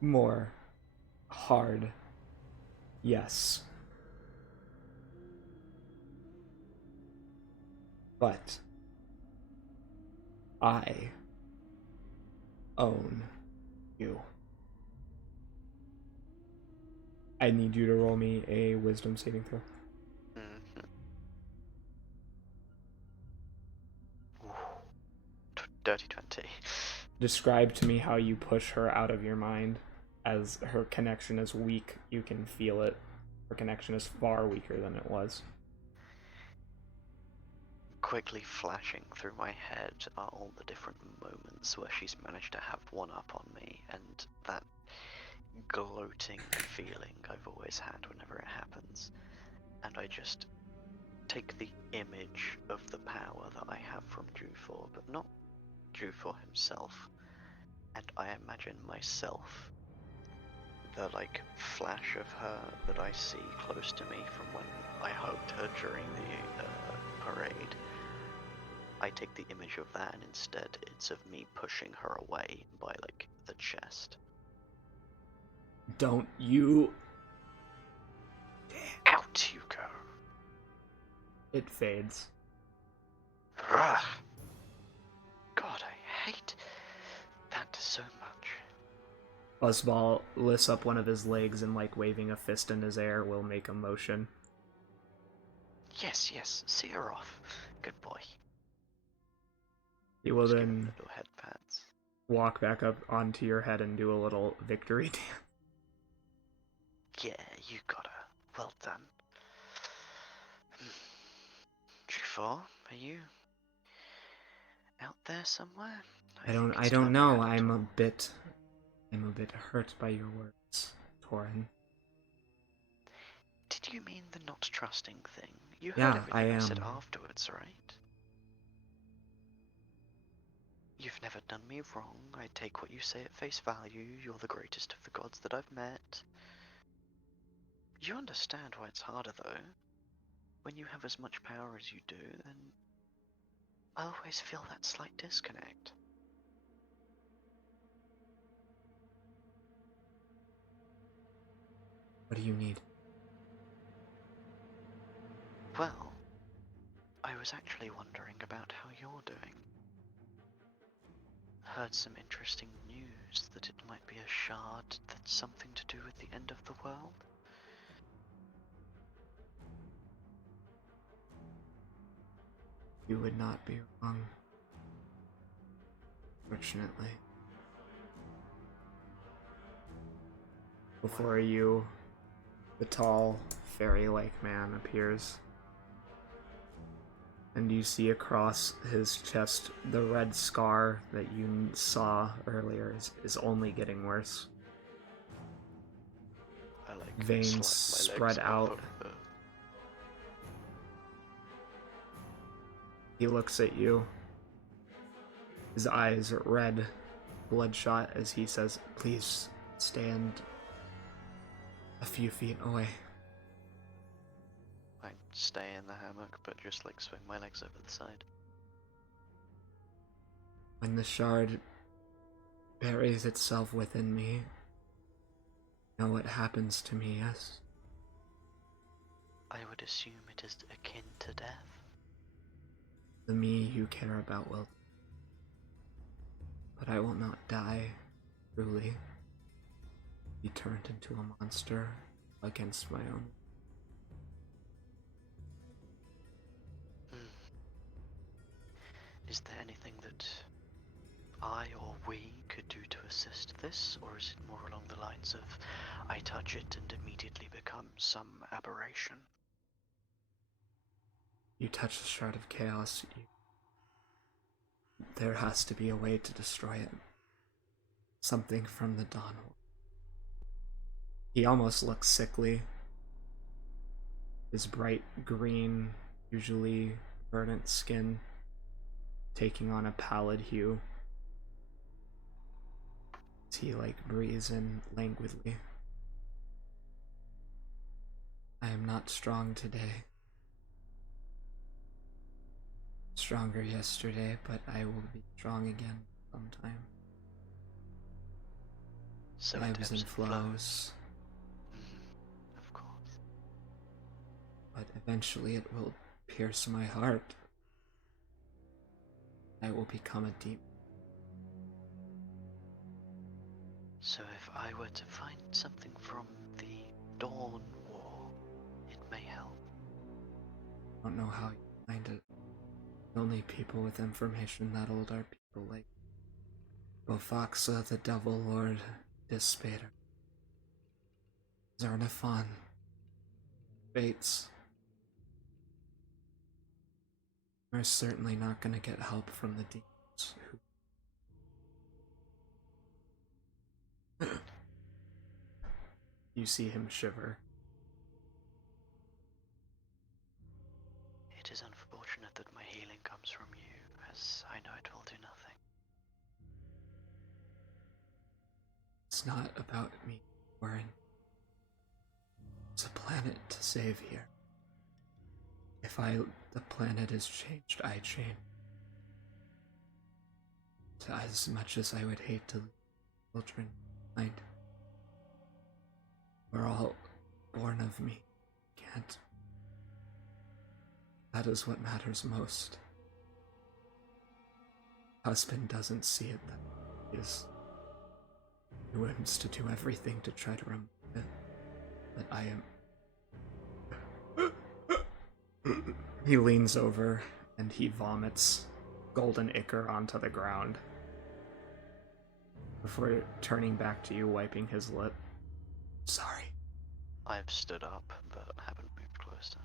more hard. Yes. But I own you. I need you to roll me a wisdom saving throw. Mm-hmm. Dirty 20. Describe to me how you push her out of your mind. As her connection is weak, you can feel it. Her connection is far weaker than it was. Quickly flashing through my head are all the different moments where she's managed to have one up on me, and that gloating feeling I've always had whenever it happens. And I just take the image of the power that I have from Juphor, but not Juphor himself, and I imagine myself, the like flash of her that I see close to me from when I hugged her during the parade. I take the image of that, and instead it's of me pushing her away by like the chest. Don't you... Out you go. It fades. Ugh. God, I hate that so much. Buzzball lifts up one of his legs and, like, waving a fist in his air will make a motion. Yes, yes, see her off. Good boy. He will Just give him then little head pats. walk back up onto your head and do a little victory dance. Yeah, you got her. Well done. Juphor, are you out there somewhere? I think don't it's time we know. had a I'm a talk. bit hurt by your words, Torin. Did you mean the not trusting thing? You heard Yeah, everything I said am. afterwards, right? You've never done me wrong. I take what you say at face value. You're the greatest of the gods that I've met. You understand why it's harder, though. When you have as much power as you do, then I always feel that slight disconnect. What do you need? Well, I was actually wondering about how you're doing. Heard some interesting news that it might be a shard that's something to do with the end of the world. You would not be wrong. Fortunately. Before you, the tall, fairy-like man appears. And you see across his chest the red scar that you saw earlier is only getting worse. I like Veins slap my legs spread off out. of the... He looks at you. His eyes are red, bloodshot, as he says, "Please stand a few feet away." I stay in the hammock, but just like swing my legs over the side. When the shard buries itself within me, you know what happens to me, yes? I would assume it is akin to death. The me you care about will. But I will not die, truly. Be turned into a monster against my own. Is there anything that I or we could do to assist this, or is it more along the lines of I touch it and immediately become some aberration? You touch the shard of chaos, there has to be a way to destroy it. Something from the dawn. He almost looks sickly. His bright green, usually verdant skin taking on a pallid hue. As he breathes in languidly. I am not strong today. Stronger yesterday, but I will be strong again sometime. So Ebbs and flows. Of course. But eventually it will pierce my heart. I will become a demon. So if I were to find something from the Dawn War, it may help. I don't know how you find it. The only people with information that old are people like Bofaxa, the Devil Lord, Dispater, Zarnafon, Bates. We're certainly not gonna get help from the demons who... You see him shiver. It is unfortunate that my healing comes from you, as I know it will do nothing. It's not about me, Warren. It's a planet to save here. If the planet is changed, I change. As much as I would hate to leave children behind. We're all born of me. Can't. That is what matters most. Husband doesn't see it that he is. He wants to do everything to try to remove it. But I am. He leans over and he vomits golden ichor onto the ground. Before turning back to you, wiping his lip. Sorry. I've stood up, but haven't moved closer.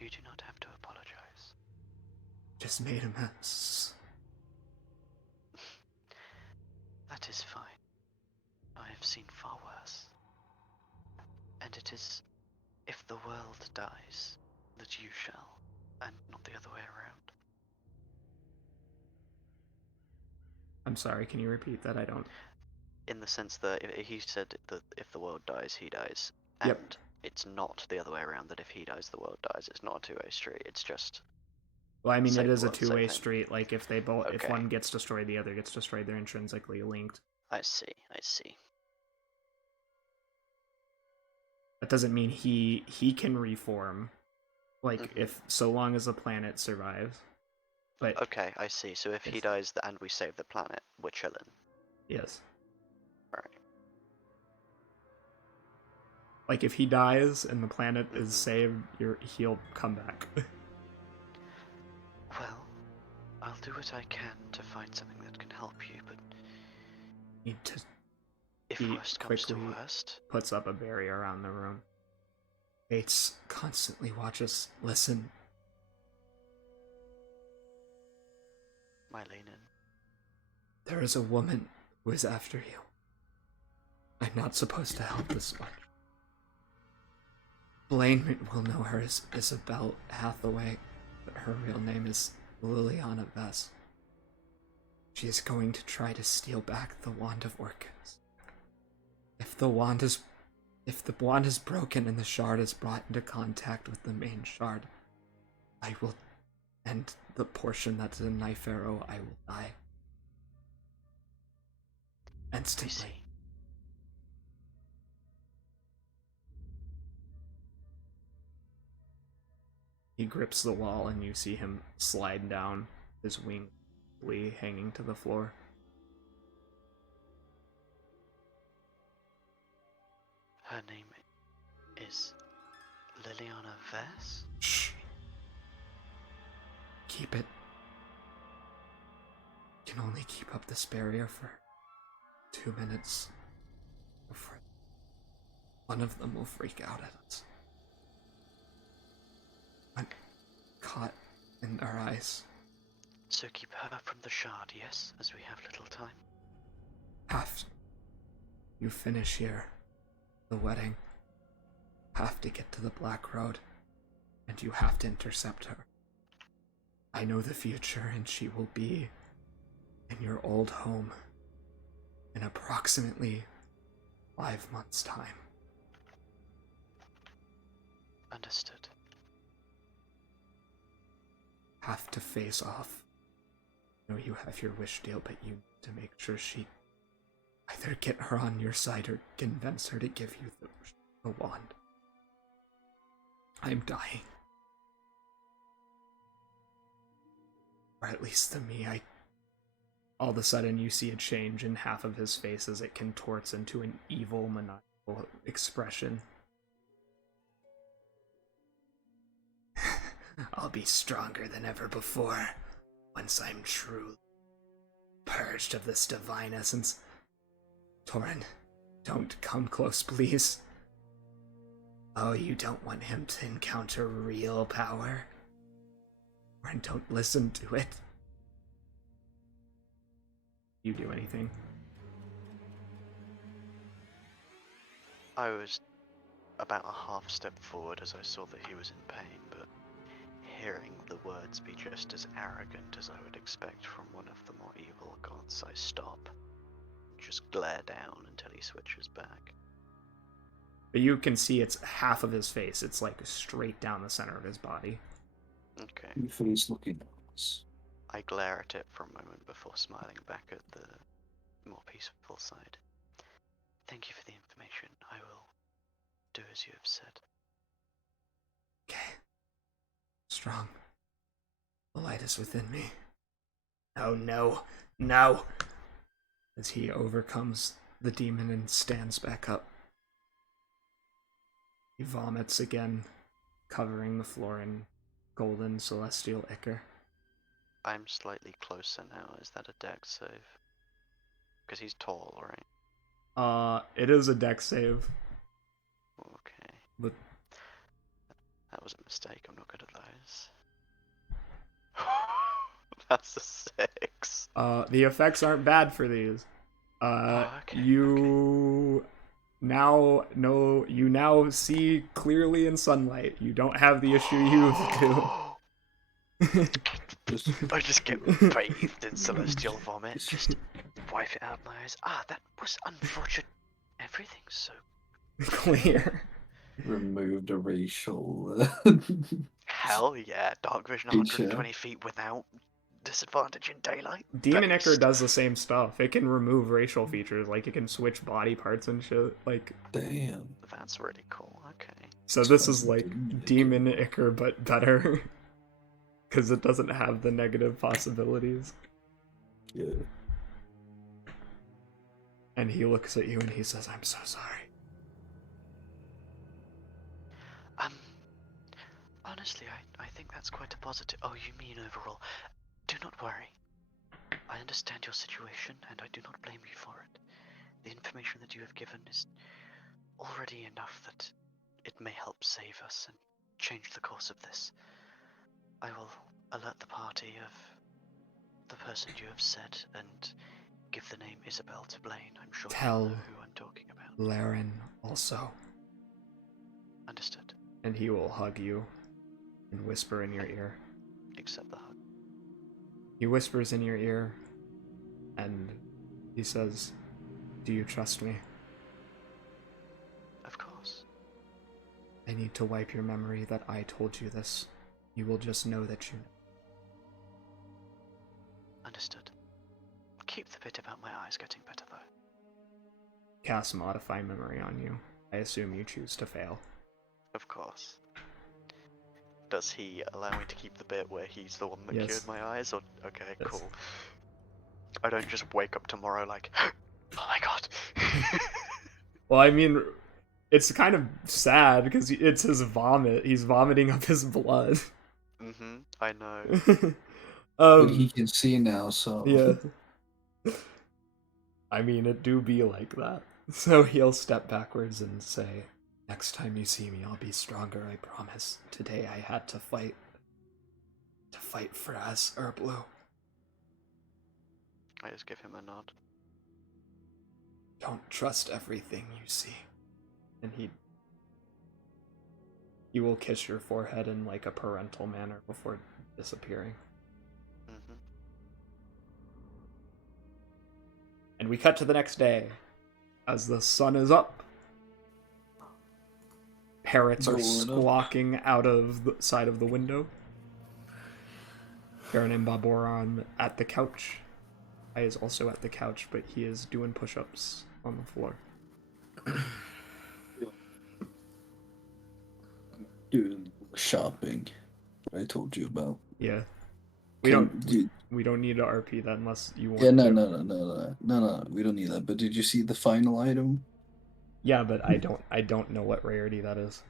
You do not have to apologize. Just made a mess. That is fine. I have seen far worse. And it is, if the world dies, that you shall, and not the other way around. I'm sorry, can you repeat that? I don't... In the sense that he said that if the world dies, he dies. And Yep. it's not the other way around, that if he dies, the world dies. It's not a two-way street, it's just... Well, I mean, save it is the a world, save two-way him. street. Like, if they both, if Okay. one gets destroyed, the other gets destroyed. They're intrinsically linked. I see, I see. That doesn't mean he can reform. Like, if so long as the planet survives. But Okay, I see. So if he dies and we save the planet, we're chilling. yes, Right. like if he dies and the planet is saved, he'll come back. Well, I'll do what I can to find something that can help you, but Need to. if He worst comes to quickly worst, puts up a barrier around the room. Fates constantly watch us. Listen. Mylene, There is a woman who is after you. I'm not supposed to help this much. Blaine will know her as Isabel Hathaway, but her real name is Hiyanoh-fest. She is going to try to steal back the Wand of Orcus. If the wand is broken and the shard is brought into contact with the main shard, I will end the portion that's in Knife Arrow. I will die. I Instantly. see. He grips the wall and you see him slide down, his wing hanging to the floor. Her name is Hiyanoh-fest? Shh. Keep it. You can only keep up this barrier for 2 minutes before one of them will freak out at us. I'm caught in our eyes. So keep her from the shard, yes, as we have little time. Have you finish here, the wedding, have to get to the Black Road, and you have to intercept her. I know the future, and she will be in your old home in approximately 5 months' time. Understood. Have to face off. I know you have your wish deal, but you need to make sure she either get her on your side or convince her to give you the wand. I'm dying. Or at least to me, all of a sudden you see a change in half of his face as it contorts into an evil, maniacal expression. I'll be stronger than ever before, once I'm truly purged of this divine essence. Torin, don't come close, please. Oh, you don't want him to encounter real power? Torin, don't listen to it. You do anything? I was about a half step forward as I saw that he was in pain, but hearing the words be just as arrogant as I would expect from one of the more evil gods, I stop. Just glare down until he switches back. But you can see it's half of his face. It's like straight down the center of his body. Okay. Your face looking nice. I glare at it for a moment before smiling back at the more peaceful side. Thank you for the information. I will do as you have said. Okay. Strong. The light is within me. Oh no, no! As he overcomes the demon and stands back up. He vomits again, covering the floor in golden celestial ichor. I'm slightly closer now. Is that a dex save? Because he's tall, right? It is a dex save. Okay. But that was a mistake. I'm not good at those. That's a 6. the effects aren't bad for these. Okay, You now know, you now see clearly in sunlight. You don't have the issue you do. I just get bathed in celestial vomit. Just wipe it out my eyes. Ah, that was unfortunate. Everything's so Clear. Removed a racial. hell yeah. Dark vision Feature. 120 feet without disadvantage in daylight. Demon Ichor Based. does the same stuff. It can remove racial features, like it can switch body parts and shit. Like, Damn. That's really cool. Okay. so this is like Demon Ichor but better. Because it doesn't have the negative possibilities. Yeah. And he looks at you and he says, I'm so sorry. Honestly, I think that's quite a positive. Oh, you mean overall? Do not worry. I understand your situation, and I do not blame you for it. The information that you have given is already enough that it may help save us and change the course of this. I will alert the party of the person you have said and give the name Isabel to Blaine. I'm sure Tell you know who I'm talking about. Laron also. Understood. And he will hug you and whisper in your ear. Accept the hug. He whispers in your ear, and he says, "Do you trust me? Of course. I need to wipe your memory that I told you this. You will just know that you know." Understood. Keep the bit about my eyes getting better, though. Cast Modify Memory on you. I assume you choose to fail. Of course. Does he allow me to keep the bit where he's the one that Yes. cured my eyes? Or okay, Yes. cool. I don't just wake up tomorrow like, oh my god. Well, I mean, it's kind of sad because it's his vomit. He's vomiting up his blood. I know. But he can see now, so Yeah. I mean, it do be like that. So he'll step backwards and say, "Next time you see me, I'll be stronger, I promise. Today I had to fight. To fight for us, Blue. I just give him a nod. Don't trust everything you see." And he will kiss your forehead in like a parental manner before disappearing. And we cut to the next day. As the sun is up, parrots are Going up. squawking out of the side of the window. Baron and Baboran at the couch. I is also at the couch, but he is doing push-ups on the floor. doing shopping I told you about. Yeah. We don't need to RP that unless you want Yeah, to. no. We don't need that. But did you see the final item? Yeah, but I don't know what rarity that is.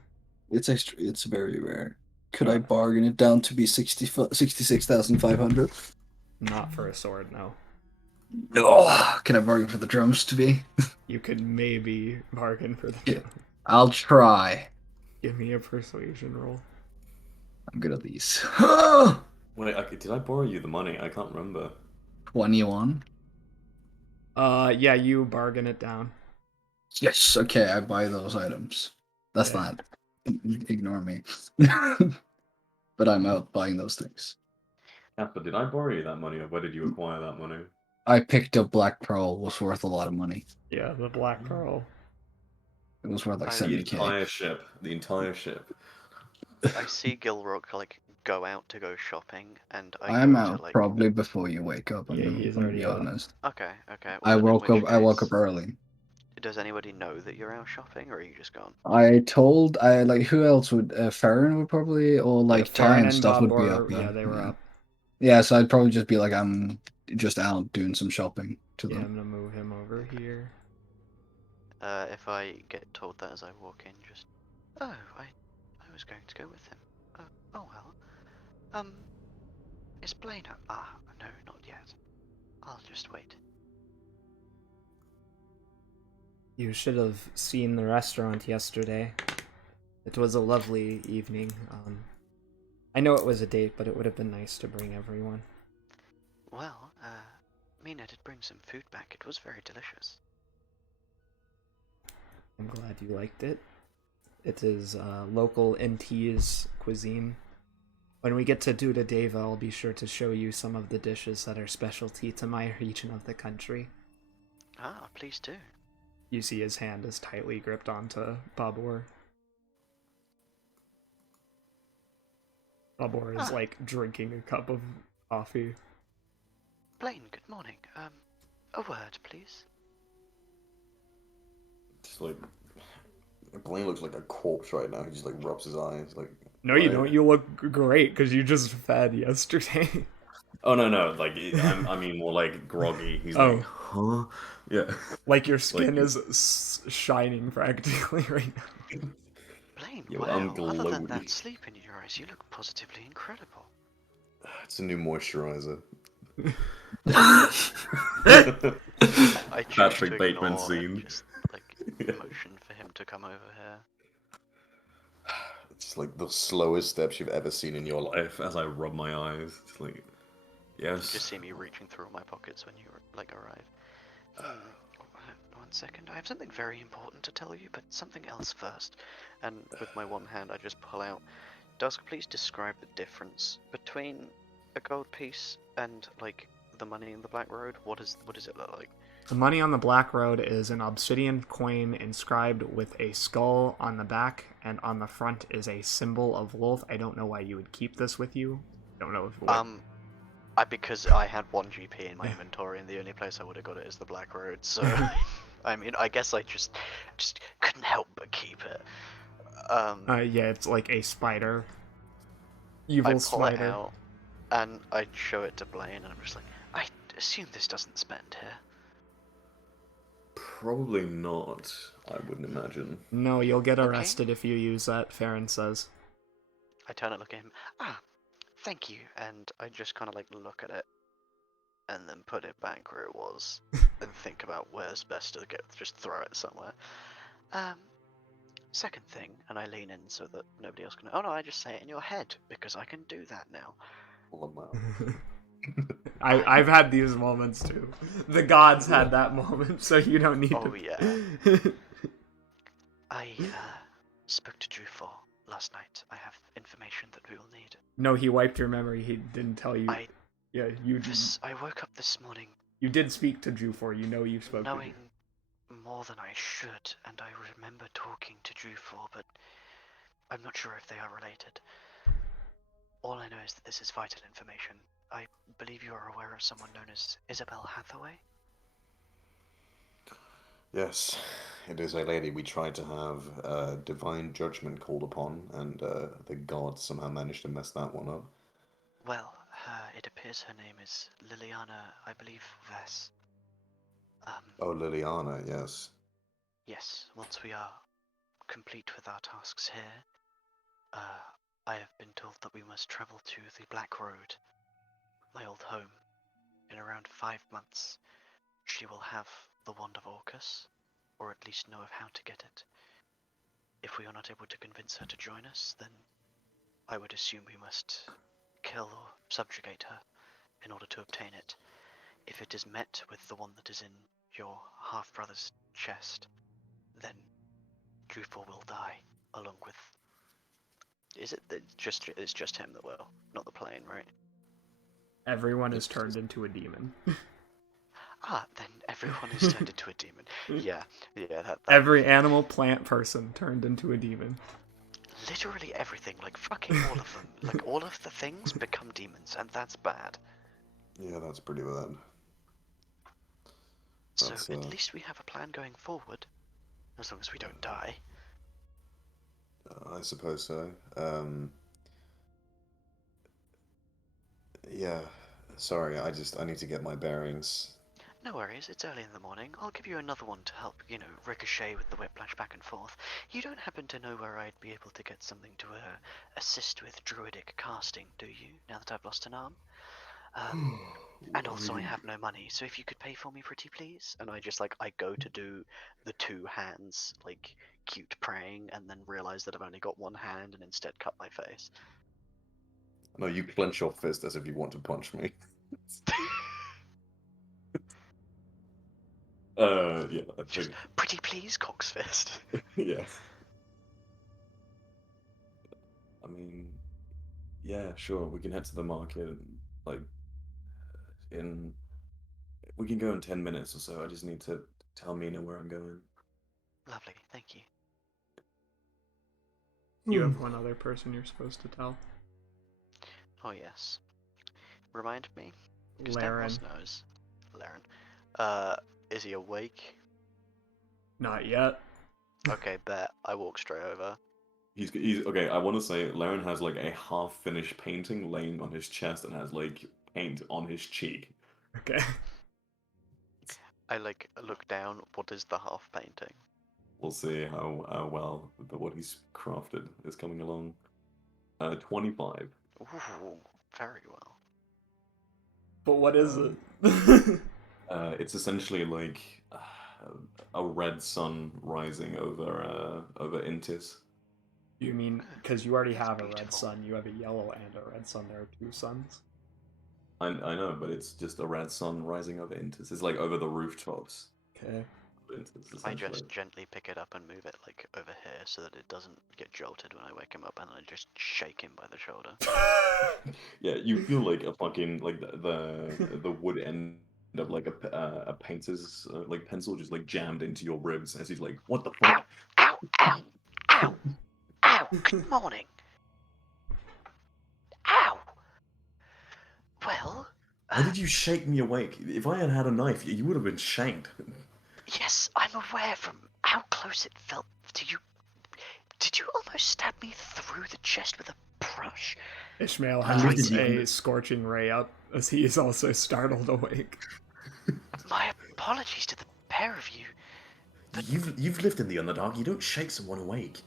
It's extra. It's very rare. Could I bargain it down to be 66,500? Not for a sword, no. No. Can I bargain for the drums to be? You could maybe bargain for the Yeah. I'll try. Give me a persuasion roll. I'm good at these. Wait, did I borrow you the money? I can't remember. 21. Yeah, you bargain it down. Yes. Okay, I buy those items. That's Yeah. not. Ignore me. But I'm out buying those things. Yeah, but did I borrow you that money, or where did you acquire that money? I picked up Black Pearl. It was worth a lot of money. Yeah, the Black Pearl. It was worth like The 70k. The entire ship. I see Gilrock like go out to go shopping, and I'm go out to like. probably before you wake up. Yeah, he's already be out. honest. Okay. Well, I then in woke which up. I woke case- up early. Does anybody know that you're out shopping, or are you just gone? I like who else would Farron would probably or like Ty Farron and stuff would be up. Yeah, they were up. Yeah, so I'd probably just be like I'm just out doing some shopping to Yeah, them. I'm gonna move him over here. If I get told that as I walk in, just I was going to go with him. Oh well. Is Blaine up? No, not yet. I'll just wait. You should have seen the restaurant yesterday. It was a lovely evening. I know it was a date, but it would have been nice to bring everyone. Well, Mina did bring some food back. It was very delicious. I'm glad you liked it. It is local NT's cuisine. When we get to Duda Deva, I'll be sure to show you some of the dishes that are specialty to my region of the country. Please do. You see his hand is tightly gripped onto Babur. Babur is like drinking a cup of coffee. Blaine, good morning. A word, please. Just like Blaine looks like a corpse right now. He just like rubs his eyes. Like No, you right. don't. You look great because you just fed yesterday. Oh no! Like I mean more like groggy. He's Oh. like, huh? Yeah. Like your skin Like- is shining practically right now. Blaine, Yo, wow. I'm Other than glowing. that sleep in your eyes, you look positively incredible. It's a new moisturizer. I choose Patrick to Bateman ignore and scene. just like Yeah. motion for him to come over here. It's like the slowest steps you've ever seen in your life. As I rub my eyes, it's like, You yes. just see me reaching through all my pockets when you like arrive. One second, I have something very important to tell you, but something else first. And with my one hand, I just pull out. Dusk, please describe the difference between a gold piece and like the money in the Black Road. What does it look like? The money on the Black Road is an obsidian coin inscribed with a skull on the back, and on the front is a symbol of wolf. I don't know why you would keep this with you. Don't know if Because I had 1 GP in my inventory, and the only place I would have got it is the Black Road. So, I mean, I guess I just couldn't help but keep it. Yeah, it's like a spider. I Evil pull it spider. out, and I show it to Blaine, and I'm just like, I assume this doesn't spend here. Probably not, I wouldn't imagine. No, you'll get Okay. arrested if you use that, Farron says. I turn and look at him. Ah, thank you. And I just kind of like look at it, and then put it back where it was, and think about where's best to get. Just throw it somewhere. Second thing, and I lean in so that nobody else can. Oh no, I just say it in your head because I can do that now. I've had these moments too. The gods had that moment, so you don't need Oh to. yeah. I spoke to Juphor last night. I have information that we will need. No, he wiped your memory. He didn't tell you. Yeah, I woke up this morning You did speak to Juphor. You know you spoke knowing to more than I should, and I remember talking to Juphor, but I'm not sure if they are related. All I know is that this is vital information. I believe you are aware of someone known as Isabel Hathaway? Yes, it is a lady. We tried to have divine judgment called upon, and the gods somehow managed to mess that one up. Well, it appears her name is Liliana, I believe, Vess. Oh, Liliana, yes. Yes, once we are complete with our tasks here, I have been told that we must travel to the Black Road, my old home. In around 5 months, she will have the Wand of Orcus, or at least know of how to get it. If we are not able to convince her to join us, then I would assume we must kill or subjugate her in order to obtain it. If it is met with the one that is in your half-brother's chest, then Juphor will die, along with... Is it that it's just him that will, not the plane, right? Everyone is turned into a demon. Then everyone is turned into a demon. Yeah, that Every animal, plant, person turned into a demon. literally everything, like fucking all of them. Like all of the things become demons, and that's bad. Yeah, that's pretty bad. So at least we have a plan going forward, as long as we don't die. I suppose so. Yeah, sorry, I need to get my bearings. No worries, it's early in the morning. I'll give you another one to help, ricochet with the whiplash back and forth. You don't happen to know where I'd be able to get something to assist with druidic casting, do you, now that I've lost an arm? And also I have no money, so if you could pay for me pretty please? And I just I go to do the 2 hands, like, cute praying, and then realize that I've only got 1 hand and instead cut my face. No, you clench your fist as if you want to punch me. Yeah, I Just, think, pretty please, Cock's fist. yeah. I mean, yeah, sure, we can head to the market, like, in... We can go in 10 minutes or so, I just need to tell Mina where I'm going. Lovely, thank you. You have one other person you're supposed to tell. Oh yes. Remind me? Laron. knows. Laron. Is he awake? Not yet. Okay, bet. I walk straight over. He's okay. I want to say Laren has like a half-finished painting laying on his chest and has like paint on his cheek. Okay. I look down. What is the half painting? We'll see how well what he's crafted is coming along. 25. Ooh, very well. But what is it? It's essentially like a red sun rising over Intis. You mean because you already That's have a red beautiful. sun? You have a yellow and a red sun. There are two suns. I know, but it's just a red sun rising over Intis. It's like over the rooftops. Okay. of Intis, I essentially. just gently pick it up and move it like over here so that it doesn't get jolted when I wake him up, and I just shake him by the shoulder. Yeah, you feel like a fucking like the wood end of like a painter's like pencil just like jammed into your ribs as he's like, "What the fuck?" Ow! Ow! Ow! Ow! Good morning. Ow! Well, Why did you shake me awake? If I had had a knife, you would have been shanked. yes, I'm aware from how close it felt to you. Did you almost stab me through the chest with a brush? Ishmael Right. has a scorching ray up as he is also startled awake. My apologies to the pair of you. You've lived in the Underdark. You don't shake someone awake.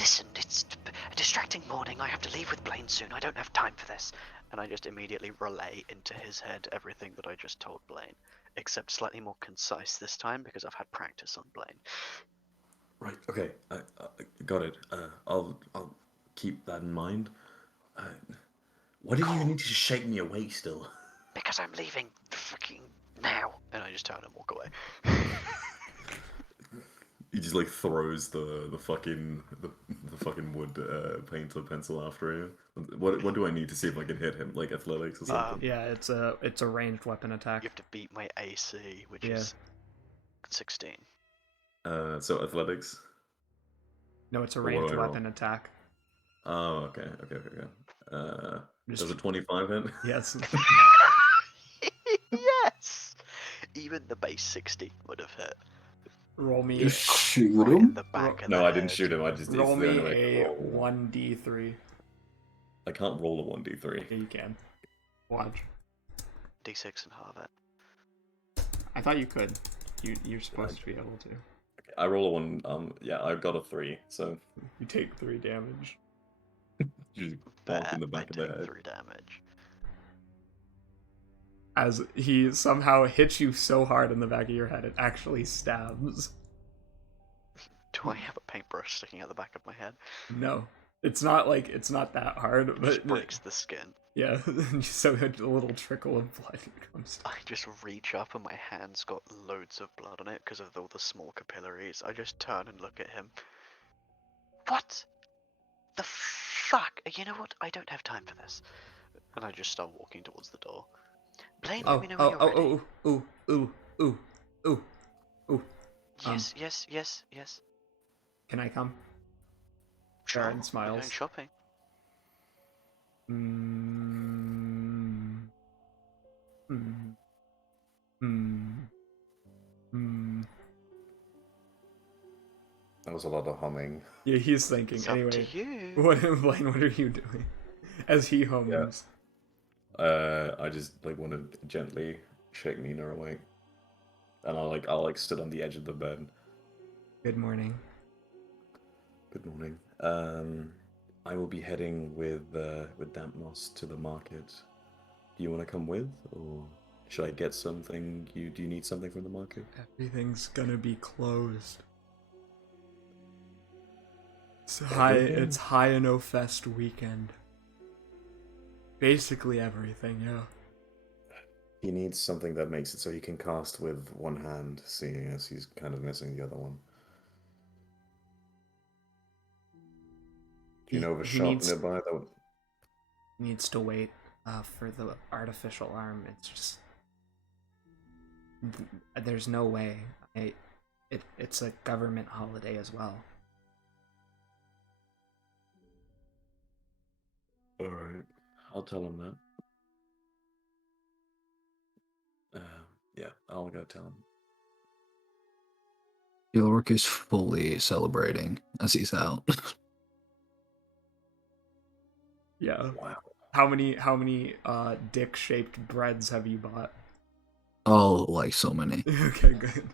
Listen, it's a distracting morning. I have to leave with Blaine soon. I don't have time for this. And I just immediately relay into his head everything that I just told Blaine, except slightly more concise this time because I've had practice on Blaine. Right. Okay. I got it. I'll keep that in mind. Why did you need to shake me awake still? Because I'm leaving freaking now. And I just turn and walk away. He just like throws the fucking wood painter pencil after him. What do I need to see if I can hit him? Like athletics or something? Yeah, it's a ranged weapon attack. You have to beat my AC, which Yeah. is 16. So athletics. No, it's a Or what do ranged I roll? weapon attack. Oh, okay. Just- Does a 25 hit? Yes. Yes! Even the base 60 would have hit. Roll me. Just shoot Right in him. the back of No, the I didn't head. shoot him. I just Roll it's the me only way I a can roll. 1d3. I can't roll a 1d3. Yeah, you can. Watch. D6 and halve it. I thought you could. You're supposed to be able to. I roll a 1. Yeah, I got a 3. So You take 3 damage. just bonk in the I back of the take head. 3 damage. As he somehow hits you so hard in the back of your head, it actually stabs. Do I have a paintbrush sticking out the back of my head? No. It's not that hard, It just but breaks the skin. yeah, so a little trickle of blood comes down. I just reach up and my hand's got loads of blood on it because of all the small capillaries. I just turn and look at him. What the fuck? You know what? I don't have time for this. And I just start walking towards the door. Blaine, let me know when you're ready. Ooh. Yes, yes. Can I come? Sure. Sharon We're smiles. going shopping. That was a lot of humming. Yeah, he's thinking. It's Anyway, up to you. Blaine, what are you doing? As he hums. I just like want to gently shake Nina awake, and I'll sit on the edge of the bed. Good morning. Good morning. I will be heading with Dampnos to the market. Do you want to come with, or should I get something? Do you need something from the market? Everything's gonna be closed. It's Everything? It's Hiyanoh-fest weekend. Basically everything, yeah. He needs something that makes it so he can cast with one hand, seeing as he's kind of missing the other one. Do you know of a He shop needs- nearby that would... Needs to wait for the artificial arm. It's just there's no way. It's a government holiday as well. Alright, I'll tell him that. Yeah, I'll go tell him. Gilrock is fully celebrating as he's out. Yeah. Wow. How many dick-shaped breads have you bought? Oh, like so many. Okay, good.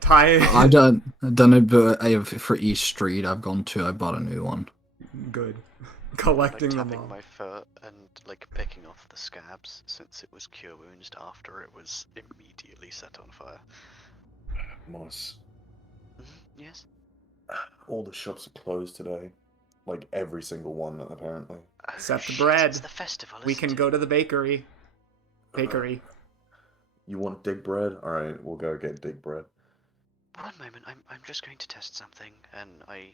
Ty. I've done it, but for each street I've gone to, I bought a new one. Good. collecting them tapping all. my foot and like picking off the scabs since it was cure wounds after it was immediately set on fire. Moss. Yes. All the shops are closed today. Like every single one, apparently. Oh, Set the shit, bread. It's the festival. We isn't can it? go to the bakery. Bakery. You want dig bread? Alright, we'll go get dig bread. 1 moment. I'm just going to test something, and I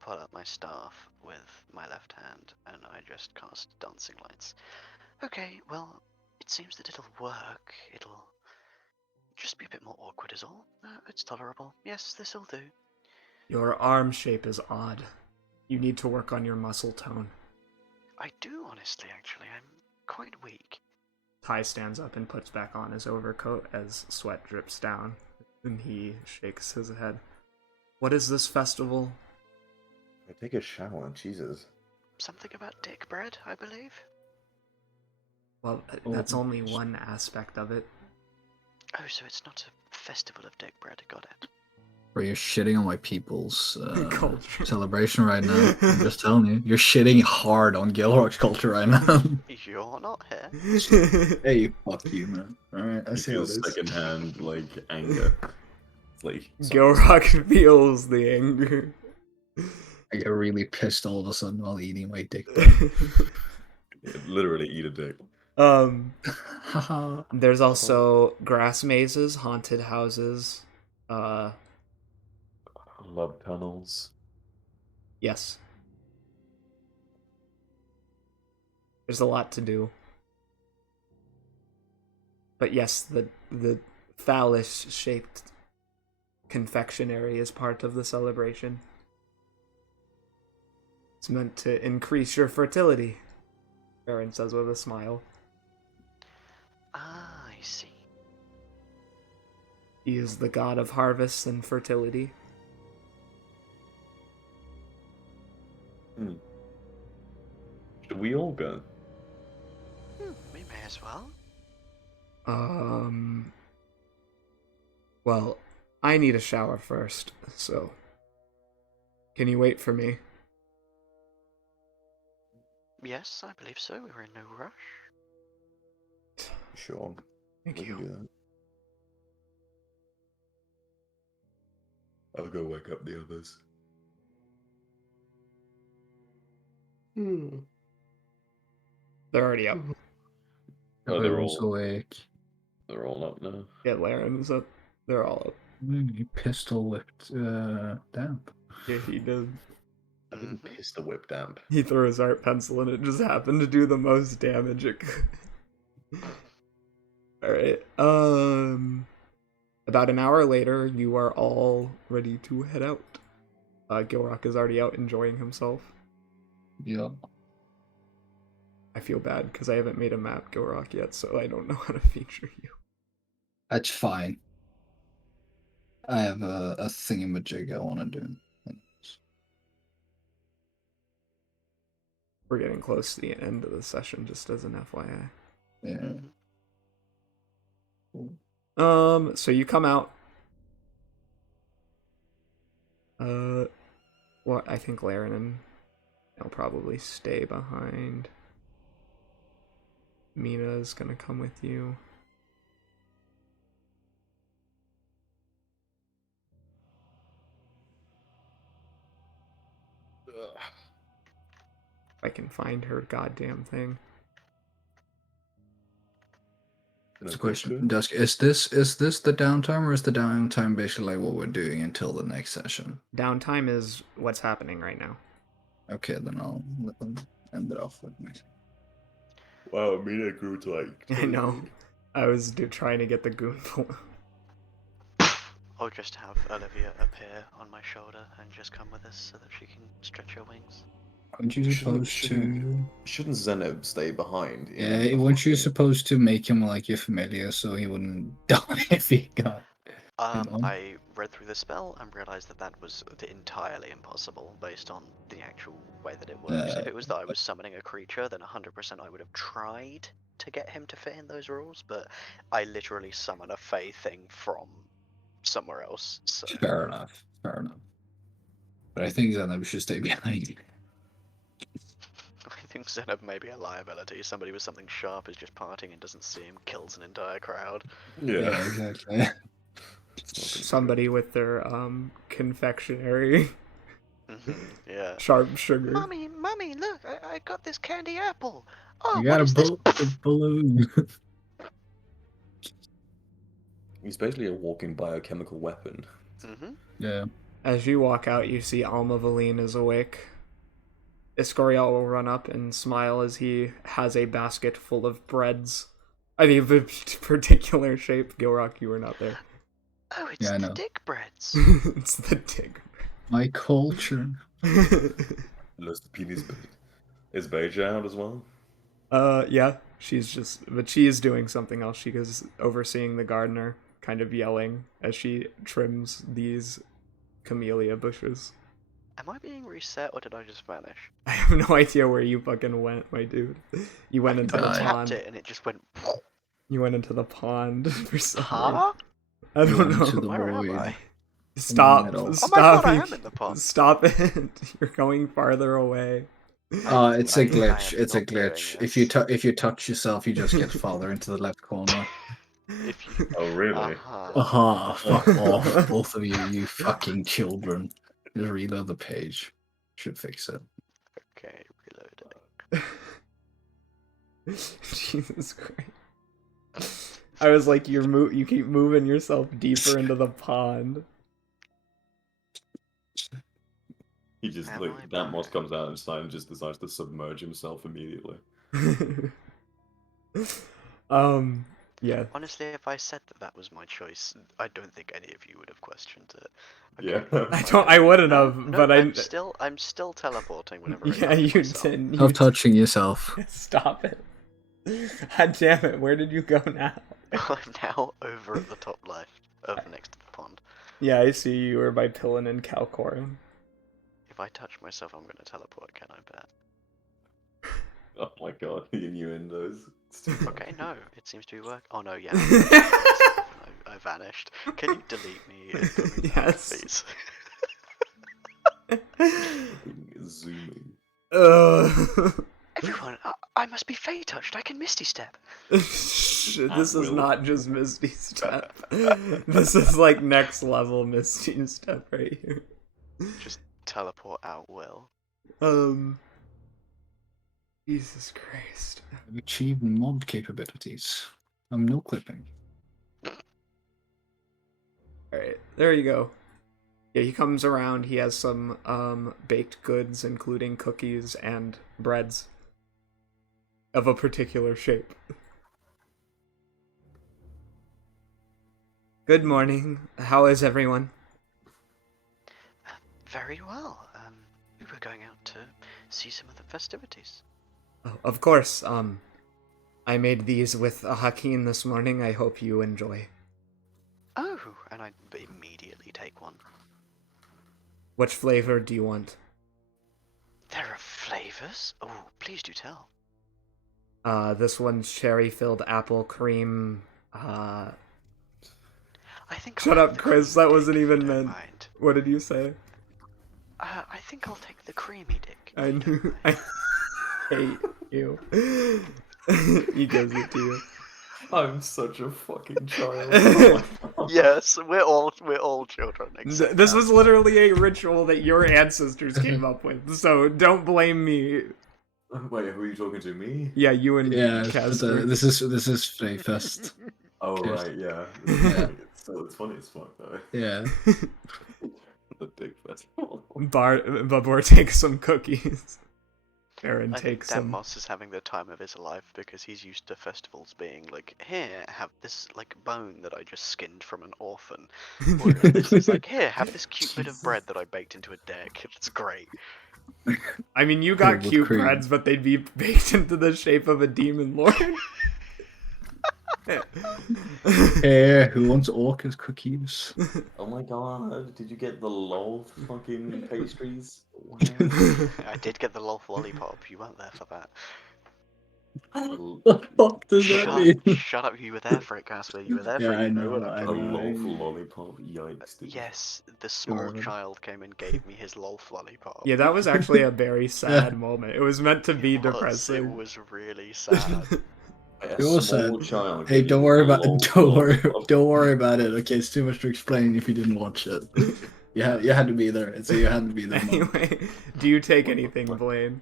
pull out my staff with my left hand, and I just cast dancing lights. Okay, well, it seems that it'll work. It'll just be a bit more awkward, is all. It's tolerable. Yes, this'll do. Your arm shape is odd. You need to work on your muscle tone. I do, honestly, actually. I'm quite weak. Ty stands up and puts back on his overcoat as sweat drips down, and he shakes his head. What is this festival? Take a shower, Jesus. Something about dick bread, I believe. Well, that's only one aspect of it. Oh, so it's not a festival of dick bread. Got it. Bro, you're shitting on my people's Culture. celebration right now. I'm just telling you. You're shitting hard on Gilrock's culture right now. You're not here. Hey, fuck you, man. Alright, I I see how feel it is. secondhand like anger. It's like Gilrock feels the anger. I get really pissed all of a sudden while eating my dick. literally eat a dick. Haha. There's also grass mazes, haunted houses. Love tunnels. Yes. There's a lot to do. But yes, the phallus-shaped confectionery is part of the celebration. It's meant to increase your fertility, Aaron says with a smile. Ah, I see. He is the god of harvests and fertility. Should we all go? We may as well. Well, I need a shower first, so can you wait for me? Yes, I believe so. We're in no rush. Sure. Thank We can you. do that. I'll go wake up the others. They're already up. Oh, they're Everyone's all awake. up now. Yeah, Laren is up. They're all up. You pistol whipped damp. Yeah, he did. I didn't piss the whip damp. He threw his art pencil and it just happened to do the most damage it could. Alright, about an hour later, you are all ready to head out. Gilrock is already out enjoying himself. Yep. I feel bad because I haven't made a map Gilrock yet, so I don't know how to feature you. That's fine. I have a thingamajig I want to do. We're getting close to the end of the session, just as an FYI. Yeah. So you come out. Well, I think Laren and I'll probably stay behind. Mina's gonna come with you. If I can find her goddamn thing. That's a question. Dusk, is this the downtime, or is the downtime basically like what we're doing until the next session? Downtime is what's happening right now. Okay, then I'll let them end it off with me. Wow, Mina grew to like. I know. I was trying to get the goon. I'll just have Olivia appear on my shoulder and just come with us so that she can stretch her wings. Aren't you supposed to? Shouldn't Zeneb stay behind? Yeah, weren't you supposed to make him like your familiar so he wouldn't die if he got? I read through the spell and realised that was entirely impossible based on the actual way that it works. If it was that I was summoning a creature, then 100% I would have tried to get him to fit in those rules, but I literally summon a fey thing from somewhere else. So. Fair enough. But I think Zeneb should stay behind. Things that have maybe a liability. Somebody with something sharp is just partying and doesn't see him, kills an entire crowd. Yeah, exactly. Somebody with their confectionery Yeah. sharp sugar. Mummy, look, I got this candy apple. Oh, You what got is this? a balloon. He's basically a walking biochemical weapon. Yeah. As you walk out, you see Alma Valine is awake. Iscorial will run up and smile as he has a basket full of breads. I mean, of a particular shape. Gilrock, you were not there. Oh, it's Yeah, I the know. dick breads. It's the dig. My culture. Los penis. Is Beige out as well? Yeah, but she is doing something else. She is overseeing the gardener, kind of yelling as she trims these camellia bushes. Am I being reset or did I just vanish? I have no idea where you fucking went, my dude. You went into the I tapped pond. it and it just went. You went into the pond for some reason. Huh? I don't Into know. the Where am void. I? Stop! middle. Stop! Oh my god, I am in the pond. Stop it! You're going farther away. It's a I glitch. am It's a not doing glitch. this. If you touch yourself, you just get farther into the left corner. If you. Oh, really? Aha! Fuck off, both of you, you fucking children. Just reload the page. Should fix it. Okay, reloading. Jesus Christ! I was like, you keep moving yourself deeper into the pond. He just, Am like, I that moss back? comes out inside and just decides to submerge himself immediately. Yeah. Honestly, if I said that was my choice, I don't think any of you would have questioned it. Yeah. I wouldn't No, have, no, but I'm still teleporting whenever I Yeah, touch you myself. didn't. Stop touching yourself. Stop it. God damn it, where did you go now? I'm now over at the top left, over next to the pond. Yeah, I see you were by Pillin and Calcorin. If I touch myself, I'm gonna teleport, can I bet? Oh my god, the innuendos. Okay, no, it seems to be working. Oh no, yeah, I vanished. Can you delete me? Yes. Please. Zooming. Everyone, I must be Fey touched. I can Misty Step. This is will. not just Misty Step. This is like next level Misty Step right here. Just teleport out, Will. Jesus Christ. I've achieved mod capabilities. I'm no clipping. Alright, there you go. Yeah, he comes around, he has some baked goods, including cookies and breads of a particular shape. Good morning. How is everyone? Very well. We were going out to see some of the festivities. Oh, of course, I made these with Hakeem this morning. I hope you enjoy. Oh, and I immediately take one. Which flavor do you want? There are flavors? Oh, please do tell. This one's cherry-filled apple cream, I think Shut I'll up, have the Chris, creamy that wasn't dick, if even you don't meant. mind. What did you say? I think I'll take the creamy dick. I knew. I hate you. He gives it to you. I'm such a fucking child. Yes, we're all children. Except This Cat. was literally a ritual that your ancestors came up with, so don't blame me. Wait, who are you talking to? Me? Yeah, you and Yeah, Casper. this is Freyfest. Oh, Okay. right, yeah. Yeah. It's funny as fuck, though. Yeah. The dick festival. Babor takes some cookies. Aaron I think takes Dan some. Moss is having the time of his life because he's used to festivals being like, here, have this like bone that I just skinned from an orphan. Whereas this is like, here, have this cute bit of bread that I baked into a dick. It's great. I mean, you got Filled with cute cream. breads, but they'd be baked into the shape of a demon lord. Hey, who wants orcas cookies? Oh my god, did you get the lol fucking pastries? Wow. I did get the loaf lollipop. You weren't there for that. What the fuck does that mean? Shut up! You were there for it, Casper. You were there for Yeah, it. I You know know, what I'm I A talking know. about. lawful lollipop. Yikes, dude. Yes, the small Alright. child came and gave me his lolf lollipop. Yeah, that was actually a very sad moment. It was meant to be It depressing. was really sad. A It was small sad. child. Hey, gave don't you worry a about lawful lollipop. don't worry about it. Okay, it's too much to explain if you didn't watch it. You had to be there. So you had to be there. Mom. Anyway, do you take What the anything, fuck? Blaine?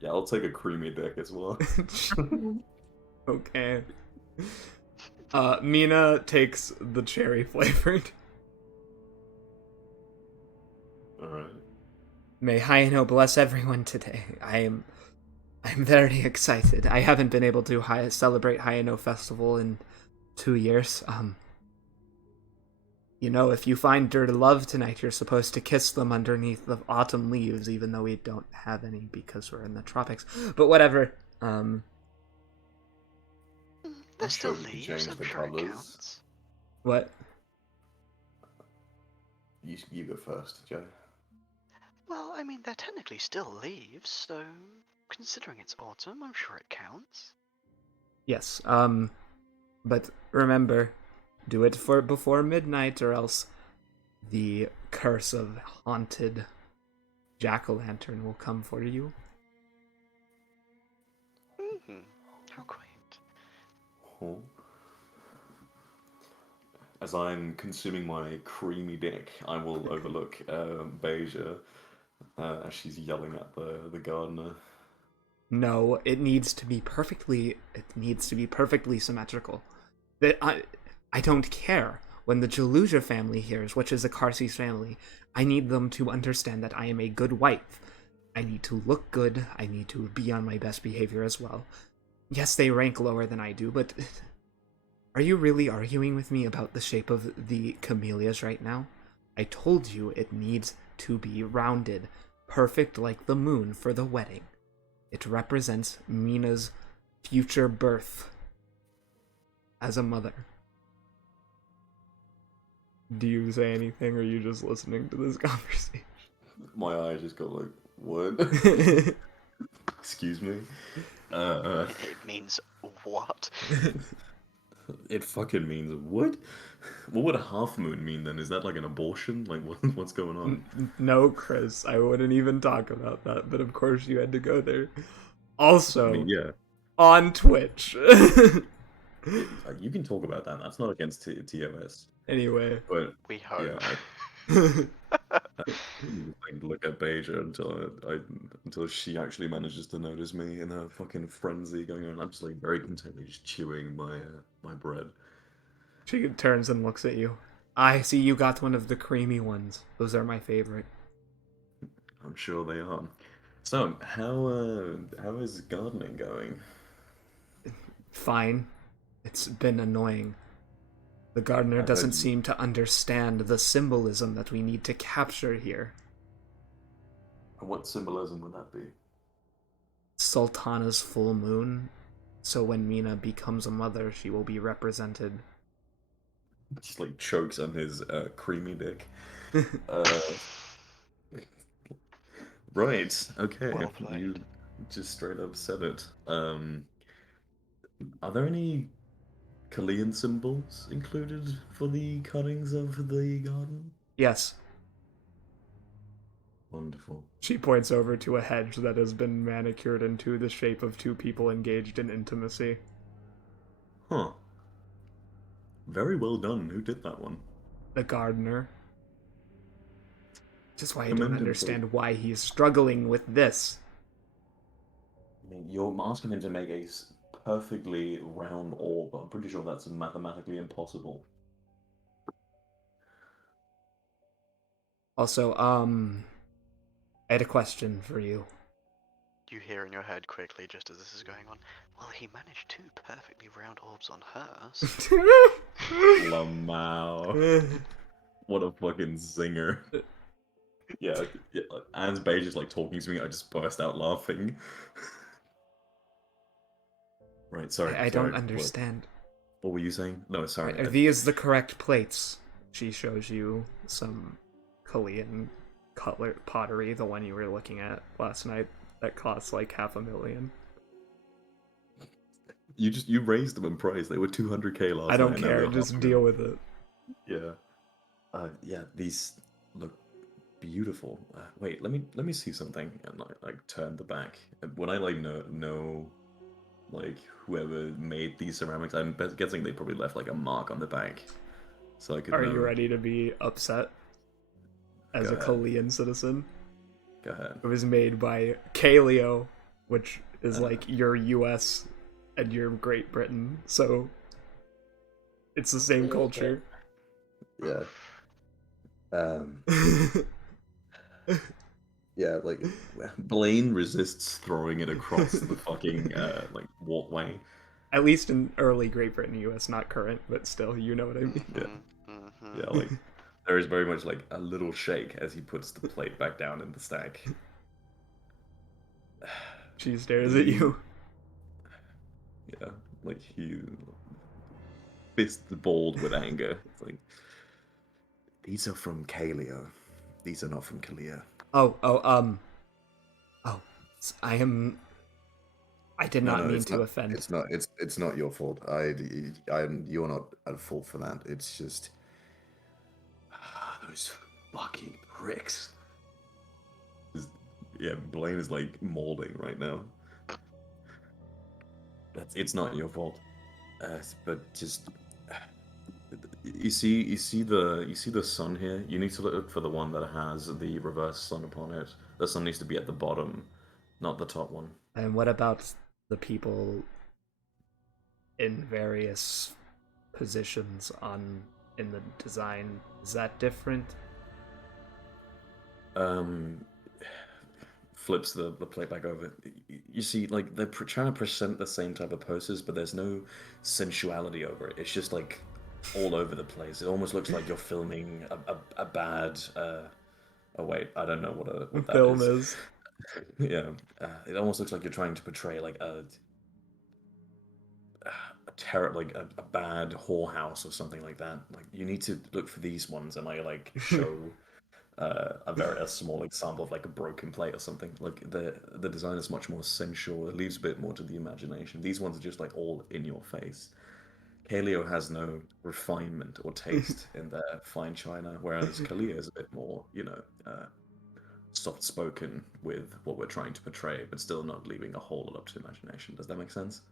Yeah, I'll take a creamy dick as well. Okay. Mina takes the cherry flavored. Alright. May Hiyanoh bless everyone today. I'm very excited. I haven't been able to celebrate Hiyanoh Festival in 2 years. You know, if you find your love tonight, you're supposed to kiss them underneath the autumn leaves, even though we don't have any because we're in the tropics. But whatever. There's still sure we can leaves. change I'm the sure it colours. counts. What? You go first, Joe. Well, I mean, they're technically still leaves, so considering it's autumn, I'm sure it counts. Yes. But remember, do it before midnight, or else the curse of haunted jack-o'-lantern will come for you. How quaint. Oh. As I'm consuming my creamy dick, I will overlook Beja as she's yelling at the gardener. No, it needs to be perfectly symmetrical. I don't care when the Jaluja family hears, which is the Karsi's family. I need them to understand that I am a good wife. I need to look good. I need to be on my best behavior as well. Yes, they rank lower than I do, but are you really arguing with me about the shape of the camellias right now? I told you it needs to be rounded, perfect like the moon for the wedding. It represents Mina's future birth as a mother. Do you say anything, or are you just listening to this conversation? My eye just got like, what? Excuse me? It means what? It fucking means what? What would a half moon mean then? Is that like an abortion? Like what's going on? No, Chris, I wouldn't even talk about that, but of course you had to go there. I Also, mean, yeah, on Twitch. you can talk about that. That's not against TOS. Anyway. But We hope. yeah, I look at Beja until she actually manages to notice me in her fucking frenzy going on. I'm just like very contently just chewing my bread. She turns and looks at you. I see you got one of the creamy ones. Those are my favorite. I'm sure they are. So how is gardening going? Fine. It's been annoying. The gardener I doesn't heard you- seem to understand the symbolism that we need to capture here. What symbolism would that be? Sultana's full moon. So when Mina becomes a mother, she will be represented. Just like chokes on his creamy dick. Right. Okay. Well played. You just straight up said it. Are there any Kalian symbols included for the cuttings of the garden? Yes. Wonderful. She points over to a hedge that has been manicured into the shape of two people engaged in intimacy. Huh. Very well done. Who did that one? The gardener. Which is why I Commend don't him for- understand why he is struggling with this. I mean, you're asking him to make a perfectly round orb. I'm pretty sure that's mathematically impossible. Also, I had a question for you. You hear in your head quickly, just as this is going on. Well, he managed 2 perfectly round orbs on hers. Lamau. What a fucking zinger. Yeah, Anne's Beige is like talking to me, I just burst out laughing. Right, sorry. I sorry, don't understand. What were you saying? No, sorry. Are these the correct plates? She shows you some Kalian pottery, the one you were looking at last night, that costs like $500,000. You raised them in price. They were 200k last I don't night. Now care. they're Just half deal again. with it. Yeah. Yeah. These look beautiful. Wait, let me see something and like turn the back. And when I like know like whoever made these ceramics, I'm guessing they probably left like a mark on the back, so I could Are know. you ready to be upset as Go a ahead. Kalian citizen? Go ahead. It was made by Kaleo, which is Uh. like your US and your Great Britain, so it's the same culture. Yeah. Yeah, like Blaine resists throwing it across the fucking like walkway. At least in early Great Britain, US, not current, but still, you know what I mean. Yeah. Mm-hmm. Yeah, like there is very much like a little shake as he puts the plate back down in the stack. She stares at you. Yeah, like he fists balled with anger. It's like these are from Kaleo. These are not from Kalia. Oh, oh, I am. I did not mean it's to not. offend. It's not your fault. You're not at fault for that. It's just those fucking pricks. Yeah, Blaine is like molding right now. It's not your fault. But just you see the sun here. You need to look for the one that has the reverse sun upon it. The sun needs to be at the bottom, not the top one. And what about the people in various positions in the design? Is that different? Flips the plate back over. You see, like they're trying to present the same type of poses, but there's no sensuality over it. It's just like all over the place. It almost looks like you're filming a bad. Oh wait, I don't know what that Film is. is. Yeah, it almost looks like you're trying to portray like a bad whorehouse or something like that. Like you need to look for these ones, and I like show a small example of like a broken plate or something. Like the design is much more sensual. It leaves a bit more to the imagination. These ones are just like all in your face. Kaleo has no refinement or taste in their fine china, whereas Kalia is a bit more, soft spoken with what we're trying to portray, but still not leaving a whole lot up to imagination. Does that make sense?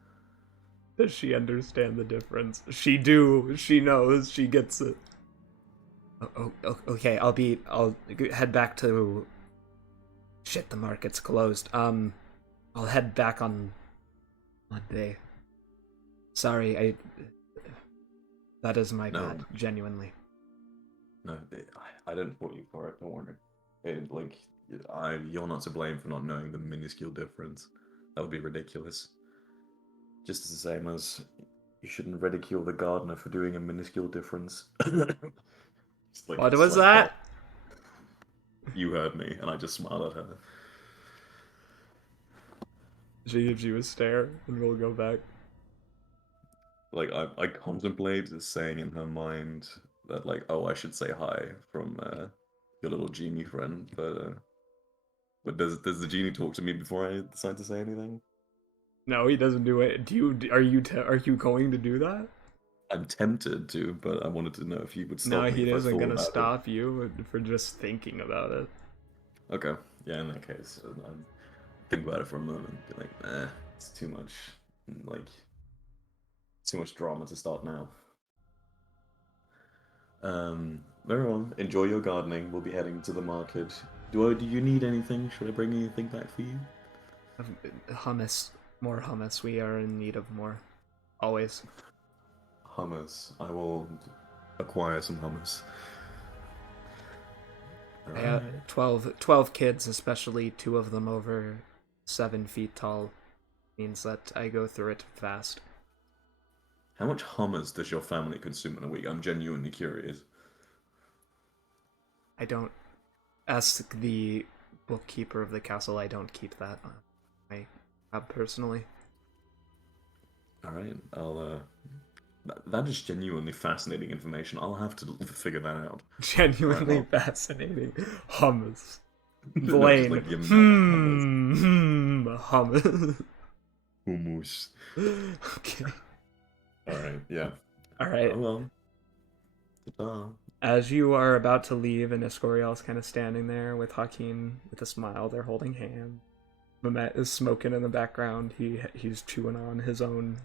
Does she understand the difference? She do. She knows. She gets it. Okay. I'll head back to. Shit, the market's closed. I'll head back on Monday. Sorry, that is my No. bad. Genuinely. No, I didn't fault you for it. Don't worry. You're not to blame for not knowing the minuscule difference. That would be ridiculous. Just the same as you shouldn't ridicule the gardener for doing a minuscule difference. Like What was that? You heard me, and I just smiled at her. She gives you a stare, and we'll go back. Like I contemplate saying in her mind that like, oh, I should say hi from your little genie friend, but does the genie talk to me before I decide to say anything? No, he doesn't do it. Are you going to do that? I'm tempted to, but I wanted to know if you would stop No, me he if I isn't thought gonna about stop you for just thinking about it. it. Okay, yeah, in that case, I'd think about it for a moment. Be like, it's too much, like, too much drama to start now. Very well. Enjoy your gardening. We'll be heading to the market. Do you need anything? Should I bring anything back for you? Hummus. More hummus. We are in need of more. Always. Hummus. I will acquire some hummus. I have 12 kids, especially 2 of them over 7 feet tall. Means that I go through it fast. How much hummus does your family consume in a week? I'm genuinely curious. I don't ask the bookkeeper of the castle. I don't keep that on my tab personally. All right, that is genuinely fascinating information. I'll have to figure that out. Genuinely Right, fascinating. Hummus. No, just Blaine. like the amount of hummus. Hummus. Hummus. Okay. Alright, yeah. All right. Oh well. Ta-ta. As you are about to leave, and Escorial's kind of standing there with Hakeem with a smile, they're holding hands. Mehmet is smoking in the background. He's chewing on his own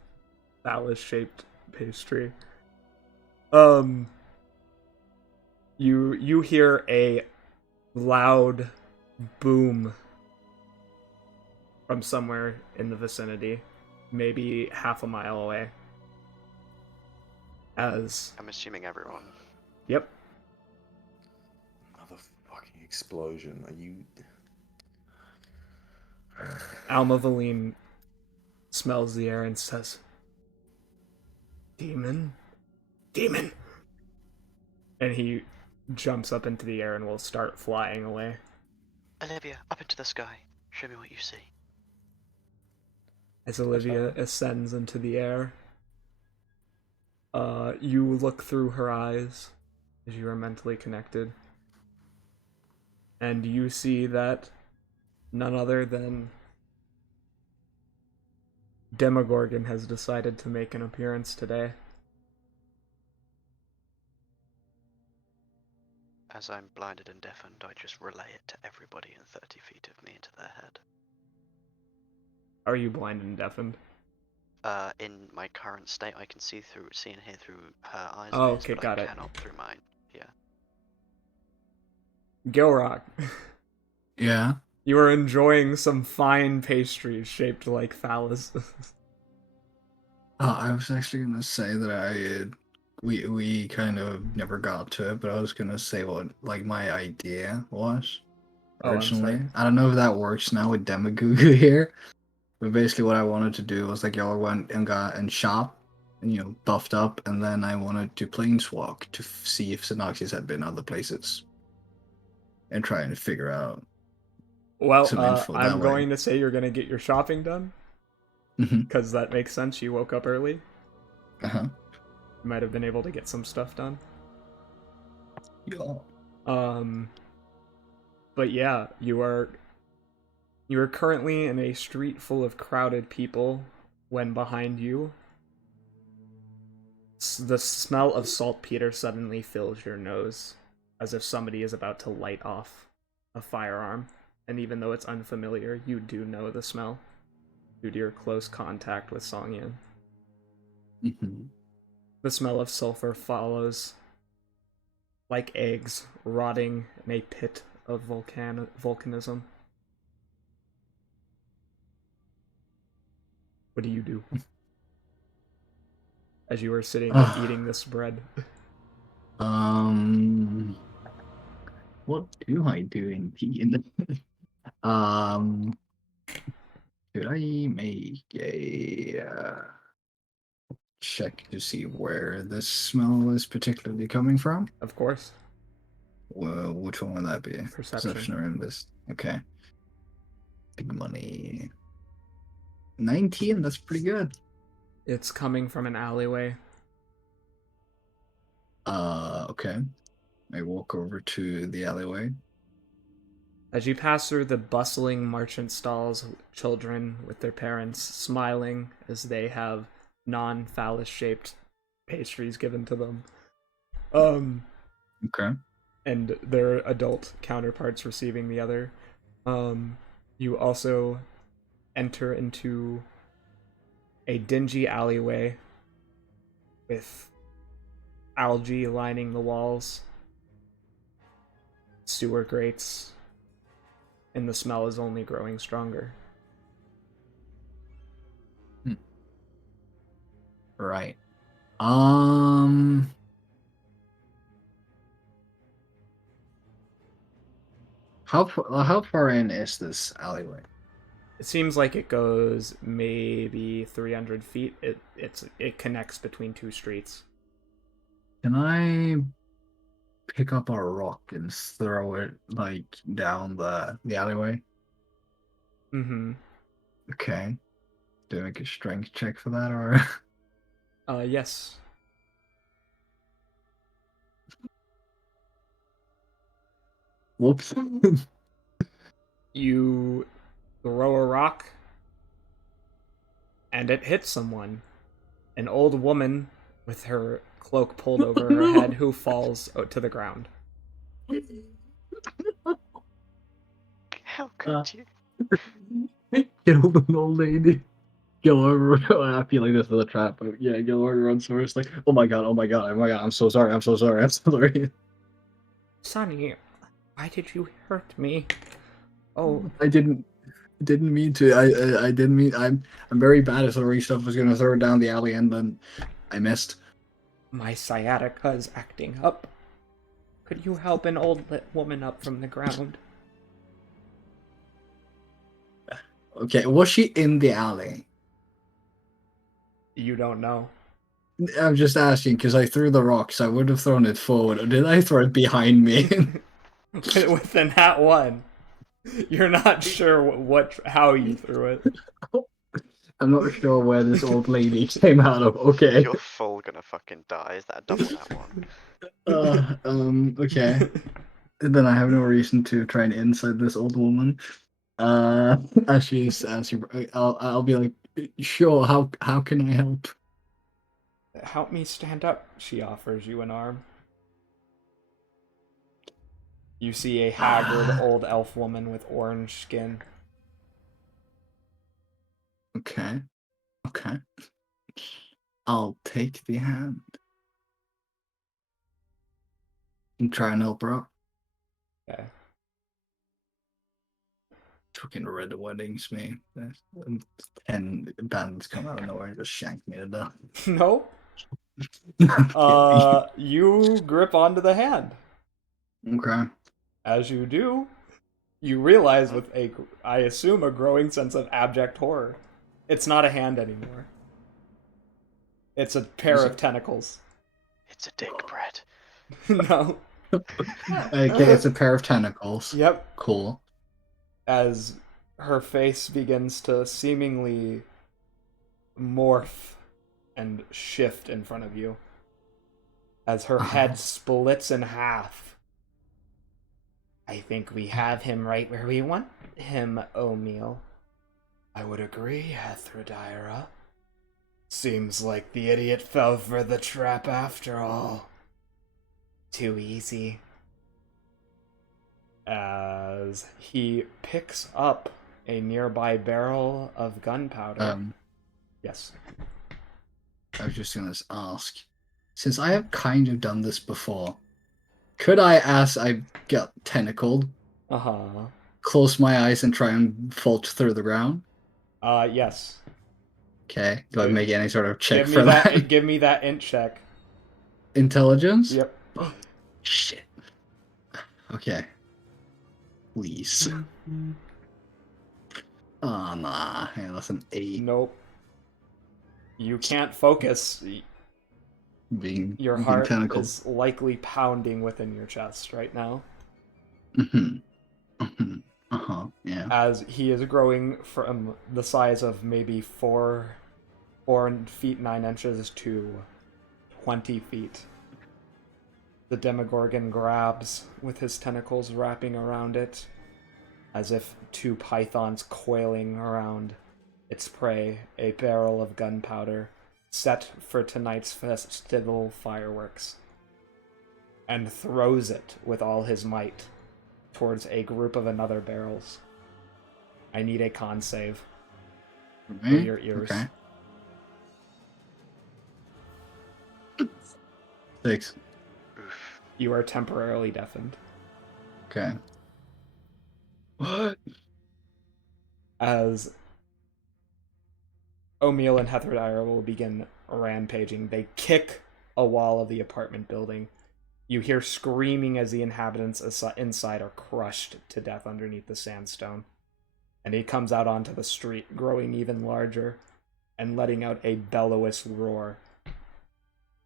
phallus-shaped pastry. You hear a loud boom from somewhere in the vicinity, maybe half a mile away. As I'm assuming everyone. yep, Another fucking explosion. Are you? Alma Valine smells the air and says, "Demon, demon," and he jumps up into the air and will start flying away. Olivia, up into the sky. Show me what you see. As Olivia ascends into the air, you look through her eyes as you are mentally connected, and you see that none other than Demogorgon has decided to make an appearance today. As I'm blinded and deafened, I just relay it to everybody in 30 feet of me into their head. Are you blind and deafened? In my current state, I can see and hear through her eyes Oh, and ears, okay, but got I it. cannot through mine. Yeah. Gilrock, Yeah. you are enjoying some fine pastries shaped like phallus. I was actually gonna say that we kind of never got to it, but I was gonna say what like my idea was Oh, I'm originally. sorry. I don't know if that works now with Demagogue here, but basically what I wanted to do was like y'all went and got and shop and buffed up, and then I wanted to planeswalk to see if Synoxis had been other places and trying to figure out Well, some info that I'm way. going to say you're going to get your shopping done, Mhm. because that makes sense. You woke up early. Uh-huh. You might have been able to get some stuff done. Yeah. But yeah, you are currently in a street full of crowded people when behind you the smell of saltpeter suddenly fills your nose, as if somebody is about to light off a firearm. And even though it's unfamiliar, you do know the smell due to your close contact with Songyan. Mhm. The smell of sulfur follows like eggs rotting in a pit of volcanism. What do you do as you are sitting eating this bread? Um, what do I do indeed? Um, Could I make a check to see where this smell is particularly coming from? Of course, Well, which one would that be? perception. Or invest? Okay. Big money. 19, that's pretty good. It's coming from an alleyway. Okay. I walk over to the alleyway. As you pass through the bustling merchant stalls, children with their parents smiling as they have non-phallus shaped pastries given to them. Okay. And their adult counterparts receiving the other. You also enter into a dingy alleyway with algae lining the walls, sewer grates, and the smell is only growing stronger. Right. How far in is this alleyway? It seems like it goes maybe 300 feet. It connects between two streets. Can I pick up a rock and throw it like down the alleyway? Mm-hmm. Okay. Do I make a strength check for that, or? Yes. Whoops. You throw a rock, and it hits someone. An old woman with her cloak pulled over her head who falls to the ground. How Uh, could you? Killed an old lady. Gilrock, I feel like this is a trap, but yeah, Gilrock runs first, like, oh my god, oh my god, oh my god, I'm so sorry, I'm so sorry, I'm so sorry. Sonny, why did you hurt me? Oh, I didn't mean to. I didn't mean. I'm very bad at throwing stuff. I was gonna throw it down the alley and then I missed. my sciatica is acting up. Could you help an old woman up from the ground? Okay, was she in the alley? You don't know. I'm just asking because I threw the rocks. I would have thrown it forward, or did I throw it behind me? Within that one, you're not sure how you threw it. I'm not sure where this old lady came out of. Okay. You're full gonna fucking die. Is that a double that one? Okay. Then I have no reason to try and inside this old woman. As I'll be like, sure. How can I help? Help me stand up, she offers you an arm. You see a haggard old elf woman with orange skin. Okay. I'll take the hand and try and help her up. Okay. Fucking red weddings, me. 10 bands come out of nowhere and just shank me to death. Nope. You grip onto the hand. Okay. As you do, you realize with I assume, a growing sense of abject horror. It's not a hand anymore. It's a pair of tentacles. It's a dick, Brett. No. Okay, it's a pair of tentacles. Yep. Cool. As her face begins to seemingly morph and shift in front of you. As her head splits in half. I think we have him right where we want him, O'Meal. I would agree, Hethradira. Seems like the idiot fell for the trap after all. Too easy. As he picks up a nearby barrel of gunpowder. Yes. I was just gonna ask, since I have kind of done this before, could I, as I got tentacled, close my eyes and try and fall through the ground? Yes. Okay. Do I make any sort of check for that? Give me that int check. Intelligence? Yep. Shit. Okay. Please. Oh, nah. Yeah, that's an 8. Nope. You can't focus. Your heart tentacled. is likely pounding within your chest right now. Yeah. As he is growing from the size of maybe 4 feet 9 inches to 20 feet. The Demogorgon grabs with his tentacles wrapping around it, as if 2 pythons coiling around its prey, a barrel of gunpowder set for tonight's festival fireworks, and throws it with all his might towards a group of another barrels. I need a con save for your ears. Okay. 6. You are temporarily deafened. Okay. What? As O'Meal and Hethradira will begin rampaging, they kick a wall of the apartment building. You hear screaming as the inhabitants inside are crushed to death underneath the sandstone. And he comes out onto the street, growing even larger, and letting out a bellowous roar.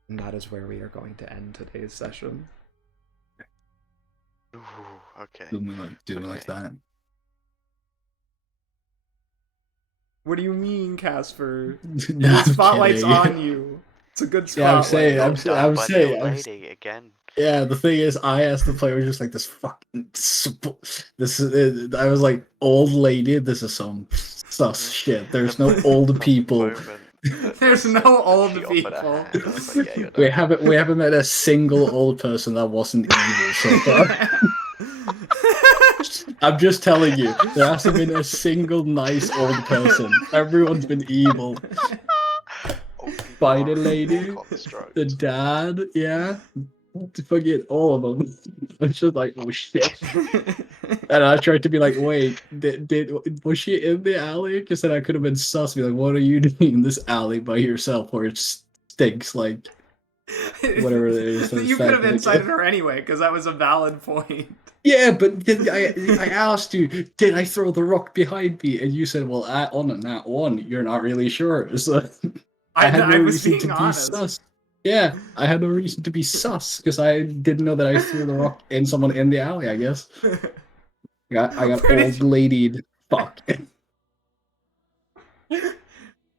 And that is where we are going to end today's session. Ooh, okay. Do me like that. What do you mean, Casper? No, The spotlight's kidding. on you. It's a good Yeah, spotlight. I'm Done by the saying. old lady again. Yeah, the thing is, I as the player was just like this fucking. This is. I was like, old lady. This is some sus shit. There's The no old people. moment that There's I no said that old she offered a people. hand, I was like, yeah, you're We done. haven't met a single old person that wasn't evil so far. I'm just telling you, there hasn't been a single nice old person. Everyone's been evil. Old people By the are a lady, construct. the dad, yeah. Forget all of them. I'm just like, oh shit. And I tried to be like, wait, was she in the alley? Because then I could have been sus. Be like, what are you doing in this alley by yourself where it stinks like whatever it is? You could have incited her anyway, because that was a valid point. Yeah, but I asked you, did I throw the rock behind me? And you said, well, on that one, you're not really sure. So I had no I was reason being to be honest. sus. Yeah, I had no reason to be sus because I didn't know that I threw the rock in someone in the alley, I guess. I got Where did old ladied. Fuck.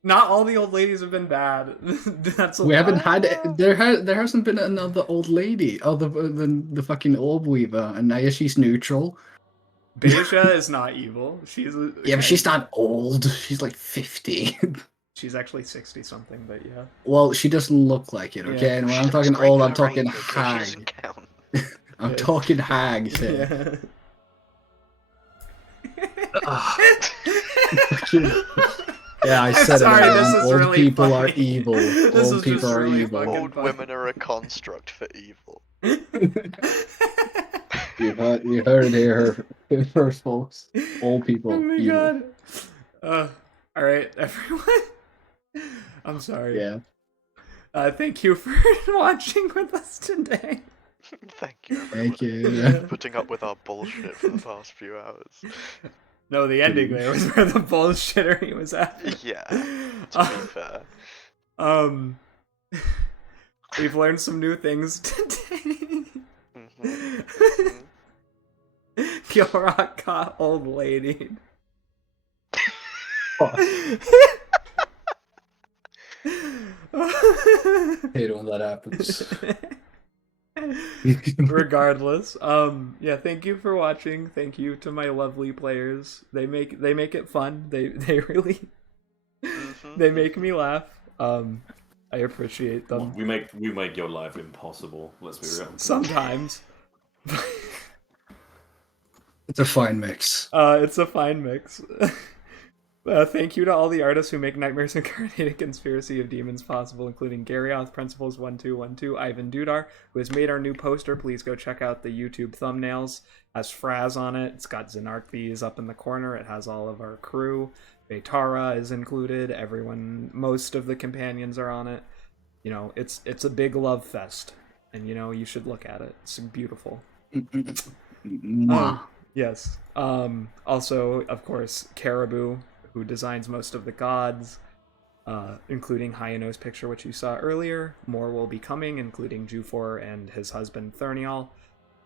Not all the old ladies have been bad. That's a We haven't lie. had there hasn't been another old lady other than the fucking orb weaver, and now she's neutral. Beja is not evil. She's Yeah, but she's not old. She's like 50. She's actually 60 something, but yeah. Well, she doesn't look like it, okay? Yeah. And when She I'm looks talking great old, for I'm her talking age, so she hag. doesn't count. I'm Yes. talking hags here. Yeah. Yeah, I I'm said sorry, it, this man. is Old really people are funny. evil. This Old is people just are really evil. fucking Old funny. women are a construct for evil. You heard it here first, folks. Old people, Oh my evil. god. All right, everyone. I'm sorry. Yeah. Thank you for watching with us today. Thank you, everyone, Thank you. for putting up with our bullshit for the past few hours. No, the ending there was where the bullshittery was happening. Yeah, to be fair. We've learned some new things today. Gilrock got old lady. Hate when that happens. Regardless, yeah, thank you for watching. Thank you to my lovely players. They make it fun. They really they make me laugh. I appreciate them. We make your life impossible. Let's be real. Sometimes. It's a fine mix. It's a fine mix. Thank you to all the artists who make Nightmares Incarnate a Conspiracy of Demons possible, including Garyoth, Principles1212, Ivan Dudar, who has made our new poster. Please go check out the YouTube thumbnails. It has Fraz on it. It's got Xenarthes up in the corner. It has all of our crew. Beitara is included. Everyone, most of the companions are on it. You know, it's a big love fest, and you know you should look at it. It's beautiful. Yes. Also, of course, Caribou, who designs most of the gods, including Hiyanoh's picture, which you saw earlier. More will be coming, including Juphor and his husband Thernial.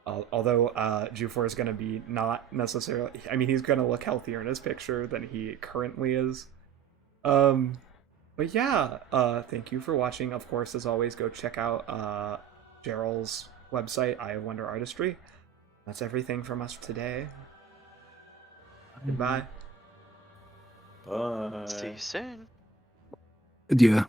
Although Juphor is going to be not necessarily... I mean, he's going to look healthier in his picture than he currently is. But yeah, thank you for watching. Of course, as always, go check out Gerald's website, Eye of Wonder Artistry. That's everything from us today. Goodbye. Bye. See you soon. Yeah.